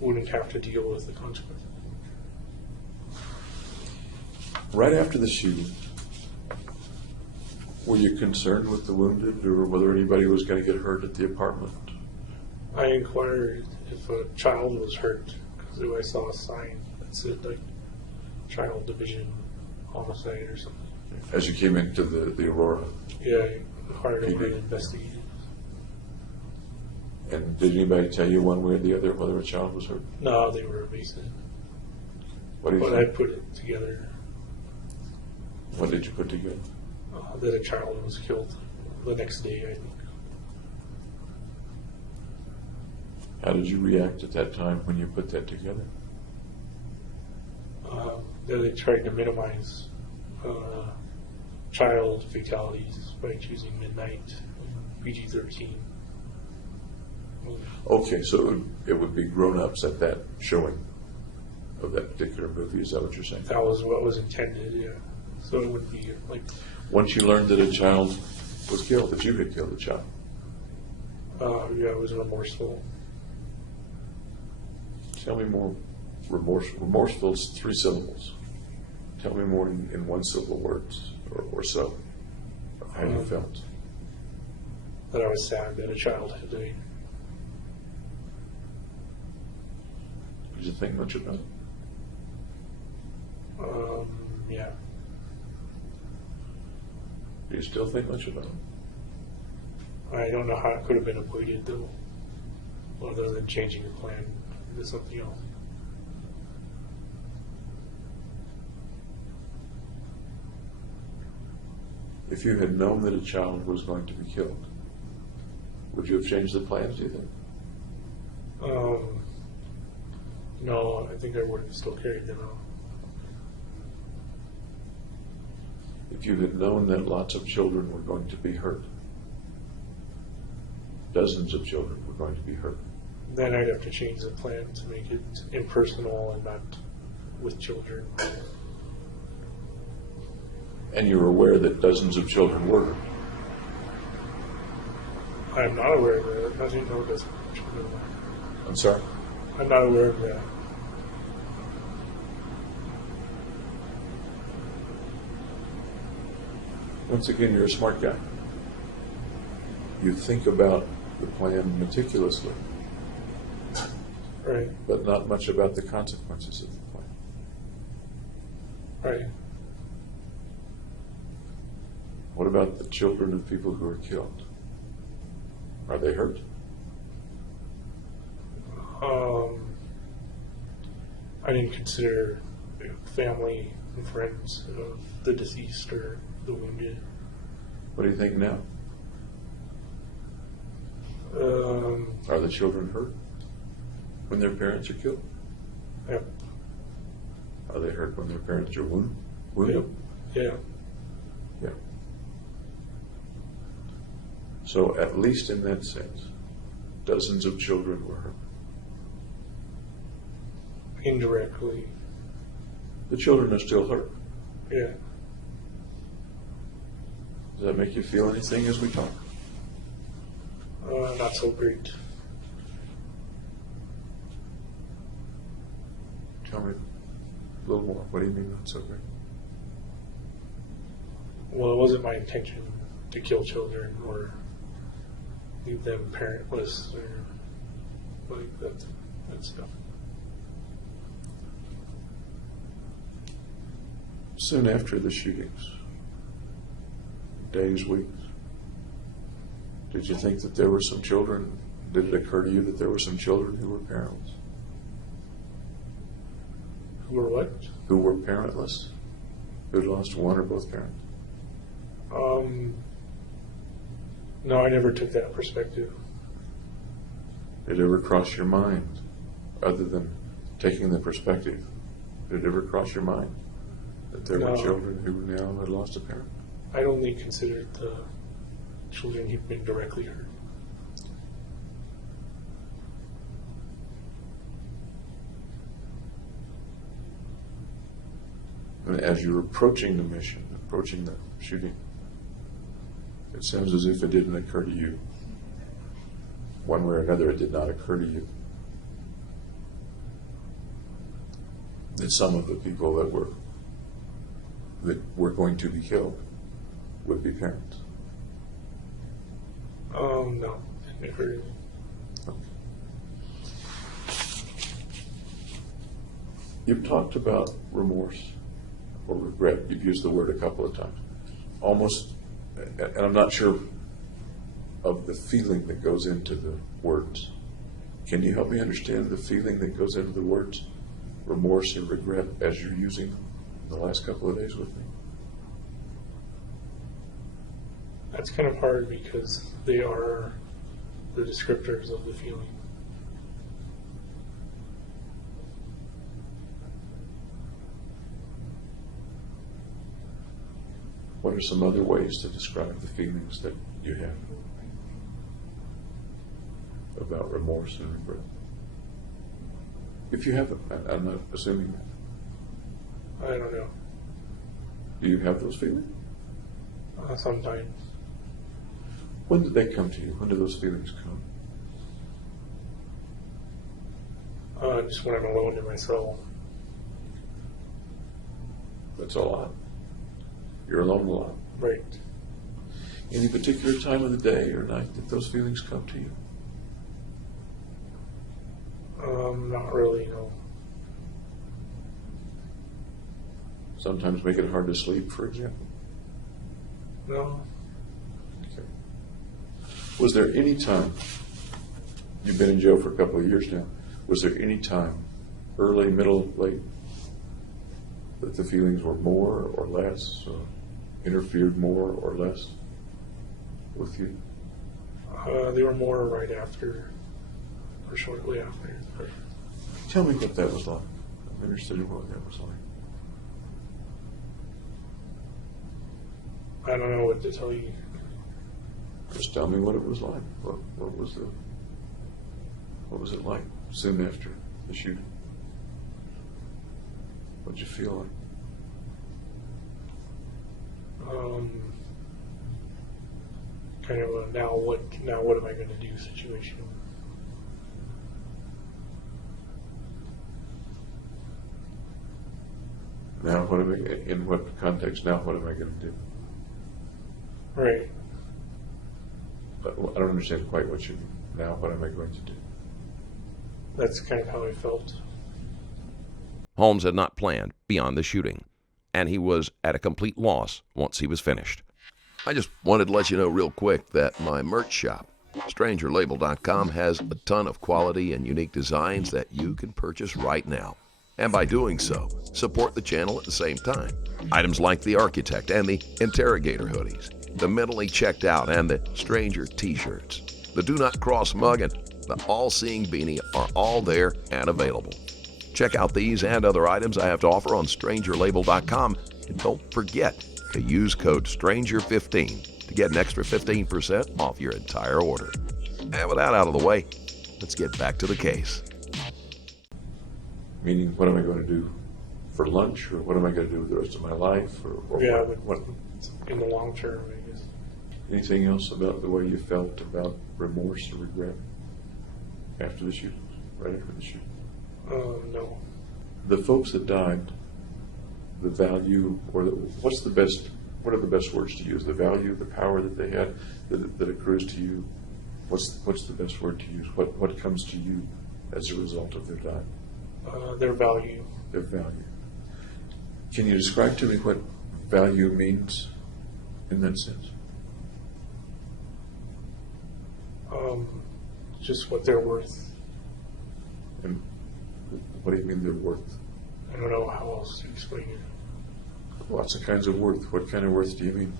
wouldn't have to deal with the consequences. right after the shooting, were you concerned with the wounded or whether anybody was going to get hurt at the apartment? I inquired if a child was hurt because I saw a sign that said like child division homicide or something. As you came into the Aurora? Yeah, I inquired over and investigated. And did anybody tell you one way or the other whether a child was hurt? No, they were evasive. What do you But think? I put it together What did you put together? that a child was killed the next day, I think. How did you react at that time when you put that together? That they tried to minimize child fatalities by choosing midnight, PG-13. Okay, so it would be grown-ups at that showing of that particular movie. Is that what you're saying? That was what was intended, yeah. So it would be like, Once you learned that a child was killed, that you had killed a child, yeah, it was remorseful. tell me more. Remorseful is 3 syllables. Tell me more in 1 syllable words or so of how you felt. That I was sad that a child had died. Did you think much about it? Yeah. Do you still think much about it? I don't know how it could have been avoided though, other than changing your plan into something else. If you had known that a child was going to be killed, would you have changed the plans, do you think? No, I think I would have still carried them out. If you had known that lots of children were going to be hurt, dozens of children were going to be hurt, Then I'd have to change the plan to make it impersonal and not with children. and you were aware that dozens of children were hurt, I'm not aware of that. I didn't know this. I'm sorry? I'm not aware of that. Once again, you're a smart guy. You think about the plan meticulously, Right, but not much about the consequences of the plan. right. What about the children of people who are killed? Are they hurt? I didn't consider family and friends of the deceased or the wounded. What do you think now? Are the children hurt when their parents are killed? Yep. Are they hurt when their parents are wounded? Yeah. Yeah. So at least in that sense, dozens of children were hurt. Indirectly. The children are still hurt. Yeah. Does that make you feel anything as we talk? Not so great. Tell me a little more. What do you mean not so great? Well, it wasn't my intention to kill children or leave them parentless or like that stuff. Soon after the shootings, days, weeks, did you think that there were some children? Did it occur to you that there were some children who were parentless? Who or what? Who were parentless? Who had lost one or both parents? No, I never took that perspective. Did it ever cross your mind, other than taking the perspective, did it ever cross your mind that there were No. children who now had lost a parent? I'd only considered the children who'd been directly hurt. And as you're approaching the mission, approaching the shooting, it sounds as if it didn't occur to you. One way or another, it did not occur to you that some of the people that were going to be killed would be parents. No, it occurred to me. You've talked about remorse or regret. You've used the word a couple of times. Almost, and I'm not sure of the feeling that goes into the words. Can you help me understand the feeling that goes into the words remorse and regret as you're using them the last couple of days with me? That's kind of hard because they are the descriptors of the feeling. What are some other ways to describe the feelings that you have about remorse and regret? If you haven't, I'm not assuming that. I don't know. Do you have those feelings? Sometimes. When did they come to you? When do those feelings come? Just when I'm alone in my cell. That's a lot. You're alone a lot. Right. Any particular time of the day or night that those feelings come to you? Not really, no. Sometimes make it hard to sleep, for example. No. Okay. Was there any time, you've been in jail for a couple of years now, was there any time, early, middle, late, that the feelings were more or less, or interfered more or less with you? They were more right after, or shortly after. Tell me what that was like. I'm interested in what that was like. I don't know what to tell you. Just tell me what it was like. What was it like soon after the shooting? What did you feel like? Kind of a now what am I going to do situation. Now what am I, in what context, now what am I going to do? Right. But I don't understand quite what you mean. Now what am I going to do? That's kind of how I felt. Holmes had not planned beyond the shooting, and he was at a complete loss once he was finished. I just wanted to let you know real quick that my merch shop, StrangerLabel.com, has a ton of quality and unique designs that you can purchase right now. And by doing so, support the channel at the same time. Items like the Architect and the Interrogator hoodies, the Mentally Checked Out and the Stranger t-shirts, the Do Not Cross mug, and the All-Seeing beanie are all there and available. Check out these and other items I have to offer on StrangerLabel.com, and don't forget to use code STRANGER15 to get an extra 15% off your entire order. And with that out of the way, let's get back to the case. Meaning, what am I going to do for lunch, or what am I going to do with the rest of my life, or Yeah, what? In the long term, I guess. Anything else about the way you felt about remorse or regret after the shooting, right after the shooting? No. The folks that died, the value, or what are the best words to use? The value, the power that they had, that accrues to you. What's the best word to use? What comes to you as a result of their dying? Their value. Their value. Can you describe to me what value means in that sense? Just what they're worth. And what do you mean they're worth? I don't know how else to explain it. Lots of kinds of worth. What kind of worth do you mean?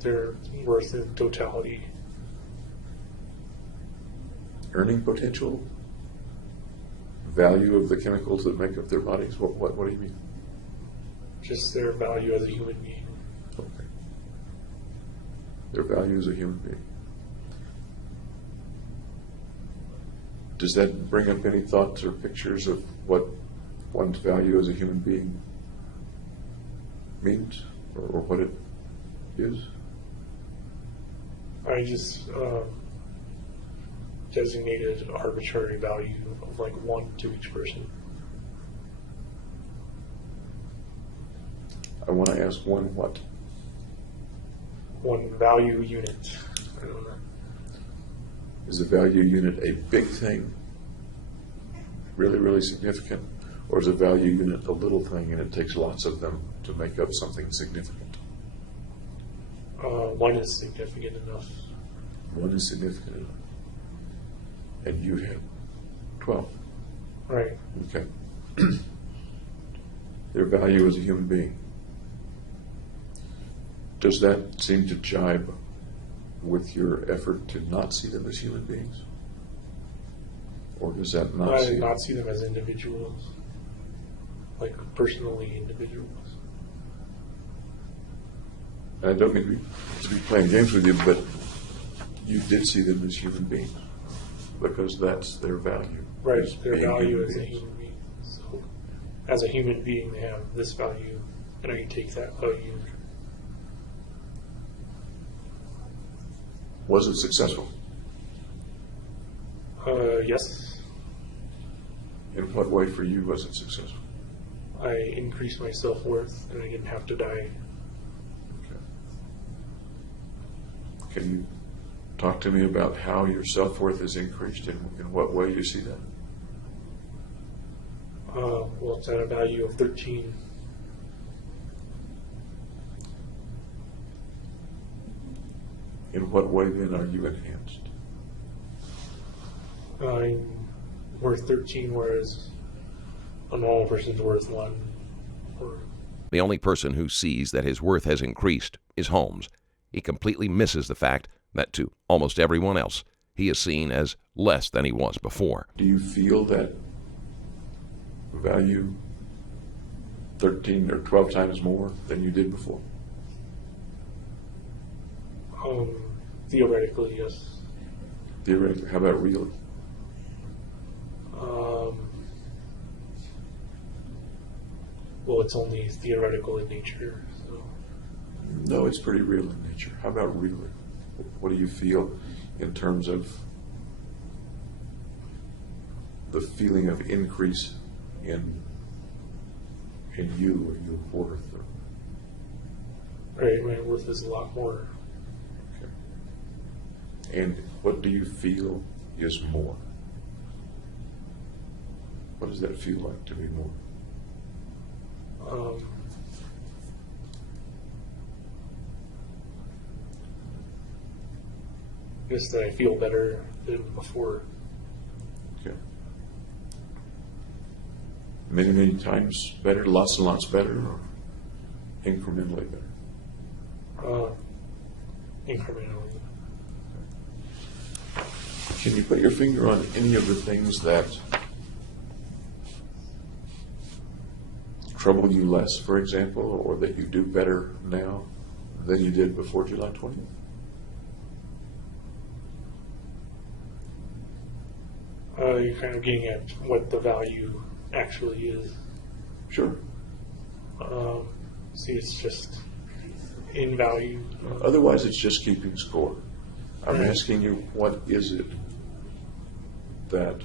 Their worth in totality. Earning potential? Value of the chemicals that make up their bodies? What do you mean? Just their value as a human being. Okay. Their value as a human being. Does that bring up any thoughts or pictures of what one's value as a human being means, or what it is? I just designated arbitrary value of like 1 to each person. I want to ask one what? 1 value unit. I don't know. Is the value unit a big thing? Really, really significant? Or is a value unit a little thing and it takes lots of them to make up something significant? 1 is significant enough. 1 is significant enough. And you had 12. Right. Okay. Their value as a human being. Does that seem to jibe with your effort to not see them as human beings? Or does that not see not see them as individuals, like personally individuals. I don't mean to be playing games with you, but you did see them as human beings because that's their value. Right, is their being value human as a beings. human being. So, as a human being, they have this value, and I can take that value. Was it successful? Yes, In what way for you was it successful? I increased my self-worth, and I didn't have to die. Okay. Can you talk to me about how your self-worth is increased and in what way you see that? Well, it's at a value of 13. In what way then are you enhanced? I'm worth 13, whereas a normal person's worth 1. Or The only person who sees that his worth has increased is Holmes. He completely misses the fact that to almost everyone else, he is seen as less than he was before. Do you feel that value 13 or 12 times more than you did before? Theoretically, yes. Theoretically, how about really? Well, it's only theoretical in nature. So. No, it's pretty real in nature. How about really? What do you feel in terms of the feeling of increase in you or your worth? Right, my worth is a lot more. Okay. And what do you feel is more? What does that feel like to be more? Just that I feel better than before. Okay. Many, many times better, lots and lots better, or incrementally better? Incrementally. Can you put your finger on any of the things that trouble you less, for example, or that you do better now than you did before July 20th? You're kind of getting at what the value actually is. Sure. See, it's just in value. Otherwise, it's just keeping score. I'm Right. asking you, what is it that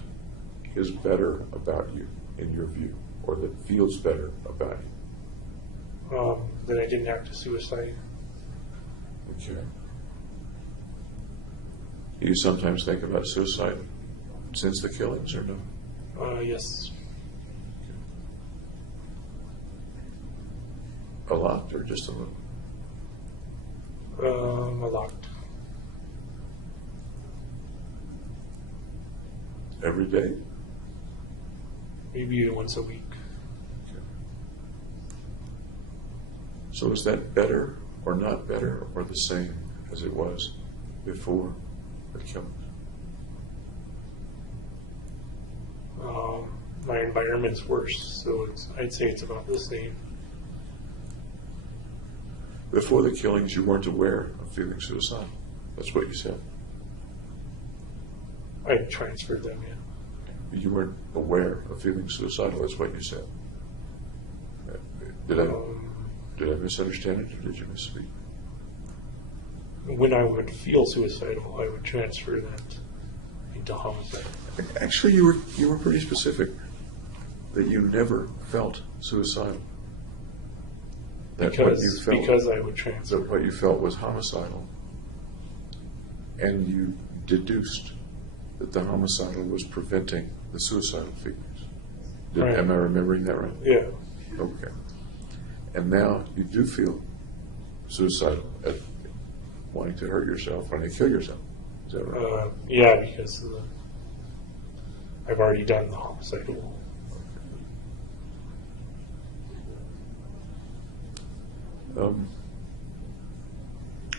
is better about you, in your view, or that feels better about you? That I didn't have to suicide. Okay. Do you sometimes think about suicide since the killings, or no? Yes. A lot, or just a little? A lot. Every day? Maybe once a week. Okay. So is that better or not better or the same as it was before the killings? My environment's worse, so I'd say it's about the same. Before the killings, you weren't aware of feeling suicidal. That's what you said. I transferred them in. You weren't aware of feeling suicidal. That's what you said. Did I misunderstand it, or did you misspeak? When I would feel suicidal, I would transfer that into homicide. Actually, you were pretty specific that you never felt suicidal. That Because I would transfer. that what you felt was homicidal, and you deduced that the homicidal was preventing the suicidal feelings. Right. Am I remembering that right? Yeah. Okay. And now you do feel suicidal at wanting to hurt yourself, wanting to kill yourself. Is that right? Yeah, because I've already done the homicidal.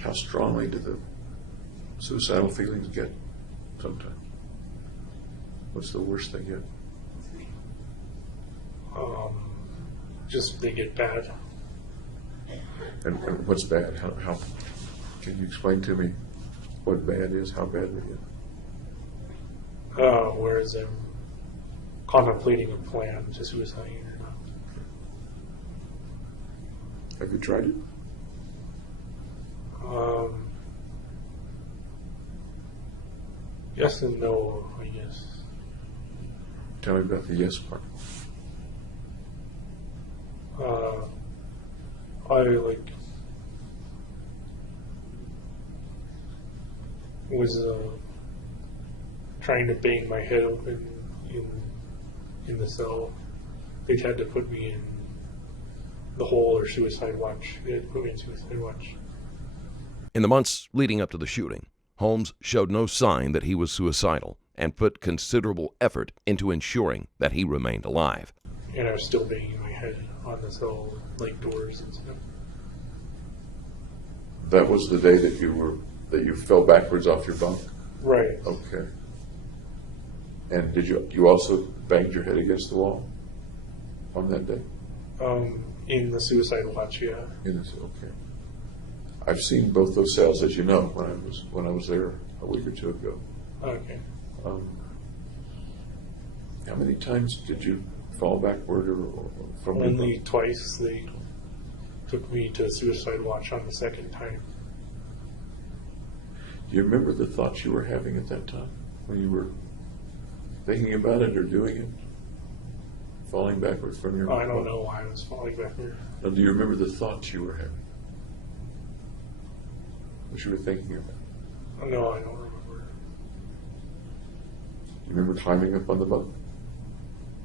How strongly do the suicidal feelings get sometimes? What's the worst they get? Just they get bad. And what's bad? How can you explain to me what bad is? How bad they get? Whereas I'm contemplating a plan to suicide or not. Have you tried it? Yes and no, I guess. Tell me about the yes part. I was trying to bang my head open in the cell. They had to put me in the hole or suicide watch. They had to put me in suicide watch. In the months leading up to the shooting, Holmes showed no sign that he was suicidal and put considerable effort into ensuring that he remained alive. And I was still banging my head on the cell, like doors and stuff. That was the day that you fell backwards off your bunk? Right. Okay. And did you also banged your head against the wall on that day? In the suicide watch, yeah. Okay. I've seen both those cells, as you know, when I was there a week or two ago. Okay. How many times did you fall backward or from your Only bunk? twice. They took me to suicide watch on the second time. Do you remember the thoughts you were having at that time when you were thinking about it or doing it? Falling backward from your bunk? I don't know why I was falling backward. Now, do you remember the thoughts you were having? What you were thinking about? No, I don't remember. You remember climbing up on the bunk?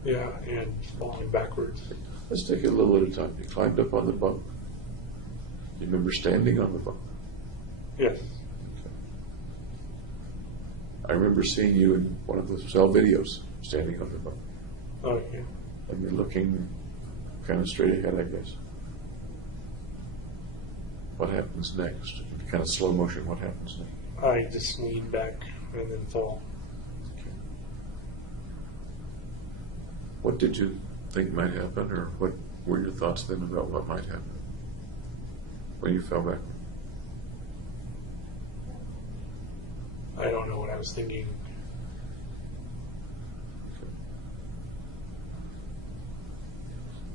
Yeah, and falling backwards. Let's take it a little at a time. You climbed up on the bunk. You remember standing on the bunk? Yes. I remember seeing you in one of the cell videos standing on the bunk. Okay. And you're looking kind of straight ahead, I guess. What happens next? In kind of slow motion, what happens next? I just leaned back and then fall. Okay. What did you think might happen, or what were your thoughts then about what might happen when you fell backward? I don't know what I was thinking.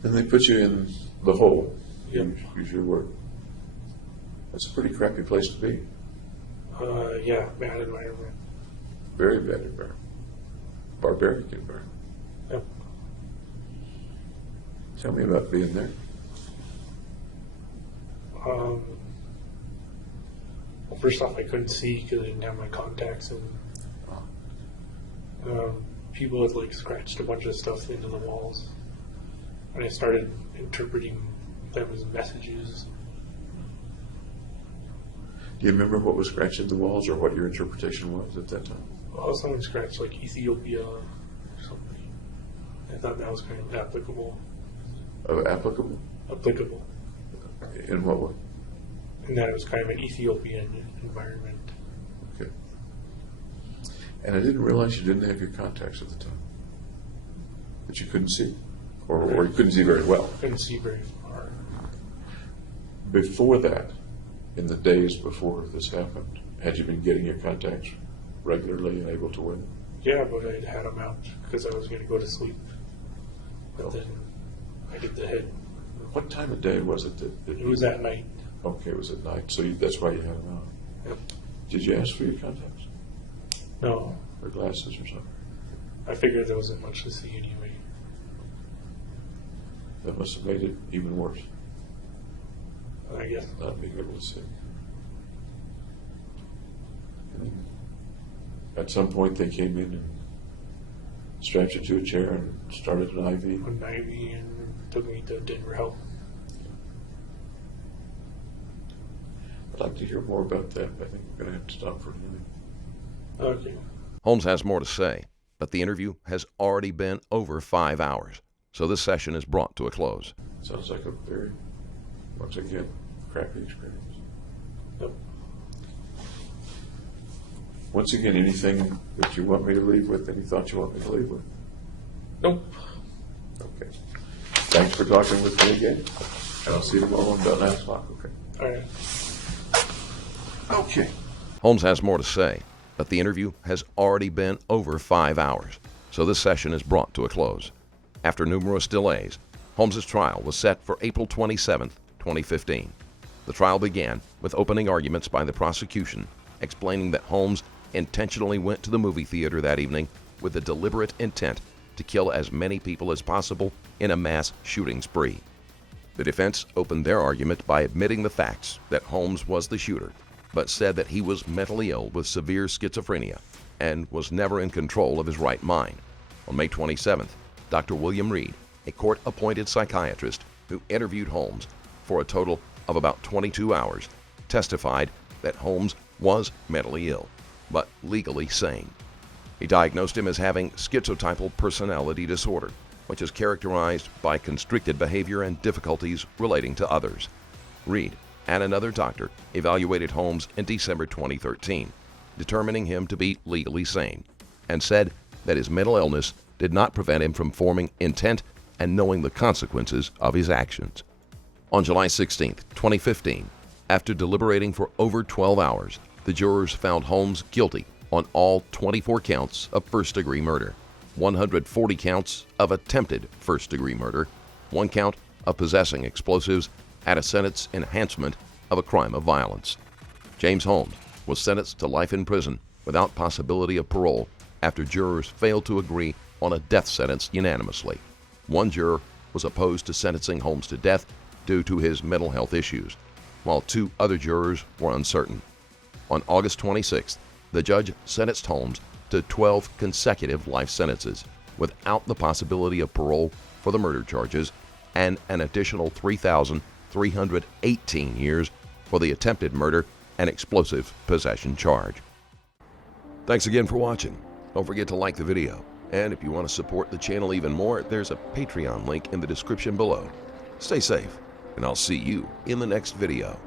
Then they put you in the hole. Yep. Use your word. That's a pretty crappy place to be. Yeah, bad environment. Very bad environment. Barbaric environment. Yep. Tell me about being there. Well, first off, I couldn't see because I didn't have my contacts, and people had like scratched a bunch of stuff into the walls, and I started interpreting them as messages. Do you remember what was scratched in the walls, or what your interpretation was at that time? Well, someone scratched like Ethiopia or something. I thought that was kind of applicable. Applicable? Applicable. In what way? And that it was kind of an Ethiopian environment. Okay. And I didn't realize you didn't have your contacts at the time. That you couldn't see. Or you couldn't see very well. Couldn't see very far. Before that, in the days before this happened, had you been getting your contacts regularly and able to wear them? Yeah, but I'd had them out because I was going to go to sleep. But Oh. then I did the head What time of day was it that It was at night. Okay, it was at night, so that's why you had them on. Yep. Did you ask for your contacts No, or glasses or something? I figured there wasn't much to see anyway. That must have made it even worse, I guess. not being able to see. And at some point, they came in and strapped you to a chair and started an IV. One IV and took me to Denver Health. I'd like to hear more about that, but I think we're going to have to stop for a minute. Okay. Holmes has more to say, but the interview has already been over 5 hours, so this session is brought to a close. Sounds like a very, once again, crappy experience. Yep. Once again, anything that you want me to leave with, any thoughts you want me to leave with? Nope. Okay. Thanks for talking with me again. And I'll see you tomorrow about 9 o'clock, okay? All right. Okay. Holmes has more to say, but the interview has already been over 5 hours, so this session is brought to a close. After numerous delays, Holmes' trial was set for April 27, 2015. The trial began with opening arguments by the prosecution explaining that Holmes intentionally went to the movie theater that evening with the deliberate intent to kill as many people as possible in a mass shooting spree. The defense opened their argument by admitting the facts that Holmes was the shooter, but said that he was mentally ill with severe schizophrenia and was never in control of his right mind. On May 27th, Dr. William Reed, a court-appointed psychiatrist who interviewed Holmes for a total of about 22 hours, testified that Holmes was mentally ill, but legally sane. He diagnosed him as having schizotypal personality disorder, which is characterized by constricted behavior and difficulties relating to others. Reed and another doctor evaluated Holmes in December 2013, determining him to be legally sane, and said that his mental illness did not prevent him from forming intent and knowing the consequences of his actions. On July 16, 2015, after deliberating for over 12 hours, the jurors found Holmes guilty on all 24 counts of first-degree murder, 140 counts of attempted first-degree murder, 1 count of possessing explosives, and a sentence enhancement of a crime of violence. James Holmes was sentenced to life in prison without possibility of parole after jurors failed to agree on a death sentence unanimously. 1 juror was opposed to sentencing Holmes to death due to his mental health issues, while 2 other jurors were uncertain. On August 26th, the judge sentenced Holmes to 12 consecutive life sentences without the possibility of parole for the murder charges and an additional 3,318 years for the attempted murder and explosive possession charge. Thanks again for watching. Don't forget to like the video. And if you want to support the channel even more, there's a Patreon link in the description below. Stay safe, and I'll see you in the next video.